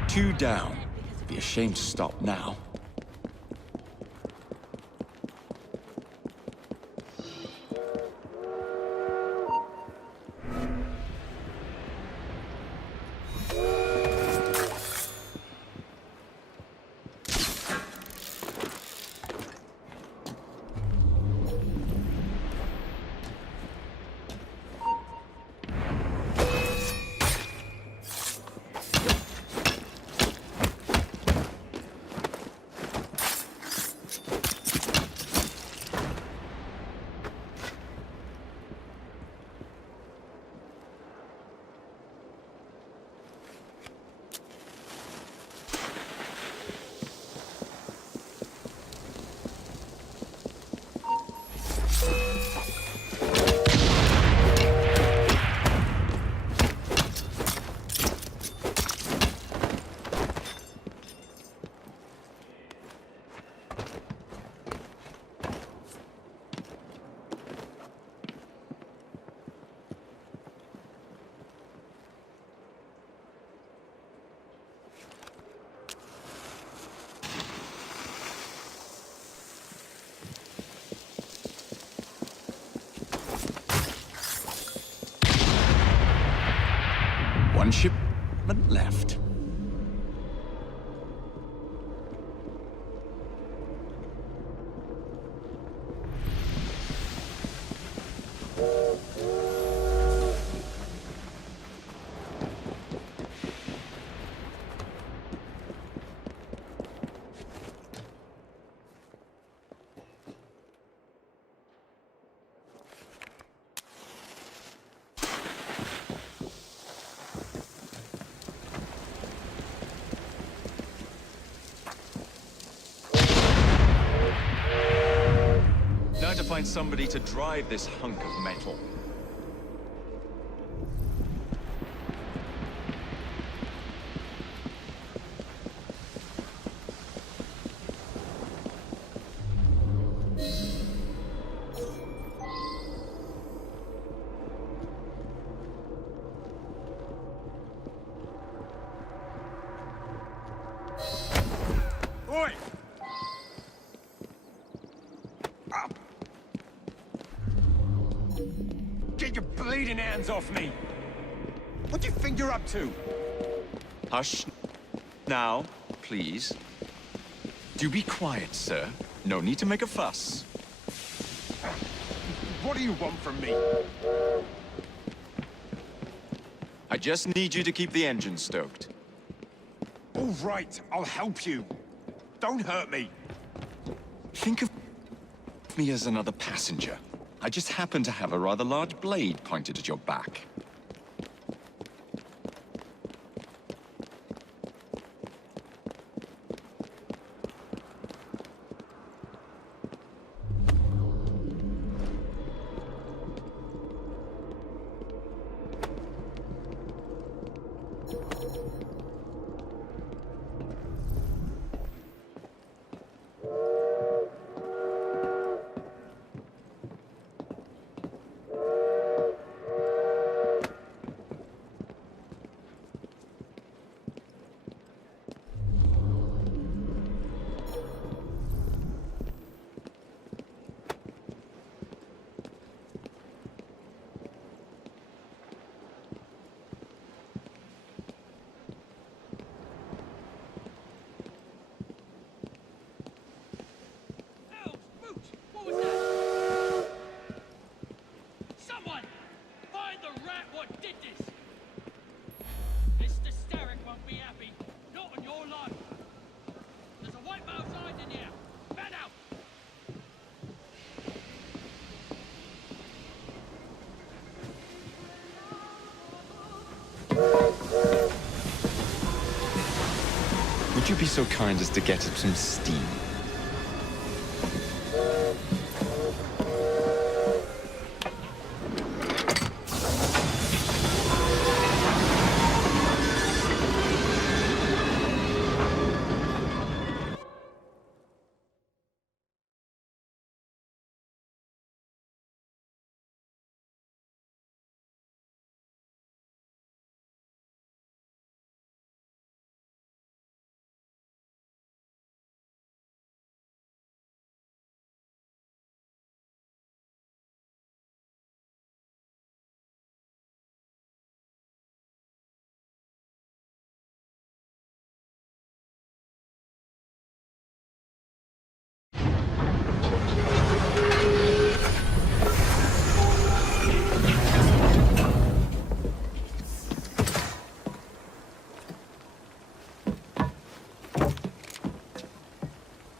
Two down. Be ashamed to stop now. One shipment left. Now to find somebody to drive this hunk of metal. Oi! Get your bleeding hands off me! What do you think you're up to? Hush. Now, please. Do be quiet, sir. No need to make a fuss. What do you want from me? I just need you to keep the engine stoked. All right, I'll help you. Don't hurt me. Think of me as another passenger. I just happen to have a rather large blade pointed at your back. you be so kind as to get us some steam?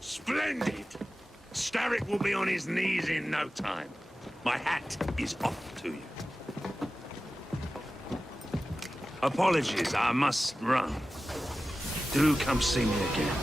Splendid! Starrick will be on his knees in no time. My hat is off to you. Apologies, I must run. Do come see me again.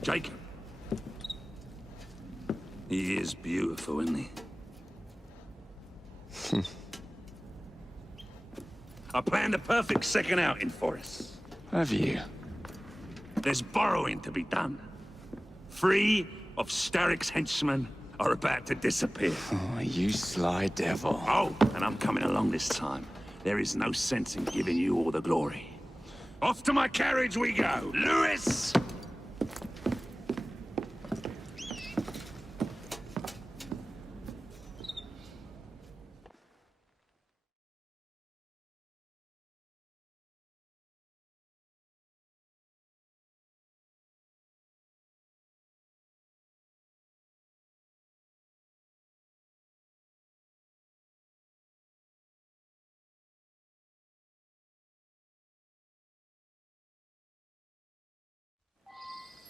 Jacob. He is beautiful, isn't he? I planned a perfect second outing for us. Have you? There's borrowing to be done. 3 of Starrick's henchmen are about to disappear. Oh, you sly devil. Oh, and I'm coming along this time. There is no sense in giving you all the glory. Off to my carriage we go. Lewis!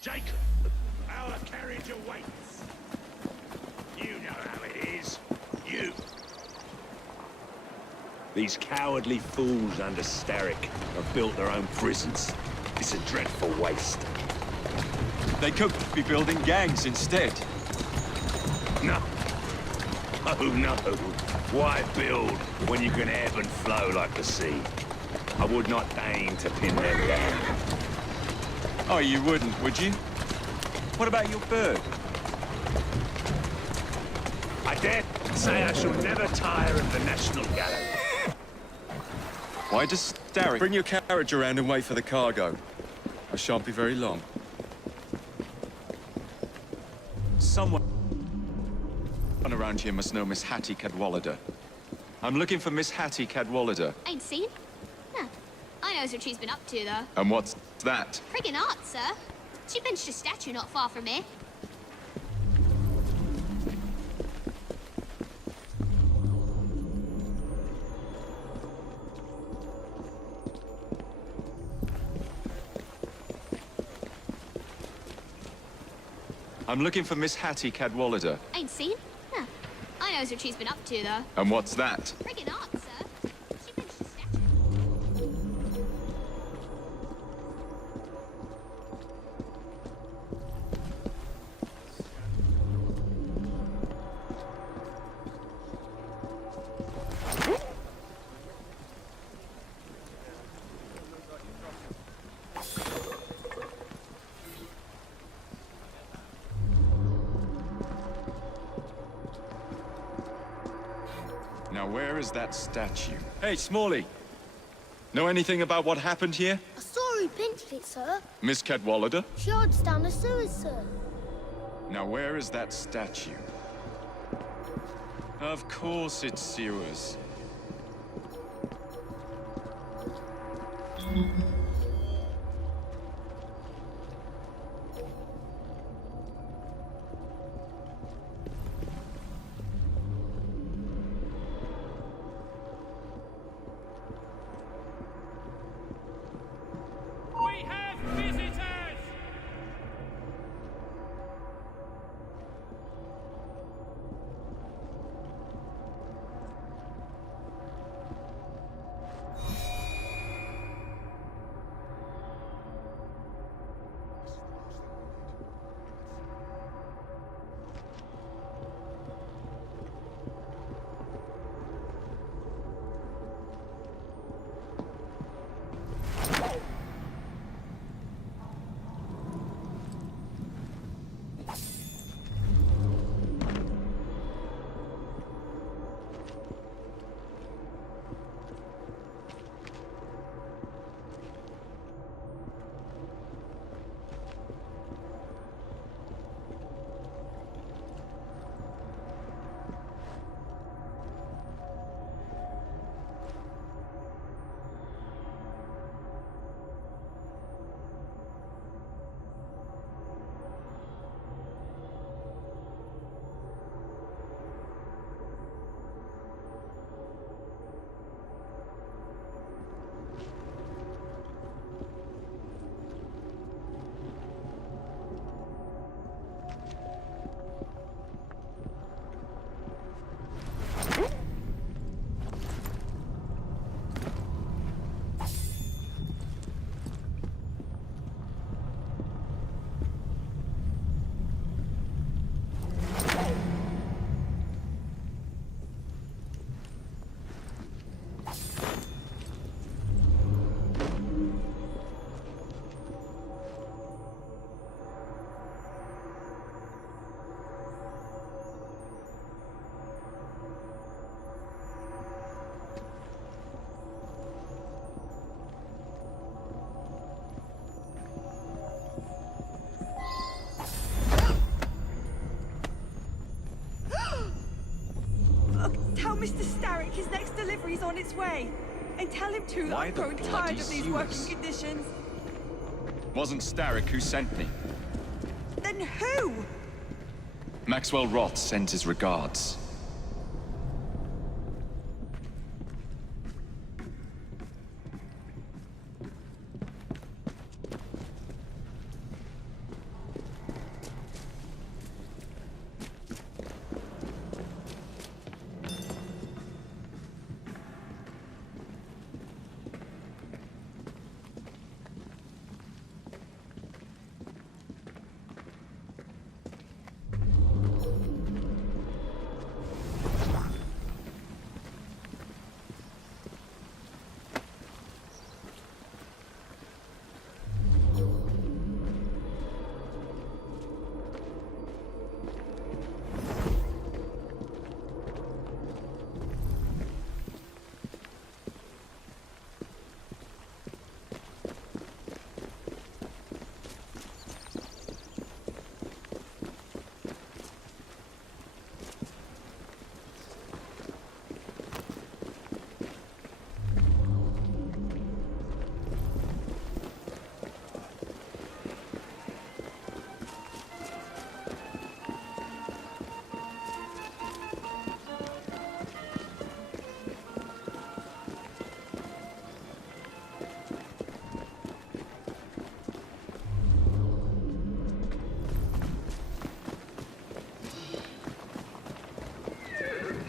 Jacob, our carriage awaits. You know how it is. You. These cowardly fools under Starrick have built their own prisons. It's a dreadful waste. They could be building gangs instead. No. Oh no. Why build when you can ebb and flow like the sea? I would not deign to pin them down. Oh, you wouldn't, would you? What about your bird? I dare say I shall never tire of the National Gallery. Why does Starrick bring your carriage around and wait for the cargo? I shan't be very long. Someone around here must know Miss Hattie Cadwallader. I'm looking for Miss Hattie Cadwallader. Ain't seen? Huh. I knows what she's been up to, though. And what's that? Friggin' art, sir. She benched a statue not far from here. I'm looking for Miss Hattie Cadwallader. Ain't seen? Huh. I knows what she's been up to, though. And what's that? Friggin' art, sir. She benched a statue. Now where is that statue? Hey, Smalley! Know anything about what happened here? I saw who pinched it, sir. Miss Cadwallader? She hides down the sewers, sir. Now where is that statue? Of course it's sewers. We have visitors! Tell Mr. Starrick his next delivery's on its way. And tell him too that Why I've the grown bloody tired of these working sewers? conditions. Wasn't Starrick who sent me. Then who? Maxwell Roth sent his regards.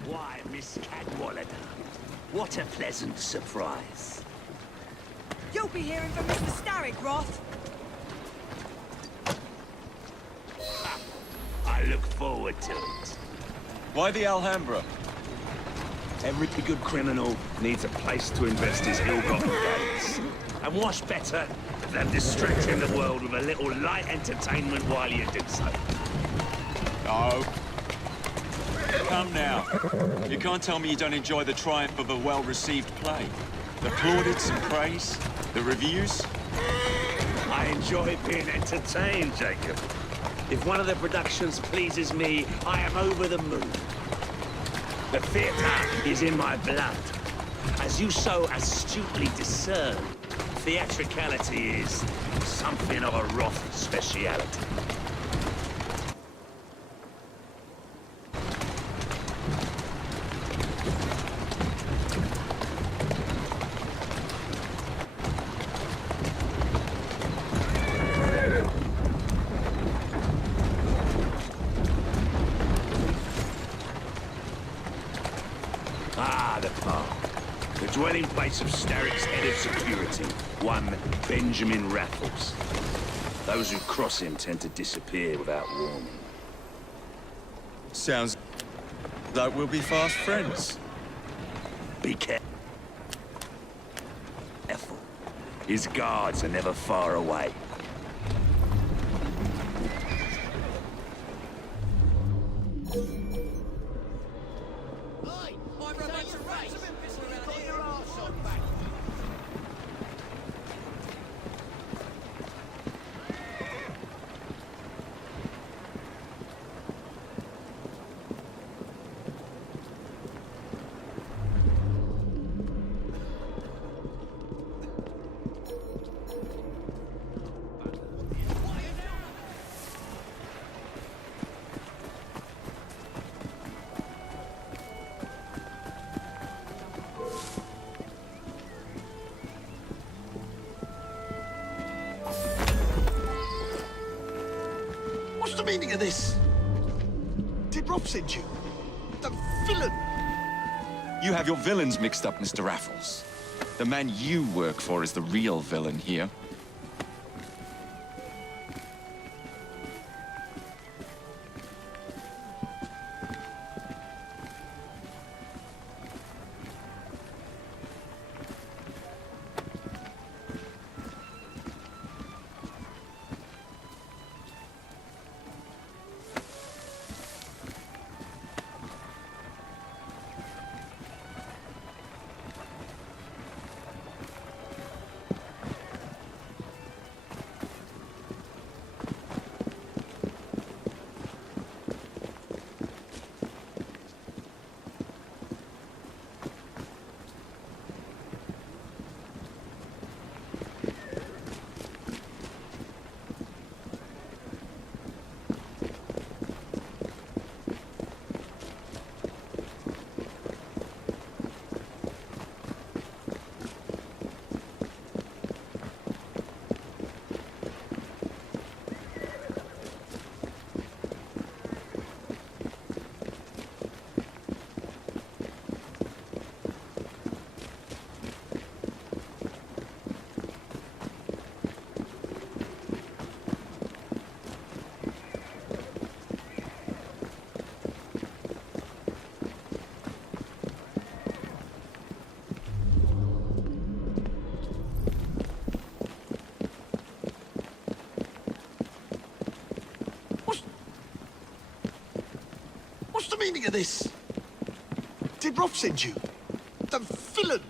Why, Miss Cadwallader, what a pleasant surprise. You'll be hearing from Mr. Starrick, Roth. I look forward to it. Why the Alhambra? Every good criminal needs a place to invest his ill-gotten gains. And what's better than distracting the world with a little light entertainment while you do so? Oh. come now. You can't tell me you don't enjoy the triumph of a well-received play. The plaudits and praise, the reviews. I enjoy being entertained, Jacob. If one of the productions pleases me, I am over the moon. The theatre is in my blood. As you so astutely discern, theatricality is something of a Roth speciality. Ah, the park. The dwelling place of Starrick's head of security, one Benjamin Raffles. Those who cross him tend to disappear without warning. Sounds like we'll be fast friends. Be careful. His guards are never far away. What's the meaning of this? Did Rob send you? The villain! You have your villains mixed up, Mr. Raffles. The man you work for is the real villain here. What's the meaning of this? Did Rob send you? The villain!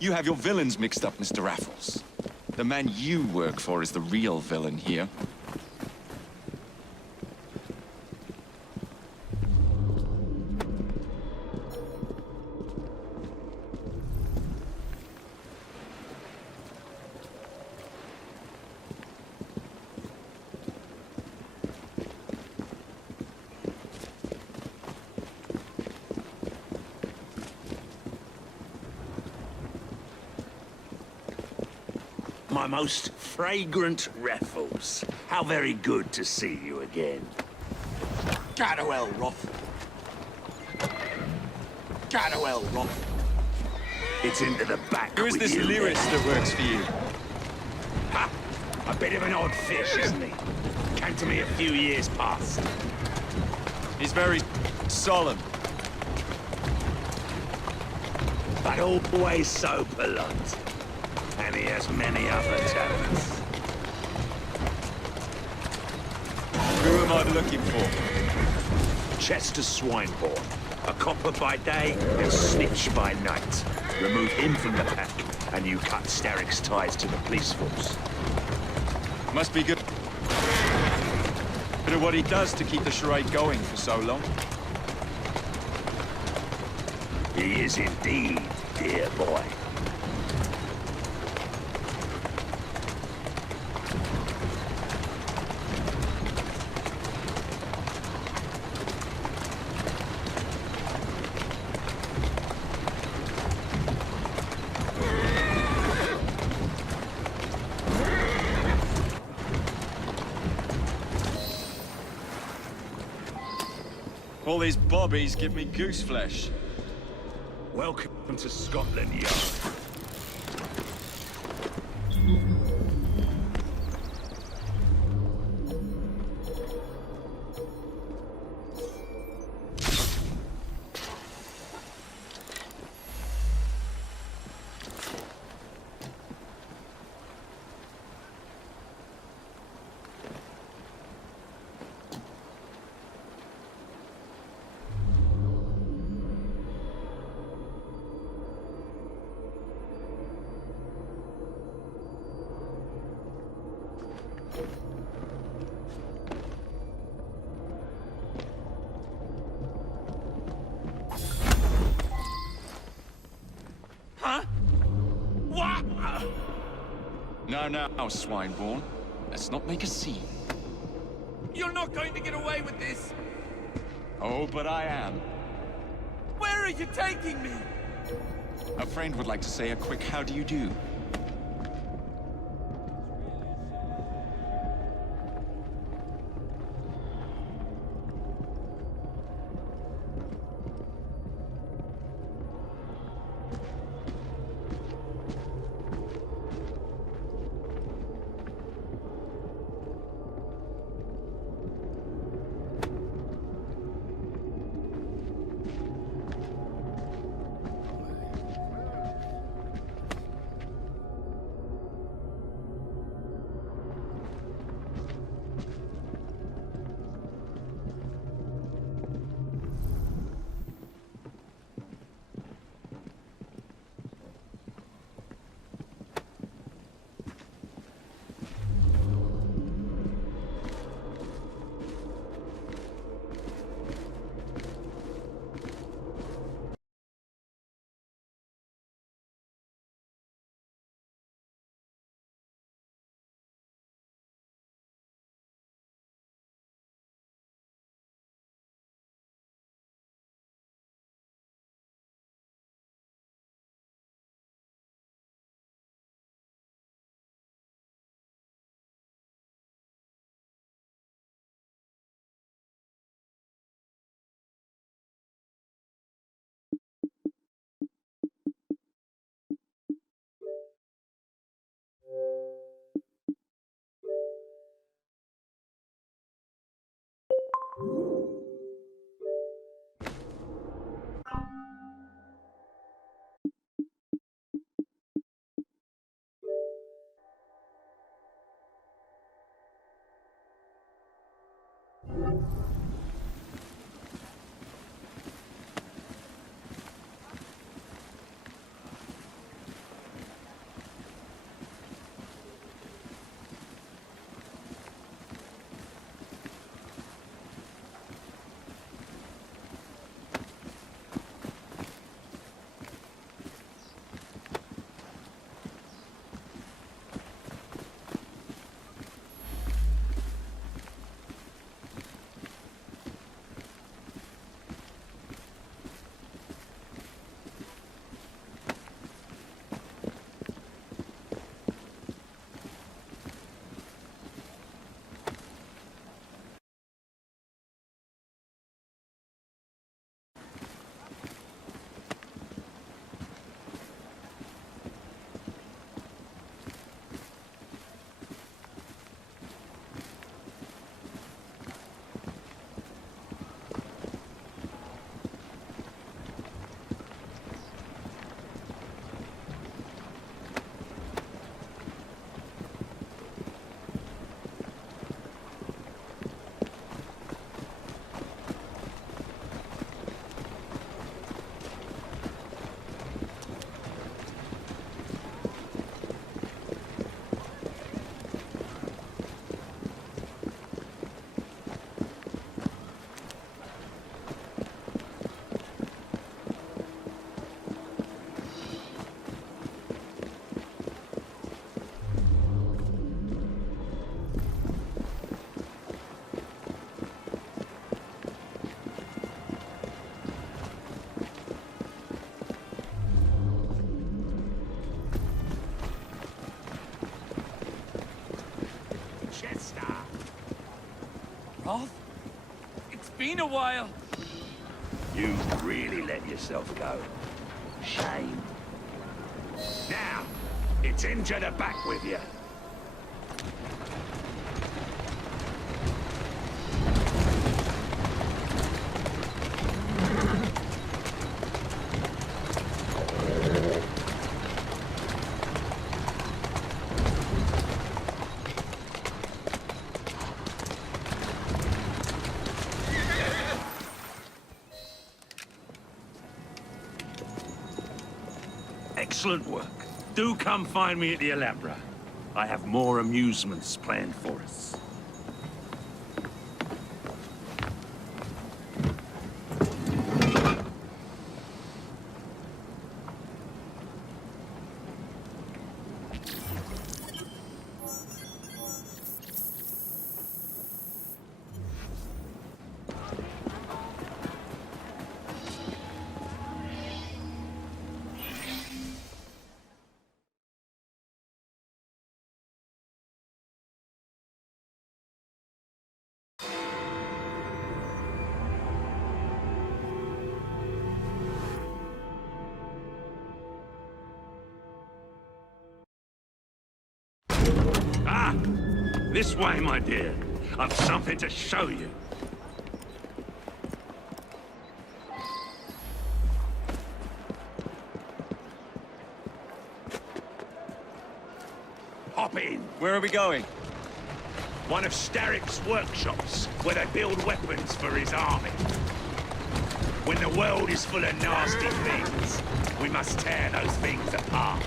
You have your villains mixed up, Mr. Raffles. The man you work for is the real villain here. My most fragrant Raffles. How very good to see you again. Gadwell, Roth. Gadwell, Roth. It's into the back. Who is this lyrist that works for you? Ha! A bit of an odd fish, isn't he? Came to me a few years past. He's very solemn. But always so polite. And he has many other talents. Who am I looking for? Chester Swineborn. A copper by day and snitch by night. Remove him from the pack, and you cut Starrick's ties to the police force. Must be good. Bit of what he does to keep the charade going for so long. He is indeed, dear boy. All these bobbies give me goose flesh. Welcome to Scotland Yard. Now, Swineborn. Let's not make a scene. You're not going to get away with this! Oh, but I am. Where are you taking me? A friend would like to say a quick how do you do. Darth? It's been a while. You really let yourself go. Shame. Now, it's into the back with you. Excellent work. Do come find me at the Alhambra. I have more amusements planned for us. Ah! This way, my dear. I've something to show you. Hop in. Where are we going? One of Starrick's workshops, where they build weapons for his army. When the world is full of nasty things, we must tear those things apart.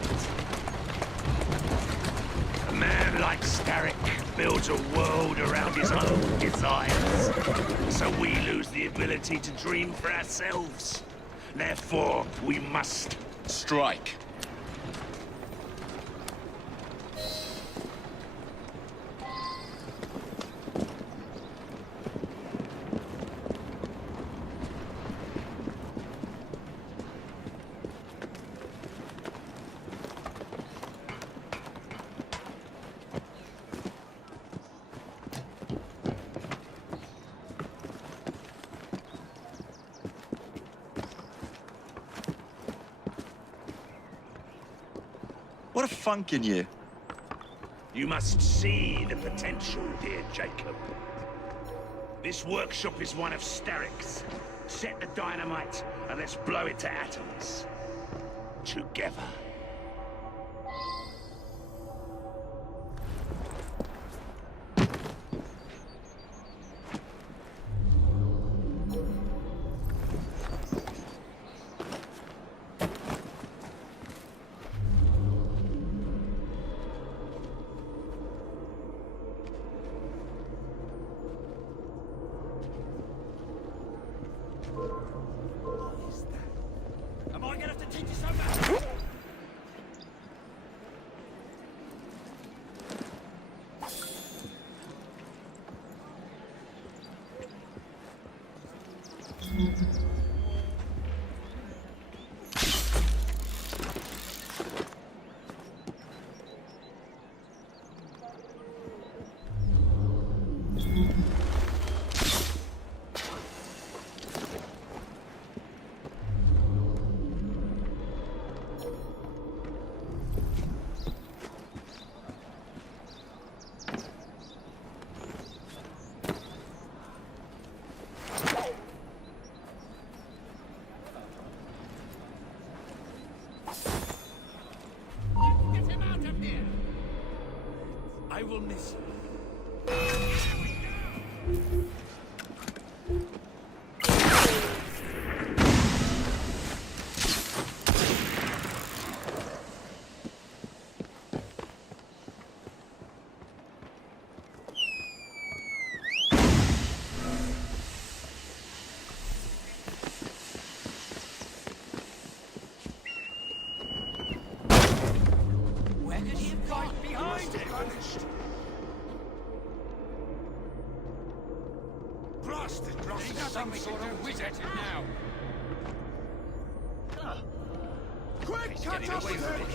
A man like Starrick builds a world around his own desires. So we lose the ability to dream for ourselves. Therefore, we must strike. What a funk in you. You must see the potential, dear Jacob. This workshop is one of Starrick's. Set the dynamite and let's blow it to atoms. Together. Am I gonna have to teach you something? I will miss you. Where could he have gone? Behind him! Blasted! He's some sort of wizard now. Quick, catch up with him!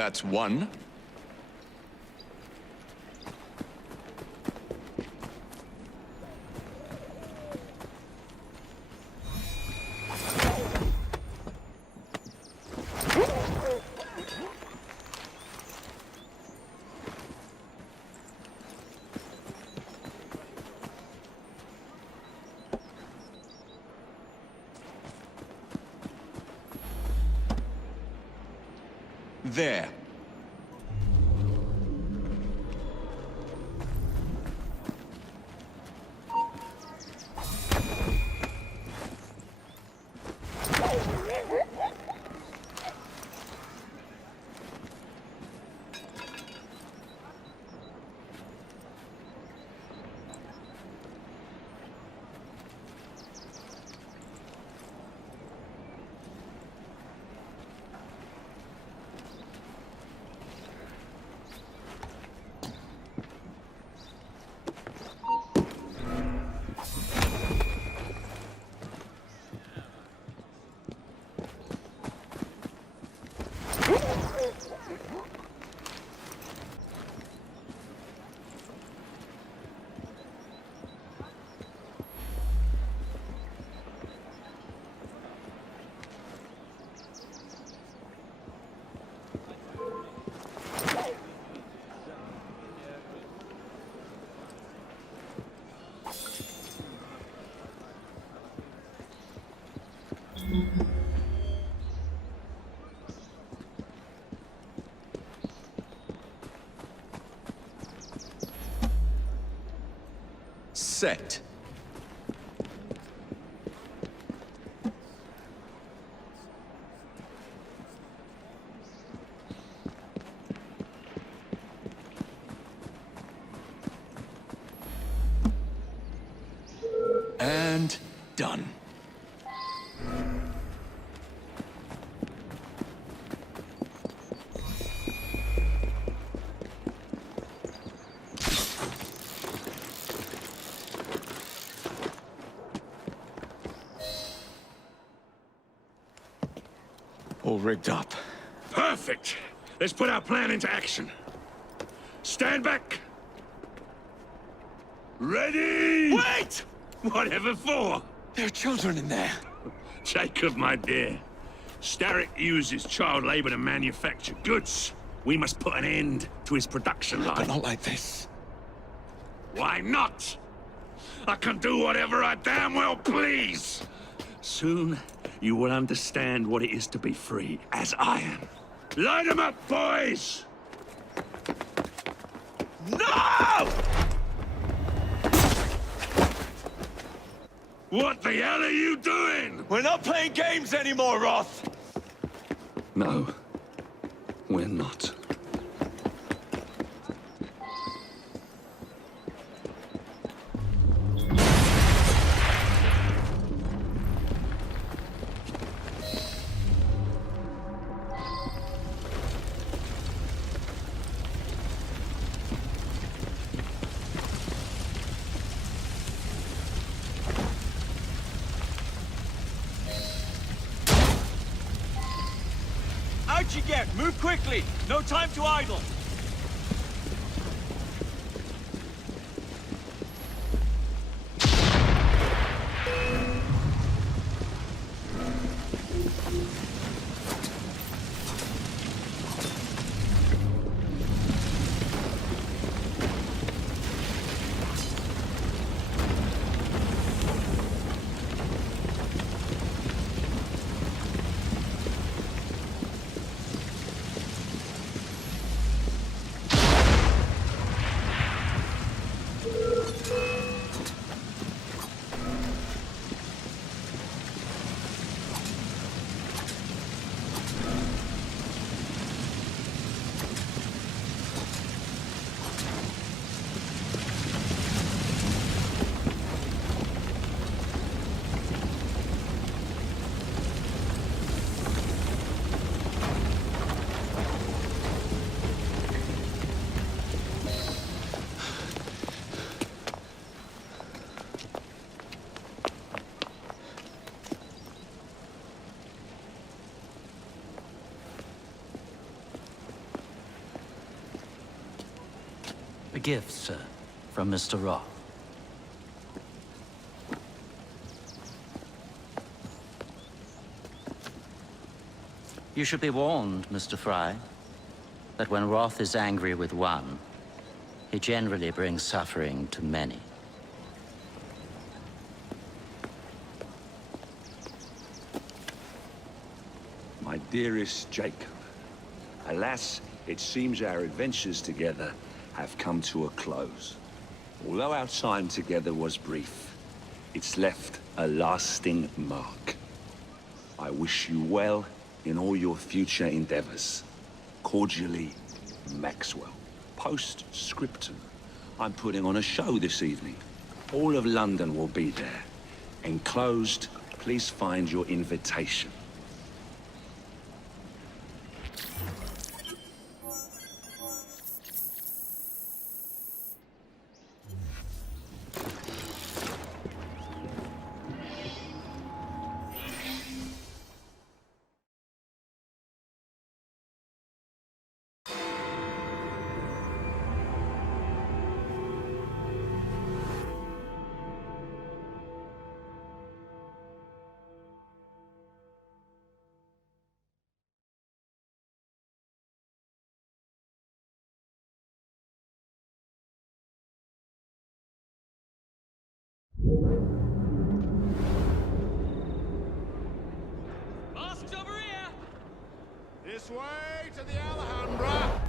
That's one. There. Set. And done. All rigged up. Perfect. Let's put our plan into action. Stand back. Ready? Wait! Whatever for? There are children in there. Jacob, my dear. Starrick uses child labor to manufacture goods. We must put an end to his production line. But not like this. Why not? I can do whatever I damn well please. Soon, you will understand what it is to be free, as I am. Light 'em up, boys! No! What the hell are you doing? We're not playing games anymore, Roth! No, we're not. Out you get! Move quickly! No time to idle! A gift, sir, from Mr. Roth. You should be warned, Mr. Frye, that when Roth is angry with one, he generally brings suffering to many. My dearest Jacob, alas, it seems our adventures together have come to a close. Although our time together was brief, it's left a lasting mark. I wish you well in all your future endeavors. Cordially, Maxwell. Postscriptum. I'm putting on a show this evening. All of London will be there. Enclosed, please find your invitation. Masks over here! This way to the Alhambra!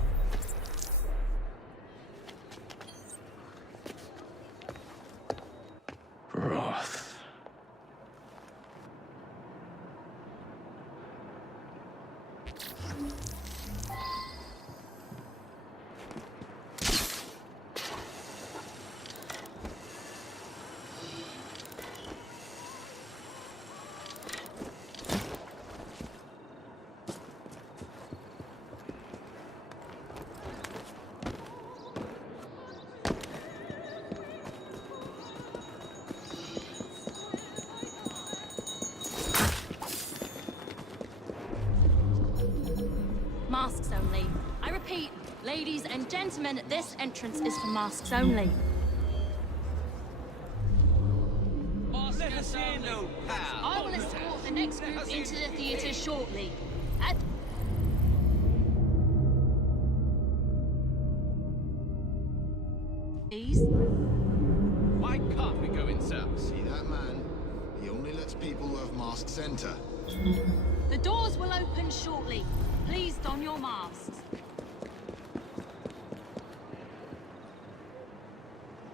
Roth. Masks only. I repeat, ladies and gentlemen, this entrance is for masks only. Let us in, old pal. I will escort the next group into the theatre shortly. At please. Why can't we go in, sir? See that man? He only lets people who have masks enter. The doors will open shortly. Please don your masks.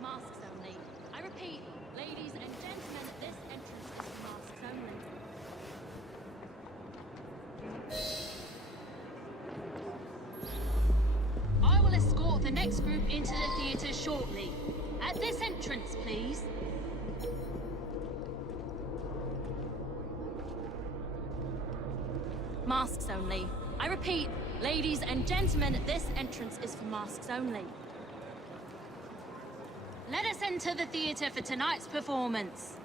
Masks only. I repeat, ladies and gentlemen, this entrance is for masks only. I will escort the next group into the theatre shortly. At this entrance, please. Masks only. I repeat, ladies and gentlemen, this entrance is for masks only. Let us enter the theatre for tonight's performance.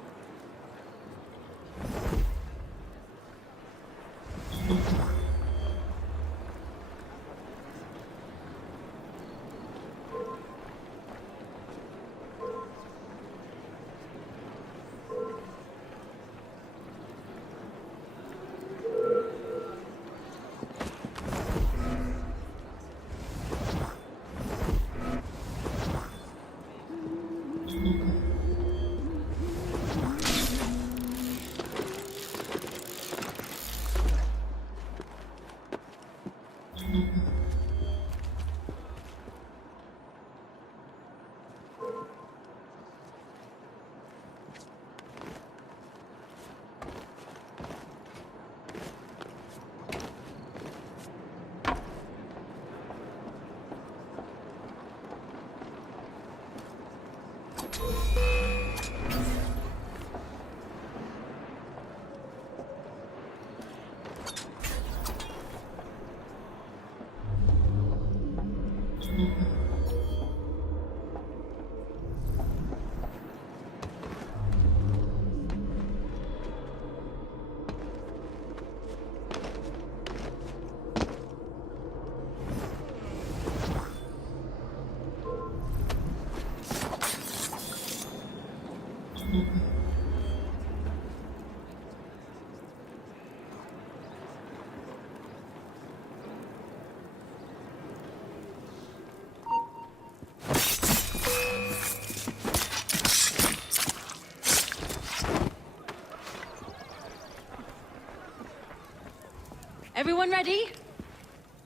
Everyone ready?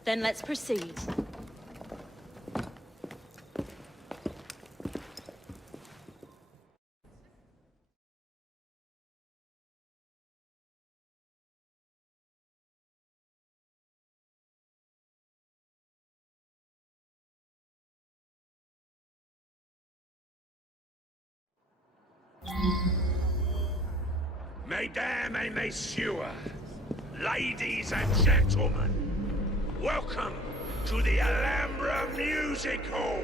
Then let's proceed. Mesdames et messieurs, ladies and gentlemen, welcome to the Alhambra Music Hall.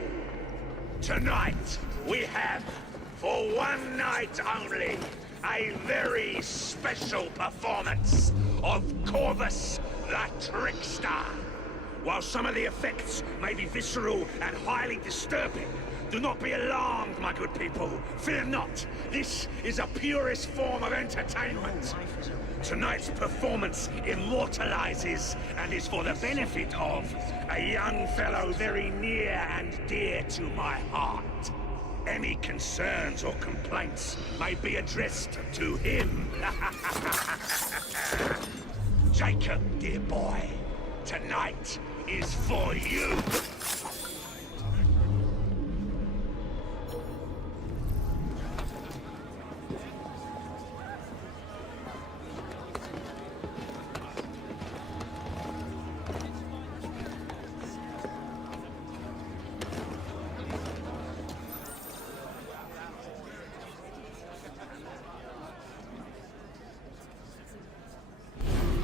Tonight, we have, for one night only, a very special performance of Corvus the Trickster. While some of the effects may be visceral and highly disturbing, do not be alarmed, my good people. Fear not. This is a purest form of entertainment. Tonight's performance immortalizes and is for the benefit of a young fellow very near and dear to my heart. Any concerns or complaints may be addressed to him. Jacob, dear boy, tonight is for you.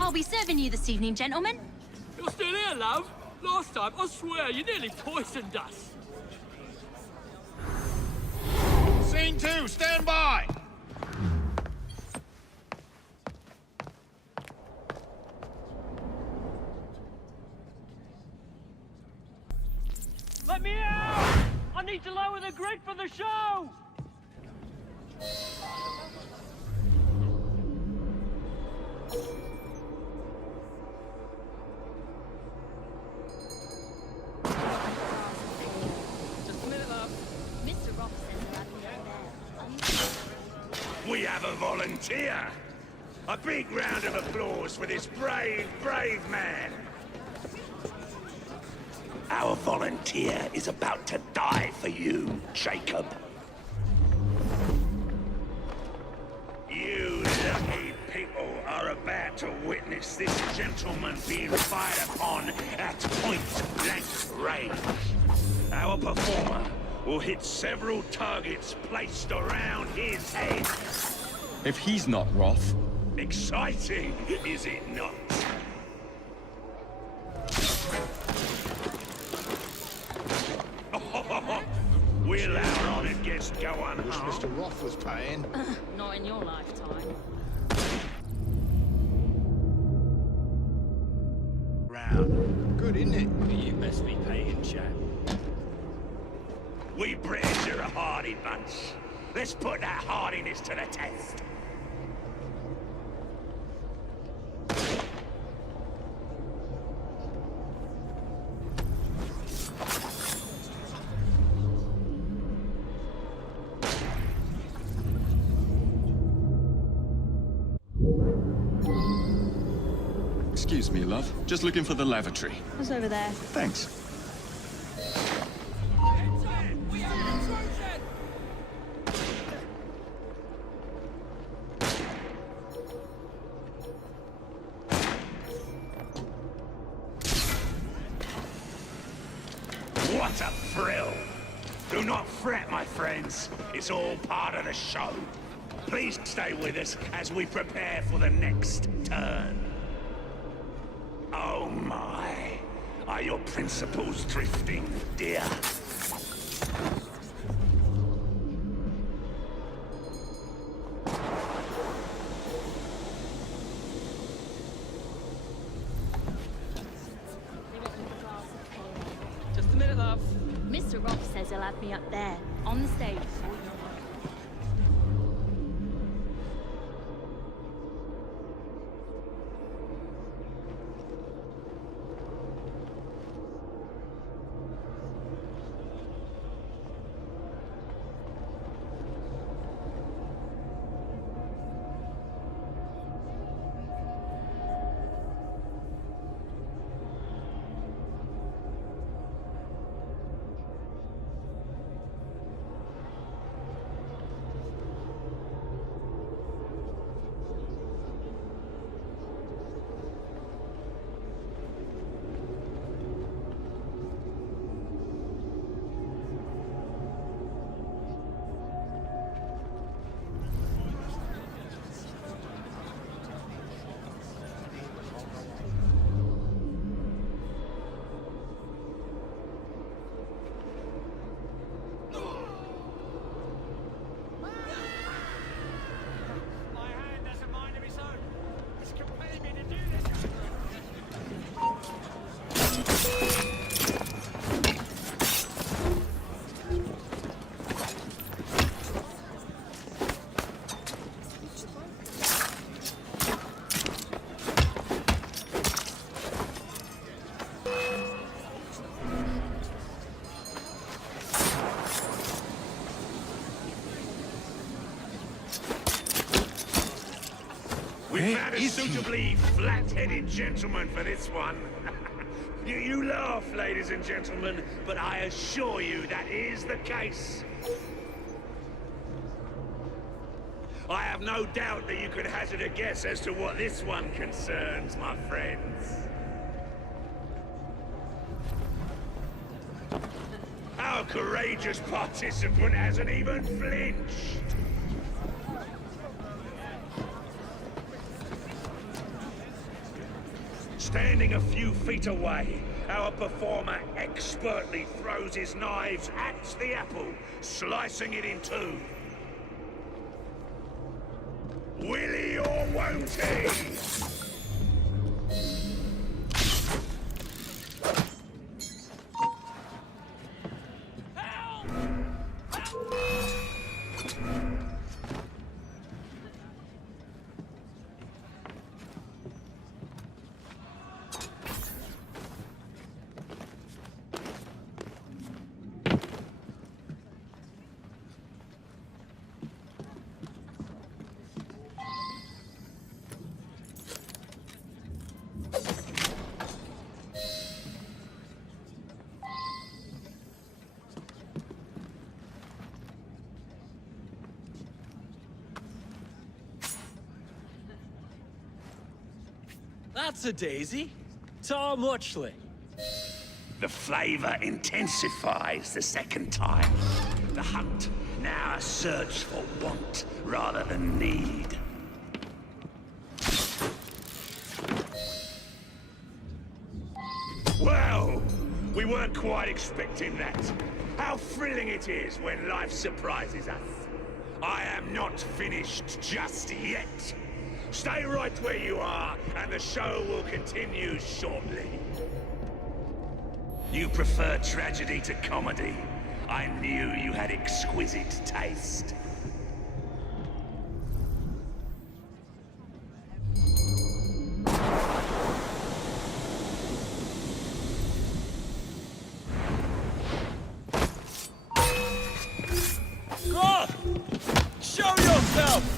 I'll be serving you this evening, gentlemen. You're still here, love? Last time, I swear, you nearly poisoned us. Scene 2, stand by! Let me out! I need to lower the grid for the show! We have a volunteer. A big round of applause for this brave, brave man. Our volunteer is about to die for you, Jacob. You lucky people are about to witness this gentleman being fired upon at point-blank range. Our performer will hit several targets placed around his head. If he's not Roth... Exciting, is it not? We'll our honored guest go on Wish home. Mr. Roth was paying. Not in your lifetime. Round. Good, isn't it? You best be paying, chap. We British are a hardy bunch. Let's put that hardiness to the test. Excuse me, love. Just looking for the lavatory. What's over there? Thanks. What a thrill! Do not fret, my friends. It's all part of the show. Please stay with us as we prepare for the next turn. Oh my. Are your principles drifting, dear? Just a minute, love. Mr. Roth says he'll have me up there, on the stage. found a suitably flat-headed gentleman for this one. You laugh, ladies and gentlemen, but I assure you that is the case. I have no doubt that you could hazard a guess as to what this one concerns, my friends. Our courageous participant hasn't even flinched. Standing a few feet away, our performer expertly throws his knives at the apple, slicing it in two. Will he or won't he? That's a daisy. Tom Watchley. The flavor intensifies the second time. The hunt, now a search for want rather than need. Well, we weren't quite expecting that. How thrilling it is when life surprises us. I am not finished just yet. Stay right where you are, and the show will continue shortly. You prefer tragedy to comedy. I knew you had exquisite taste. God! Show yourself!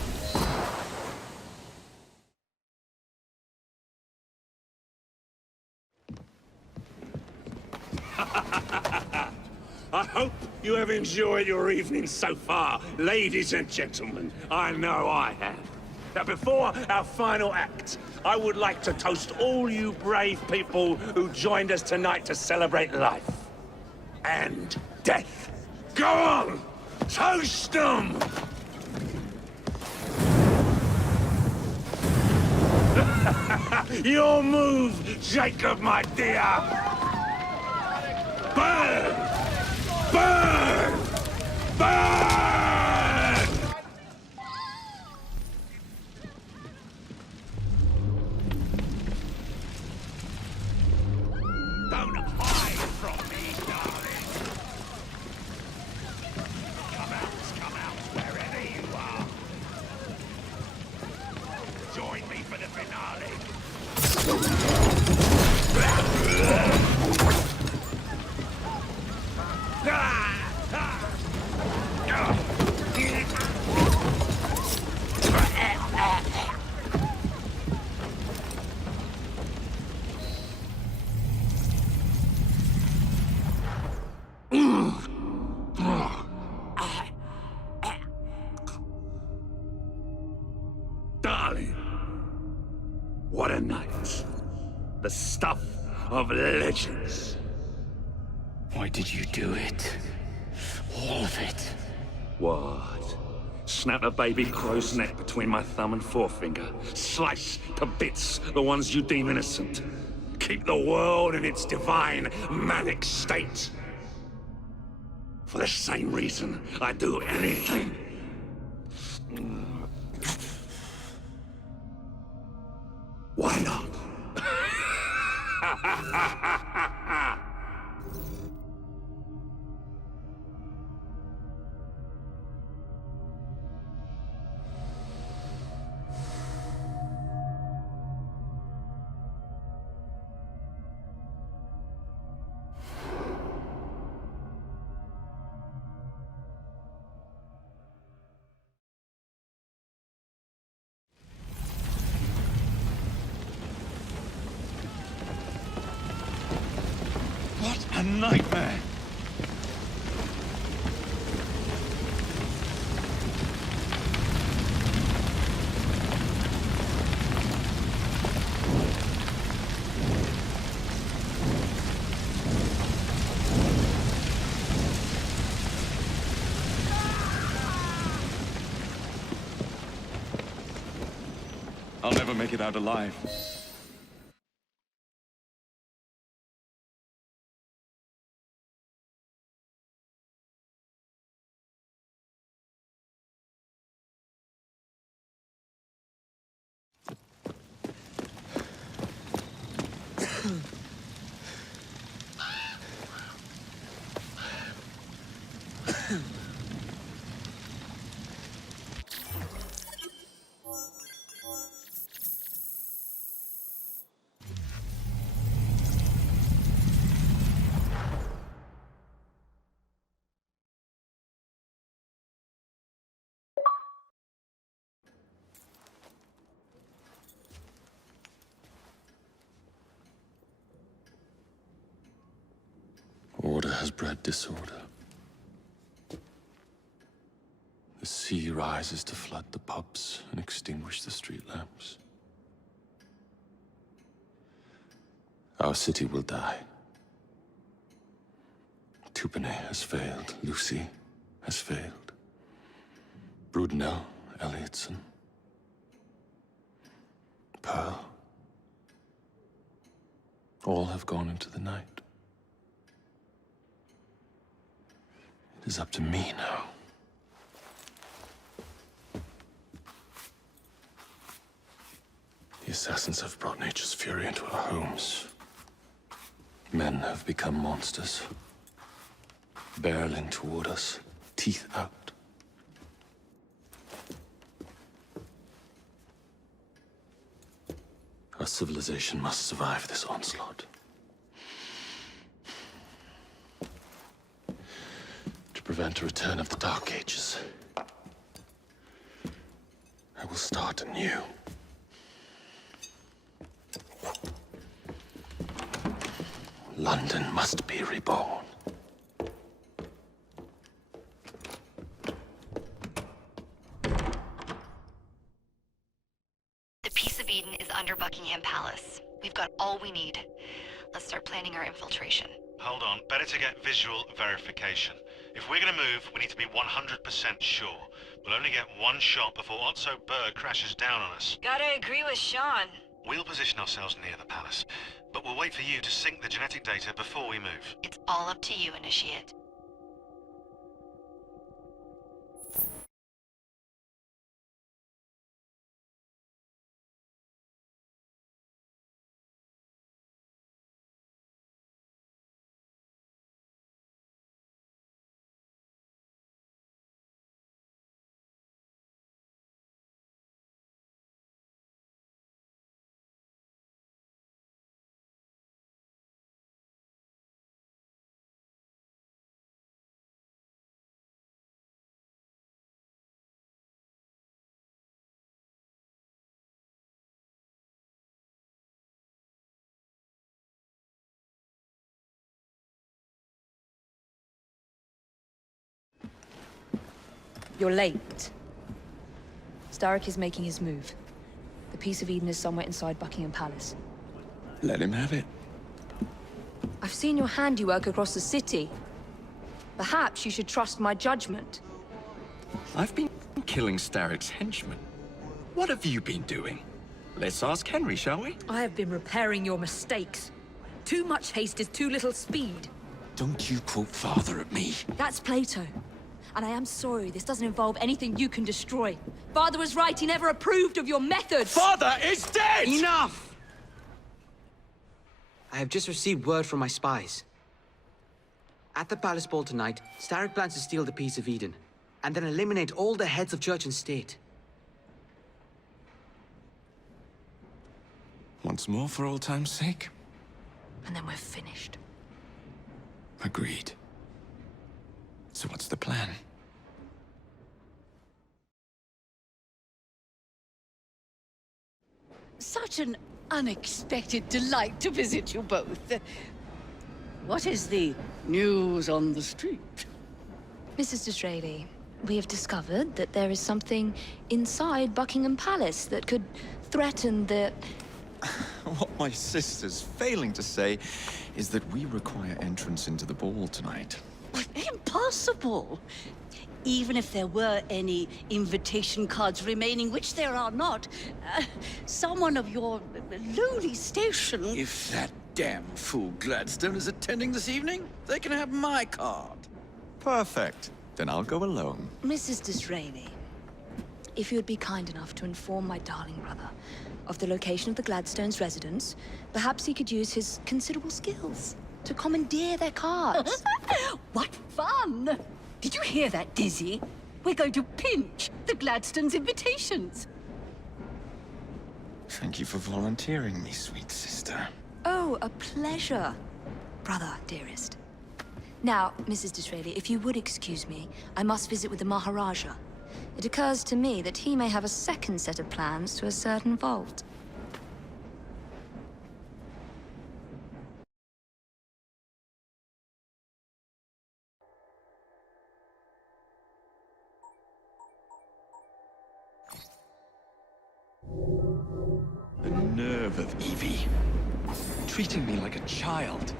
I hope you have enjoyed your evening so far, ladies and gentlemen. I know I have. Now, before our final act, I would like to toast all you brave people who joined us tonight to celebrate life and death. Go on! Toast them! Your move, Jacob, my dear! Burn! Burn! Burn! Don't hide from me, darling. Come out, wherever you are. Join me for the finale. Darling, what a night. The stuff of legends. Why did you do it? All of it. What? Snap a baby crow's neck between my thumb and forefinger. Slice to bits the ones you deem innocent. Keep the world in its divine, manic state. For the same reason, I'd do anything. Why not? nightmare. I'll never make it out alive. Order has bred disorder. The sea rises to flood the pubs and extinguish the street lamps. Our city will die. Tupene has failed. Lucy has failed. Brudenell, Elliotson, Pearl, all have gone into the night. It is up to me now. The assassins have brought nature's fury into our homes. Men have become monsters, barreling toward us, teeth out. Our civilization must survive this onslaught. To prevent a return of the Dark Ages, I will start anew. London must be reborn. The Peace of Eden is under Buckingham Palace. We've got all we need. Let's start planning our infiltration. Hold on, better to get visual verification. If we're gonna move, we need to be 100% sure. We'll only get one shot before Otso Berg crashes down on us. Gotta agree with Sean. We'll position ourselves near the palace, but we'll wait for you to sync the genetic data before we move. It's all up to you, Initiate. You're late. Starrick is making his move. The Peace of Eden is somewhere inside Buckingham Palace. Let him have it. I've seen your handiwork across the city. Perhaps you should trust my judgment. I've been killing Starrick's henchmen. What have you been doing? Let's ask Henry, shall we? I have been repairing your mistakes. Too much haste is too little speed. Don't you quote Father at me. That's Plato. And I am sorry, this doesn't involve anything you can destroy. Father was right, he never approved of your methods! Father is dead! Enough! I have just received word from my spies. At the palace ball tonight, Starrick plans to steal the Peace of Eden, and then eliminate all the heads of church and state. Once more for old time's sake? And then we're finished. Agreed. So what's the plan? Such an unexpected delight to visit you both. What is the news on the street? Mrs. Disraeli, we have discovered that there is something inside Buckingham Palace that could threaten the... What my sister's failing to say is that we require entrance into the ball tonight. Impossible! Even if there were any invitation cards remaining, which there are not, someone of your lowly station... If that damn fool Gladstone is attending this evening, they can have my card. Perfect. Then I'll go alone. Mrs. Disraeli, if you would be kind enough to inform my darling brother of the location of the Gladstones' residence, perhaps he could use his considerable skills to commandeer their cards. What fun! Did you hear that, Dizzy? We're going to pinch the Gladstones' invitations. Thank you for volunteering me, sweet sister. Oh, a pleasure, brother, dearest. Now, Mrs. Disraeli, if you would excuse me, I must visit with the Maharaja. It occurs to me that he may have a second set of plans to a certain vault. The nerve of Evie. Treating me like a child.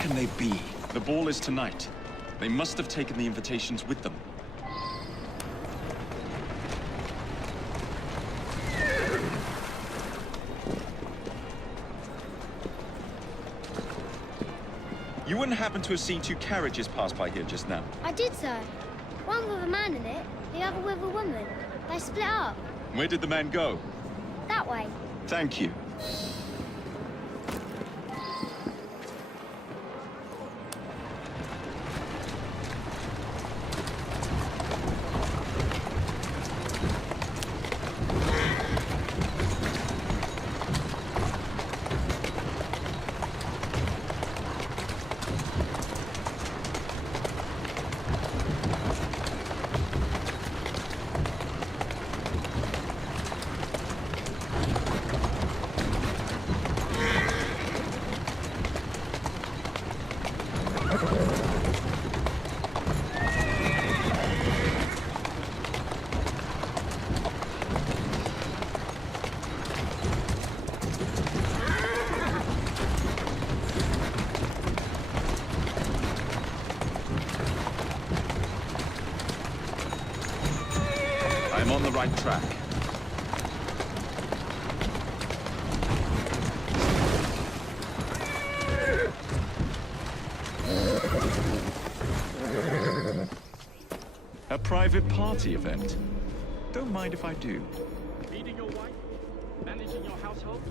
can they be? The ball is tonight. They must have taken the invitations with them. You wouldn't happen to have seen two carriages pass by here just now? I did, sir. One with a man in it, the other with a woman. They split up. Where did the man go? That way. Thank you. I'm on the right track. A private party event. Don't mind if I do. Feeding your wife? Managing your household?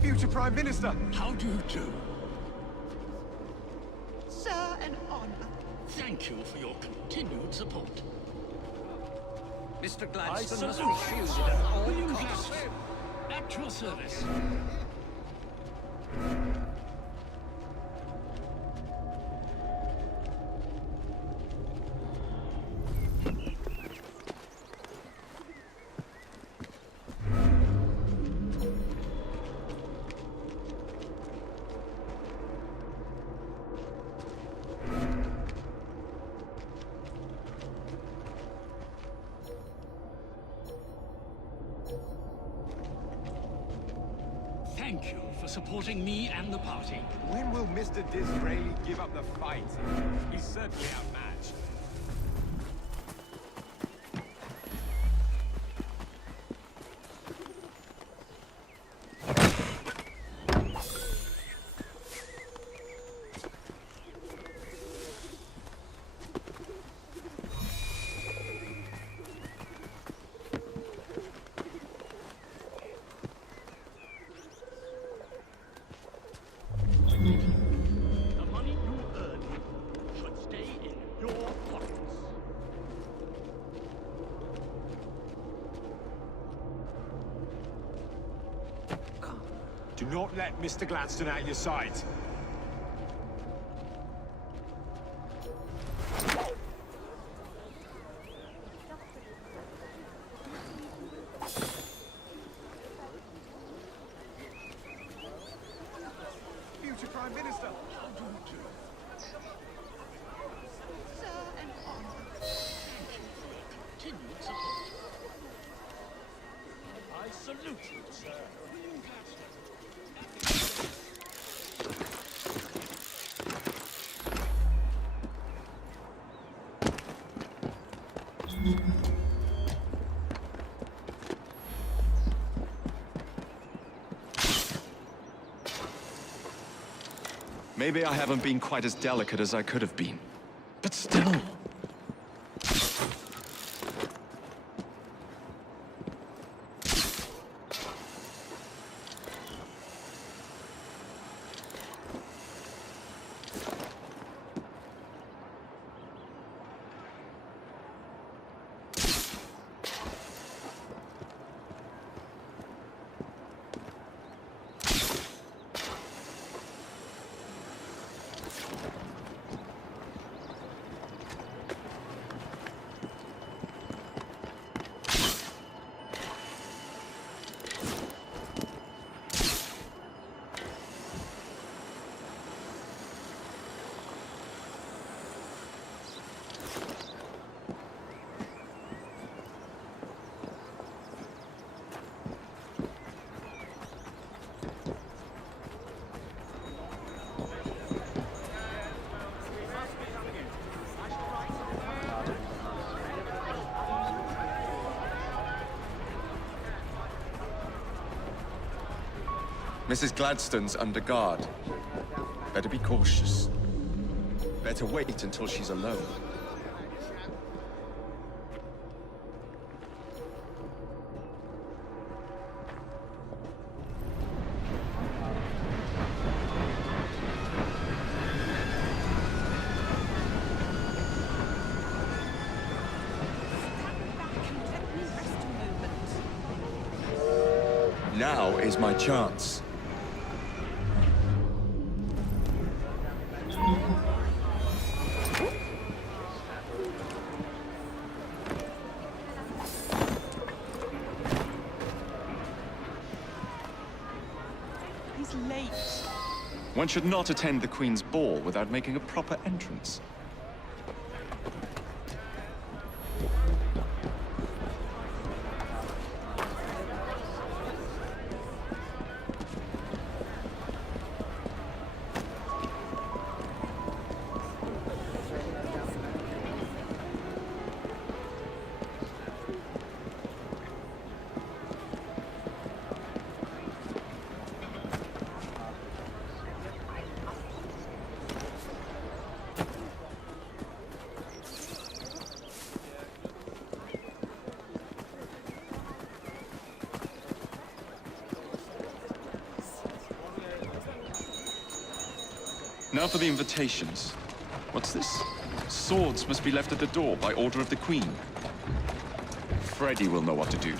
Future Prime Minister! How do you do? Sir, an honor. Thank you for your continued support. Mr. I Gladstone must salute be you, shielded sir. at all William costs. Gladstone, at your service. Thank you for supporting me and the party. When will Mr. Disraeli give up the fight? He's certainly outmatched. The money you earn should stay in your pockets. Do not let Mr. Gladstone out of your sight. Future Prime Minister! How do you do? Sir, an honor. Thank you for your continued support. I salute you, sir. William Gladstone. Maybe I haven't been quite as delicate as I could have been. But still... Mrs. Gladstone's under guard. Better be cautious. Better wait until she's alone. Now is my chance. He's late. One should not attend the Queen's ball without making a proper entrance. Now for the invitations. What's this? Swords must be left at the door by order of the Queen. Freddy will know what to do.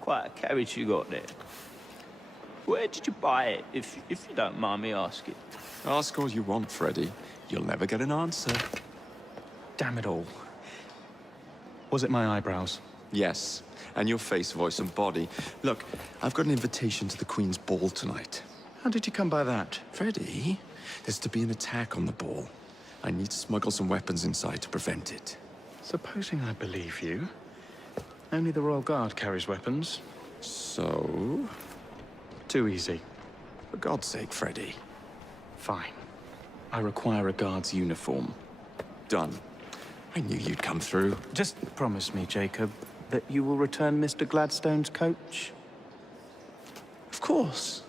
Quite a carriage you got there. Where did you buy it, if you don't mind me asking? Ask all you want, Freddy. You'll never get an answer. Damn it all. Was it my eyebrows? Yes, and your face, voice, and body. Look, I've got an invitation to the Queen's ball tonight. How did you come by that? Freddy, there's to be an attack on the ball. I need to smuggle some weapons inside to prevent it. Supposing I believe you. Only the Royal Guard carries weapons. So? Too easy. For God's sake, Freddy. Fine. I require a guard's uniform. Done. I knew you'd come through. Just promise me, Jacob, that you will return Mr. Gladstone's coach. Of course.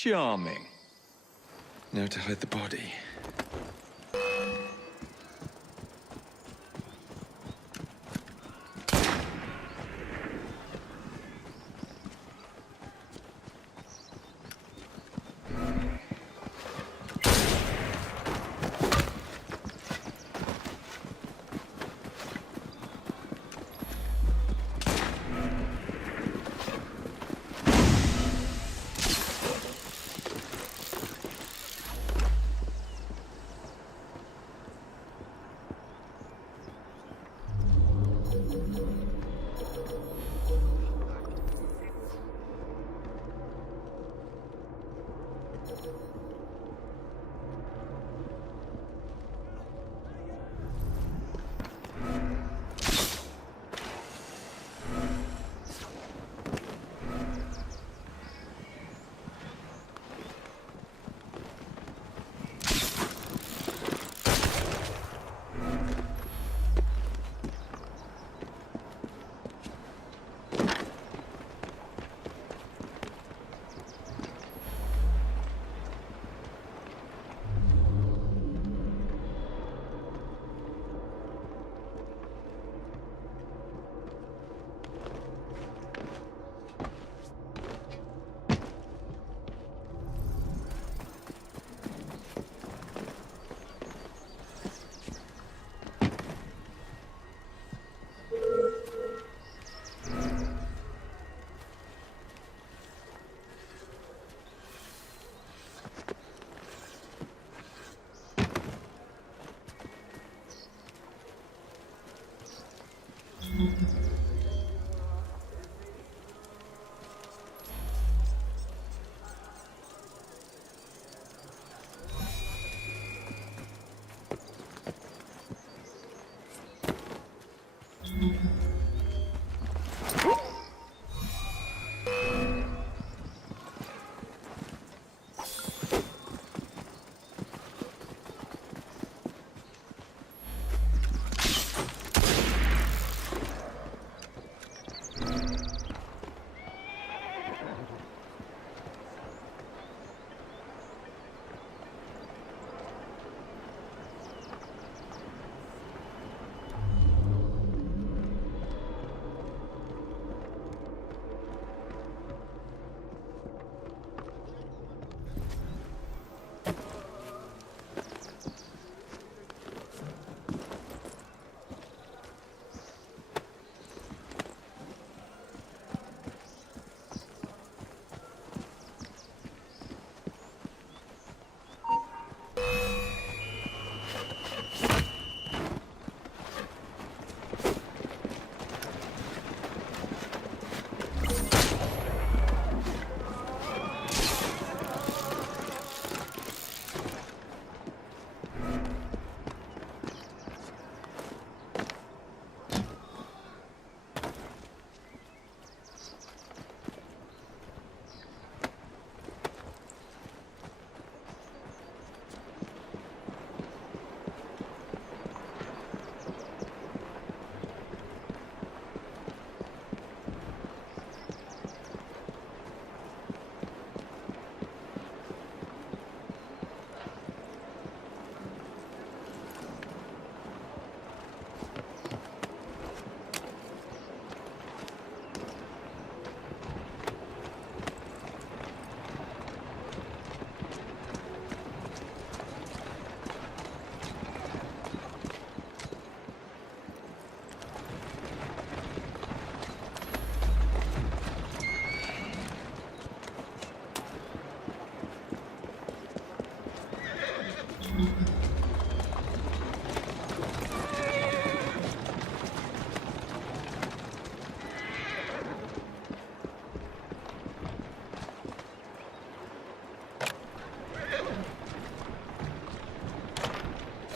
Charming. Now to hide the body.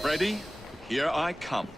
Ready? Here I come.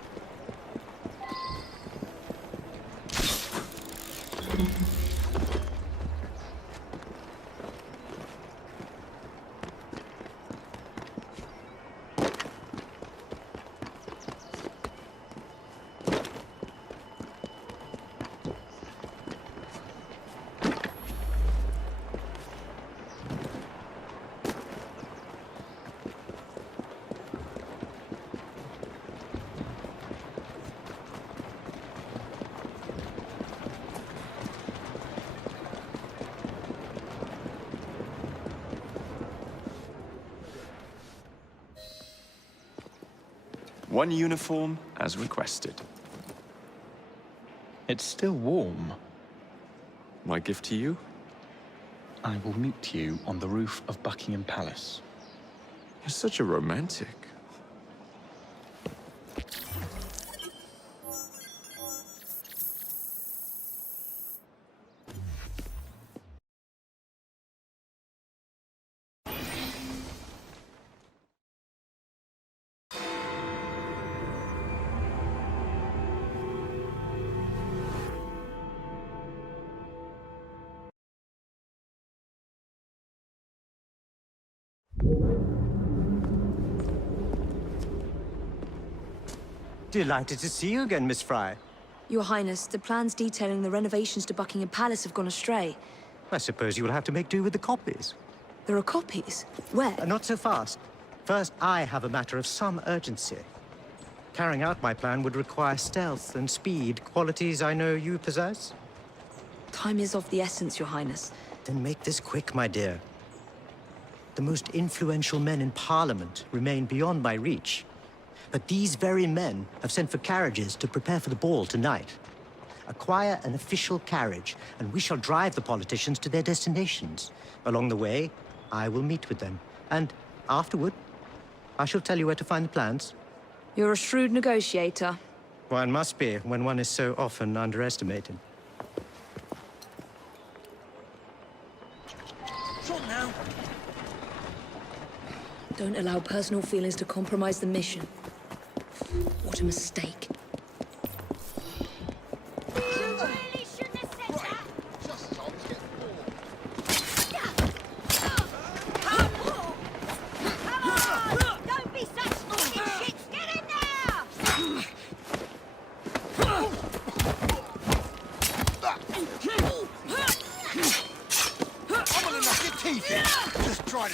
One uniform as requested. It's still warm. My gift to you? I will meet you on the roof of Buckingham Palace. You're such a romantic. Delighted to see you again, Miss Frye. Your Highness, the plans detailing the renovations to Buckingham Palace have gone astray. I suppose you will have to make do with the copies. There are copies? Where? Not so fast. First, I have a matter of some urgency. Carrying out my plan would require stealth and speed, qualities I know you possess. Time is of the essence, Your Highness. Then make this quick, my dear. The most influential men in Parliament remain beyond my reach. But these very men have sent for carriages to prepare for the ball tonight. Acquire an official carriage, and we shall drive the politicians to their destinations. Along the way, I will meet with them. And afterward, I shall tell you where to find the plans. You're a shrewd negotiator. One must be when one is so often underestimated. Now. Don't allow personal feelings to compromise the mission. What a mistake. Just try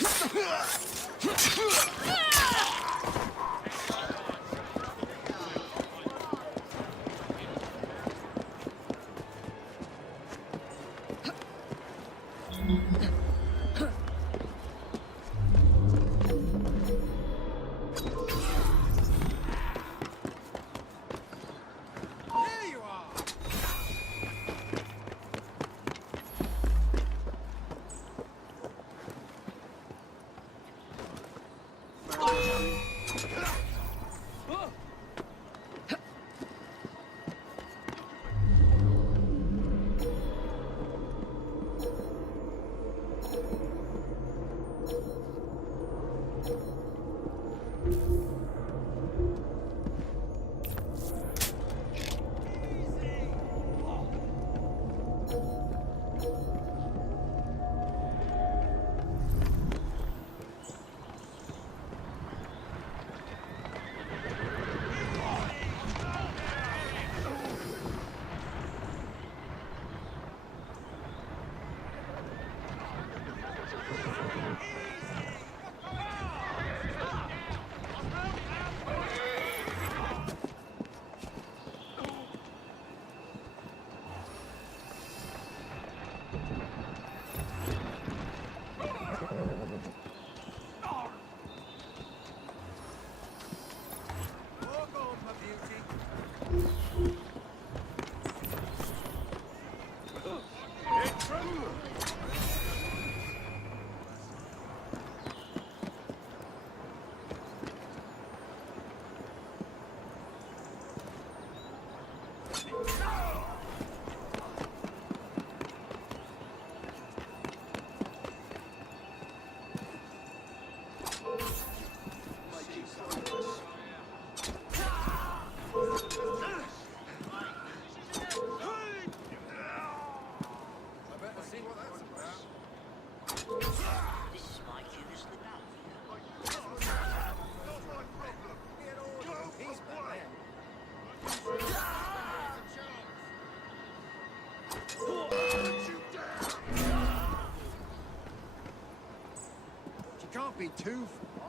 can't be too far.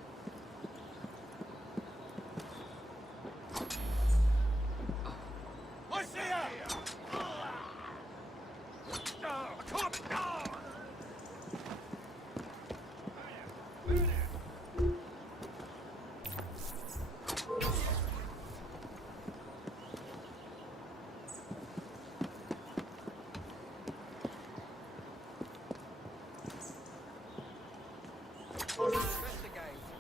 I see her! I can't... Investigate.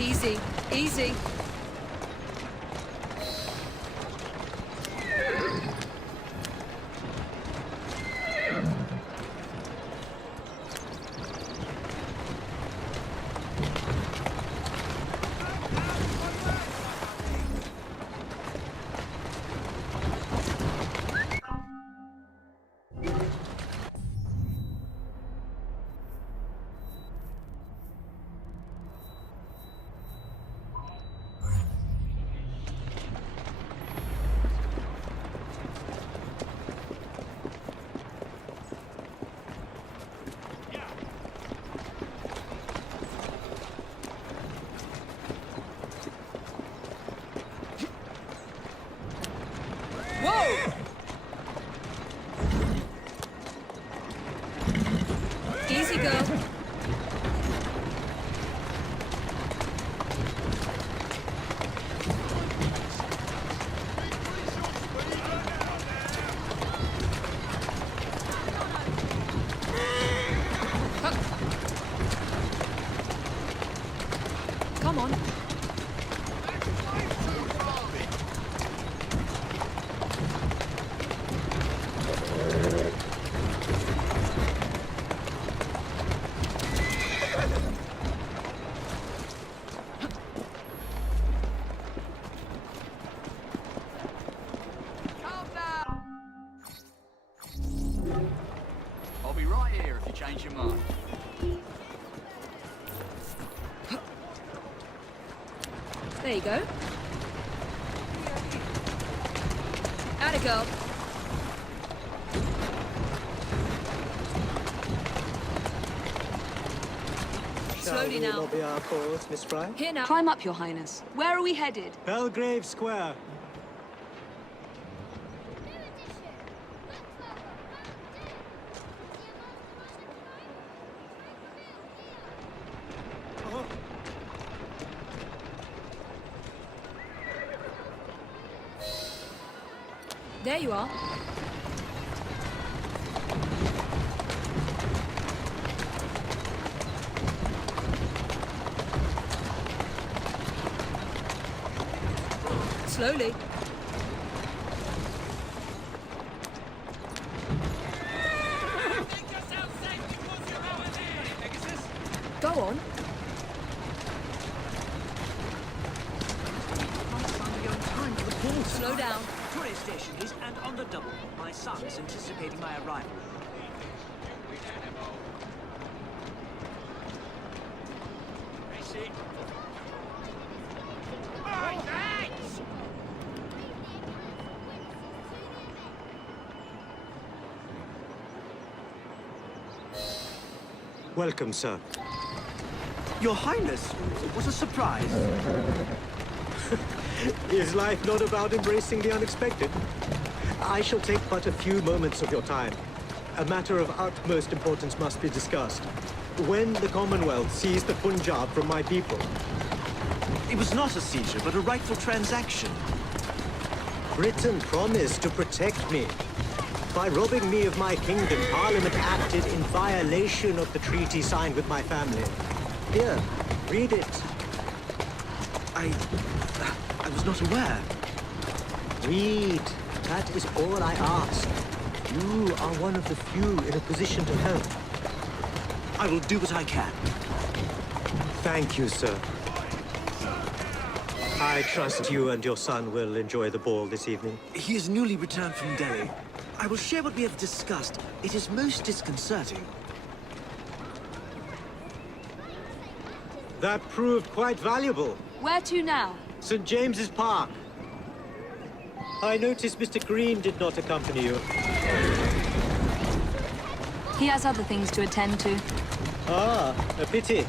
Easy, easy. Whoa! Easy, girl. Come on. I'll be right here if you change your mind. There you go. Atta girl. Slowly now. Lobby our cause, Miss Frye? Here now. Climb up, Your Highness. Where are we headed? Belgrave Square. There you are. Slowly. Go on. Slow down. Tourist station is and on the double. My son's anticipating my arrival. Welcome, sir. Your Highness, what a surprise. Is life not about embracing the unexpected? I shall take but a few moments of your time. A matter of utmost importance must be discussed. When the Commonwealth seized the Punjab from my people... It was not a seizure, but a rightful transaction. Britain promised to protect me. By robbing me of my kingdom, Parliament acted in violation of the treaty signed with my family. Here, read it. I was not aware. Read. That is all I ask. You are one of the few in a position to help. I will do what I can. Thank you, sir. I trust you and your son will enjoy the ball this evening. He is newly returned from Delhi. I will share what we have discussed. It is most disconcerting. That proved quite valuable. Where to now? St. James's Park. I noticed Mr. Green did not accompany you. He has other things to attend to. Ah, a pity.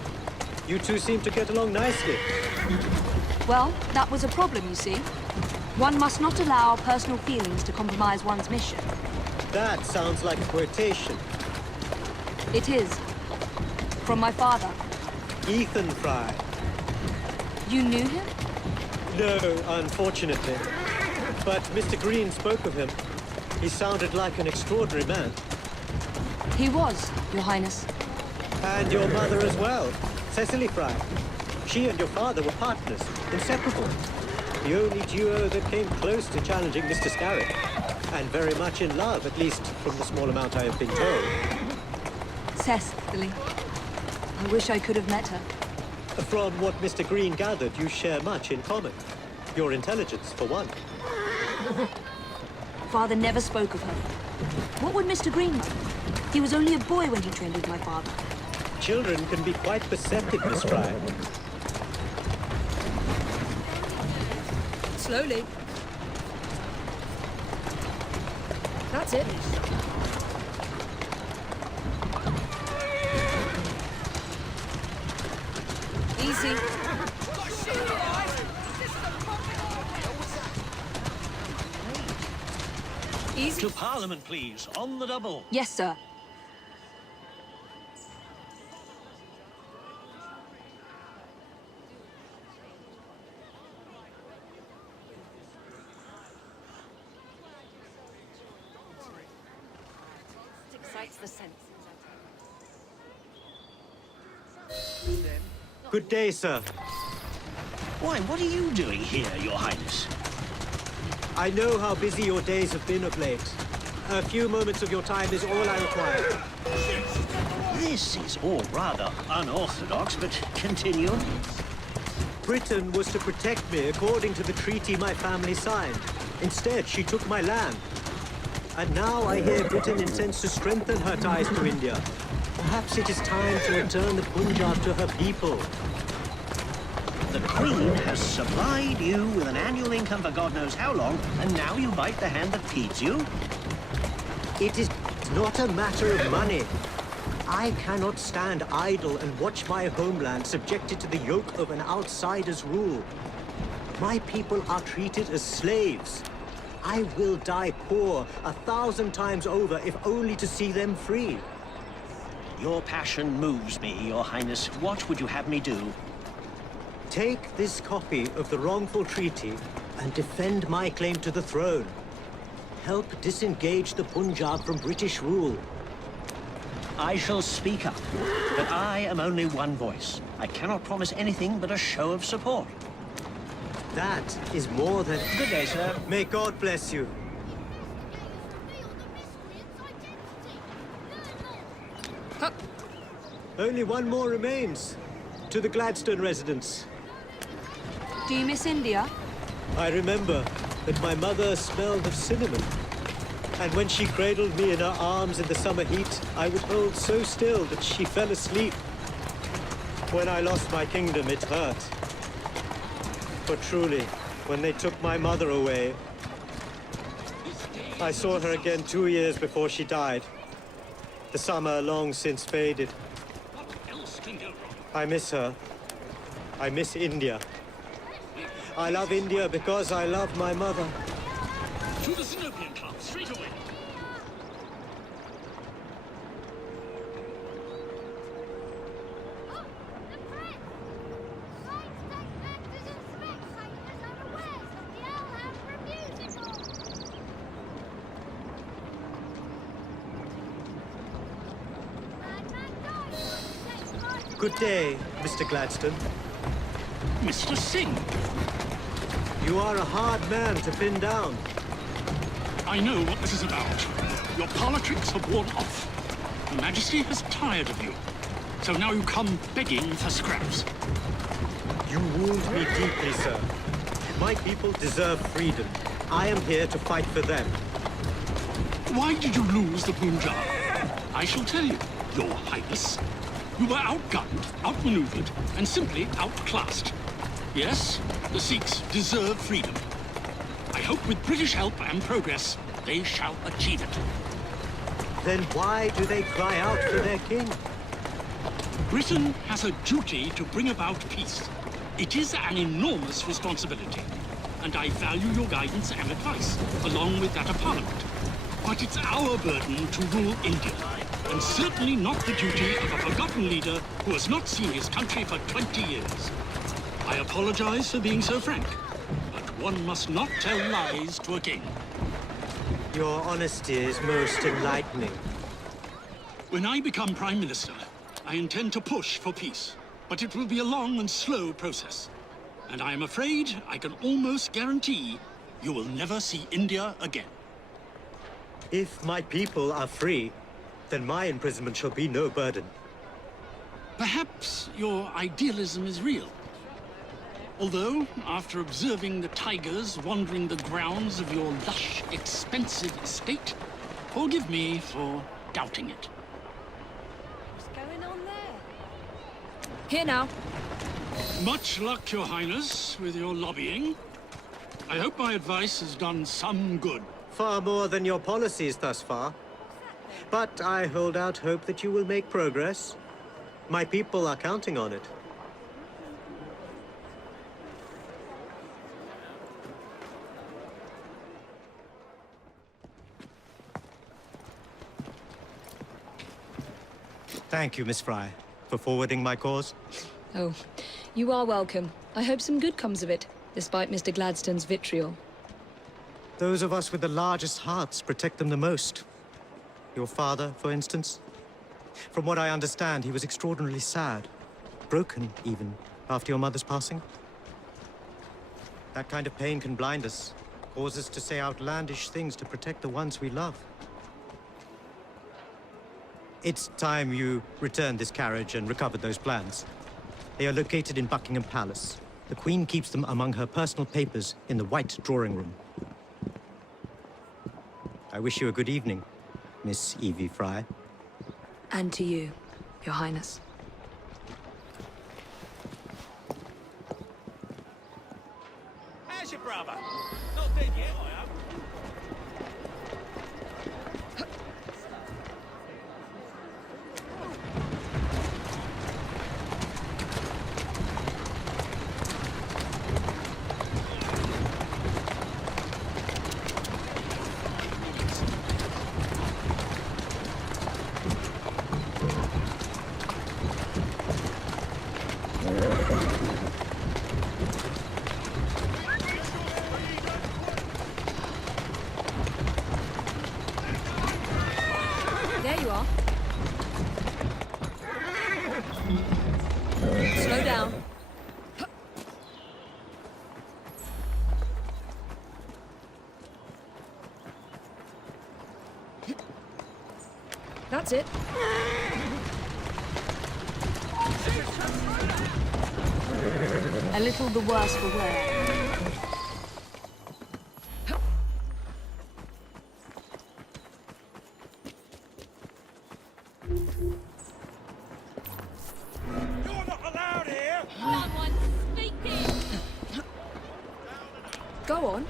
You two seem to get along nicely. Well, that was a problem, you see. One must not allow personal feelings to compromise one's mission. That sounds like a quotation. It is. From my father. Ethan Frye. You knew him? No, unfortunately. But Mr. Green spoke of him. He sounded like an extraordinary man. He was, Your Highness. And your mother as well, Cecily Frye. She and your father were partners, inseparable. The only duo that came close to challenging Mr. Starrick. And very much in love, at least from the small amount I have been told. Cecily. I wish I could have met her. From what Mr. Green gathered, you share much in common. Your intelligence, for one. Father never spoke of her. What would Mr. Green know? He was only a boy when he trained with my father. Children can be quite perceptive, Miss Frye. Slowly. That's it. Easy. Easy. To Parliament, please. On the double. Yes, sir. Excites the senses. Good day, sir. Why, what are you doing here, Your Highness? I know how busy your days have been of late. A few moments of your time is all I require. This is all rather unorthodox, but continue. Britain was to protect me according to the treaty my family signed. Instead, she took my land. And now I hear Britain intends to strengthen her ties to India. Perhaps it is time to return the Punjab to her people. The Queen has supplied you with an annual income for God knows how long, and now you bite the hand that feeds you? It is not a matter of money. I cannot stand idle and watch my homeland subjected to the yoke of an outsider's rule. My people are treated as slaves. I will die poor 1,000 times over if only to see them free. Your passion moves me, Your Highness. What would you have me do? Take this copy of the wrongful treaty and defend my claim to the throne. Help disengage the Punjab from British rule. I shall speak up, but I am only one voice. I cannot promise anything but a show of support. That is more than... Good day, sir. May God bless you. Only one more remains. To the Gladstone residence. Do you miss India? I remember that my mother smelled of cinnamon. And when she cradled me in her arms in the summer heat, I would hold so still that she fell asleep. When I lost my kingdom, it hurt. But truly, when they took my mother away, I saw her again 2 years before she died. The summer long since faded. I miss her. I miss India. I love India because I love my mother. To the Sinopian Club, straight away. Good day, Mr. Gladstone. Mr. Singh. You are a hard man to pin down. I know what this is about. Your politics have worn off. Her Majesty has tired of you. So now you come begging for scraps. You wound me deeply, sir. My people deserve freedom. I am here to fight for them. Why did you lose the Punjab? I shall tell you, Your Highness. You were outgunned, outmaneuvered, and simply outclassed. Yes, the Sikhs deserve freedom. I hope with British help and progress, they shall achieve it. Then why do they cry out for their king? Britain has a duty to bring about peace. It is an enormous responsibility, and I value your guidance and advice, along with that of Parliament. But it's our burden to rule India, and certainly not the duty of a forgotten leader who has not seen his country for 20 years. I apologize for being so frank, but one must not tell lies to a king. Your honesty is most enlightening. When I become Prime Minister, I intend to push for peace. but it will be a long and slow process. And I am afraid I can almost guarantee you will never see India again. If my people are free, then my imprisonment shall be no burden. Perhaps your idealism is real. Although, after observing the tigers wandering the grounds of your lush, expensive estate, forgive me for doubting it. What's going on there? Here now. Much luck, Your Highness, with your lobbying. I hope my advice has done some good. Far more than your policies thus far. But I hold out hope that you will make progress. My people are counting on it. Thank you, Miss Frye, for forwarding my cause. Oh, you are welcome. I hope some good comes of it, despite Mr. Gladstone's vitriol. Those of us with the largest hearts protect them the most. Your father, for instance. From what I understand, he was extraordinarily sad. Broken, even, after your mother's passing. That kind of pain can blind us, cause us to say outlandish things to protect the ones we love. It's time you returned this carriage and recovered those plans. They are located in Buckingham Palace. The Queen keeps them among her personal papers in the White Drawing Room. I wish you a good evening, Miss Evie Frye. And to you, Your Highness. How's your brother? Not dead yet, I hope. There you are. Slow down. That's it. A little the worse for wear. You're not allowed here! Someone speaking! Go on.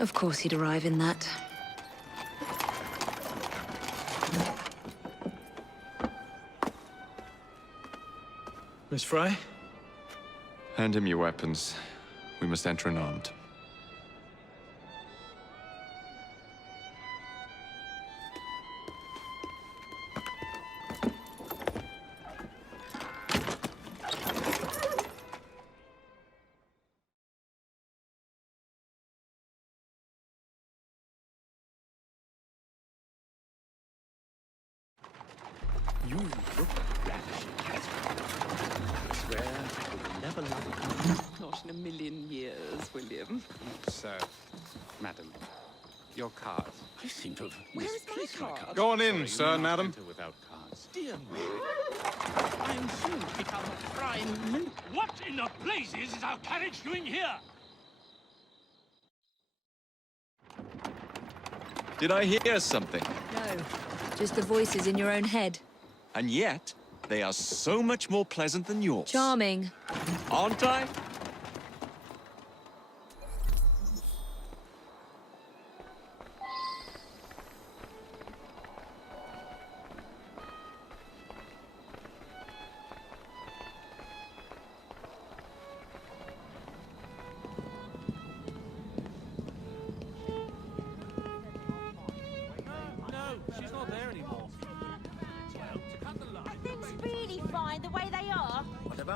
Of course he'd arrive in that. Miss Frye? Hand him your weapons. We must enter unarmed. You look ravishing, Catherine. I swear I will never love you. Not in a million years, William. Sir, madam, your card. I seem to have Where is my card? Go on in, Sorry, sir, you will not madam. enter without cards. Dear me. I am soon to become a prime minister. What in the blazes is our carriage doing here? Did I hear something? No, just the voices in your own head. And yet, they are so much more pleasant than yours. Charming. Aren't I?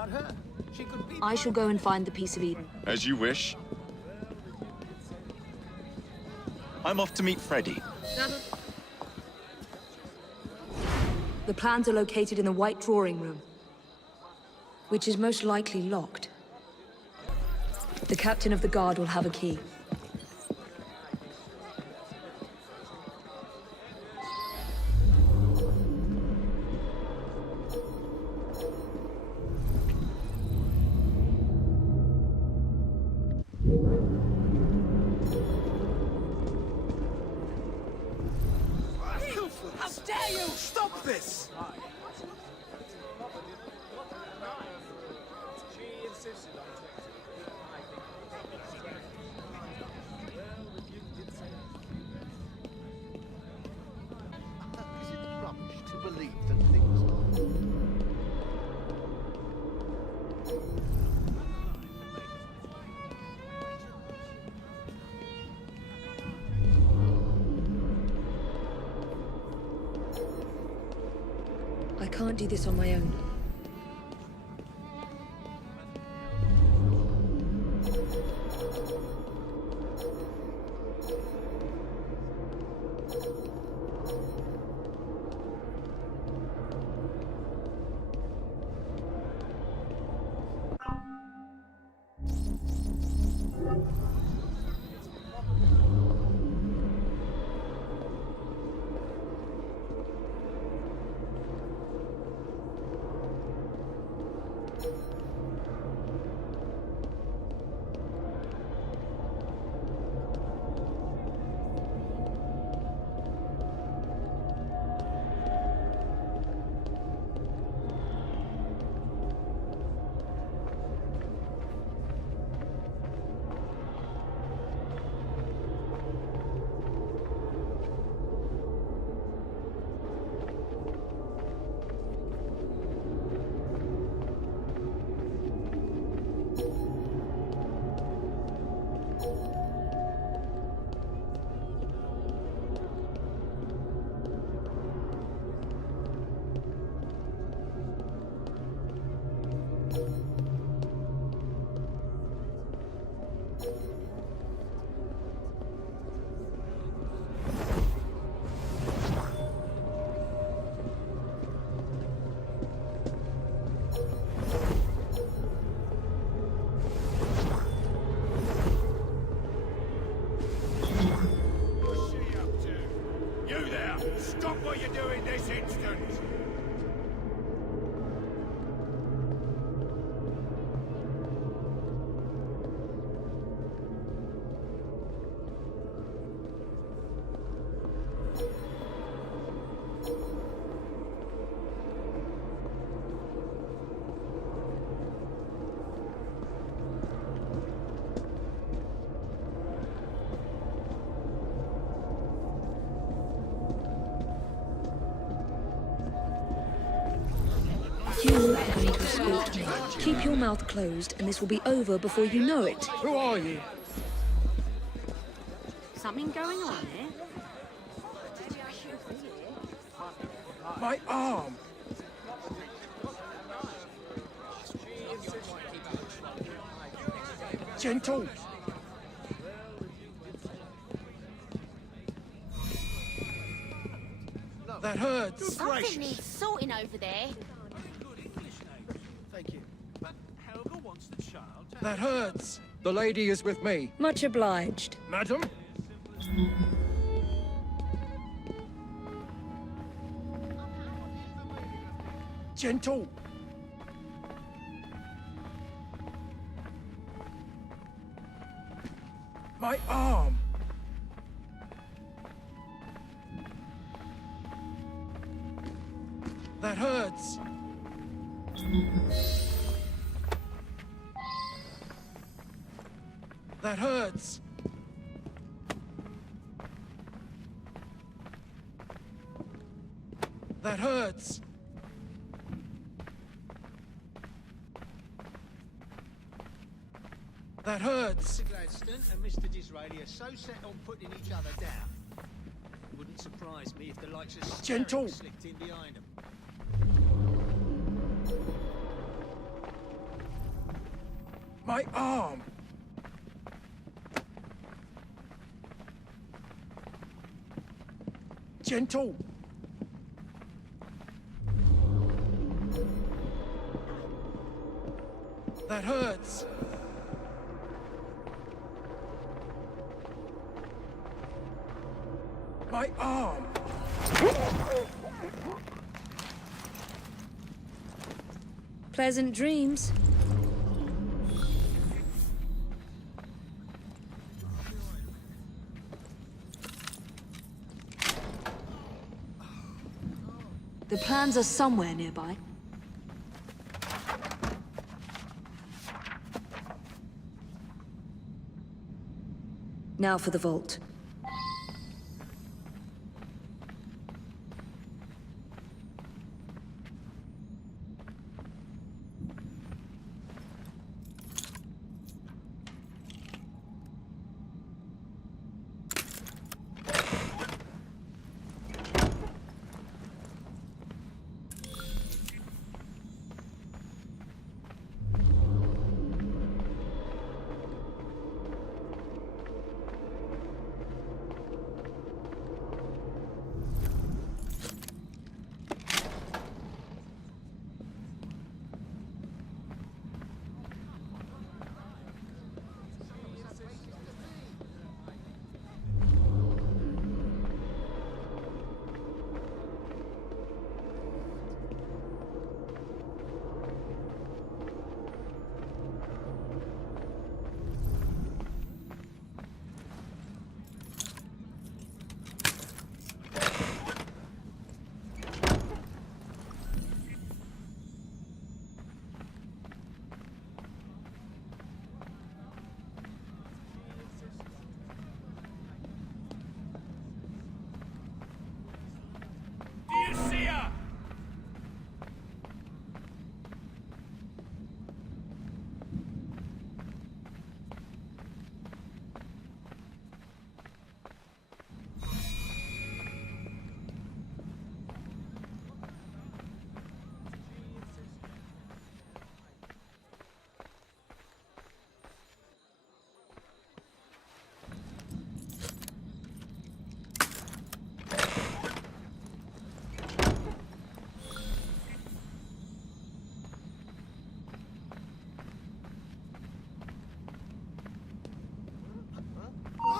about her? She could be... I shall go and find the Piece of Eden. As you wish. I'm off to meet Freddy. The plans are located in the White Drawing Room, which is most likely locked. The captain of the guard will have a key. How dare you! Stop this! Is it rubbish to believe that things I can't do this on my own. Stop what you're doing this instant! You are going to escort me. Keep your mouth closed, and this will be over before you know it. Who are you? Something going on here? My arm! Gentle! That hurts! Something needs sorting over there. Thank you. But Helga wants the child to... That hurts! The lady is with me. Much obliged. Madam? Gentle! My arm! That hurts! That hurts! That hurts! That hurts! Mr. Gladstone and Mr. Disraeli are so set on putting each other down. Wouldn't surprise me if the likes of Gentle! slicked in behind them. My arm! Gentle! That hurts! My arm! Pleasant dreams. The plans are somewhere nearby. Now for the vault.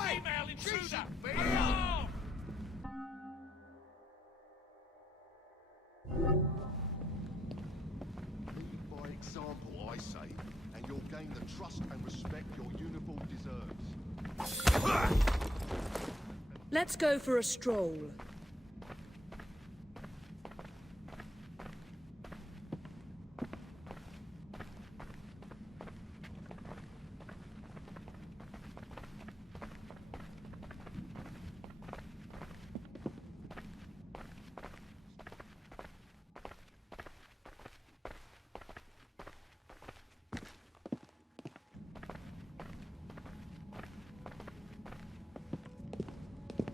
Female intruder! Alarm! Lead by example, I say, and you'll gain the trust and respect your uniform deserves. Let's go for a stroll.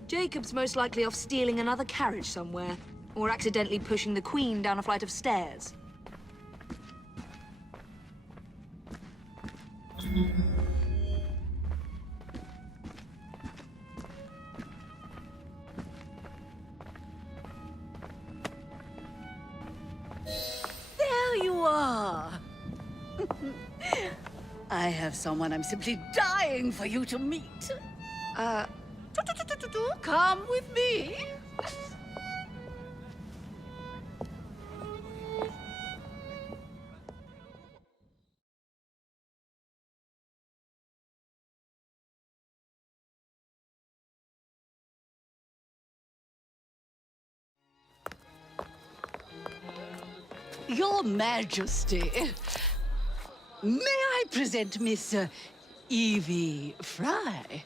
Jacob's most likely off stealing another carriage somewhere, or accidentally pushing the Queen down a flight of stairs. There you are! I have someone I'm simply dying for you to meet. Come with me. Your Majesty, may I present Miss Evie Frye?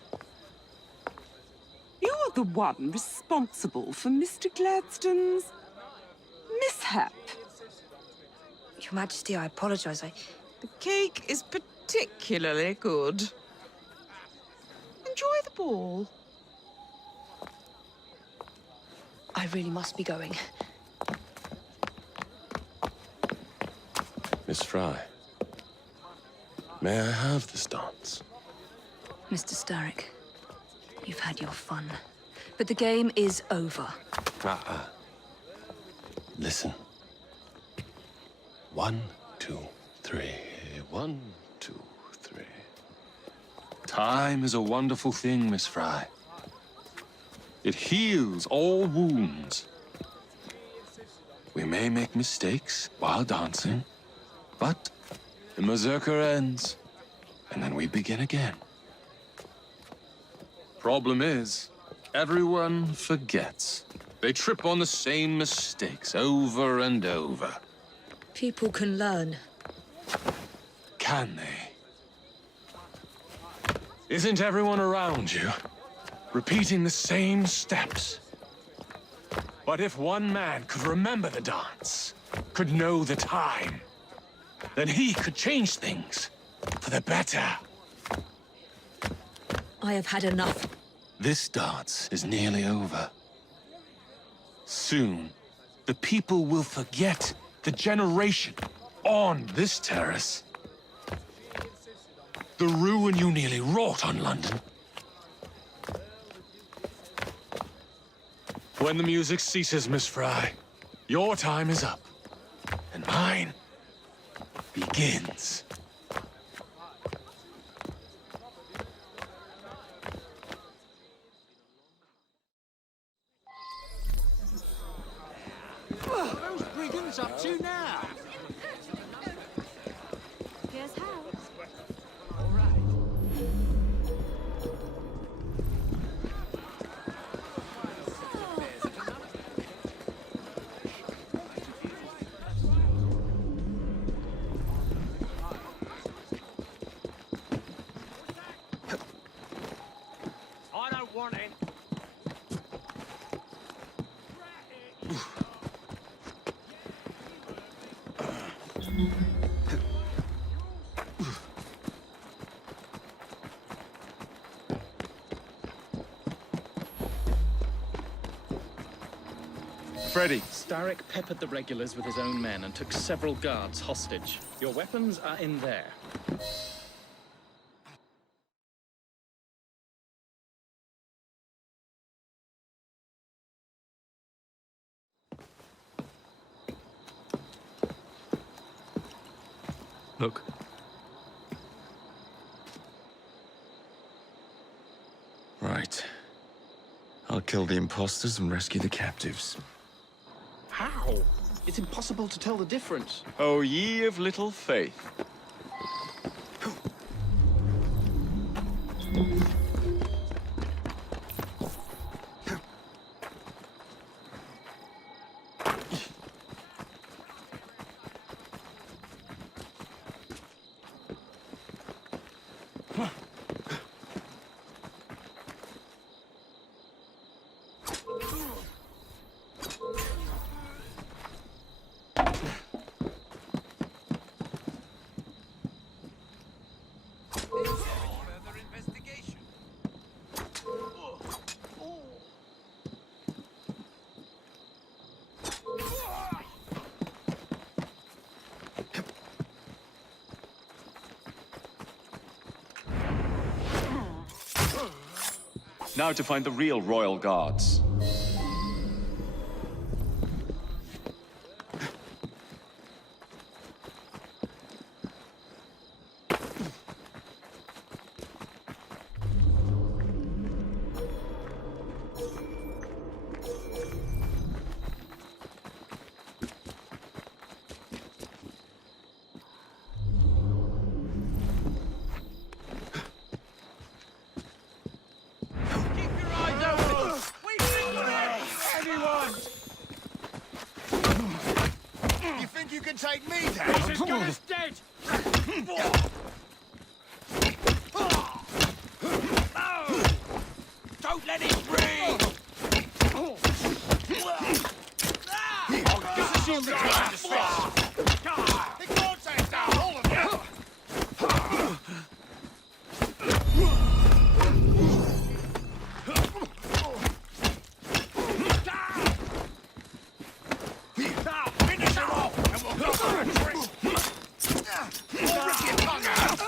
You're the one responsible for Mr. Gladstone's mishap. Your Majesty, I apologize. The cake is particularly good. Enjoy the ball. I really must be going. Miss Frye. May I have this dance? Mr. Starrick, you've had your fun. But the game is over. Listen. 1, 2, 3. 1, 2, 3. Time is a wonderful thing, Miss Frye. It heals all wounds. We may make mistakes while dancing, but the Berserker ends, and then we begin again. Problem is, everyone forgets. They trip on the same mistakes over and over. People can learn. Can they? Isn't everyone around you repeating the same steps? But if one man could remember the dance, could know the time, then he could change things for the better. I have had enough. This dance is nearly over. Soon, the people will forget the generation on this terrace. The ruin you nearly wrought on London. When the music ceases, Miss Frye, your time is up, and mine begins. What are those brigands up to now? Here's how. All right. I don't want it. Freddy. Starrick peppered the regulars with his own men and took several guards hostage. Your weapons are in there. Look. Right. I'll kill the imposters and rescue the captives. How? It's impossible to tell the difference. Oh, ye of little faith. Now to find the real royal guards. You think you can take me down? He's as good as dead! Don't let him breathe! This is your time to fist! Ignore that down, all of you! Finish him off, and we'll go for a drink! Or rip your tongue out!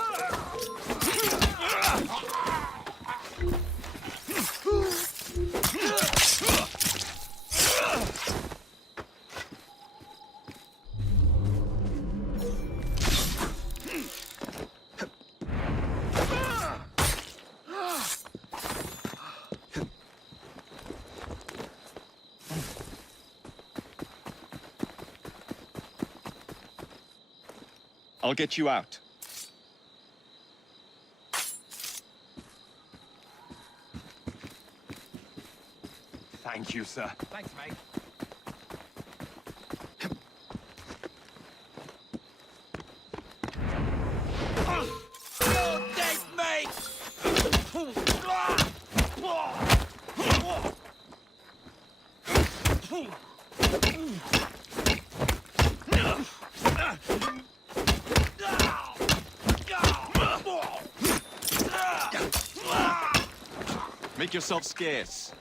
I'll get you out. Thank you, sir. Thanks, mate. You're dead, mate! Make yourself scarce.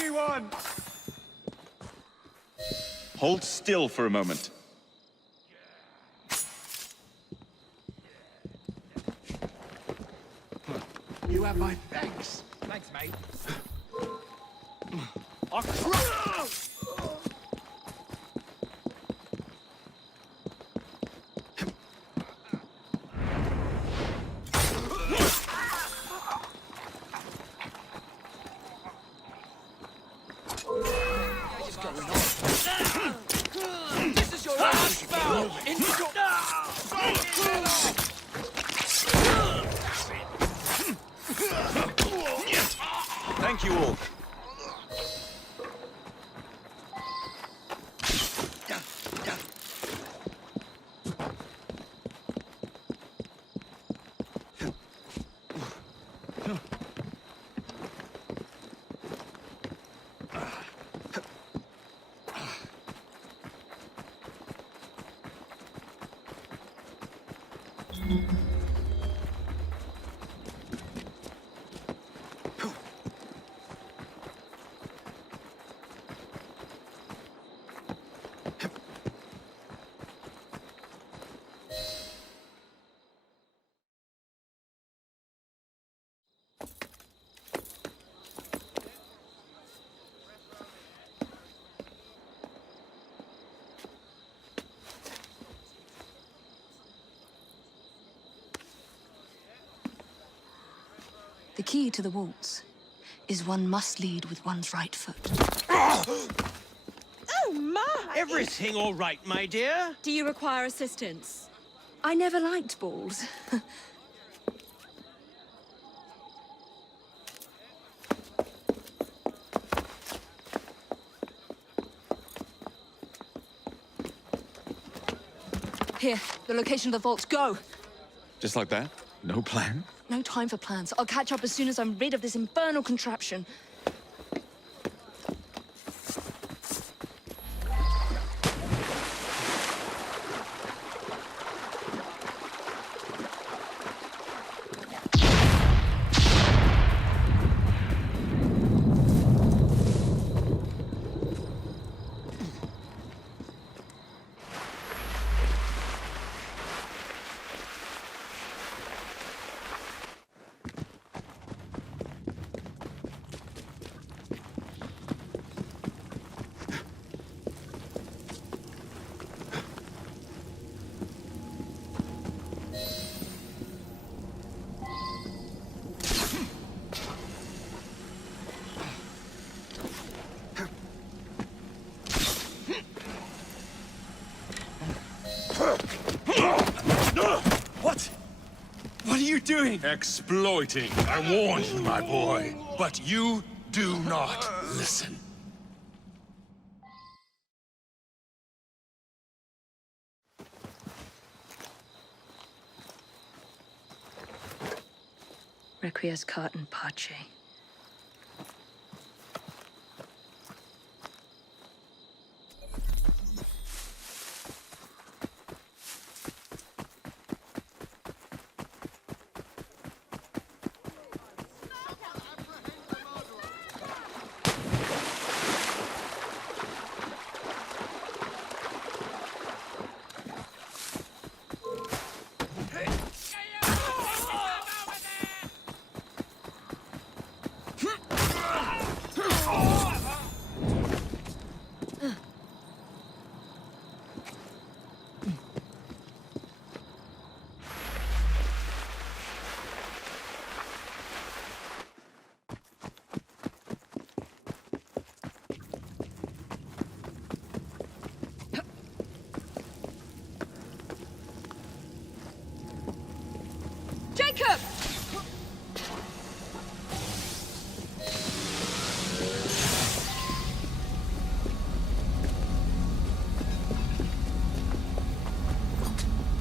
Anyone! Hold still for a moment. You have my thanks. Thanks, mate. This is your last spell! Thank you all. The key to the waltz is one must lead with one's right foot. Oh, my! Everything all right, my dear? Do you require assistance? I never liked balls. Here, the location of the vaults. Go! Just like that? No plan? No time for plans. I'll catch up as soon as I'm rid of this infernal contraption. What? What are you doing? Exploiting. I warned you, my boy. But you do not listen. Requiescat in pace. Jacob!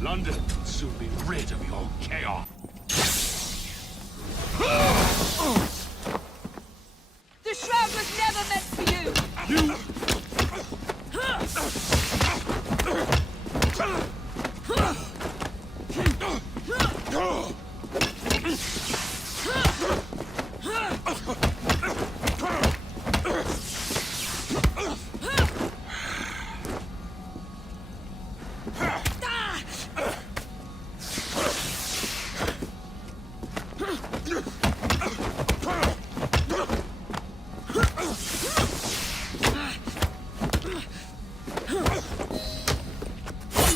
London will soon be rid of your chaos. The shroud was never meant for you! You...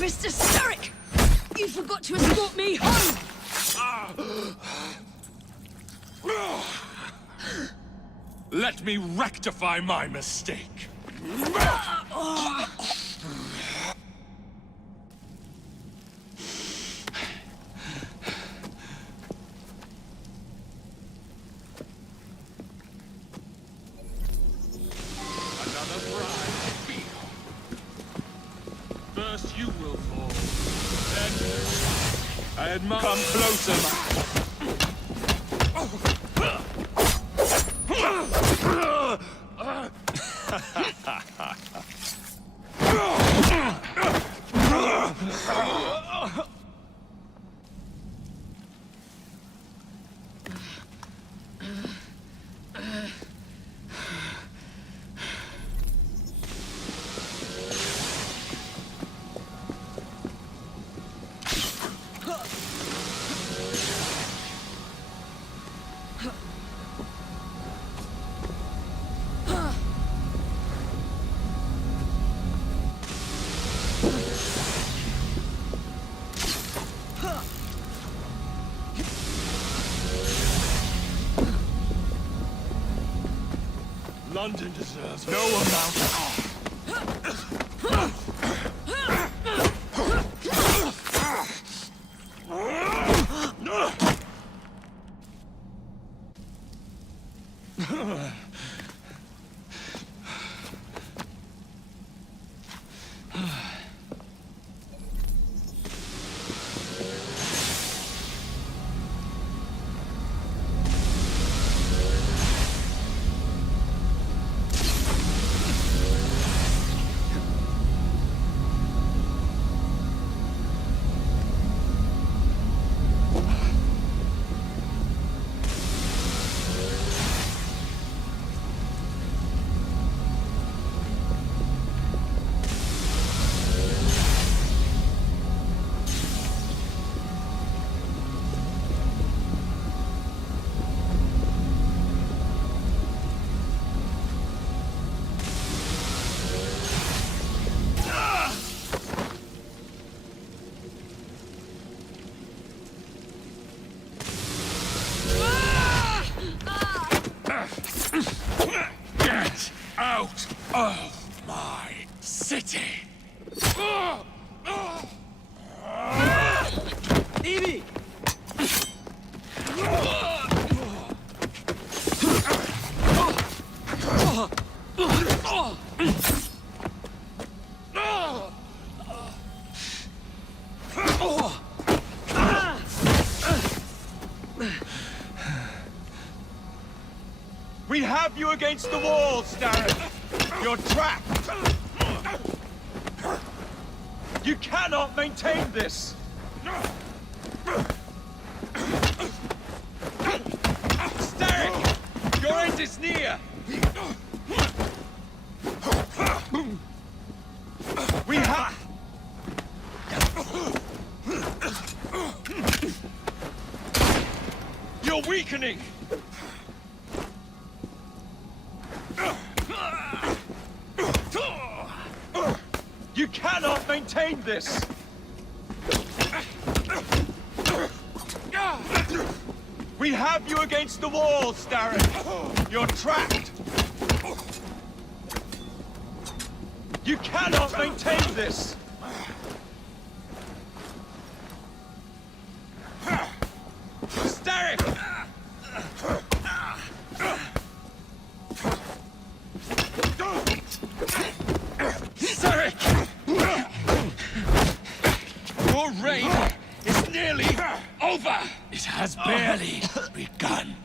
Mr. Sturrock! You forgot to escort me home! Let me rectify my mistake. Another bride to feel. First you will fall. Then I admire. Come closer. London deserves no amount of... Get out of my city! Evie! We have you against the walls, Darren. You're trapped. You cannot maintain this. Starrick, your end is near. We have... You're weakening. You cannot maintain this! We have you against the walls, Darren! You're trapped! You cannot maintain this! Derek! Derek! Your reign is nearly over! It has barely begun.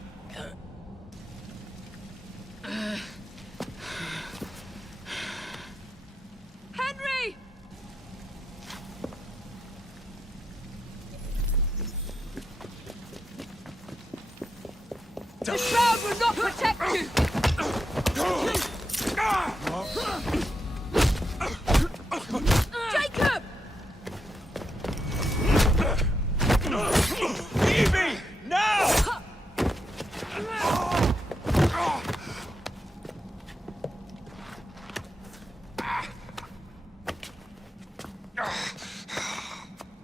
Henry! The shroud will not protect you! Jacob! Evie! Now!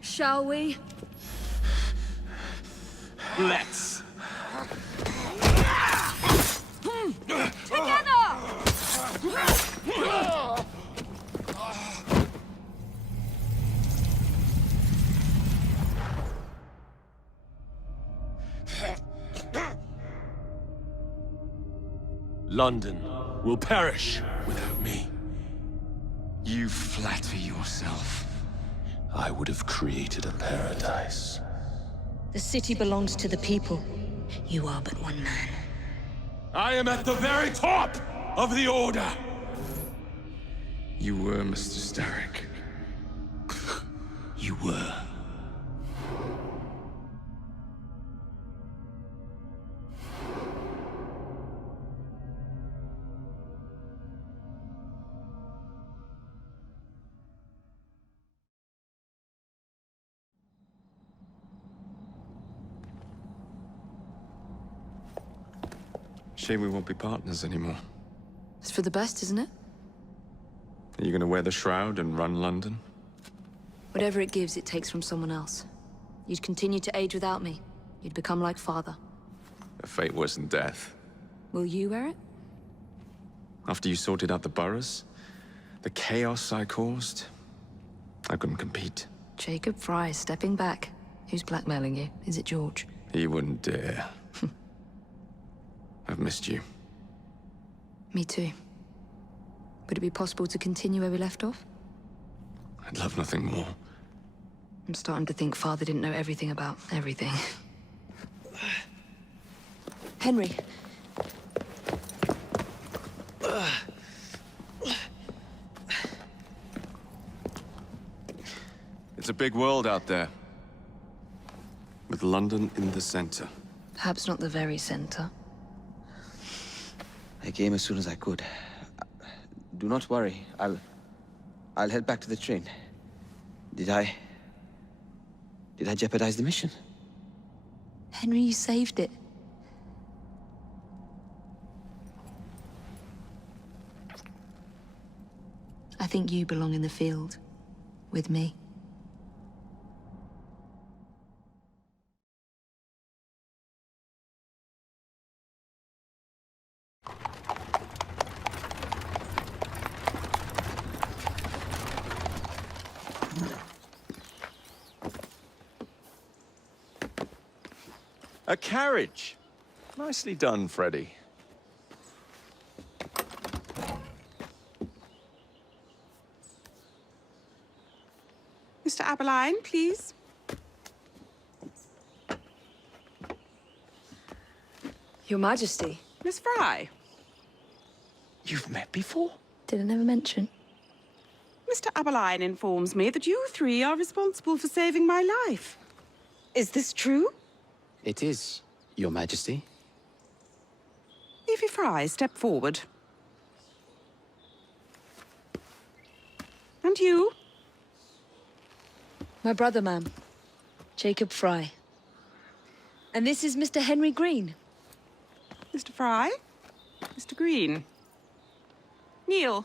Shall we? Let's. Together! London will perish without me. You flatter yourself. I would have created a paradise. The city belongs to the people. You are but one man. I am at the very top of the Order! You were Mr. Starrick. You were. Shame we won't be partners anymore. It's for the best, isn't it? Are you gonna wear the shroud and run London? Whatever it gives, it takes from someone else. You'd continue to age without me. You'd become like father. A fate worse than death. Will you wear it? After you sorted out the boroughs, the chaos I caused, I couldn't compete. Jacob Frye stepping back. Who's blackmailing you? Is it George? He wouldn't dare. I've missed you. Me too. Would it be possible to continue where we left off? I'd love nothing more. I'm starting to think Father didn't know everything about everything. Henry. It's a big world out there. With London in the center. Perhaps not the very center. I came as soon as I could. Do not worry. I'll head back to the train. Did I jeopardize the mission? Henry, you saved it. I think you belong in the field. With me. A carriage! Nicely done, Freddy. Mr. Aberline, please. Your Majesty. Miss Frye. You've met before? Did I never mention? Mr. Aberline informs me that you three are responsible for saving my life. Is this true? It is, Your Majesty. Evie Frye, step forward. And you? My brother, ma'am. Jacob Frye. And this is Mr. Henry Green. Mr. Frye? Mr. Green? Kneel.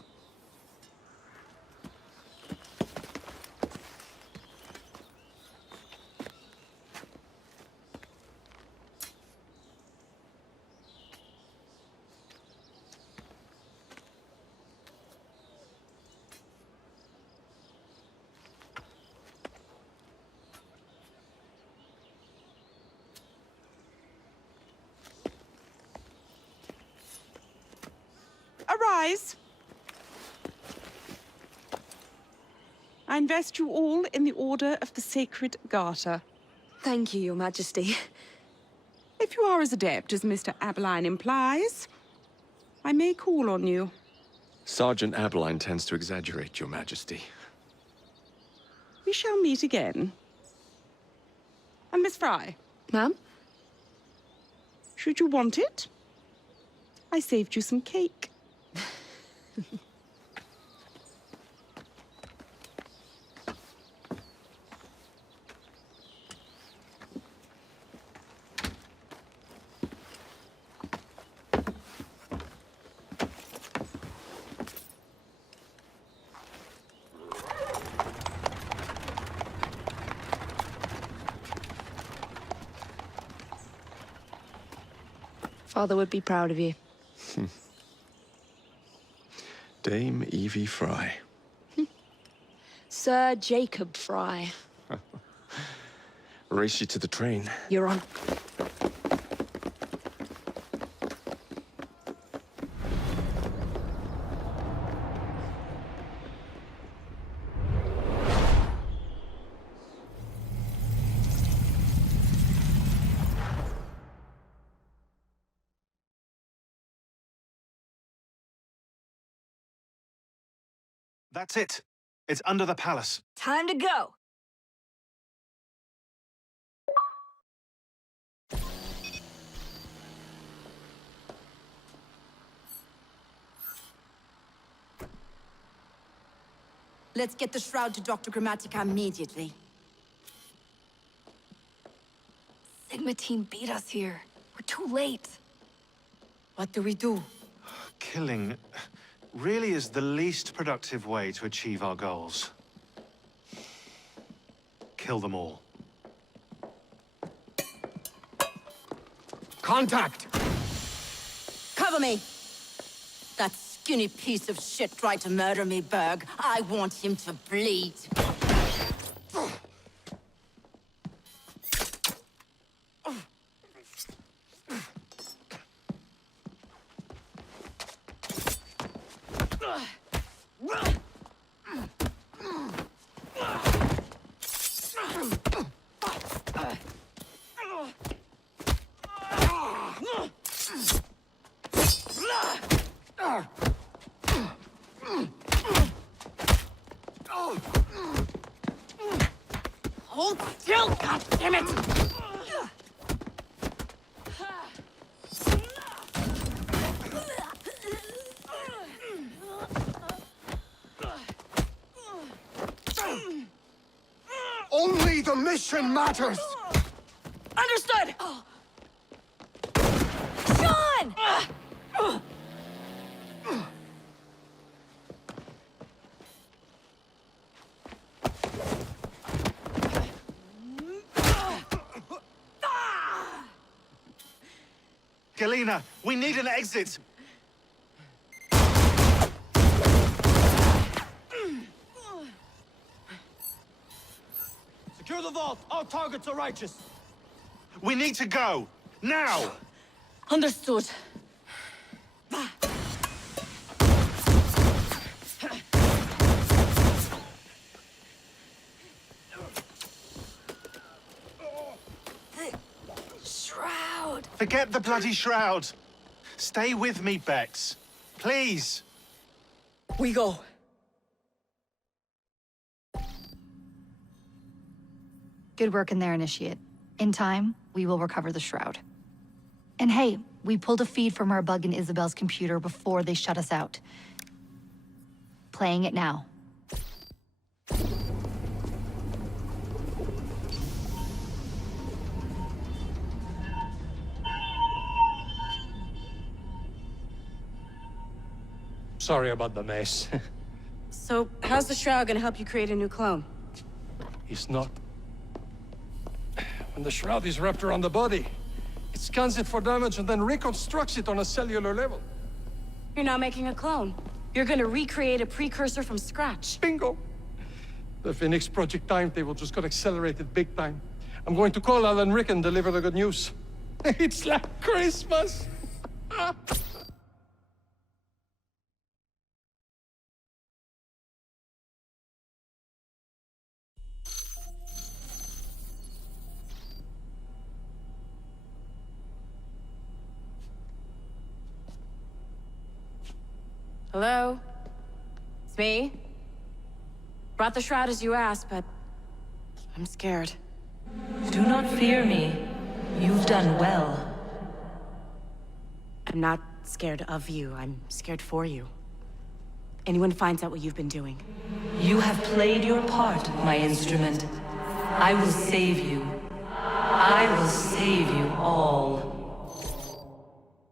Arise. I invest you all in the Order of the Sacred Garter. Thank you, Your Majesty. If you are as adept as Mr. Abeline implies, I may call on you. Sergeant Abeline tends to exaggerate, Your Majesty. We shall meet again. And Miss Frye? Ma'am? Should you want it, I saved you some cake. Father would be proud of you. Dame Evie Frye. Sir Jacob Frye. Race you to the train. You're on. That's it. It's under the palace. Time to go. Let's get the shroud to Dr. Grammatica immediately. Sigma team beat us here. We're too late. What do we do? Killing really is the least productive way to achieve our goals. Kill them all. Contact! Cover me! That skinny piece of shit tried to murder me, Berg. I want him to bleed. Hold still, goddammit! Only the mission matters! Understood! Sean! Galena, we need an exit! Secure the vault. All targets are righteous. We need to go! Now! Understood. Shroud! Forget the bloody shroud! Stay with me, Bex. Please! We go. Good work in there, Initiate. In time, we will recover the shroud. And hey, we pulled a feed from our bug in Isabel's computer before they shut us out. Playing it now. Sorry about the mess. So, how's the shroud gonna help you create a new clone? It's not. When the shroud is wrapped around the body, it scans it for damage and then reconstructs it on a cellular level. You're not making a clone. You're gonna recreate a precursor from scratch. Bingo! The Phoenix Project timetable just got accelerated big time. I'm going to call Alan Rick and deliver the good news. It's like Christmas! Hello? It's me? Brought the shroud as you asked, but I'm scared. Do not fear me. You've done well. I'm not scared of you. I'm scared for you. Anyone finds out what you've been doing. You have played your part, my instrument. I will save you. I will save you all.